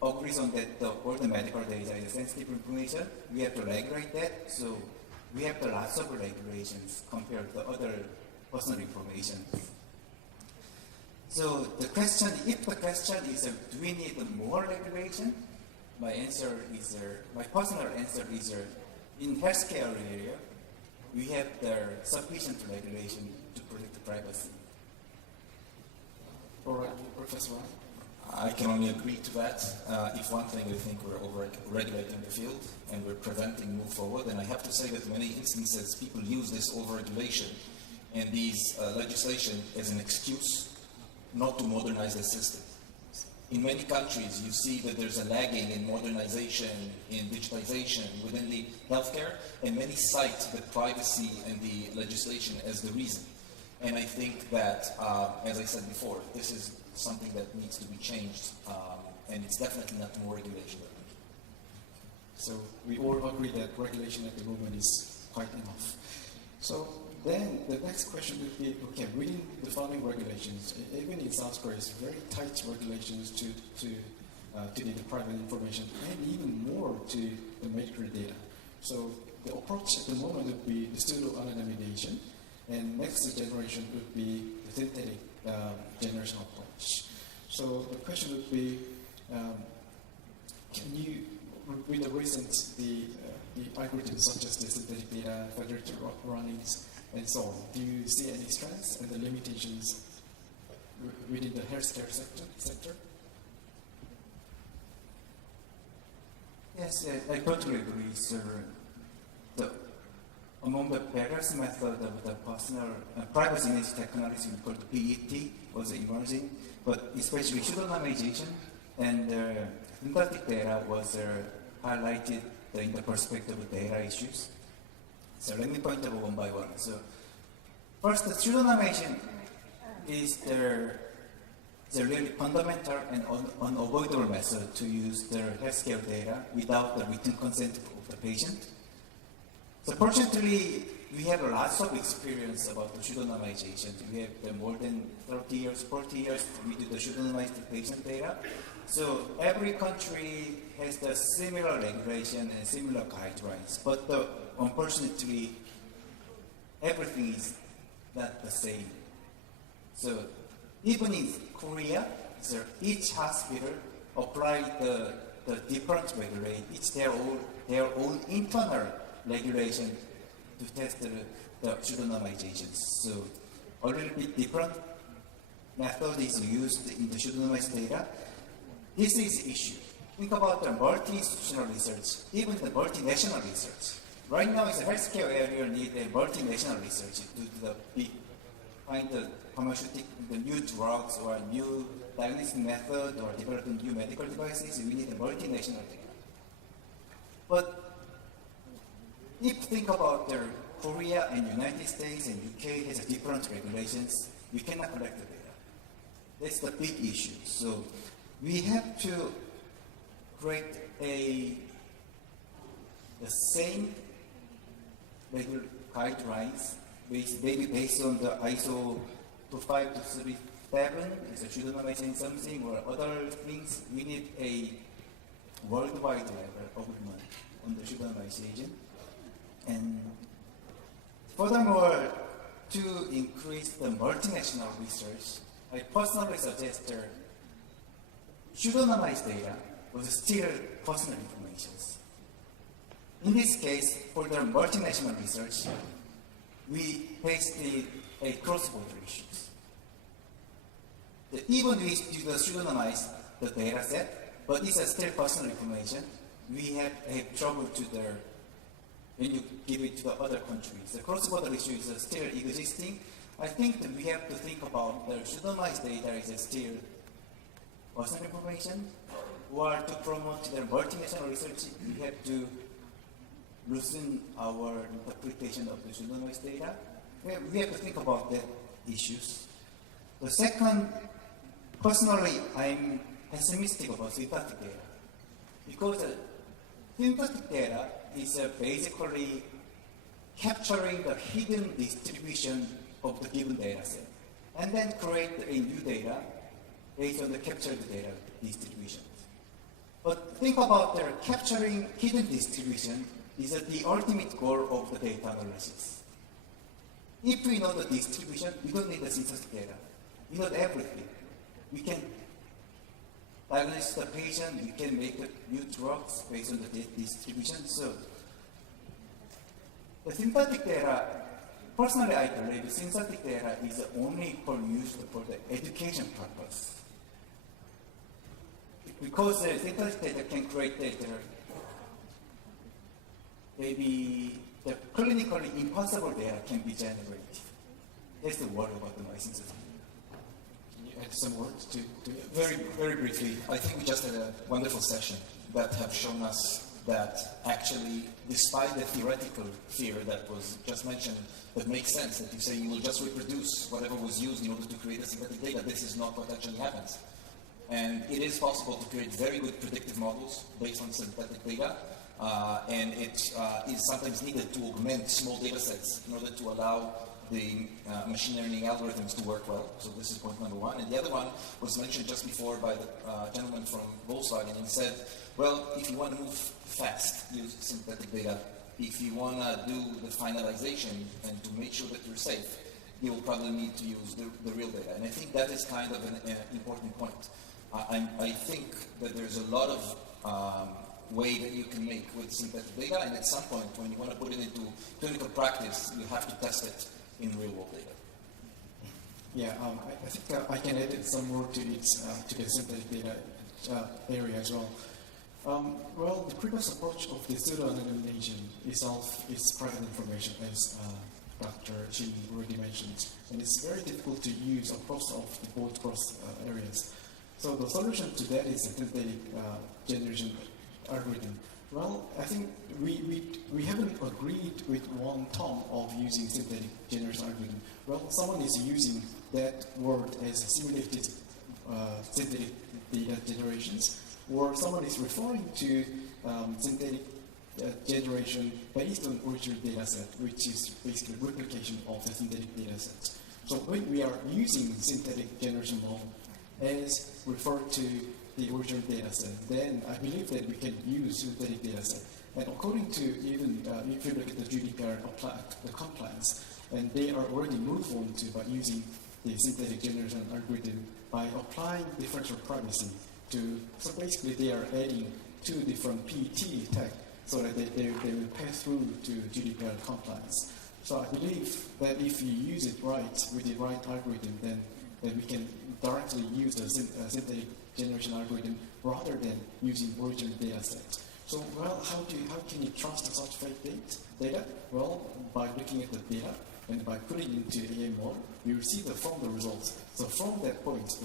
agrees on that all the medical data is sensitive information. We have to regulate that. So we have the lots of regulations compared to other personal information. So the question, if the question is, do we need more regulation? My personal answer is, in healthcare area, we have the sufficient regulation to protect the privacy. All right, Professor Ryan. I can only agree to that. If one thing, I think we're over-regulating the field and we're preventing move forward. And I have to say that in many instances, people use this over-regulation and these legislation as an excuse not to modernize the system. In many countries, you see that there's a lagging in modernization, in digitization within the healthcare, and many cite the privacy and the legislation as the reason. And I think that, as I said before, this is something that needs to be changed, and it's definitely not more regulation. So we all agree that regulation at the moment is quite enough. So then the next question would be, okay, within the following regulations, even in South Korea, it's very tight regulations to the private information and even more to the medical data. So the approach at the moment would be the pseudo-anonymization, and next generation would be the synthetic generation approach. So the question would be, can you, with the recent the algorithms such as the synthetic data, federated runnings, and so on, do you see any strengths and the limitations within the healthcare sector? Yes, I totally agree, sir. Among the various methods of the personal privacy image technology called PET was emerging, but especially pseudonymization and synthetic data was highlighted in the perspective of data issues. So let me point out one by one. So first, the pseudonymization is the really fundamental and unavoidable method to use the healthcare data without the written consent of the patient. So fortunately, we have lots of experience about the pseudonymization. We have more than 30 years, 40 years, we do the pseudonymized patient data. So every country has the similar regulation and similar guidelines, but unfortunately, everything is not the same. So even in Korea, so each hospital apply the different regulation. It's their own internal regulation to test the pseudonymizations. So a little bit different method is used in the pseudonymized data. This is the issue. Think about the multi-institutional research, even the multinational research. Right now, it's a healthcare area need a multinational research to find the pharmaceutical, the new drugs or new diagnostic method or developing new medical devices. We need a multinational data. But if you think about the Korea and United States and UK has different regulations, we cannot collect the data. That's the big issue. So we have to create the same guidelines, maybe based on the ISO 25237, it's a pseudonymizing something or other things. We need a worldwide level agreement on the pseudonymization. And furthermore, to increase the multinational research, I personally suggest pseudonymized data was still personal information. In this case, for the multinational research, we faced a cross-border issues. Even we do the pseudonymize the data set, but it's still personal information. We have trouble when you give it to the other countries. The cross-border issue is still existing. I think that we have to think about the pseudonymized data is still personal information, or to promote the multinational research, we have to loosen our interpretation of the pseudonymized data. We have to think about that issues. The second, personally, I'm pessimistic about synthetic data because synthetic data is basically capturing the hidden distribution of the given data set and then create a new data based on the captured data distribution. But think about capturing hidden distribution is the ultimate goal of the data analysis. If we know the distribution, we don't need the synthetic data. We know everything. We can diagnose the patient, we can make new drugs based on the distribution. So the synthetic data, personally I believe synthetic data is only used for the education purpose. Because the synthetic data can create data, maybe the clinically impossible data can be generated. That's the word about the synthetic. Can you add some words to it? Very briefly, I think we just had a wonderful session that have shown us that actually, despite the theoretical fear that was just mentioned, that makes sense, that you say you will just reproduce whatever was used in order to create a synthetic data. This is not what actually happens. And it is possible to create very good predictive models based on synthetic data, and it is sometimes needed to augment small data sets in order to allow the machine learning algorithms to work well. So this is point number one. And the other one was mentioned just before by the gentleman from Volkswagen, and he said, well, if you want to move fast, use synthetic data. If you want to do the finalization and to make sure that you're safe, you will probably need to use the real data. And I think that is kind of an important point. I think that there's a lot of way that you can make with synthetic data, and at some point, when you want to put it into clinical practice, you have to test it in real-world data. Yeah, I think I can add some more to it, to the synthetic data area as well. Well, the previous approach of the pseudo-anonymization itself is private information, as Dr. Chin already mentioned, and it's very difficult to use across the board cross areas. So the solution to that is a synthetic generation algorithm. Well, I think we haven't agreed with one term of using synthetic generation algorithm. Well, someone is using that word as simulated synthetic data generations, or someone is referring to synthetic generation based on original data set, which is basically replication of the synthetic data sets. So when we are using synthetic generation model as referred to the original data set, then I believe that we can use synthetic data set. And according to even, if you look at the GDPR the compliance, and they are already moved on to by using the synthetic generation algorithm by applying differential privacy to, so basically they are adding two different PT tag so that they will pass through to GDPR compliance. So I believe that if you use it right with the right algorithm, then we can directly use the synthetic generation algorithm rather than using original data set. So, well, how can you trust such fake data? Well, by looking at the data and by putting it into AI model, you receive from the results. So from that point,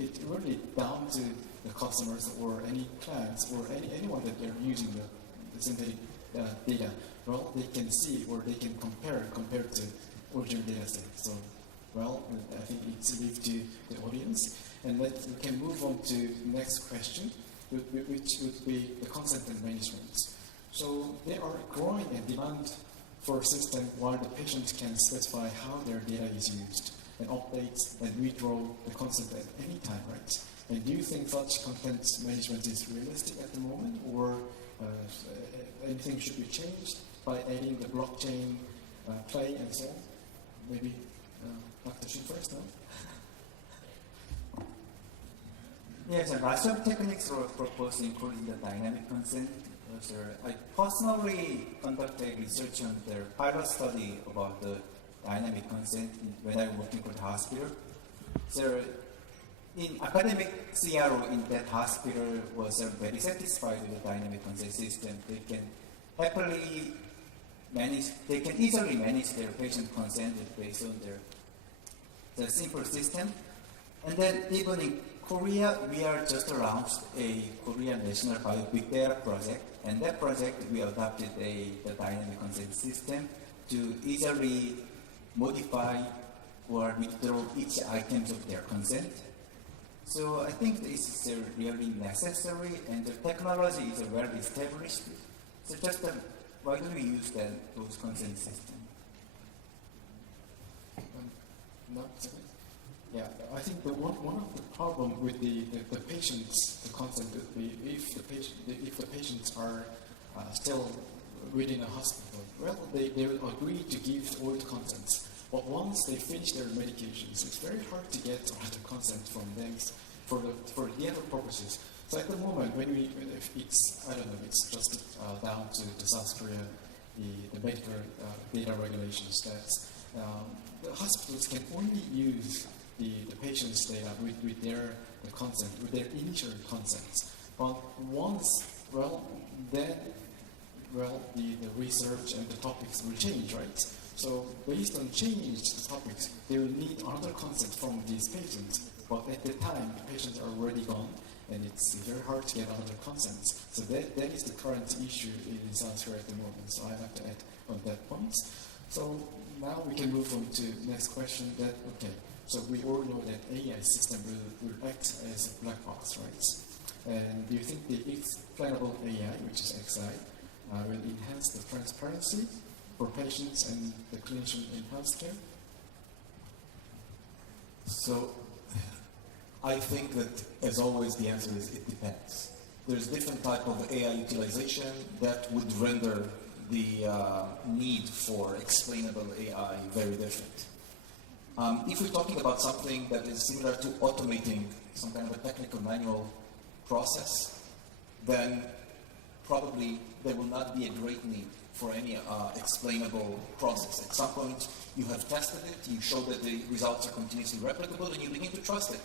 it really down to the customers or any clients or anyone that they're using the synthetic data. Well, they can see or they can compare to original data set. So, well, I think it's leave to the audience. And we can move on to the next question, which would be the consent and management. So there are growing demand for a system where the patient can specify how their data is used and update and withdraw the consent at any time, right? And do you think such content management is realistic at the moment, or anything should be changed by adding the blockchain play and so on? Maybe Dr. Shin first, no? Yes, and lots of techniques were proposed, including the dynamic consent. I personally conducted research on their pilot study about the dynamic consent when I was working for the hospital. So, in academic CRO in that hospital was very satisfied with the dynamic consent system. They can happily manage, they can easily manage their patient consent based on their simple system. And then even in Korea, we are just launched a Korean National Bio Big Data project, And that project, we adopted the dynamic consent system to easily modify or withdraw each items of their consent. So I think this is really necessary, and the technology is well established. So just why don't we use those consent systems? No, yeah, I think one of the problem with the patients, the consent would be if the patients are still within a hospital. Well, they will agree to give all the consents, but once they finish their medications, it's very hard to get other consent from them for the other purposes. So at the moment, if it's it's just down to South Korea, the medical data regulations that the hospitals can only use the patient's data with their consent, with their initial consents. But once, the research and the topics will change, right? So based on changed topics, they will need another consent from these patients. But at the time, the patients are already gone, and it's very hard to get another consents. So that is the current issue in South Korea at the moment. So I have to add on that point. So now we can move on to next question. So we all know that AI system will act as a black box, right? And do you think the explainable AI, which is XI, will enhance the transparency for patients and the clinician in healthcare? So I think that, as always, the answer is it depends. There's different type of AI utilization that would render the need for explainable AI very different. If we're talking about something that is similar to automating some kind of a technical manual process, then probably there will not be a great need for any explainable process. At some point, you have tested it, you show that the results are continuously replicable, and you begin to trust it.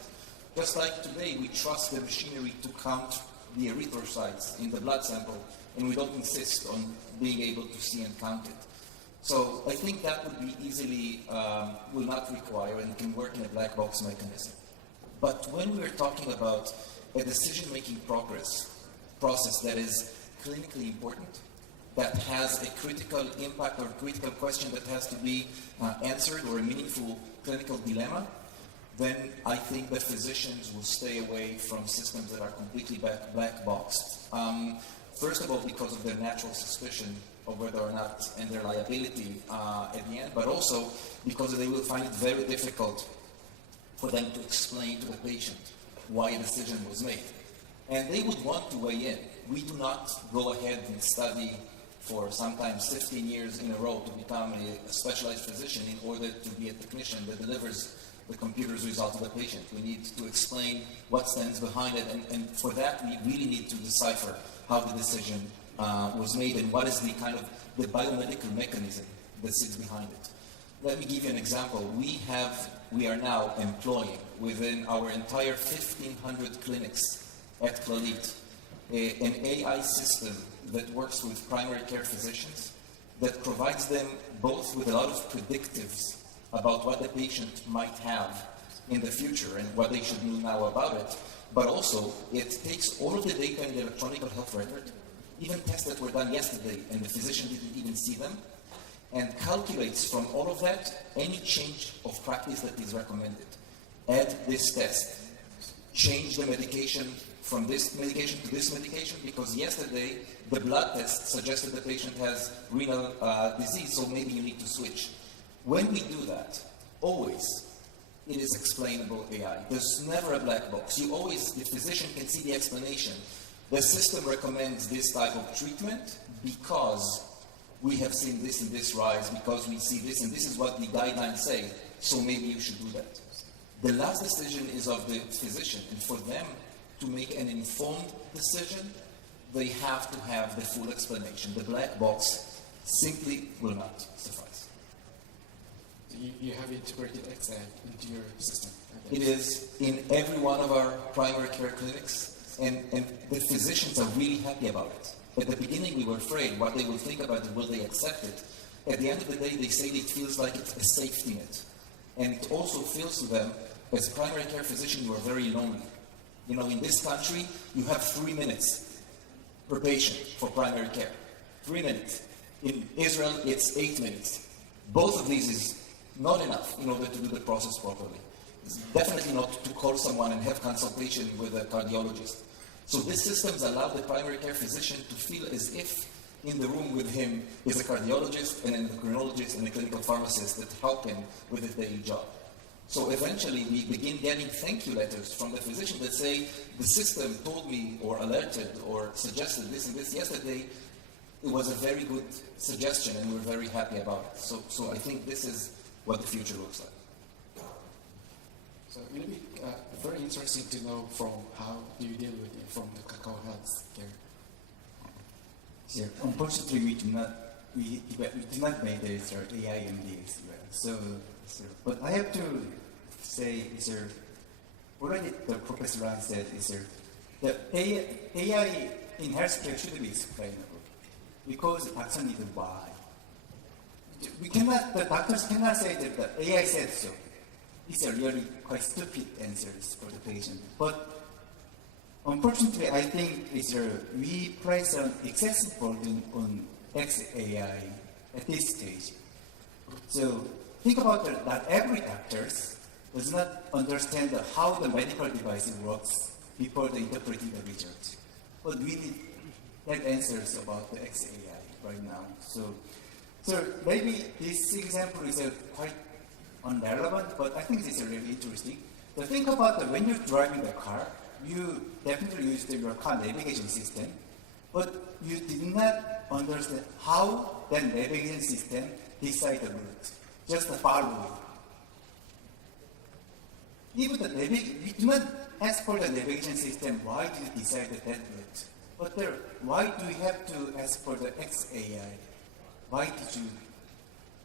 Just like today, we trust the machinery to count the erythrocytes in the blood sample, and we don't insist on being able to see and count it. So I think that would be easily, will not require and can work in a black box mechanism. But when we're talking about a decision-making process that is clinically important, that has a critical impact or critical question that has to be answered, or a meaningful clinical dilemma, then I think that physicians will stay away from systems that are completely black boxed. First of all, because of their natural suspicion of whether or not, and their liability at the end, but also because they will find it very difficult for them to explain to the patient why a decision was made. And they would want to weigh in. We do not go ahead and study for sometimes 15 years in a row to become a specialized physician in order to be a technician that delivers the computer's result to the patient. We need to explain what stands behind it, and for that we really need to decipher how the decision was made and what is the kind of the biomedical mechanism that sits behind it. Let me give you an example. We are now employing within our entire 1,500 clinics at Clalit an AI system that works with primary care physicians, that provides them both with a lot of predictives about what the patient might have in the future and what they should know now about it, but also it takes all of the data in the electronic health record, even tests that were done yesterday and the physician didn't even see them, and calculates from all of that any change of practice that is recommended. Add this test, change the medication from this medication to this medication, because yesterday the blood test suggested the patient has renal disease, so maybe you need to switch. When we do that, always it is explainable AI. There's never a black box. The physician can see the explanation. The system recommends this type of treatment because we have seen this and this rise, because we see this, and this is what the guidelines say, so maybe you should do that. The last decision is of the physician, and for them to make an informed decision, they have to have the full explanation. The black box simply will not suffice. You have integrated XI into your system? It is in every one of our primary care clinics, and the physicians are really happy about it. At the beginning, we were afraid what they will think about it, will they accept it? At the end of the day, they say it feels like it's a safety net. And it also feels to them, as a primary care physician, you are very lonely. You know, in this country, you have 3 minutes. per patient for primary care. 3 minutes. In Israel, it's 8 minutes. Both of these is not enough in order to do the process properly. It's definitely not to call someone and have consultation with a cardiologist. So these systems allow the primary care physician to feel as if in the room with him is a cardiologist, an endocrinologist, and a clinical pharmacist that help him with his daily job. So eventually we begin getting thank you letters from the physician that say, the system told me or alerted or suggested this and this yesterday. It was a very good suggestion and we're very happy about it. So I think this is what the future looks like. So it will be very interesting to know from how do you deal with it from the Kakao Health care. Yeah, unfortunately, we do not make the AI MD as well. So, but I have to say, already the Professor Ran said, the AI in healthcare should be explainable because doctors need to why. The doctors cannot say that the AI said so. These are really quite stupid answers for the patient. But unfortunately, I think we place an excessive burden on XAI at this stage. So think about that. Not every doctor does not understand how the medical device works before they interpreting the result. But we need that answers about the XAI right now. So maybe this example is quite unrelevant, but I think this is really interesting. So think about when you're driving the car, you definitely use your car navigation system, but you did not understand how that navigation system decides the route. Just follow it. Even we do not ask for the navigation system, why did you decide that route? But why do we have to ask for the XAI? Why did you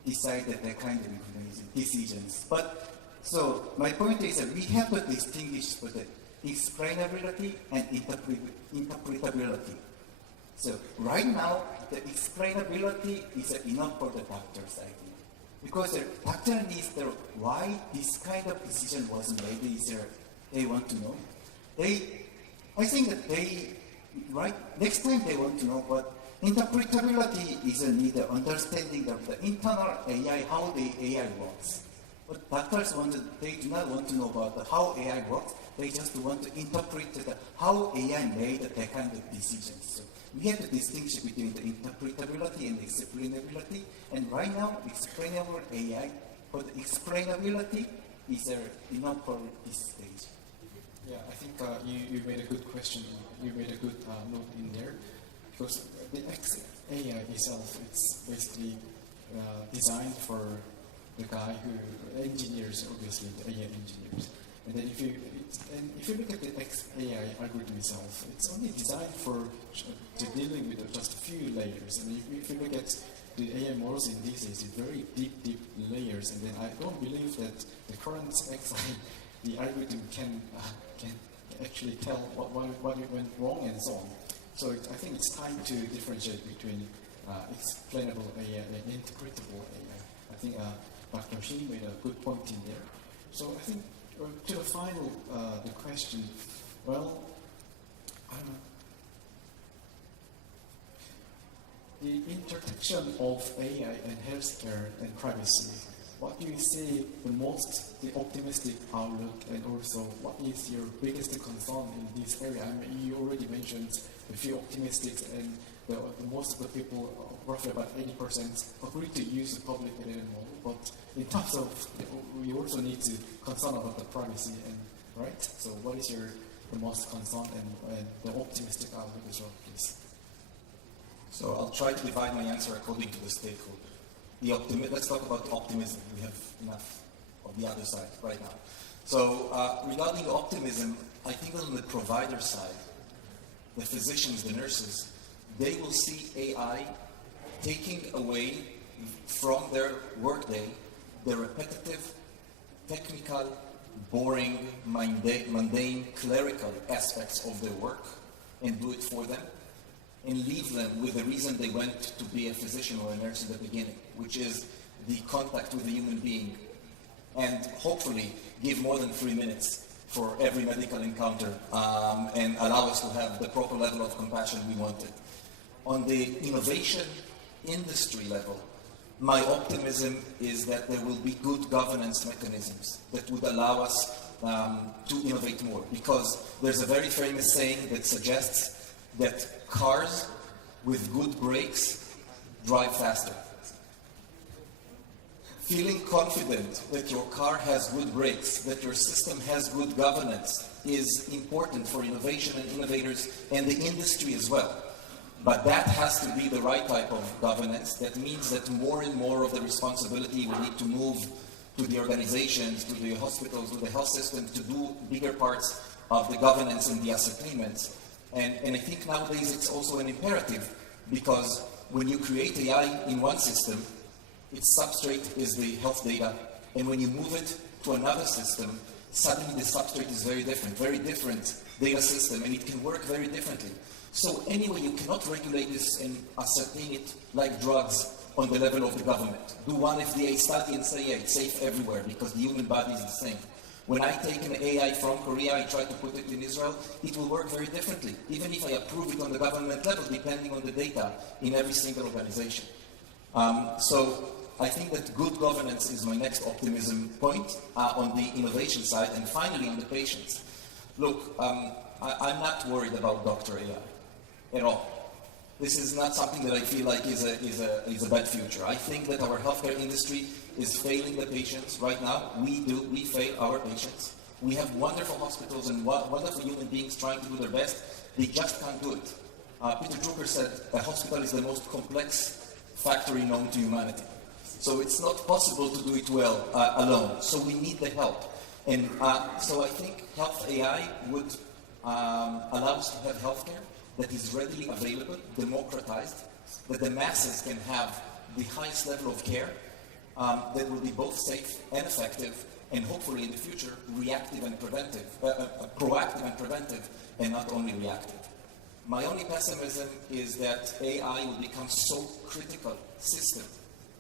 decide that kind of decisions? But so my point is that we have to distinguish for the explainability and interpretability. So right now, the explainability is enough for the doctors, I think. Because the doctor needs why this kind of decision was made, they want to know. I think that next time they want to know, but interpretability is a need understanding of the internal AI, how the AI works. But doctors they do not want to know about how AI works. They just want to interpret how AI made that kind of decisions. So we have to distinguish between the interpretability and explainability. And right now, explainable AI, but explainability is enough for this stage. Yeah, I think you made a good question. You made a good note in there. Because the AI itself, it's basically designed for the guy who engineers, obviously, the AI engineers. And then if you look at the AI algorithm itself, it's only designed for dealing with just a few layers. And if you look at the AI models in these days, it's very deep layers. And then I don't believe that the current the algorithm can actually tell what went wrong and so on. So I think it's time to differentiate between explainable AI and interpretable AI. I think Dr. Shin made a good point in there. So I think to the final the question, well, I don't know. The intersection of AI and healthcare and privacy. What do you see the optimistic outlook, and also what is your biggest concern in this area? I mean, you already mentioned a few optimistics, and most of the people, roughly about 80%, agree to use the public AI model. But in terms of, we also need to concern about the privacy, and right? So, what is the most concern and the optimistic outlook as well, please? So I'll try to divide my answer according to the stakeholder. Let's talk about optimism. We have enough of the other side right now. So regarding optimism, I think on the provider side, the physicians, the nurses, they will see AI taking away from their workday the repetitive, technical, boring, mundane, clerical aspects of their work and do it for them, and leave them with the reason they went to be a physician or a nurse in the beginning, which is the contact with a human being, and hopefully give more than 3 minutes for every medical encounter and allow us to have the proper level of compassion we wanted. On the innovation industry level, my optimism is that there will be good governance mechanisms that would allow us to innovate more, because there's a very famous saying that suggests that cars with good brakes drive faster. Feeling confident that your car has good brakes, that your system has good governance, is important for innovation and innovators and the industry as well. But that has to be the right type of governance. That means that more and more of the responsibility will need to move to the organizations, to the hospitals, to the health systems, to do bigger parts of the governance and the ascertainments. And I think nowadays it's also an imperative, because when you create AI in one system, its substrate is the health data, and when you move it to another system, suddenly the substrate is very different data system, and it can work very differently. So anyway, you cannot regulate this and ascertain it like drugs on the level of the government. Do one FDA study and say, yeah, it's safe everywhere, because the human body is the same. When I take an AI from Korea, I try to put it in Israel, it will work very differently, even if I approve it on the government level, depending on the data in every single organization. So I think that good governance is my next optimism point on the innovation side. And finally, on the patients. Look, I'm not worried about Dr. AI at all. This is not something that I feel like is a bad future. I think that our healthcare industry is failing the patients right now. We fail our patients. We have wonderful hospitals and wonderful human beings trying to do their best. They just can't do it. Peter Drucker said a hospital is the most complex factory known to humanity. So it's not possible to do it well alone. So we need the help. And so I think health AI would allow us to have healthcare that is readily available, democratized, that the masses can have the highest level of care, that will be both safe and effective, and hopefully in the future reactive and preventive, proactive and preventive, and not only reactive. My only pessimism is that AI will become so critical system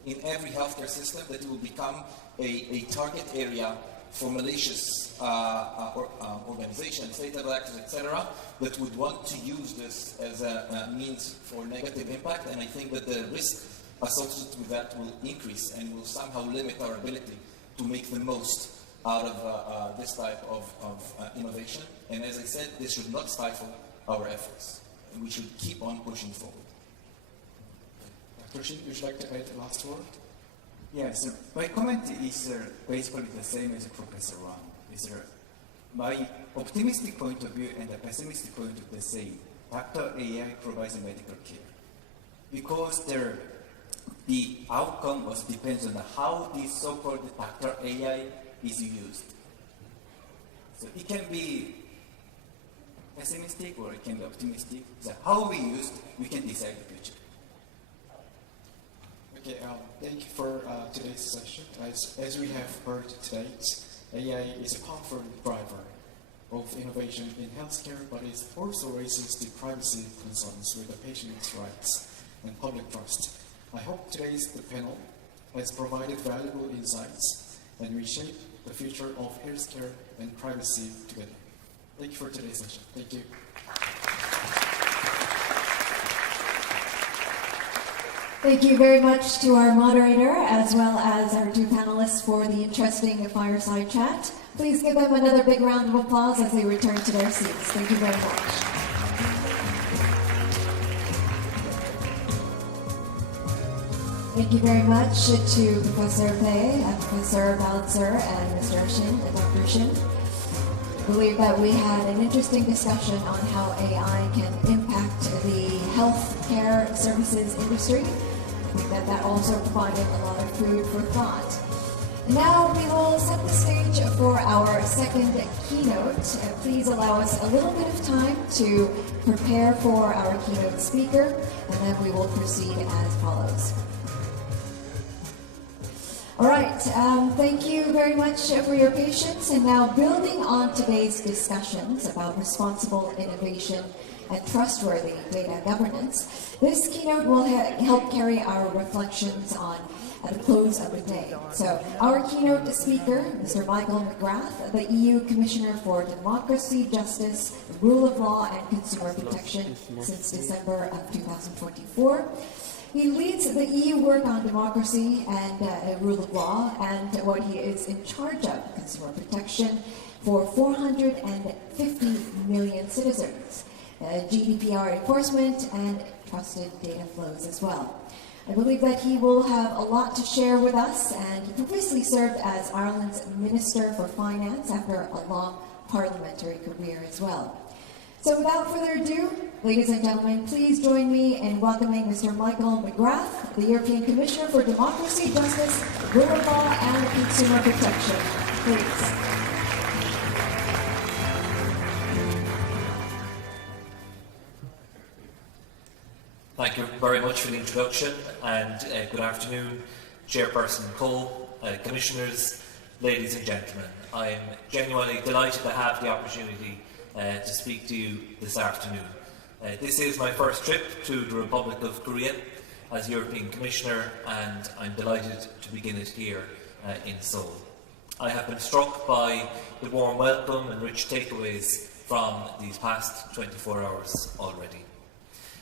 in every healthcare system that it will become a target area for malicious organizations, data actors, etc., that would want to use this as a means for negative impact. And I think that the risk associated with that will increase and will somehow limit our ability to make the most out of this type of innovation. And as I said, this should not stifle our efforts, and we should keep on pushing forward. Dr. Shin, would you like to add the last word? Yes, my comment is basically the same as Professor Wang. My optimistic point of view and the pessimistic point of view the same. Dr. AI provides medical care, because the outcome depends on how the so-called Dr. AI is used. So it can be pessimistic or it can be optimistic. So how we use, we can decide the future. Okay, thank you for today's session. As we have heard today, AI is a powerful driver of innovation in healthcare, but it also raises the privacy concerns with the patient's rights and public trust. I hope today's panel has provided valuable insights and reshaped the future of healthcare and privacy together. Thank you for today's session. Thank you. Thank you very much to our moderator as well as our two panelists for the interesting fireside chat. Please give them another big round of applause as they return to their seats. Thank you very much. Thank you very much to Professor Pei, Professor Balzer, and Mr. Shin, Dr. Shin. I believe that we had an interesting discussion on how AI can impact the healthcare services industry. I think that also provided a lot of food for thought. Now we will set the stage for our second keynote. Please allow us a little bit of time to prepare for our keynote speaker, and then we will proceed as follows. All right, thank you very much for your patience. And now, building on today's discussions about responsible innovation and trustworthy data governance. This keynote will help carry our reflections on at the close of the day. So our keynote speaker, Mr. Michael McGrath, the EU Commissioner for Democracy, Justice, the Rule of Law and Consumer Protection since December of 2024. He leads the EU work on democracy and rule of law, and what he is in charge of, consumer protection for 450 million citizens, GDPR enforcement, and trusted data flows as well. I believe that he will have a lot to share with us, and he previously served as Ireland's Minister for Finance after a long parliamentary career as well. So without further ado, ladies and gentlemen, please join me in welcoming Mr. Michael McGrath, the European Commissioner for Democracy, Justice, Rule of Law and Consumer Protection. Please. Thank you very much for the introduction, and good afternoon, Chairperson Cole, Commissioners, ladies and gentlemen. I am genuinely delighted to have the opportunity to speak to you this afternoon. This is my first trip to the Republic of Korea as European Commissioner, and I'm delighted to begin it here in Seoul. I have been struck by the warm welcome and rich takeaways from these past 24 hours already.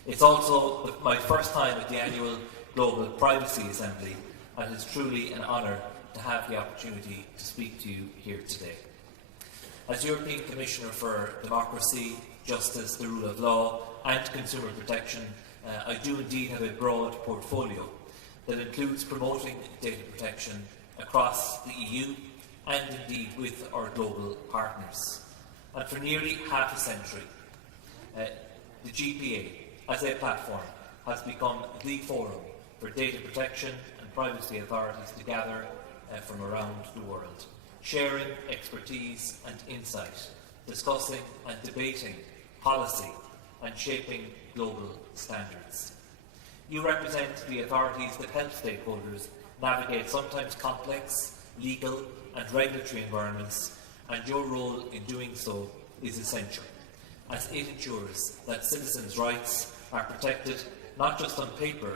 It's also my first time at the annual Global Privacy Assembly, and it's truly an honour to have the opportunity to speak to you here today. As European Commissioner for Democracy, Justice, the Rule of Law and Consumer Protection, I do indeed have a broad portfolio that includes promoting data protection across the EU and indeed with our global partners. And for nearly half a century, the GPA, as a platform, has become the forum for data protection and privacy authorities to gather from around the world, sharing expertise and insight, discussing and debating policy and shaping global standards. You represent the authorities that help stakeholders navigate sometimes complex legal and regulatory environments, and your role in doing so is essential, as it ensures that citizens' rights are protected not just on paper,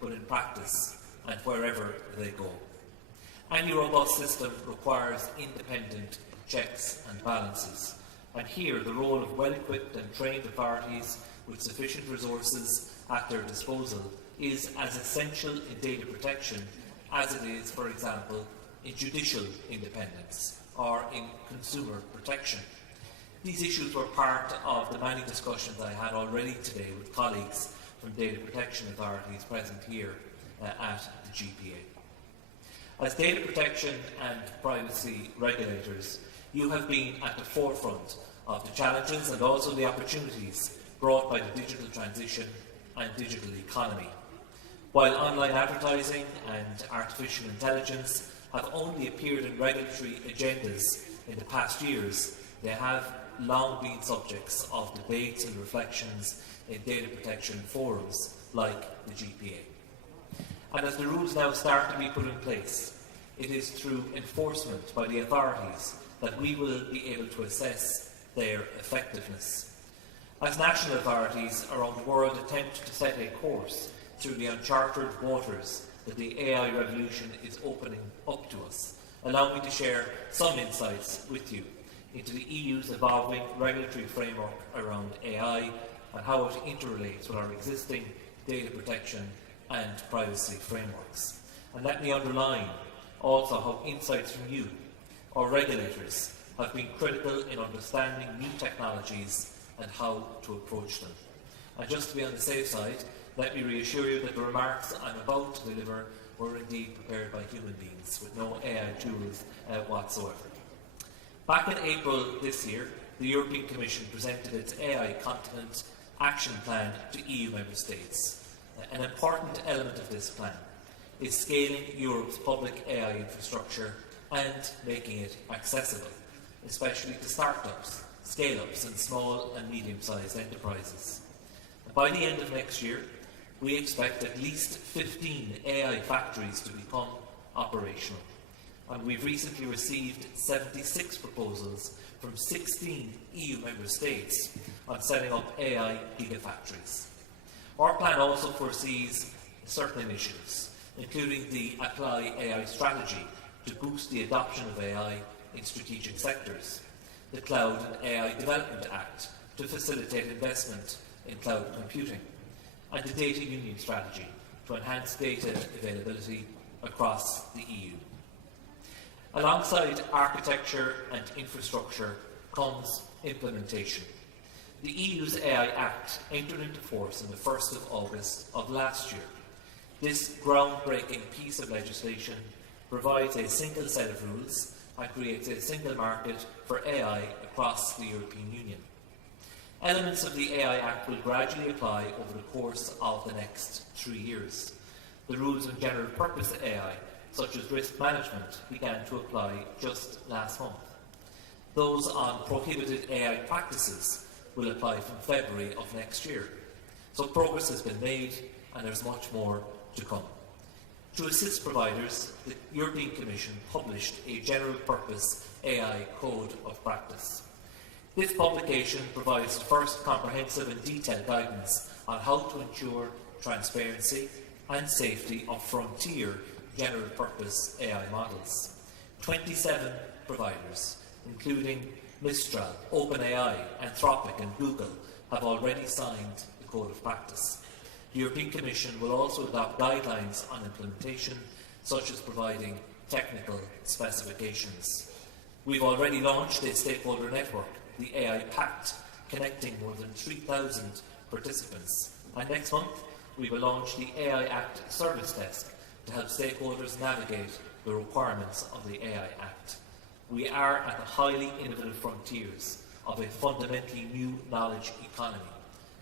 but in practice and wherever they go. Any robust system requires independent checks and balances, and here the role of well-equipped and trained authorities with sufficient resources at their disposal is as essential in data protection as it is, for example, in judicial independence or in consumer protection. These issues were part of the many discussions I had already today with colleagues from data protection authorities present here at the GPA. As data protection and privacy regulators, you have been at the forefront of the challenges and also the opportunities brought by the digital transition and digital economy. While online advertising and artificial intelligence have only appeared in regulatory agendas in the past years, they have long been subjects of debates and reflections in data protection forums like the GPA. And as the rules now start to be put in place, it is through enforcement by the authorities that we will be able to assess their effectiveness. As national authorities around the world attempt to set a course through the uncharted waters that the AI revolution is opening up to us, allow me to share some insights with you into the EU's evolving regulatory framework around AI and how it interrelates with our existing data protection and privacy frameworks. And let me underline also how insights from you, our regulators, have been critical in understanding new technologies and how to approach them. And just to be on the safe side, let me reassure you that the remarks I'm about to deliver were indeed prepared by human beings with no AI tools whatsoever. Back in April this year, the European Commission presented its AI Continent Action Plan to EU Member States. An important element of this plan is scaling Europe's public AI infrastructure and making it accessible, especially to startups, scale-ups and small and medium-sized enterprises. And by the end of next year, we expect at least 15 AI factories to become operational. and we've recently received 76 proposals from 16 EU member states on setting up AI gigafactories. Our plan also foresees certain initiatives, including the Apply AI strategy to boost the adoption of AI in strategic sectors, the Cloud and AI Development Act to facilitate investment in cloud computing, and the Data Union strategy to enhance data availability across the EU. Alongside architecture and infrastructure comes implementation. The EU's AI Act entered into force on the 1st of August of last year. This groundbreaking piece of legislation provides a single set of rules and creates a single market for AI across the European Union. Elements of the AI Act will gradually apply over the course of the next 3 years. The rules on general purpose AI, such as risk management, began to apply just last month. Those on prohibited AI practices will apply from February of next year. So progress has been made and there's much more to come. To assist providers, the European Commission published a general purpose AI Code of Practice. This publication provides the first comprehensive and detailed guidance on how to ensure transparency and safety of frontier general purpose AI models. 27 providers, including Mistral, OpenAI, Anthropic and Google, have already signed the Code of Practice. The European Commission will also adopt guidelines on implementation, such as providing technical specifications. We've already launched a stakeholder network, the AI Pact, connecting more than 3,000 participants. And next month, we will launch the AI Act Service Desk to help stakeholders navigate the requirements of the AI Act. We are at the highly innovative frontiers of a fundamentally new knowledge economy,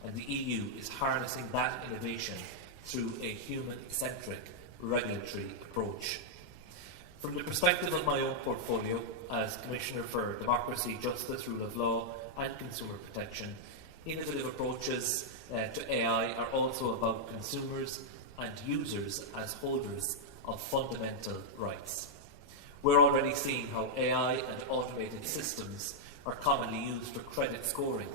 and the EU is harnessing that innovation through a human-centric regulatory approach. From the perspective of my own portfolio as Commissioner for Democracy, Justice, Rule of Law and Consumer Protection, innovative approaches to AI are also about consumers and users as holders of fundamental rights. We're already seeing how AI and automated systems are commonly used for credit scoring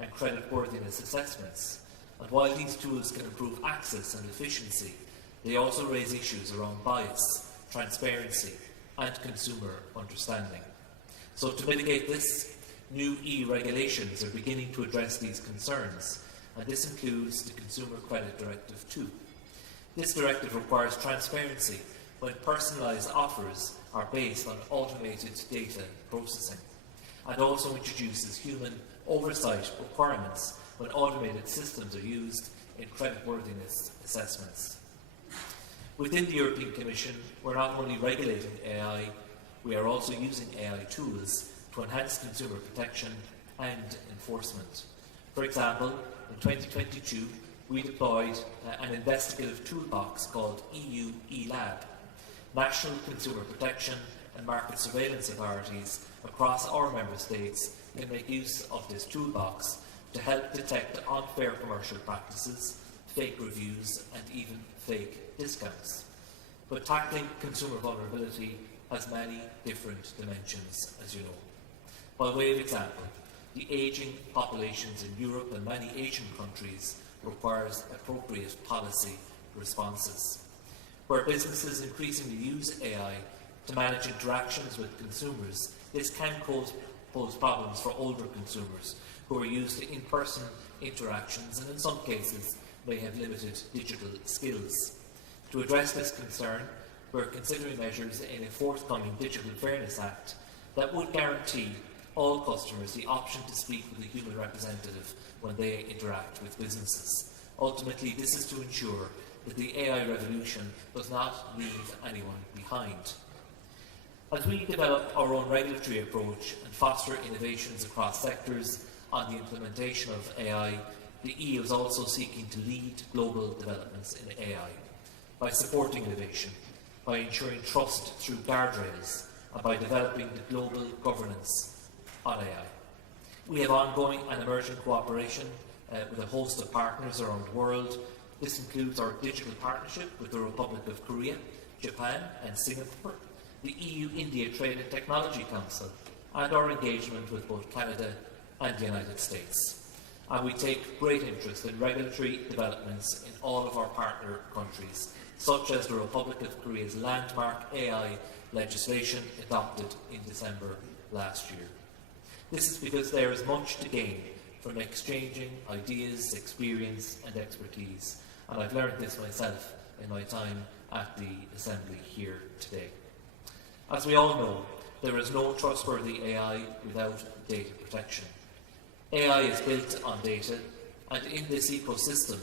and creditworthiness assessments. And while these tools can improve access and efficiency, they also raise issues around bias, transparency, and consumer understanding. So to mitigate this, new EU regulations are beginning to address these concerns, and this includes the Consumer Credit Directive 2. This directive requires transparency when personalised offers are based on automated data processing, and also introduces human oversight requirements when automated systems are used in creditworthiness assessments. Within the European Commission, we're not only regulating AI, we are also using AI tools to enhance consumer protection and enforcement. For example, in 2022, we deployed an investigative toolbox called EU eLab. National consumer protection and market surveillance authorities across our member states can make use of this toolbox to help detect unfair commercial practices, fake reviews, and even fake discounts. But tackling consumer vulnerability has many different dimensions, as you know. By way of example, the ageing populations in Europe and many Asian countries requires appropriate policy responses. Where businesses increasingly use AI to manage interactions with consumers, this can pose problems for older consumers who are used to in-person interactions and in some cases may have limited digital skills. To address this concern, we're considering measures in a forthcoming Digital Fairness Act that would guarantee all customers the option to speak with a human representative when they interact with businesses. Ultimately, this is to ensure that the AI revolution does not leave anyone behind. As we develop our own regulatory approach and foster innovations across sectors on the implementation of AI, the EU is also seeking to lead global developments in AI by supporting innovation, by ensuring trust through guardrails, and by developing the global governance on AI. We have ongoing and emerging cooperation with a host of partners around the world. This includes our digital partnership with the Republic of Korea, Japan and Singapore, the EU-India Trade and Technology Council, and our engagement with both Canada and the United States. And we take great interest in regulatory developments in all of our partner countries, such as the Republic of Korea's landmark AI legislation adopted in December last year. This is because there is much to gain from exchanging ideas, experience and expertise, and I've learned this myself in my time at the Assembly here today. As we all know, there is no trustworthy AI without data protection. AI is built on data, and in this ecosystem,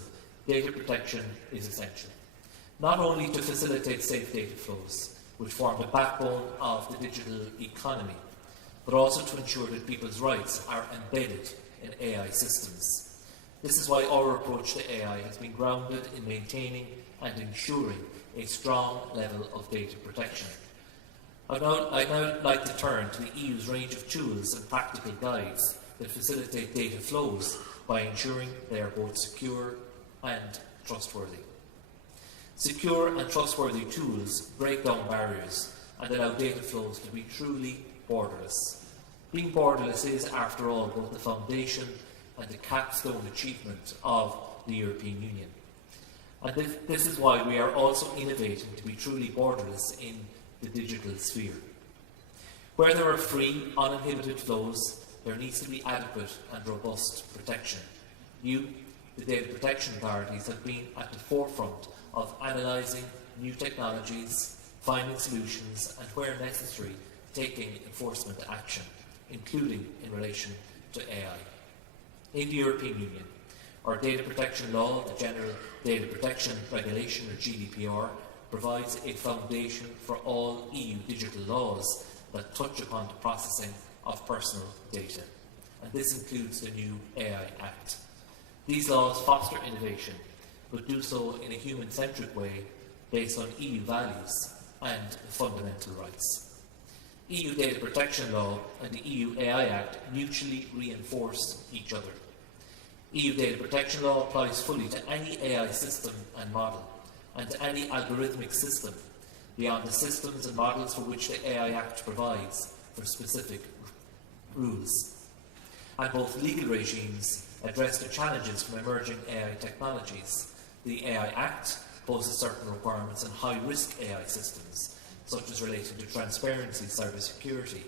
data protection is essential, not only to facilitate safe data flows, which form the backbone of the digital economy, but also to ensure that people's rights are embedded in AI systems. This is why our approach to AI has been grounded in maintaining and ensuring a strong level of data protection. I'd now like to turn to the EU's range of tools and practical guides that facilitate data flows by ensuring they are both secure and trustworthy. Secure and trustworthy tools break down barriers and allow data flows to be truly borderless. Being borderless is, after all, both the foundation and the capstone achievement of the European Union. And this is why we are also innovating to be truly borderless in the digital sphere. Where there are free, uninhibited flows, there needs to be adequate and robust protection. You, the data protection authorities, have been at the forefront of analysing new technologies, finding solutions, and where necessary, taking enforcement action, including in relation to AI. In the European Union, our data protection law, the General Data Protection Regulation, or GDPR, provides a foundation for all EU digital laws that touch upon the processing of personal data. And this includes the new AI Act. These laws foster innovation, but do so in a human-centric way based on EU values and fundamental rights. EU data protection law and the EU AI Act mutually reinforce each other. EU data protection law applies fully to any AI system and model, and to any algorithmic system beyond the systems and models for which the AI Act provides for specific rules. And both legal regimes address the challenges from emerging AI technologies. The AI Act poses certain requirements on high-risk AI systems, such as relating to transparency, cybersecurity,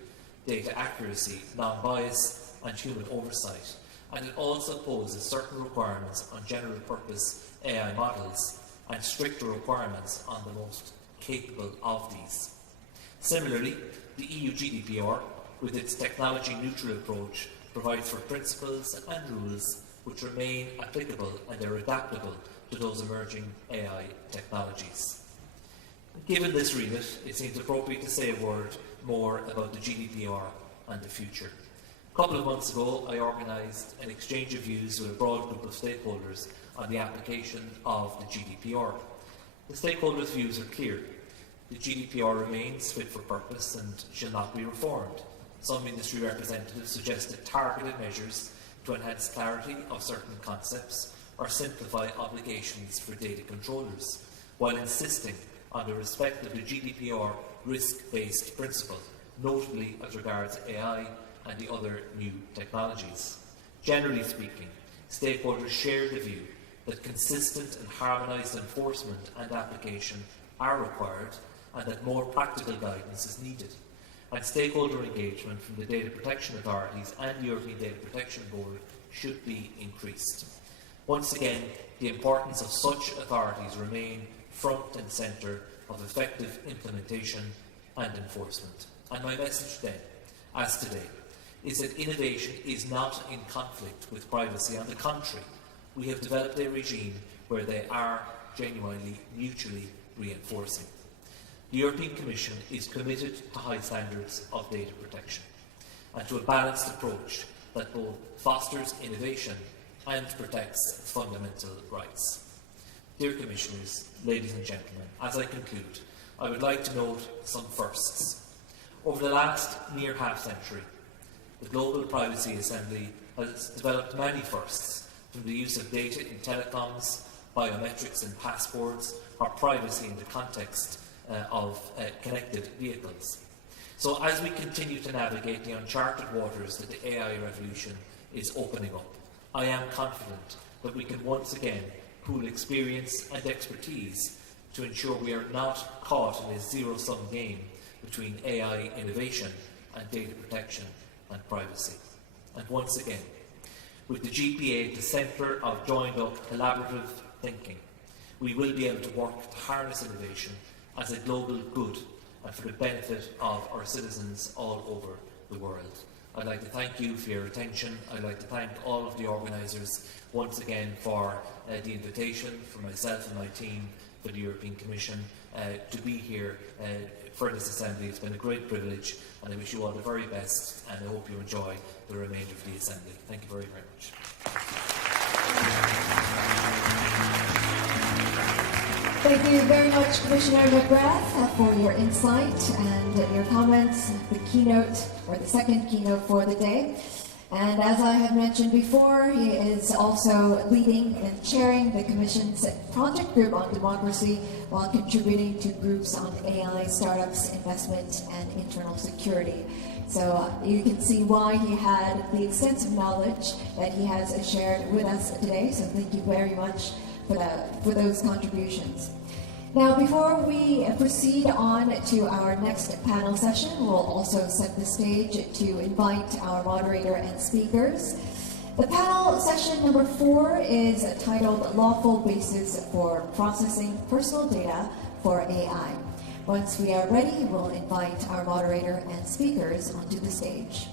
data accuracy, non-bias, and human oversight. And it also poses certain requirements on general-purpose AI models and stricter requirements on the most capable of these. Similarly, the EU GDPR, with its technology-neutral approach, provides for principles and rules which remain applicable and are adaptable to those emerging AI technologies. Given this remit, it seems appropriate to say a word more about the GDPR and the future. A couple of months ago, I organised an exchange of views with a broad group of stakeholders on the application of the GDPR. The stakeholders' views are clear. The GDPR remains fit for purpose and shall not be reformed. Some industry representatives suggested targeted measures to enhance clarity of certain concepts or simplify obligations for data controllers, while insisting on the respect of the GDPR risk-based principle, notably as regards AI and the other new technologies. Generally speaking, stakeholders shared the view that consistent and harmonised enforcement and application are required and that more practical guidance is needed. And stakeholder engagement from the data protection authorities and the European Data Protection Board should be increased. Once again, the importance of such authorities remain front and centre of effective implementation and enforcement. And my message then, as today, is that innovation is not in conflict with privacy. On the contrary, we have developed a regime where they are genuinely mutually reinforcing. The European Commission is committed to high standards of data protection and to a balanced approach that both fosters innovation and protects fundamental rights. Dear Commissioners, ladies and gentlemen, as I conclude, I would like to note some firsts. Over the last near half-century, the Global Privacy Assembly has developed many firsts, from the use of data in telecoms, biometrics in passports, or privacy in the context of connected vehicles. So as we continue to navigate the uncharted waters that the AI revolution is opening up, I am confident that we can once again pool experience and expertise to ensure we are not caught in a zero-sum game between AI innovation and data protection and privacy. And once again, with the GPA at the centre of joined-up collaborative thinking, we will be able to work to harness innovation as a global good and for the benefit of our citizens all over the world. I'd like to thank you for your attention. I'd like to thank all of the organisers once again for the invitation, for myself and my team, for the European Commission to be here for this assembly. It's been a great privilege, and I wish you all the very best, and I hope you enjoy the remainder of the assembly. Thank you very, very much. Thank you very much, Commissioner McGrath, for your insight and your comments, the keynote, or the second keynote for the day. And as I have mentioned before, he is also leading and chairing the Commission's project group on democracy while contributing to groups on AI, startups, investment, and internal security. So you can see why he had the extensive knowledge that he has shared with us today. So thank you very much for those contributions. Now, before we proceed on to our next panel session, we'll also set the stage to invite our moderator and speakers. The panel session number 4 is titled Lawful Basis for Processing Personal Data for AI. Once we are ready, we'll invite our moderator and speakers onto the stage.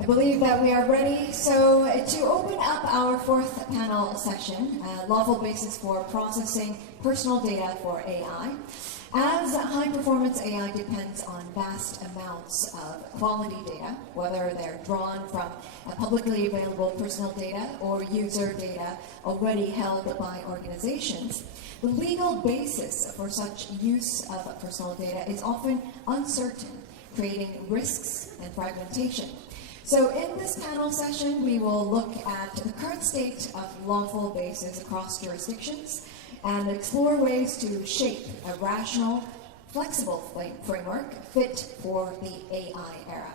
I believe that we are ready. So to open up our 4th panel session, Lawful Basis for Processing Personal Data for AI. As high-performance AI depends on vast amounts of quality data, whether they're drawn from publicly available personal data or user data already held by organizations, the legal basis for such use of personal data is often uncertain, creating risks and fragmentation. So in this panel session, we will look at the current state of lawful bases across jurisdictions and explore ways to shape a rational, flexible framework fit for the AI era.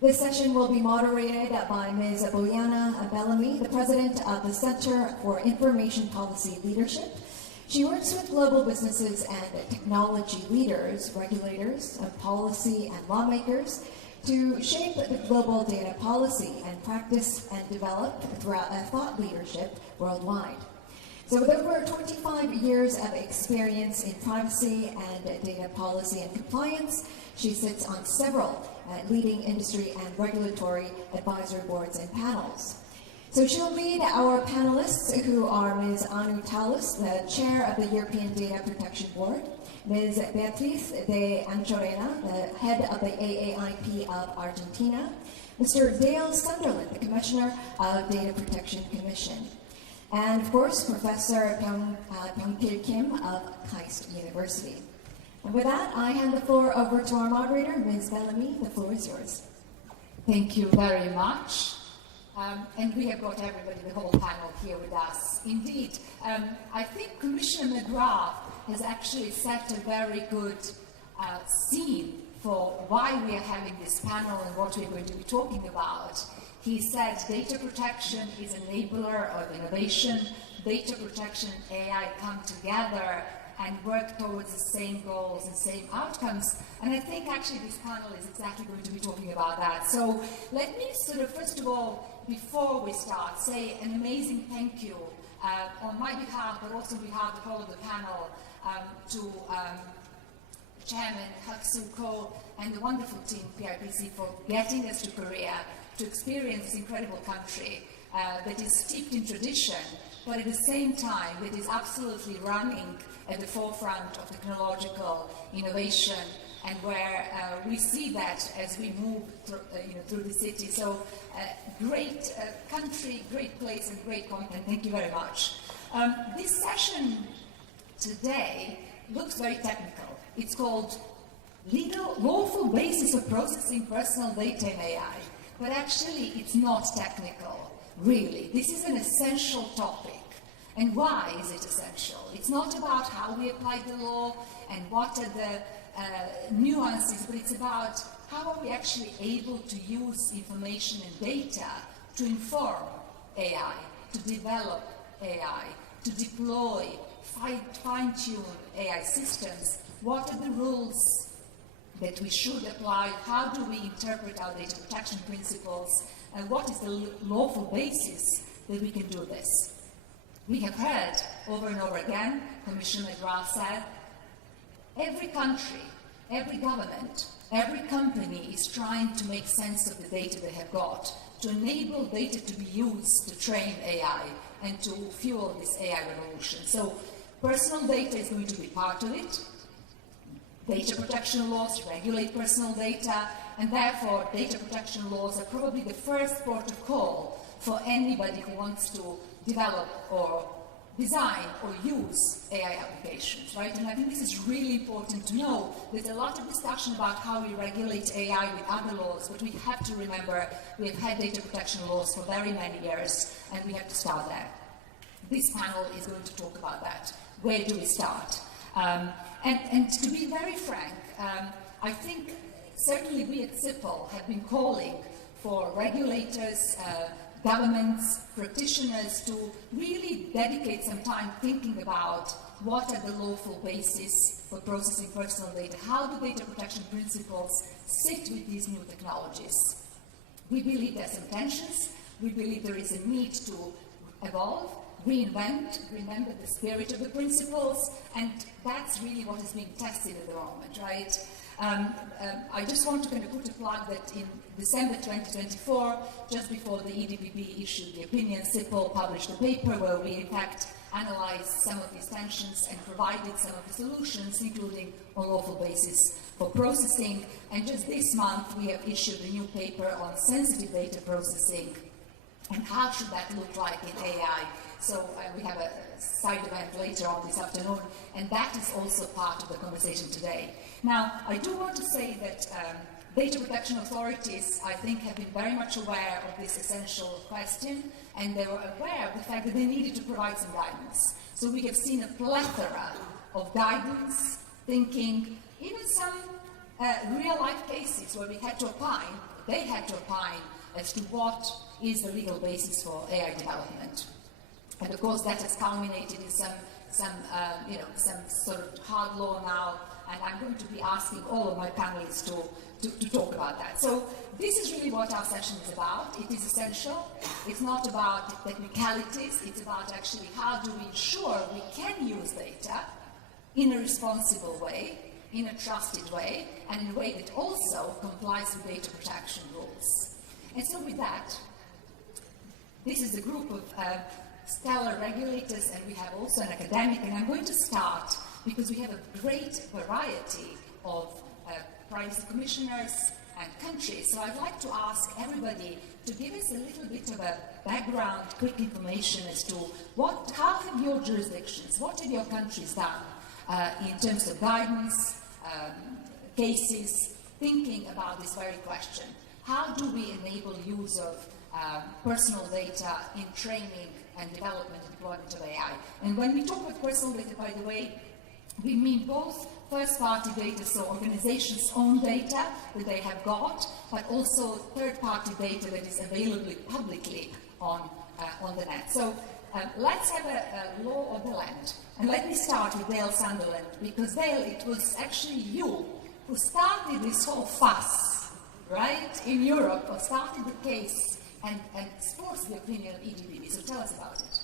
This session will be moderated by Ms. Bojana Bellamy, the president of the Center for Information Policy Leadership. She works with global businesses and technology leaders, regulators, policy and lawmakers to shape the global data policy and practice and develop thought leadership worldwide. So with over 25 years of experience in privacy and data policy and compliance, she sits on several leading industry and regulatory advisory boards and panels. So she'll lead our panelists, who are Ms. Anu Talus, the chair of the European Data Protection Board, Ms. Beatriz de Anchorena, the head of the AAIP of Argentina, Mr. Dale Sunderland, the Commissioner of Data Protection Commission, and of course, Professor Pyong-Pil Kim of KAIST University. And with that, I hand the floor over to our moderator, Ms. Bellamy. The floor is yours. Thank you very much. And we have got everybody, the whole panel here with us. Indeed, I think Commissioner McGrath has actually set a very good scene for why we are having this panel and what we're going to be talking about. He said data protection is an enabler of innovation. Data protection and AI come together and work towards the same goals and same outcomes. And I think actually this panel is exactly going to be talking about that. So let me sort of, first of all, before we start, say an amazing thank you on my behalf, but also on behalf of the whole of the panel, to Chairman Hak-Soo Ko and the wonderful team PIPC for getting us to Korea to experience this incredible country that is steeped in tradition, but at the same time that is absolutely running at the forefront of technological innovation, and where we see that as we move through the city. So great country, great place, and great content. Thank you very much. This session today looks very technical. It's called lawful basis of processing personal data in AI. But actually, it's not technical, really. This is an essential topic. And why is it essential? It's not about how we apply the law and what are the nuances, but it's about how are we actually able to use information and data to inform AI, to develop AI, to deploy, fine-tune AI systems. What are the rules that we should apply? How do we interpret our data protection principles? And what is the lawful basis that we can do this? We have heard over and over again, Commissioner McGrath said, every country, every government, every company is trying to make sense of the data they have got, to enable data to be used to train AI and to fuel this AI revolution. So personal data is going to be part of it. Data protection laws regulate personal data, and therefore data protection laws are probably the first port of call for anybody who wants to develop or design or use AI applications, right? And I think this is really important to know. There's a lot of discussion about how we regulate AI with other laws, but we have to remember we have had data protection laws for very many years, and we have to start there. This panel is going to talk about that. Where do we start? And to be very frank, I think certainly we at CIPL have been calling for regulators, governments, practitioners to really dedicate some time thinking about what are the lawful basis for processing personal data, how do data protection principles sit with these new technologies. We believe there's some tensions, we believe there is a need to evolve, reinvent, remember the spirit of the principles, and that's really what is being tested at the moment, right? I just want to kind of put a plug that in December 2024, just before the EDPB issued the opinion, CIPL published a paper where we in fact analyzed some of these tensions and provided some of the solutions, including a lawful basis for processing. And just this month, we have issued a new paper on sensitive data processing and how should that look like in AI. So we have a side event later on this afternoon, and that is also part of the conversation today. Now, I do want to say that data protection authorities, I think, have been very much aware of this essential question, and they were aware of the fact that they needed to provide some guidance. So we have seen a plethora of guidance, thinking, even some real-life cases where we had to opine, they had to opine as to what is the legal basis for AI development. And of course, that has culminated in some sort of hard law now, and I'm going to be asking all of my panelists to talk about that. So this is really what our session is about. It is essential. It's not about technicalities. It's about actually how do we ensure we can use data in a responsible way, in a trusted way, and in a way that also complies with data protection rules. And so with that, this is a group of stellar regulators, and we have also an academic, and I'm going to start because we have a great variety of privacy commissioners and countries. So I'd like to ask everybody to give us a little bit of a background, quick information as to how have your jurisdictions, what have your countries done in terms of guidance, cases, thinking about this very question. How do we enable use of personal data in training and development and deployment of AI? And when we talk about personal data, by the way, we mean both first-party data, so organizations' own data that they have got, but also third-party data that is available publicly on the net. So let's have a law of the land. And let me start with Dale Sunderland, because Dale, it was actually you who started this whole fuss, right, in Europe, or started the case and forced the opinion of EDPB. So tell us about it.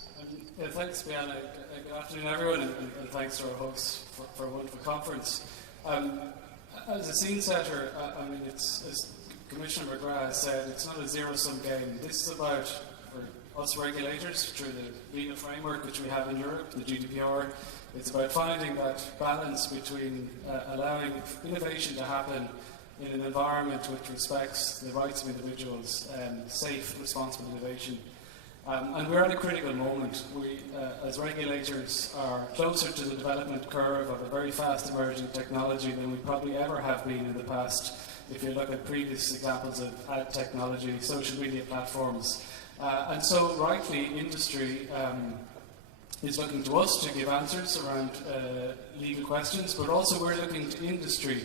Yeah, thanks, Bianca. Good afternoon, everyone, and thanks to our hosts for a wonderful conference. As a scene setter, I mean, it's, as Commissioner McGrath has said, it's not a zero-sum game. This is about, for us regulators, through the legal framework which we have in Europe, the GDPR, it's about finding that balance between allowing innovation to happen in an environment which respects the rights of individuals, safe, responsible innovation, And we're at a critical moment. We, as regulators, are closer to the development curve of a very fast emerging technology than we probably ever have been in the past. If you look at previous examples of ad technology, social media platforms. And so, rightly, industry is looking to us to give answers around legal questions, but also we're looking to industry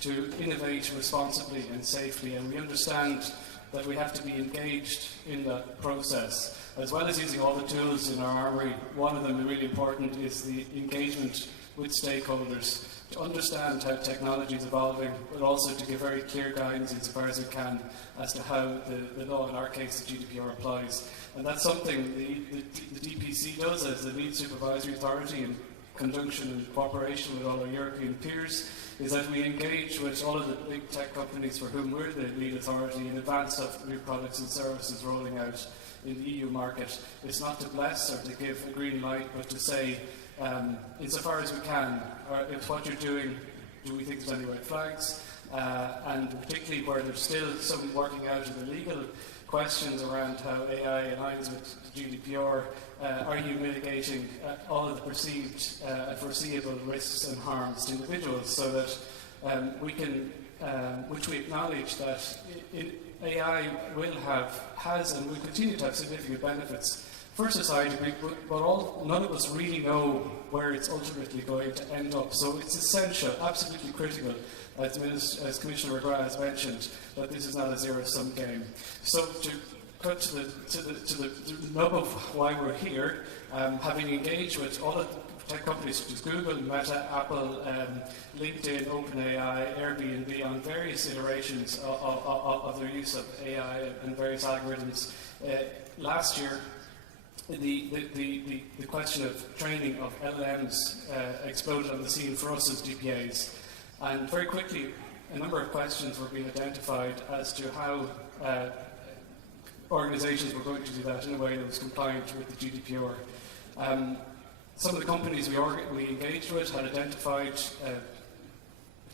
to innovate responsibly and safely, and we understand that we have to be engaged in that process. As well as using all the tools in our armory, one of them really important is the engagement with stakeholders to understand how technology is evolving, but also to give very clear guidance insofar as we can as to how the law, in our case the GDPR, applies. And that's something the DPC does as the lead supervisory authority in conjunction and cooperation with all our European peers, is that we engage with all of the big tech companies for whom we're the lead authority in advance of new products and services rolling out in the EU market. It's not to bless or to give a green light, but to say, insofar as we can, if what you're doing, do we think there's any red flags? And particularly where there's still some working out of the legal questions around how AI aligns with GDPR, are you mitigating all of the perceived foreseeable risks and harms to individuals so that we can, which we acknowledge that AI has and will continue to have significant benefits for society, but none of us really know where it's ultimately going to end up. So it's essential, absolutely critical, as Commissioner McGrath has mentioned, that this is not a zero-sum game. So to cut to the nub of why we're here, having engaged with all of the tech companies such as Google, Meta, Apple, LinkedIn, OpenAI, Airbnb on various iterations of their use of AI and various algorithms. Last year, the question of training of LLMs exploded on the scene for us as DPAs. And very quickly, a number of questions were being identified as to how organizations were going to do that in a way that was compliant with the GDPR. Some of the companies we engaged with had identified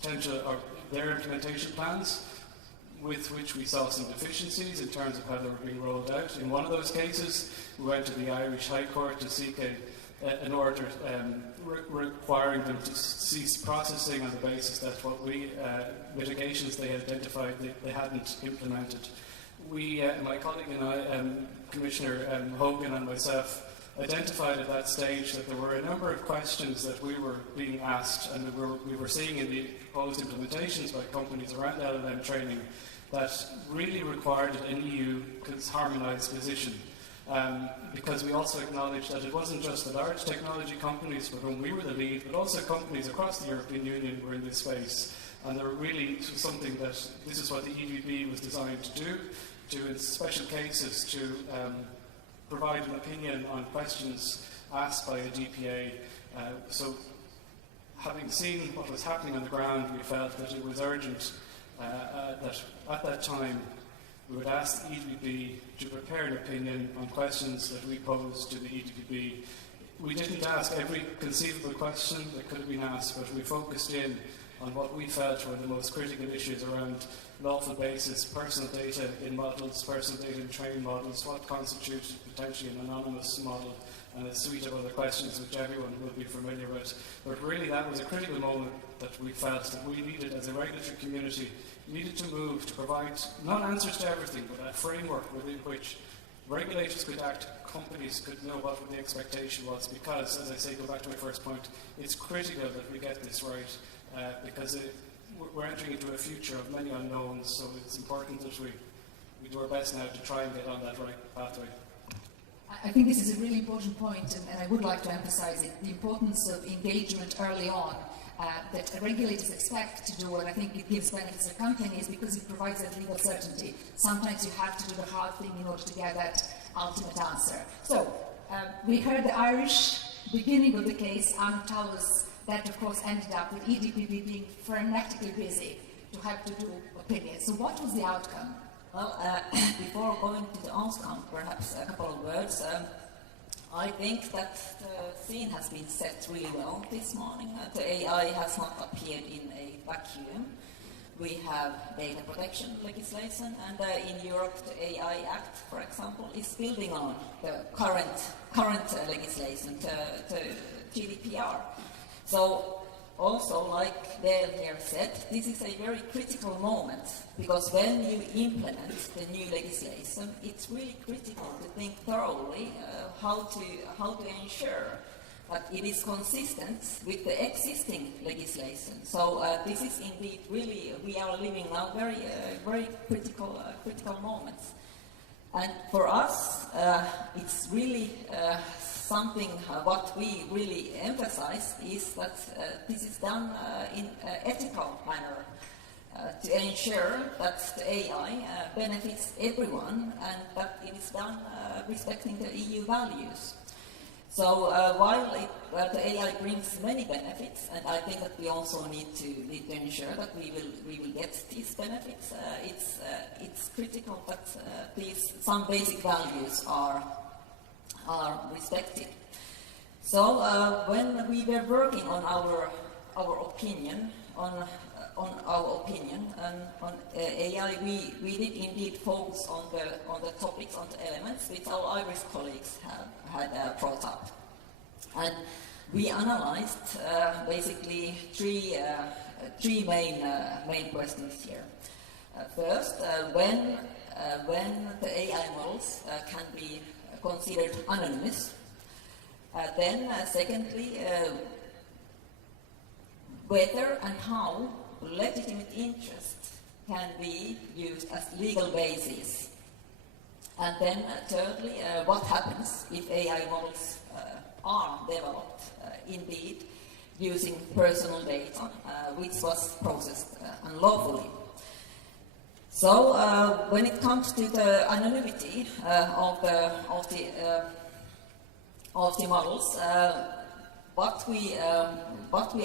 potential or their implementation plans, with which we saw some deficiencies in terms of how they were being rolled out. In one of those cases, we went to the Irish High Court to seek an order requiring them to cease processing on the basis that what mitigations they had identified they hadn't implemented. My colleague and I, Commissioner Hogan and myself, identified at that stage that there were a number of questions that we were being asked and we were seeing in the proposed implementations by companies around LLM training that really required an EU harmonised position. Because we also acknowledged that it wasn't just the large technology companies for whom we were the lead, but also companies across the European Union were in this space. And there really was something that this is what the EDB was designed to do, to in special cases to provide an opinion on questions asked by a DPA. So having seen what was happening on the ground, we felt that it was urgent that at that time we would ask the EDB to prepare an opinion on questions that we posed to the EDB. We didn't ask every conceivable question that could have been asked, but we focused in on what we felt were the most critical issues around lawful basis, personal data in models, personal data in trained models, what constitutes potentially an anonymous model, and a suite of other questions which everyone will be familiar with. But really that was a critical moment that we felt that we needed as a regulatory community, needed to move to provide not answers to everything, but a framework within which regulators could act, companies could know what the expectation was, because, as I say, go back to my first point, it's critical that we get this right, because we're entering into a future of many unknowns, so it's important that we do our best now to try and get on that right pathway. I think this is a really important point, and I would like to emphasize it, the importance of engagement early on that regulators expect to do, and I think it gives benefits to companies because it provides that legal certainty. Sometimes you have to do the hard thing in order to get that ultimate answer. So, we heard the Irish beginning of the case, Anna Towers, that of course ended up with EDPB being frenetically busy to have to do opinions. So what was the outcome? Well, before going to the outcome, perhaps a couple of words. I think that the scene has been set really well this morning. The AI has not appeared in a vacuum. we have data protection legislation, and in Europe the AI Act, for example, is building on the current legislation, the GDPR. So also, like Dale here said, this is a very critical moment, because when you implement the new legislation, it's really critical to think thoroughly how to ensure that it is consistent with the existing legislation. So this is indeed really, we are living now very critical moments. And for us, it's really something what we really emphasize is that this is done in an ethical manner to ensure that the AI benefits everyone and that it is done respecting the EU values. So while the AI brings many benefits, and I think that we also need to ensure that we will get these benefits, it's critical that some basic values are respected. So when we were working on our opinion on AI, we did indeed focus on the topics, on the elements which our Irish colleagues had brought up, and we analyzed basically three main questions here. First, when the AI models can be considered anonymous. Then, secondly, whether and how legitimate interest can be used as legal basis. And then, thirdly, what happens if AI models are developed indeed using personal data, which was processed unlawfully. So when it comes to the anonymity of the models, what we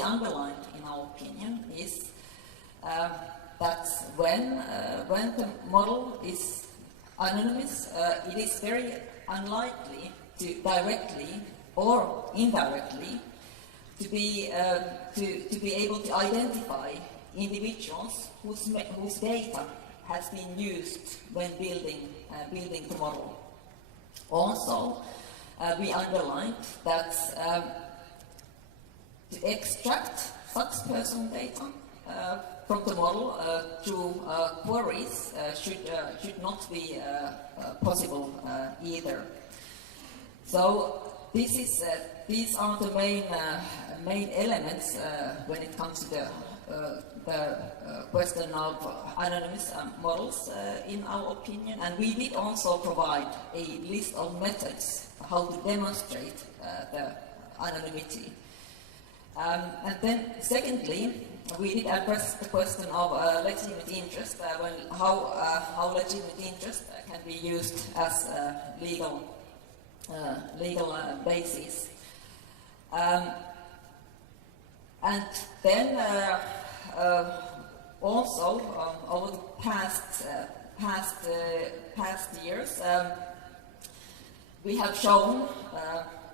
underlined in our opinion is that when the model is anonymous, it is very unlikely to directly or indirectly to be able to identify individuals whose data has been used when building the model. Also, we underlined that to extract such personal data from the model through queries should not be possible either. So these are the main elements when it comes to the question of anonymous models in our opinion, and we did also provide a list of methods how to demonstrate the anonymity. And then secondly, we did address the question of legitimate interest, how legitimate interest can be used as legal basis. And then also over the past years, we have shown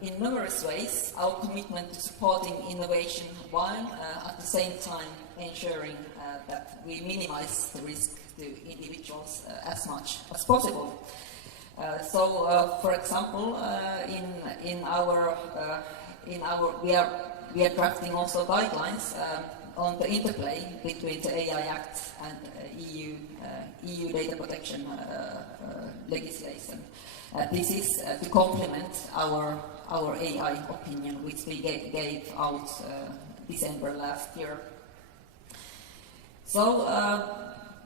in numerous ways our commitment to supporting innovation while at the same time ensuring that we minimize the risk to individuals as much as possible. So, for example, we are drafting also guidelines on the interplay between the AI Act and EU data protection legislation. This is to complement our AI opinion, which we gave out December last year. So,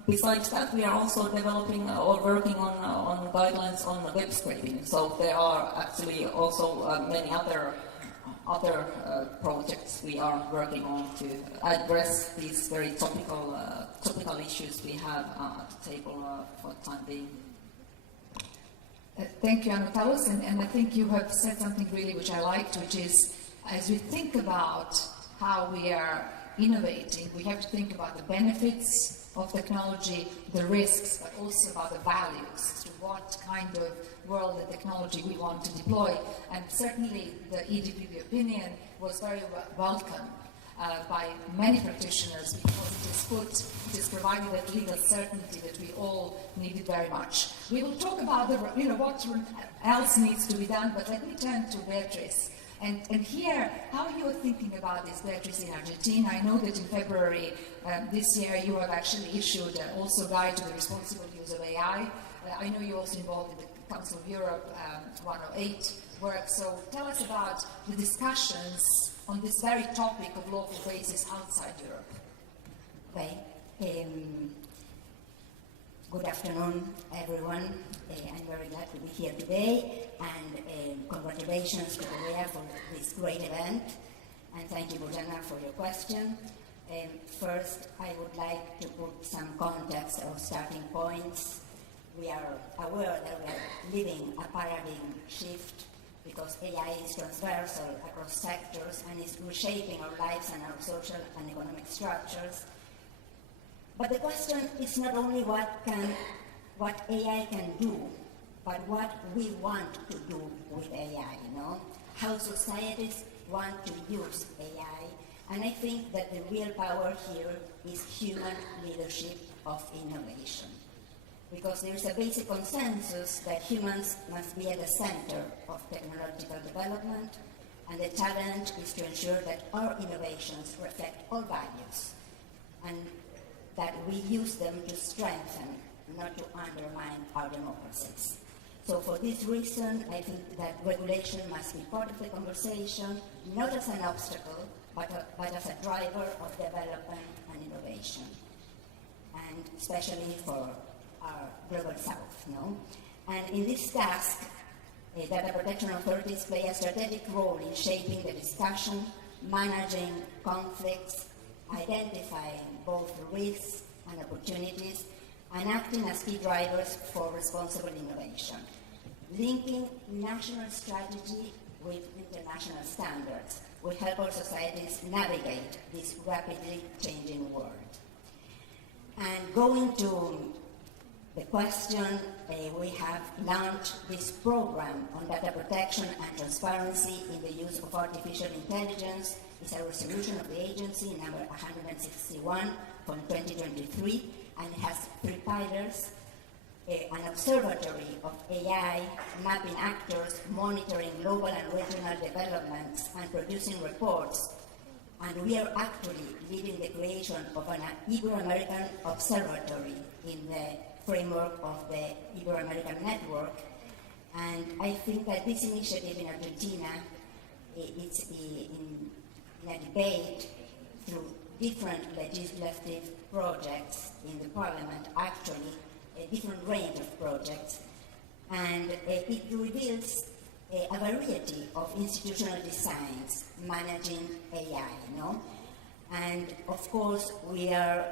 besides that, we are also developing or working on guidelines on web scraping. So there are actually also many other projects we are working on to address these very topical issues we have at the table for the time being. Thank you, Anatalos, and I think you have said something really which I liked, which is as we think about how we are innovating, we have to think about the benefits of technology, the risks, but also about the values, to what kind of world and technology we want to deploy. And certainly the EDPB opinion was very welcome. by many practitioners because it is provided that legal certainty that we all needed very much. We will talk about what else needs to be done, but let me turn to Beatrice and hear how you are thinking about this, Beatrice, in Argentina. I know that in February this year you have actually issued also a guide to the responsible use of AI. I know you're also involved in the Council of Europe 108 work, so tell us about the discussions on this very topic of lawful basis outside Europe. Okay. Good afternoon, everyone. I'm very glad to be here today, and congratulations to Korea for this great event, and thank you, Bojana, for your question. First, I would like to put some context or starting points. We are aware that we are living a paradigm shift because AI is transversal across sectors and is reshaping our lives and our social and economic structures. But the question is not only what AI can do, but what we want to do with AI, how societies want to use AI. And I think that the real power here is human leadership of innovation. Because there is a basic consensus that humans must be at the center of technological development, and the challenge is to ensure that our innovations reflect all values, and that we use them to strengthen, not to undermine our democracies. So for this reason, I think that regulation must be part of the conversation, not as an obstacle, but as a driver of development and innovation, and especially for our global south, And in this task, data protection authorities play a strategic role in shaping the discussion, managing conflicts, identifying both risks and opportunities, and acting as key drivers for responsible innovation, linking national strategy with international standards will help our societies navigate this rapidly changing world. And going to the question, we have launched this program on data protection and transparency in the use of artificial intelligence. It's a resolution of the agency, number 161 from 2023, and it has 3 pillars: an observatory of AI, mapping actors, monitoring global and regional developments, and producing reports. And we are actually leading the creation of an Ibero-American observatory in the framework of the Ibero-American network. And I think that this initiative in Argentina, it's in a debate through different legislative projects in the parliament, actually, a different range of projects, and it reveals a variety of institutional designs managing AI, And of course, we are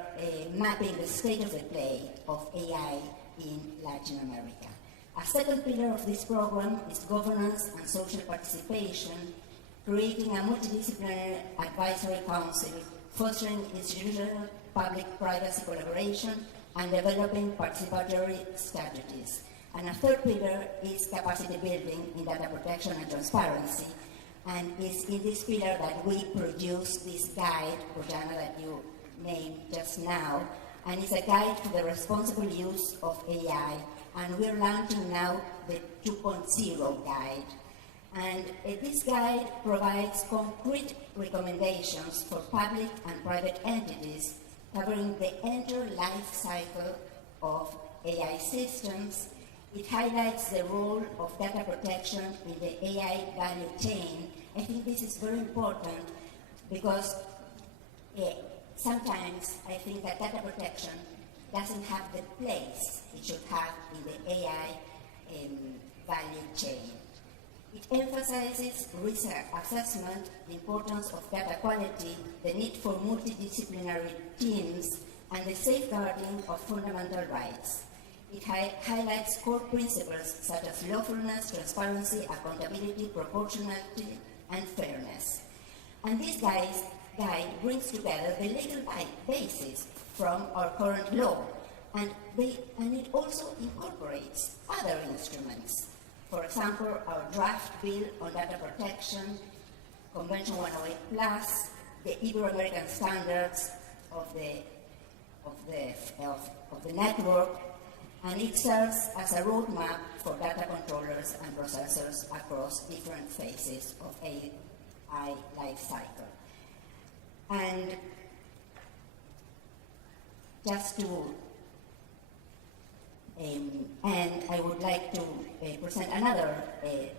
mapping the state of the play of AI in Latin America. A second pillar of this program is governance and social participation, creating a multidisciplinary advisory council, fostering institutional public-privacy collaboration, and developing participatory strategies. And a third pillar is capacity building in data protection and transparency. And it's in this pillar that we produce this guide, Rojana, that you named just now. And it's a guide to the responsible use of AI. And we're launching now the 2.0 guide. And this guide provides concrete recommendations for public and private entities covering the entire life cycle of AI systems. It highlights the role of data protection in the AI value chain. I think this is very important because sometimes I think that data protection doesn't have the place it should have in the AI value chain. It emphasizes risk assessment, the importance of data quality, the need for multidisciplinary teams, and the safeguarding of fundamental rights. It highlights core principles such as lawfulness, transparency, accountability, proportionality, and fairness. And this guide brings together the legal basis from our current law, and it also incorporates other instruments. For example, our draft bill on data protection, Convention 108+, the Ibero-American standards of the network, and it serves as a roadmap for data controllers and processors across different phases of AI life cycle. And just to and I would like to present another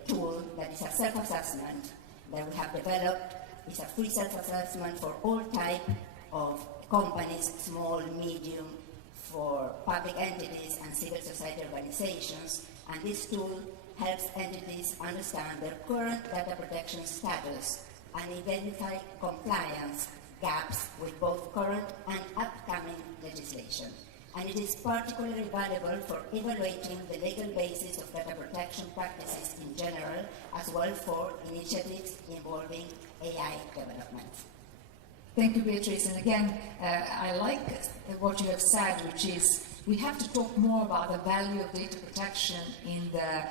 tool that is a self-assessment that we have developed. It's a free self-assessment for all types of companies, small, medium, for public entities and civil society organizations. And this tool helps entities understand their current data protection status and identify compliance gaps with both current and upcoming legislation. And it is particularly valuable for evaluating the legal basis of data protection practices in general, as well for initiatives involving AI development. Thank you, Beatrice. And again, I like what you have said, which is we have to talk more about the value of data protection in the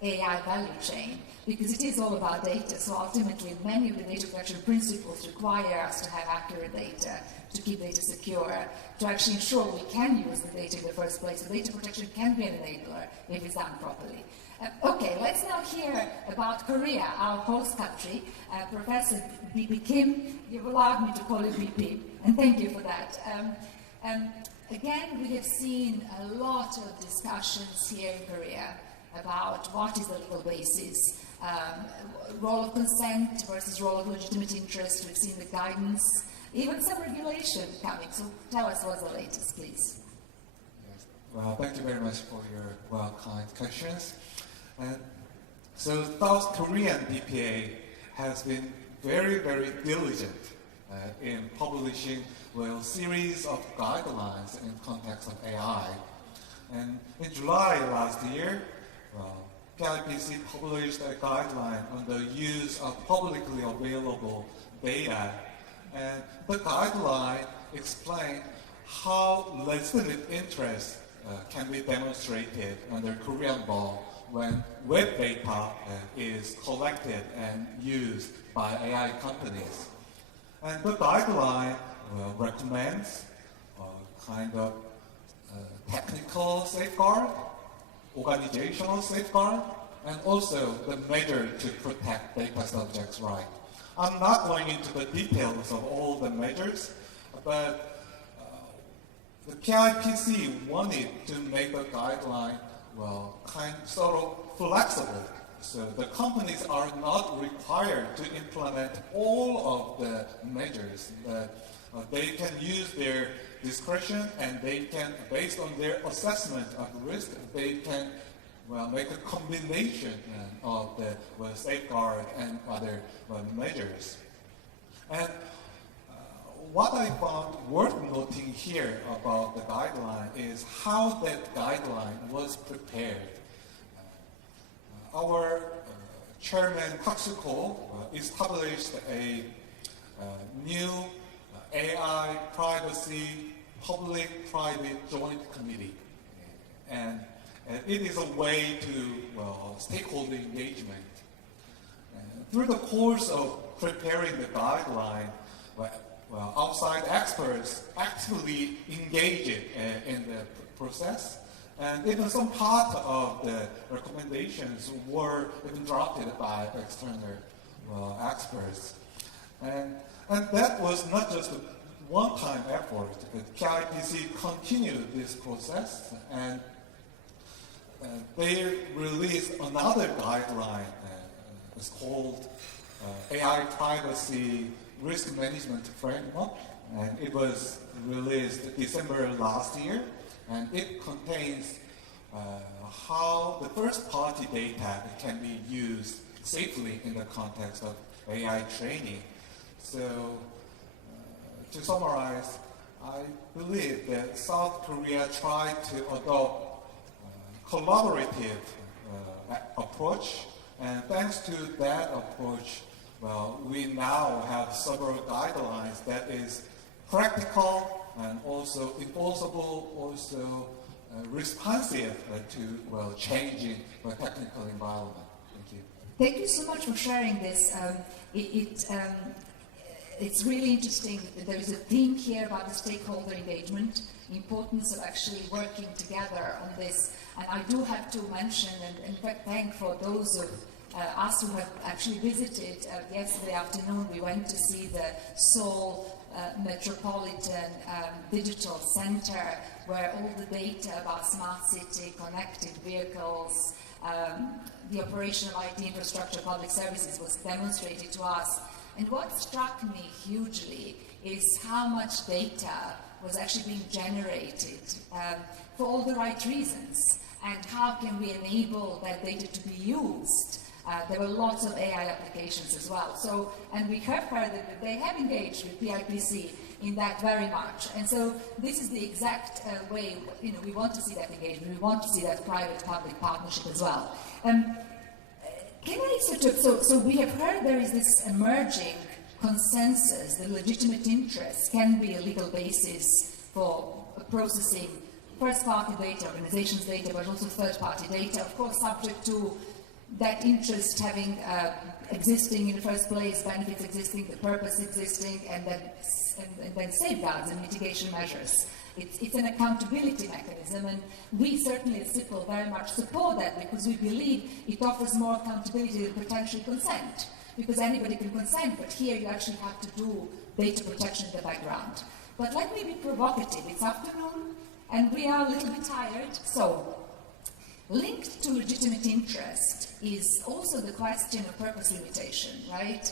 AI value chain, because it is all about data. So ultimately, many of the data protection principles require us to have accurate data, to keep data secure, to actually ensure we can use the data in the first place. So data protection can be an enabler if it's done properly. Okay, let's now hear about Korea, our host country. Professor B.B. Kim, you've allowed me to call you B.B., and thank you for that. Again, we have seen a lot of discussions here in Korea about what is the legal basis, role of consent versus role of legitimate interest. We've seen the guidance, even some regulation coming. So tell us what's the latest, please. Well, thank you very much for your kind questions. So South Korean DPA has been very, very diligent in publishing a series of guidelines in context of AI. And in July last year, PIPC published a guideline on the use of publicly available data. And the guideline explained how legitimate interest can be demonstrated under Korean law when web data is collected and used by AI companies. And the guideline recommends kind of technical safeguard, organizational safeguard, and also the measure to protect data subjects' rights. I'm not going into the details of all the measures, but the PIPC wanted to make the guideline sort of flexible. So the companies are not required to implement all of the measures, but they can use their discretion, and they can, based on their assessment of risk, they can make a combination of the safeguard and other measures. And what I found worth noting here about the guideline is how that guideline was prepared. Our chairman, Park Soo-ko, established a new AI privacy public-private joint committee. And it is a way to stakeholder engagement. Through the course of preparing the guideline, outside experts actively engage in the process, and even some part of the recommendations were even drafted by external experts. And that was not just a one-time effort. PIPC continued this process, and they released another guideline. It's called AI Privacy Risk Management Framework, and it was released December last year, and it contains how the first-party data can be used safely in the context of AI training. So, to summarize, I believe that South Korea tried to adopt a collaborative approach, and thanks to that approach, we now have several guidelines that is practical and also enforceable, also responsive to changing the technical environment. Thank you. Thank you so much for sharing this. it's really interesting that there is a theme here about the stakeholder engagement, importance of actually working together on this. And I do have to mention and in fact thank for those of us who have actually visited. Yesterday afternoon we went to see the Seoul Metropolitan Digital Center, where all the data about smart city, connected vehicles, the operation of IT infrastructure, public services was demonstrated to us. And what struck me hugely is how much data was actually being generated for all the right reasons, and how can we enable that data to be used. There were lots of AI applications as well. So, and we have heard that they have engaged with PIPC in that very much. And so this is the exact way, we want to see that engagement. We want to see that private-public partnership as well. Can I so we have heard there is this emerging consensus that legitimate interest can be a legal basis for processing first-party data, organizations' data, but also third-party data, of course, subject to that interest having existing in the first place, benefits existing, the purpose existing, and then safeguards and mitigation measures. It's an accountability mechanism, and we certainly at CIPL very much support that, because we believe it offers more accountability than potential consent, because anybody can consent, but here you actually have to do data protection in the background. But let me be provocative. It's afternoon, and we are a little bit tired, so linked to legitimate interest is also the question of purpose limitation, right?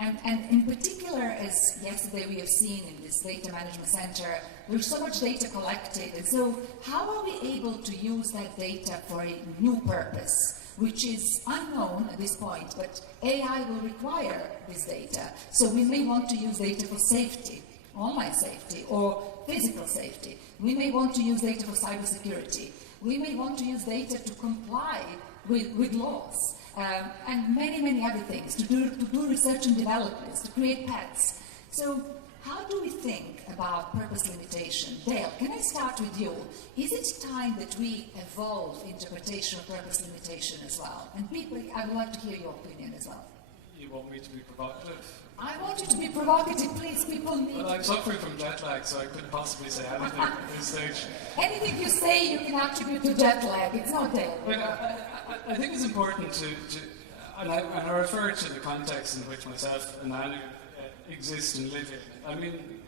And in particular, as yesterday we have seen in this data management center, there's so much data collected, and so how are we able to use that data for a new purpose, which is unknown at this point, but AI will require this data. So we may want to use data for safety, online safety, or physical safety. We may want to use data for cybersecurity. We may want to use data to comply with laws, and many, many other things, to do research and developments, to create pets. So how do we think about purpose limitation? Dale, can I start with you? Is it time that we evolve interpretation of purpose limitation as well? And people, I would like to hear your opinion as well. You want me to be provocative? I want you to be provocative, please. People need. Well, I'm suffering from jet lag, so I couldn't possibly say anything at this stage. Anything you say, you can attribute to jet lag. It's not there. But I think it's important to and I refer to the context in which myself and Anu exist and live in. I mean,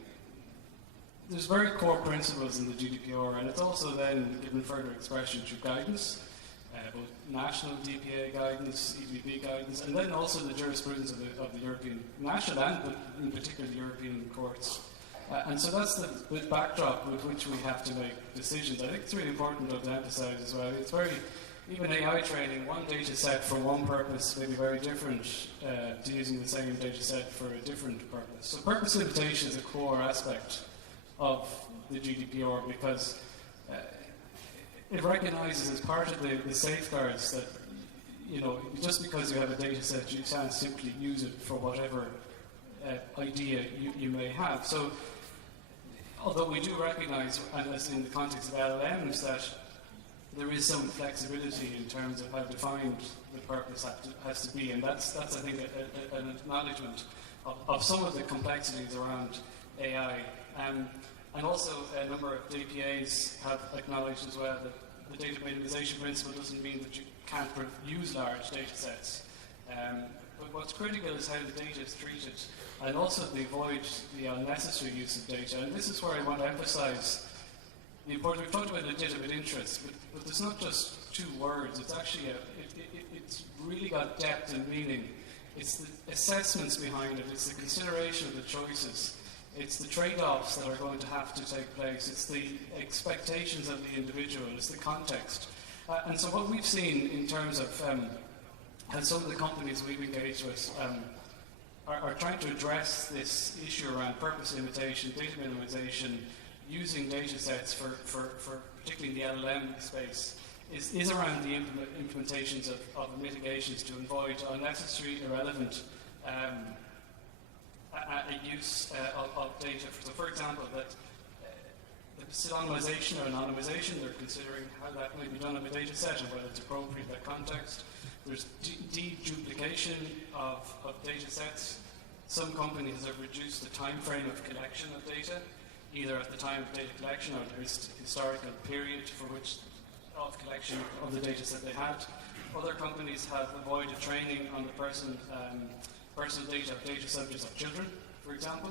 there's very core principles in the GDPR, and it's also then given further expression through guidance. Both national DPA guidance, EDB guidance, and then also the jurisprudence of the European national and in particular the European courts. And so that's the backdrop with which we have to make decisions. I think it's really important to emphasize as well. It's very, even AI training, one data set for one purpose may be very different to using the same data set for a different purpose. So purpose limitation is a core aspect of the GDPR, because it recognizes as part of the safeguards that, just because you have a data set, you can't simply use it for whatever idea you may have. So, although we do recognize, and as in the context of LLMs, that there is some flexibility in terms of how defined the purpose has to be, and that's I think, an acknowledgement of some of the complexities around AI. And also, a number of DPAs have acknowledged as well that the data minimization principle doesn't mean that you can't use large data sets. But what's critical is how the data is treated, and also to avoid the unnecessary use of data. And this is where I want to emphasize the importance. We've talked about legitimate interest, but there's not just two words. It's actually it's really got depth and meaning. It's the assessments behind it. It's the consideration of the choices. It's the trade-offs that are going to have to take place. It's the expectations of the individual. It's the context. And so what we've seen in terms of how some of the companies we've engaged with are trying to address this issue around purpose limitation, data minimization, using data sets for particularly in the LLM space, is around the implementations of mitigations to avoid unnecessary, irrelevant use of data. So, for example, that pseudonymization or anonymization, they're considering how that may be done of a data set and whether it's appropriate in that context. There's deduplication of data sets. Some companies have reduced the time frame of collection of data, either at the time of data collection or the historical period for which of collection of the data set they had. Other companies have avoided training on the personal data of data subjects of children, for example.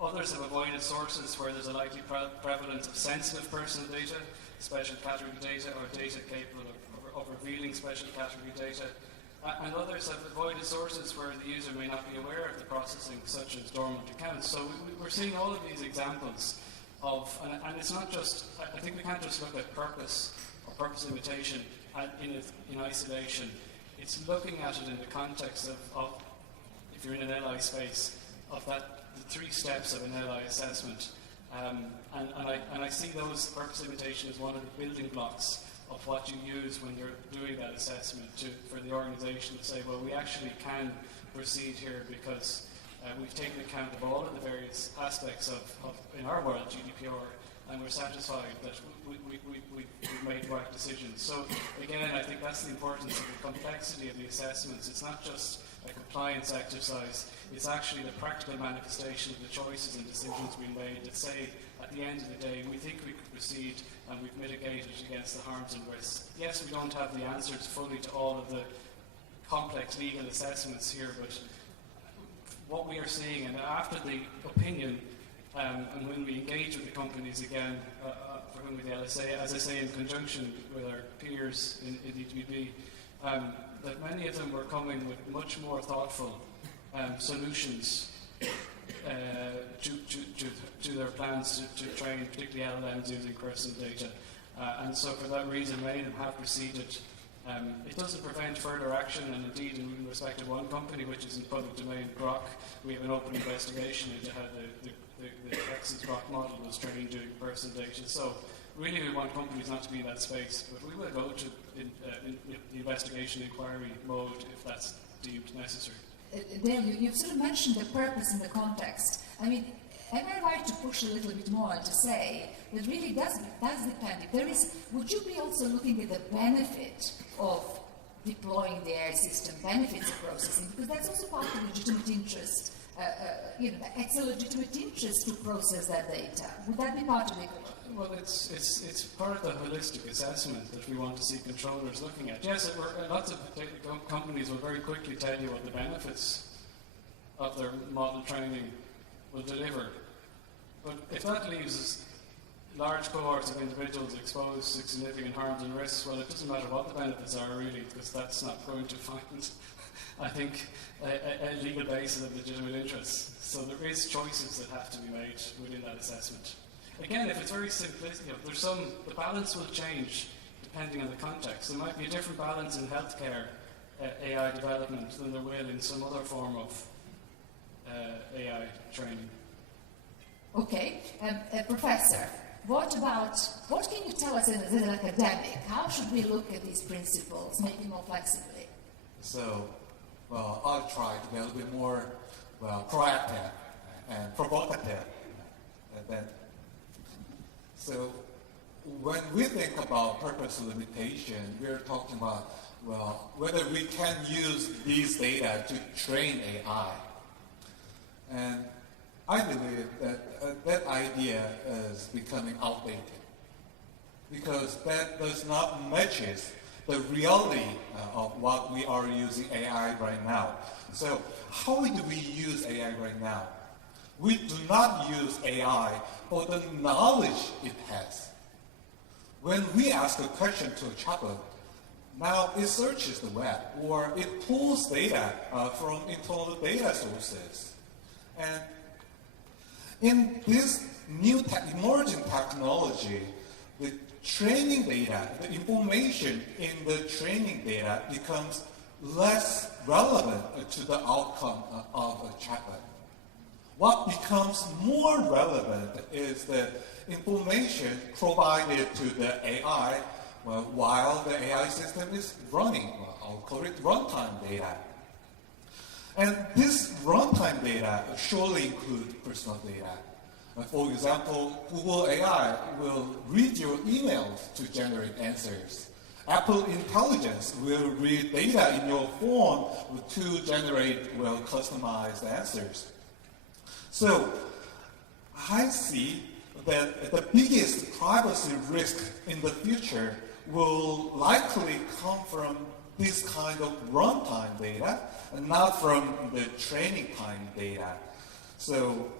Others have avoided sources where there's a likely prevalence of sensitive personal data, special category data, or data capable of revealing special category data. And others have avoided sources where the user may not be aware of the processing, such as dormant accounts. So we're seeing all of these examples of, and it's not just, I think we can't just look at purpose or purpose limitation in isolation. It's looking at it in the context of if you're in an LI space, of the 3 steps of an LI assessment. And I see those purpose limitation as one of the building blocks of what you use when you're doing that assessment for the organization to say, well, we actually can proceed here because we've taken account of all of the various aspects of in our world, GDPR, and we're satisfied that we've made the right decisions. So again, I think that's the importance of the complexity of the assessments. It's not just a compliance exercise, it's actually the practical manifestation of the choices and decisions we made that say, at the end of the day, we think we could proceed and we've mitigated against the harms and risks. Yes, we don't have the answers fully to all of the complex legal assessments here, but what we are seeing, and after the opinion, and when we engage with the companies again, for whom with the LSA, as I say, in conjunction with our peers in DTB, that many of them were coming with much more thoughtful solutions to their plans to train, particularly LLMs using personal data. And so for that reason, many of them have proceeded. It doesn't prevent further action, and indeed, in respect of one company, which is in public domain, Grok, we have an open investigation into how the Texas Grok model was trained doing personal data. So really, we want companies not to be in that space, but we will go to the investigation inquiry mode if that's deemed necessary. Dale, you've sort of mentioned the purpose and the context. I mean, am I right to push a little bit more and to say that really does depend? If there is, would you be also looking at the benefit of deploying the AI system, benefits of processing? Because that's also part of legitimate interest. It's a legitimate interest to process that data. Would that be part of it? Well, it's part of the holistic assessment that we want to see controllers looking at. Yes, lots of companies will very quickly tell you what the benefits of their model training will deliver. But if that leaves large cohorts of individuals exposed to significant harms and risks, well, it doesn't matter what the benefits are really, because that's not going to find, I think, a legal basis of legitimate interest. So there is choices that have to be made within that assessment. Again, if it's very simplistic, the balance will change depending on the context. There might be a different balance in healthcare AI development than there will in some other form of AI training. Okay, Professor, what can you tell us as an academic? How should we look at these principles, maybe more flexibly? So, I'll try to be a little bit more, proactive and provocative. So, when we think about purpose limitation, we're talking about, whether we can use these data to train AI. And I believe that that idea is becoming outdated because that does not matches the reality of what we are using AI right now. So how do we use AI right now? We do not use AI for the knowledge it has. When we ask a question to a chatbot, now it searches the web or it pulls data from internal data sources. And in this new emerging technology, the training data, the information in the training data becomes less relevant to the outcome of a chatbot. What becomes more relevant is the information provided to the AI while the AI system is running. I'll call it runtime data. And this runtime data surely includes personal data. For example, Google AI will read your emails to generate answers. Apple Intelligence will read data in your phone to generate customized answers. So I see that the biggest privacy risk in the future will likely come from this kind of runtime data and not from the training time data. So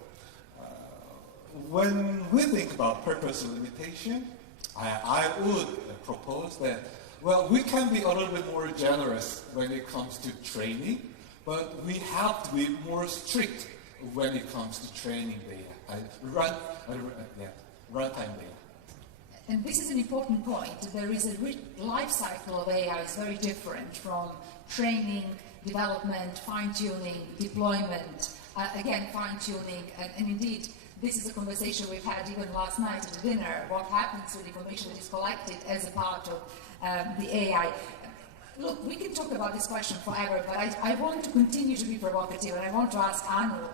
when we think about purpose limitation, I would propose that, we can be a little bit more generous when it comes to training, but we have to be more strict when it comes to training data, runtime data. And this is an important point. There is a life cycle of AI is very different from training, development, fine-tuning, deployment, again, fine-tuning, and indeed, this is a conversation we've had even last night at dinner. What happens with information that is collected as a part of the AI? Look, we can talk about this question forever, but I want to continue to be provocative, and I want to ask Anu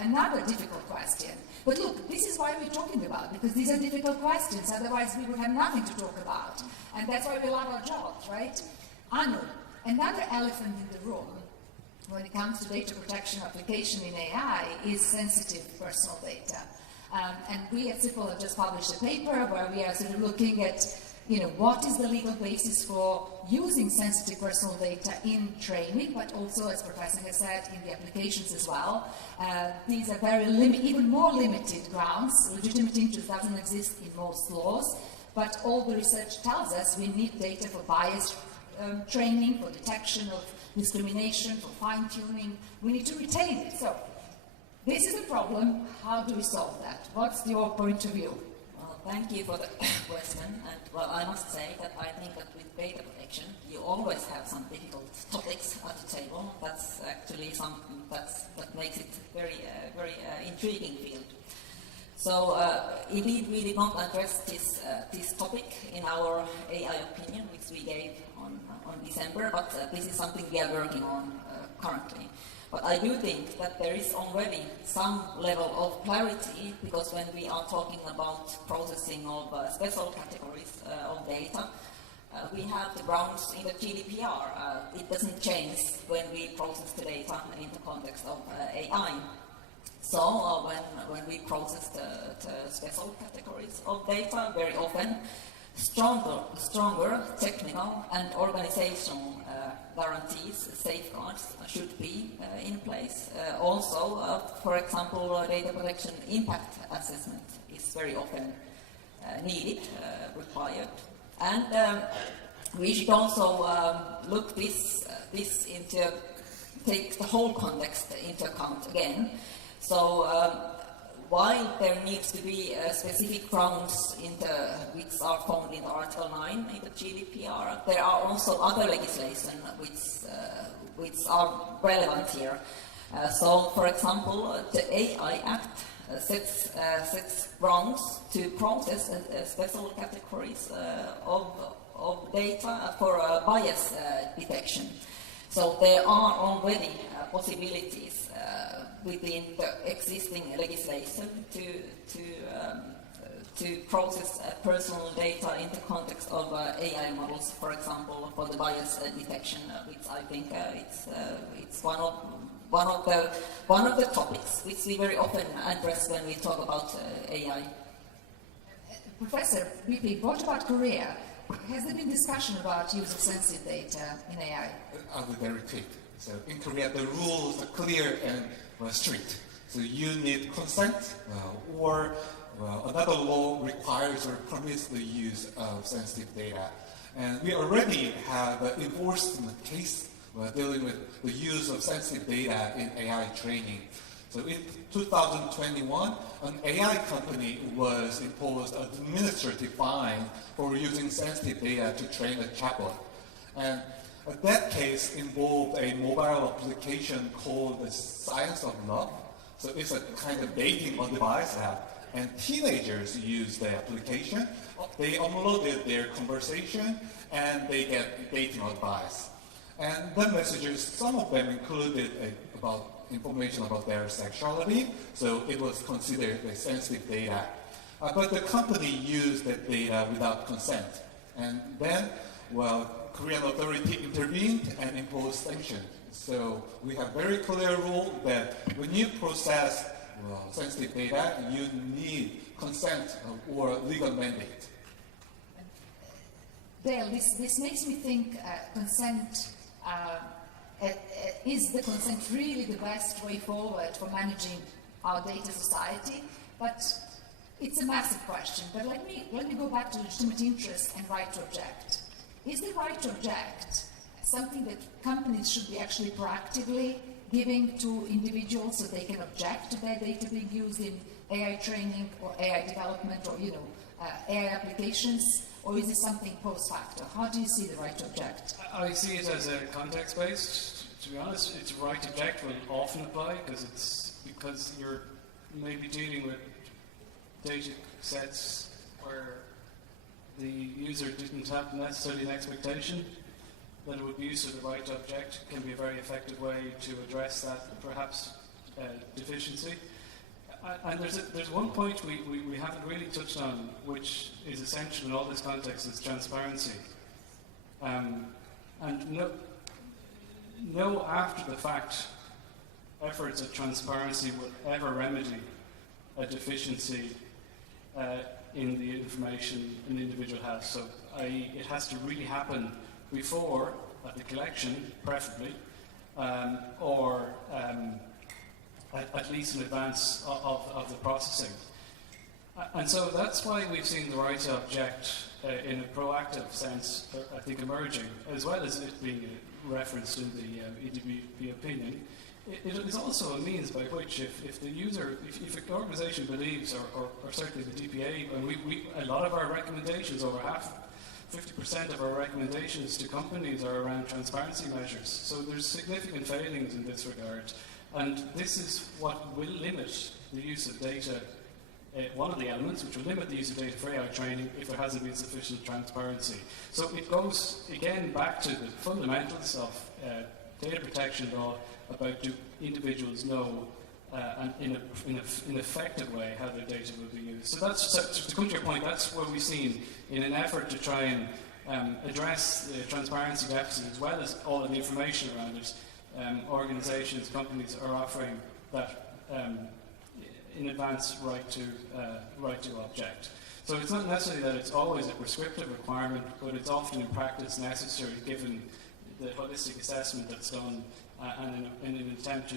another difficult question. But look, this is why we're talking about, because these are difficult questions, otherwise we would have nothing to talk about. And that's why we love our jobs, right? Anu, another elephant in the room when it comes to data protection application in AI is sensitive personal data. And we at CIPL have just published a paper where we are sort of looking at, what is the legal basis for using sensitive personal data in training, but also, as Professor has said, in the applications as well. These are very even more limited grounds. Legitimate interest doesn't exist in most laws, but all the research tells us we need data for bias training, for detection of discrimination, for fine-tuning. We need to retain it. So this is a problem. How do we solve that? What's your point of view? Well, thank you for the question. And I must say that I think that with data protection, you always have some difficult topics at the table. That's actually something that makes it very intriguing field. So indeed, we did not address this topic in our AI opinion, which we gave on December, but this is something we are working on currently. But I do think that there is already some level of clarity, because when we are talking about processing of special categories of data, we have the grounds in the GDPR. It doesn't change when we process the data in the context of AI. So when we process the special categories of data, very often stronger technical and organizational guarantees, safeguards should be in place. Also, for example, data protection impact assessment is very often needed, required. And we should also look this into, take the whole context into account again. So while there needs to be specific grounds which are found in Article 9 in the GDPR, there are also other legislation which are relevant here. So, for example, the AI Act sets grounds to process special categories of data for bias detection. So there are already possibilities within the existing legislation to process personal data in the context of AI models, for example, for the bias detection, which I think it's one of the topics which we very often address when we talk about AI. Professor Bipi, what about Korea? Has there been discussion about use of sensitive data in AI? I'll be very quick. So in Korea, the rules are clear and strict. So you need consent, or another law requires or permits the use of sensitive data. And we already have an enforcement case dealing with the use of sensitive data in AI training. So in 2021, an AI company was imposed an administrative fine for using sensitive data to train a chatbot. And that case involved a mobile application called the Science of Love. So it's a kind of dating device app. And teenagers use the application. They uploaded their conversation and they get dating advice. And the messages, some of them included about information about their sexuality, so it was considered sensitive data. But the company used that data without consent. And then well, Korean authority intervened and imposed sanctions. So we have very clear rule that when you process sensitive data, you need consent or legal mandate. Dale, this makes me think consent, is the consent really the best way forward for managing our data society? But it's a massive question. But let me go back to legitimate interest and right to object. Is the right to object something that companies should be actually proactively giving to individuals so they can object to their data being used in AI training or AI development or AI applications? Or is it something post-facto? How do you see the right to object? I see it as a context-based. To be honest, it's right to object will often apply because you're maybe dealing with data sets where the user didn't have necessarily an expectation that it would be used. So the right to object can be a very effective way to address that perhaps deficiency. And there's one point we haven't really touched on, which is essential in all this context, is transparency. And no after the fact efforts at transparency will ever remedy a deficiency in the information an individual has. So it has to really happen before, at the collection, preferably, or at least in advance of the processing. And so that's why we've seen the right to object in a proactive sense, I think, emerging, as well as it being referenced in the EDB opinion. It is also a means by which, if the user, if an organisation believes, or certainly the DPA, and a lot of our recommendations, over 50% of our recommendations to companies are around transparency measures. So there's significant failings in this regard. And this is what will limit the use of data, one of the elements which will limit the use of data for AI training if there hasn't been sufficient transparency. So it goes, again, back to the fundamentals of data protection law about do individuals know and in an effective way how their data will be used. So to come to your point, that's where we've seen, in an effort to try and address the transparency deficit as well as all of the information around it, organisations, companies are offering that in advance right to object. So it's not necessarily that it's always a prescriptive requirement, but it's often in practice necessary given the holistic assessment that's done and in an attempt to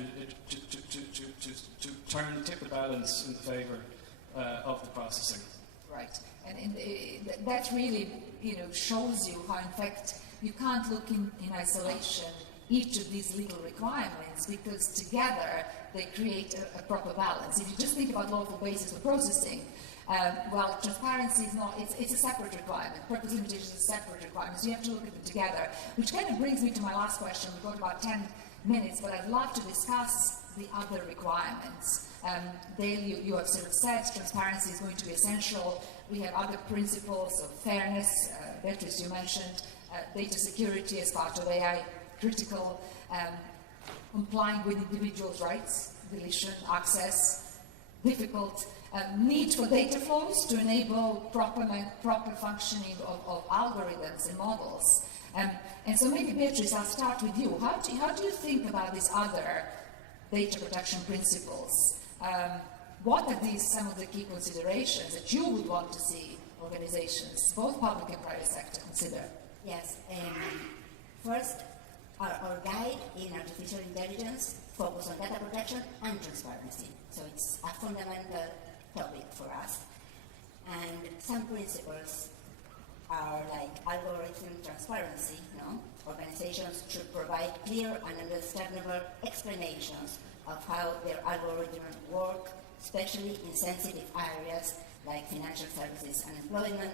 tip the balance in the favour of the processing. Right, and that really shows you how, in fact, you can't look in isolation each of these legal requirements, because together they create a proper balance. If you just think about lawful basis for processing, well, transparency is not, it's a separate requirement. Purpose limitation is a separate requirement, so you have to look at them together. Which kind of brings me to my last question. We've got about 10 minutes, but I'd love to discuss the other requirements. Dale, you have sort of said transparency is going to be essential. We have other principles of fairness. Beatrice, you mentioned data security as part of AI, critical, complying with individuals' rights, deletion, access, difficult, need for data flows to enable proper functioning of algorithms and models. And so maybe, Beatrice, I'll start with you. How do you think about these other data protection principles? What are some of the key considerations that you would want to see organizations, both public and private sector, consider? Yes. First, our guide in artificial intelligence focus on data protection and transparency. So it's a fundamental topic for us. And some principles are like algorithm transparency. Organizations should provide clear and understandable explanations of how their algorithms work, especially in sensitive areas like financial services and employment.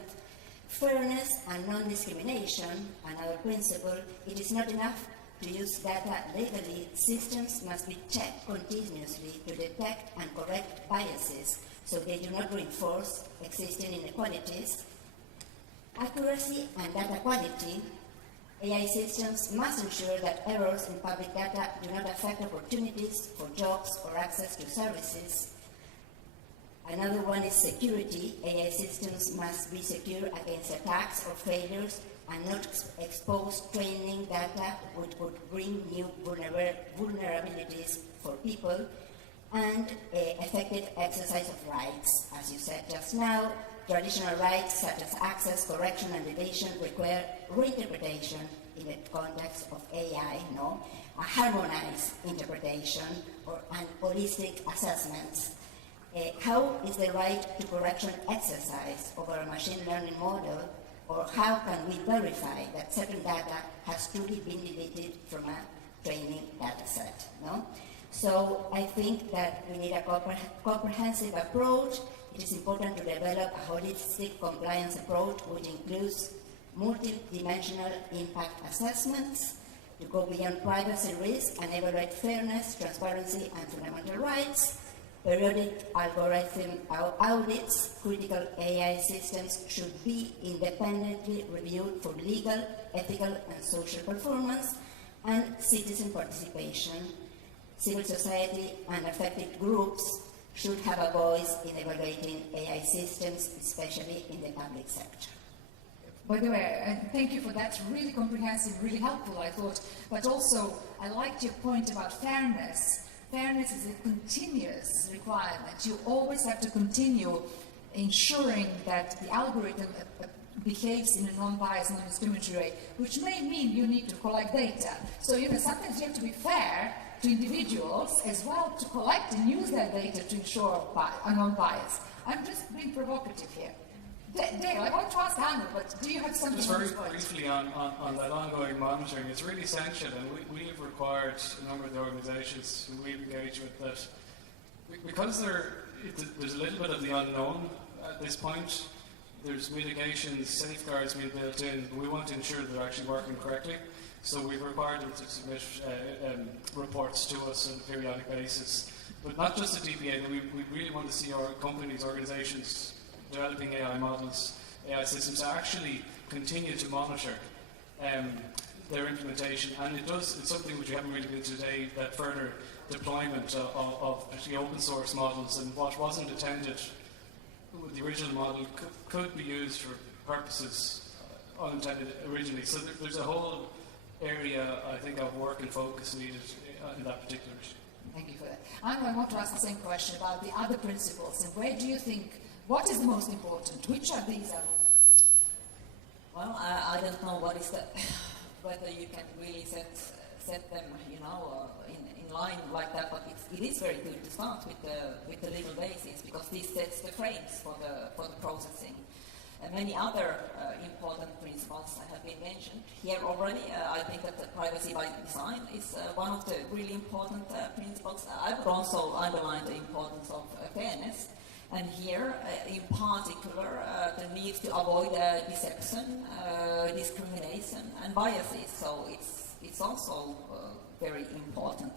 Fairness and non-discrimination, another principle. It is not enough to use data legally. Systems must be checked continuously to detect and correct biases so they do not reinforce existing inequalities. Accuracy and data quality. AI systems must ensure that errors in public data do not affect opportunities for jobs or access to services. Another one is security. AI systems must be secure against attacks or failures and not expose training data which would bring new vulnerabilities for people, and effective exercise of rights. As you said just now, traditional rights such as access, correction, and deletion require reinterpretation in the context of AI, a harmonized interpretation and holistic assessments. How is the right to correction exercised over a machine learning model, or how can we verify that certain data has truly been deleted from a training data set? So I think that we need a comprehensive approach. It is important to develop a holistic compliance approach which includes multidimensional impact assessments to go beyond privacy risk and evaluate fairness, transparency, and fundamental rights. Periodic algorithm audits, critical AI systems should be independently reviewed for legal, ethical, and social performance, and citizen participation. Civil society and affected groups should have a voice in evaluating AI systems, especially in the public sector. By the way, thank you for that. Really comprehensive, really helpful, I thought. But also, I liked your point about fairness. Fairness is a continuous requirement. You always have to continue ensuring that the algorithm behaves in a non-biased, non-discriminatory way, which may mean you need to collect data. So sometimes you have to be fair to individuals as well to collect and use that data to ensure a non-bias. I'm just being provocative here. Dale, I want to ask Anna, but do you have something? Just very briefly on that ongoing monitoring, it's really essential, and we've required a number of the organisations who we've engaged with that, because there's a little bit of the unknown at this point. There's mitigations, safeguards being built in, but we want to ensure that they're actually working correctly. So we've required them to submit reports to us on a periodic basis. But not just the DPA, we really want to see our companies, organisations developing AI models, AI systems to actually continue to monitor their implementation. And it's something which we haven't really been today, that further deployment of actually open source models, and what wasn't intended with the original model could be used for purposes unintended originally. So there's a whole area, I think, of work and focus needed in that particular issue. Thank you for that. Anna, I want to ask the same question about the other principles, and where do you think, what is the most important? Which of these are? Well, I don't know what is the, whether you can really set them, in line like that. But it is very good to start with the legal basis, because this sets the frames for the processing. And many other important principles have been mentioned here already. I think that the privacy by design is one of the really important principles. I would also underline the importance of fairness. And here, in particular, the need to avoid deception, discrimination, and biases. So it's also very important.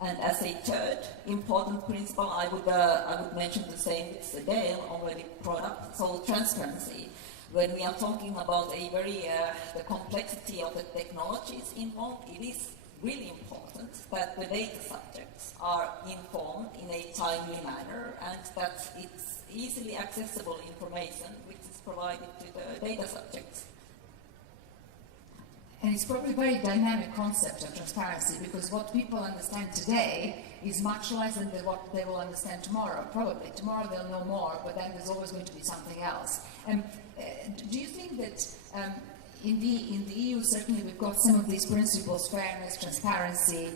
And as a third important principle, I would mention the same as Dale already brought up. So transparency. When we are talking about the complexity of the technologies involved, it is really important that the data subjects are informed in a timely manner, and that it's easily accessible information which is provided to the data subjects. And it's probably a very dynamic concept of transparency, because what people understand today is much less than what they will understand tomorrow. Probably tomorrow they'll know more, but then there's always going to be something else. Do you think that in the EU, certainly we've got some of these principles, fairness, transparency,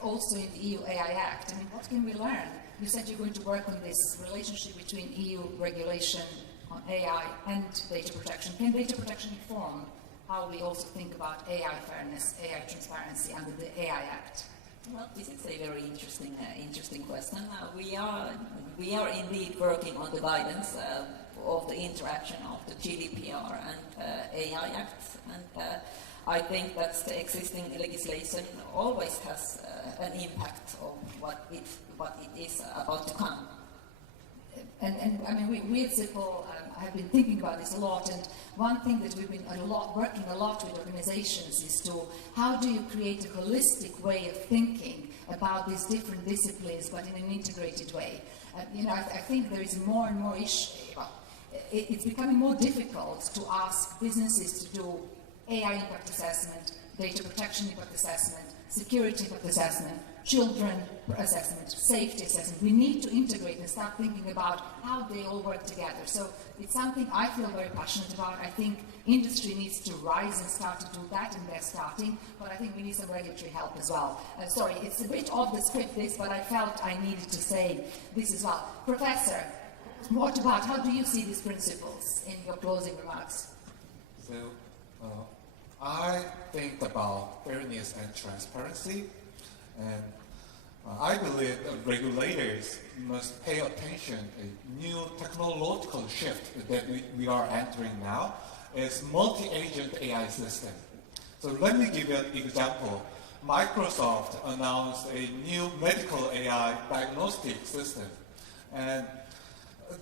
also in the EU AI Act. I mean, what can we learn? You said you're going to work on this relationship between EU regulation on AI and data protection. Can data protection inform how we also think about AI fairness, AI transparency under the AI Act? Well, this is a very interesting question. We are indeed working on the guidance of the interaction of the GDPR and AI Act, and I think that the existing legislation always has an impact on what it is about to come. And I mean, we at CIPL have been thinking about this a lot, and one thing that we've been working a lot with organizations is to how do you create a holistic way of thinking about these different disciplines, but in an integrated way. I think there is more and more it's becoming more difficult to ask businesses to do AI impact assessment, data protection impact assessment, security impact assessment, children assessment, safety assessment. We need to integrate and start thinking about how they all work together. So it's something I feel very passionate about. I think industry needs to rise and start to do that, and they're starting, but I think we need some regulatory help as well. Sorry, it's a bit off the script, this, but I felt I needed to say this as well. Professor, what about, how do you see these principles in your closing remarks? So, I think about fairness and transparency, and I believe that regulators must pay attention to a new technological shift that we are entering now. Is multi-agent AI system. So let me give you an example. Microsoft announced a new medical AI diagnostic system, and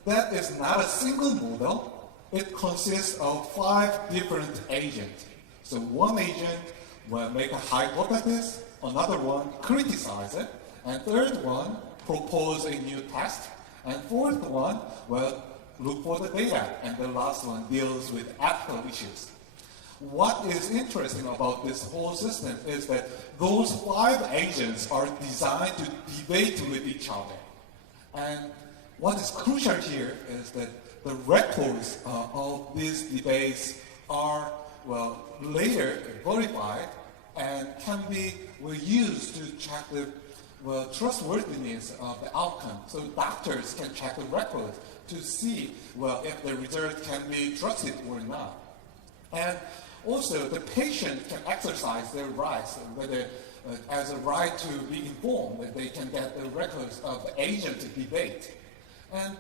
that is not a single model. It consists of 5 different agents. So one agent will make a hypothesis, another one criticize it, and third one propose a new test, and fourth one will look for the data, and the last one deals with ethical issues. What is interesting about this whole system is that those 5 agents are designed to debate with each other. And what is crucial here is that the records of these debates are, well, later verified and can be used to check the trustworthiness of the outcome. So doctors can check the records to see, well, if the result can be trusted or not. And also, the patient can exercise their rights, whether as a right to be informed, that they can get the records of the agent debate. And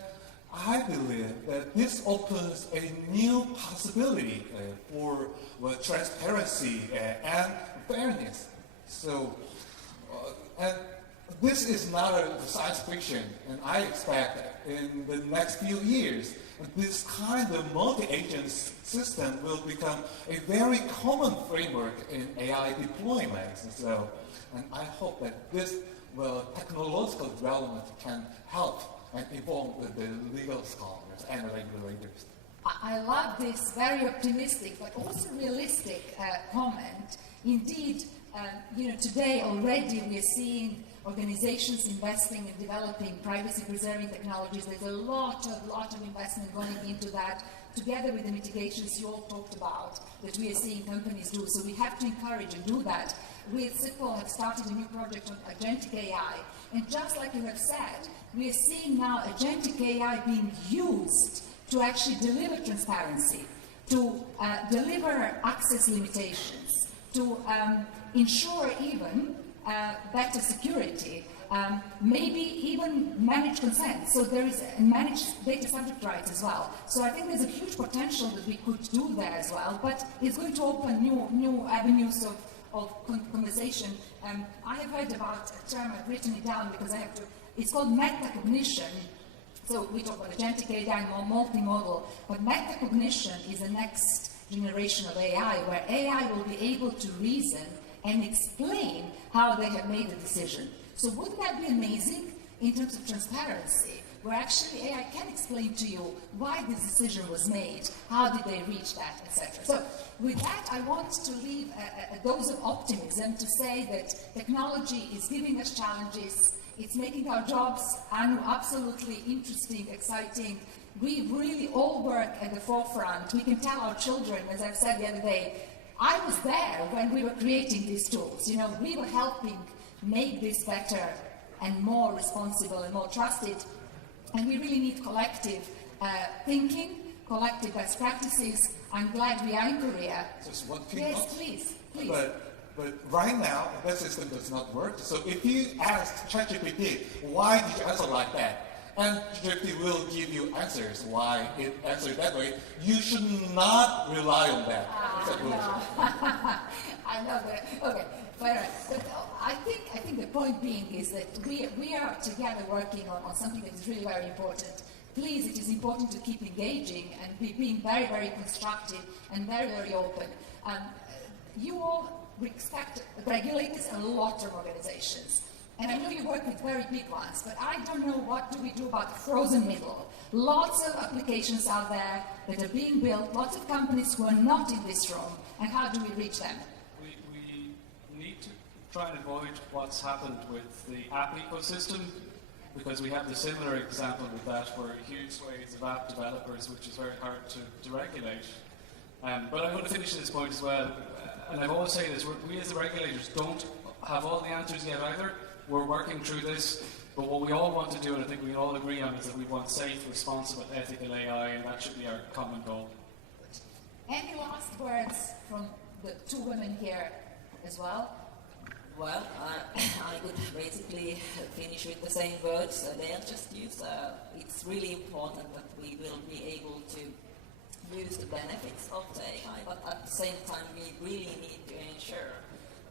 I believe that this opens a new possibility for transparency and fairness. So, and this is not a science fiction, and I expect in the next few years, this kind of multi-agent system will become a very common framework in AI deployments. So, and I hope that this technological development can help and inform the legal scholars and regulators. I love this very optimistic but also realistic comment. Indeed, today already we are seeing organizations investing in developing privacy-preserving technologies. There's a lot of investment going into that, together with the mitigations you all talked about that we are seeing companies do. So we have to encourage and do that. We at CIPL have started a new project on agentic AI, and just like you have said, we are seeing now agentic AI being used to actually deliver transparency, to deliver access limitations, to ensure even better security, maybe even manage consent. So there is managed data subject rights as well. So I think there's a huge potential that we could do there as well, but it's going to open new avenues of conversation. I have heard about a term, I've written it down because I have to, it's called metacognition. So we talk about agentic AI, multimodal, but metacognition is the next generation of AI, where AI will be able to reason and explain how they have made the decision. So wouldn't that be amazing in terms of transparency, where actually AI can explain to you why this decision was made, how did they reach that, etc. So with that, I want to leave a dose of optimism to say that technology is giving us challenges, it's making our jobs absolutely interesting, exciting. We really all work at the forefront. We can tell our children, as I've said the other day, I was there when we were creating these tools. We were helping make this better and more responsible and more trusted. And we really need collective thinking, collective best practices. I'm glad we are in Korea. Just one thing. Yes, please. But right now, that system does not work. So if you ask ChatGPT, why did you answer like that? And ChatGPT will give you answers why it answered that way. You should not rely on that. I know that. Okay, fair. But I think the point being is that we are together working on something that is really very important. Please, it is important to keep engaging and being very, very constructive and very, very open. You all expect regulators and a lot of organizations. And I know you work with very big ones, but I don't know what do we do about the frozen middle. Lots of applications out there that are being built, lots of companies who are not in this room, and how do we reach them? We need to try and avoid what's happened with the app ecosystem, because we have the similar example with that, where huge swathes of app developers, which is very hard to regulate. But I'm going to finish this point as well, and I've always said this, we as the regulators don't have all the answers yet either. We're working through this, but what we all want to do, and I think we can all agree on, is that we want safe, responsible, ethical AI, and that should be our common goal. Any last words from the two women here as well? Well, I would basically finish with the same words they'll just use. It's really important that we will be able to use the benefits of the AI, but at the same time we really need to ensure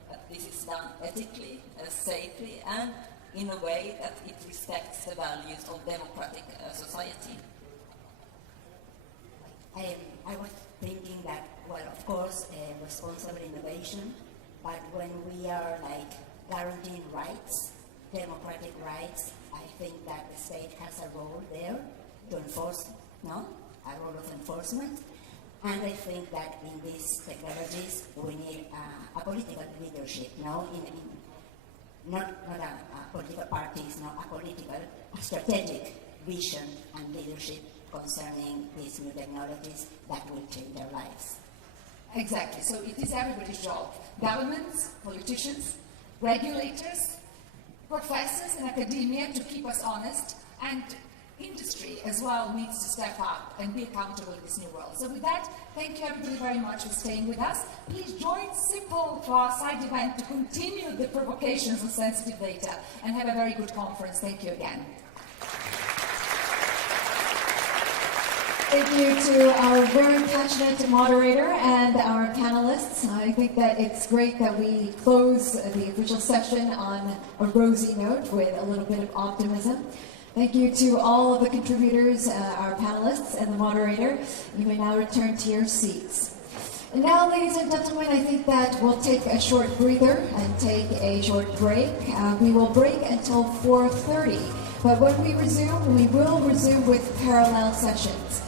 that this is done ethically, safely, and in a way that it respects the values of democratic society. I was thinking that, well, of course, responsible innovation, but when we are like guaranteeing rights, democratic rights, I think that the state has a role there to enforce, no? A role of enforcement. And I think that in these technologies we need a political leadership, no? Not a political parties, no, a political, strategic vision and leadership concerning these new technologies that will change their lives. Exactly. So it is everybody's job. Governments, politicians, regulators, professors and academia to keep us honest, and industry as well needs to step up and be accountable in this new world. So with that, thank you everybody very much for staying with us. Please join Simple for our side event to continue the provocations of sensitive data and have a very good conference. Thank you again. Thank you to our very passionate moderator and our panelists. I think that it's great that we close the official session on a rosy note with a little bit of optimism. Thank you to all of the contributors, our panelists, and the moderator. You may now return to your seats. And now, ladies and gentlemen, I think that we'll take a short breather and take a short break. We will break until 4:30, but when we resume, we will resume with parallel sessions.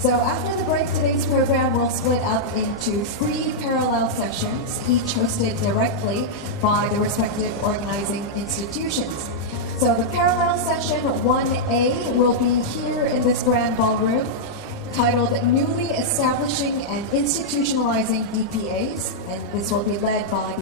So after the break, today's program will split up into 3 parallel sessions, each hosted directly by the respective organizing institutions. So the parallel session 1A will be here in this grand ballroom, titled Newly Establishing and Institutionalizing DPAs, and this will be led by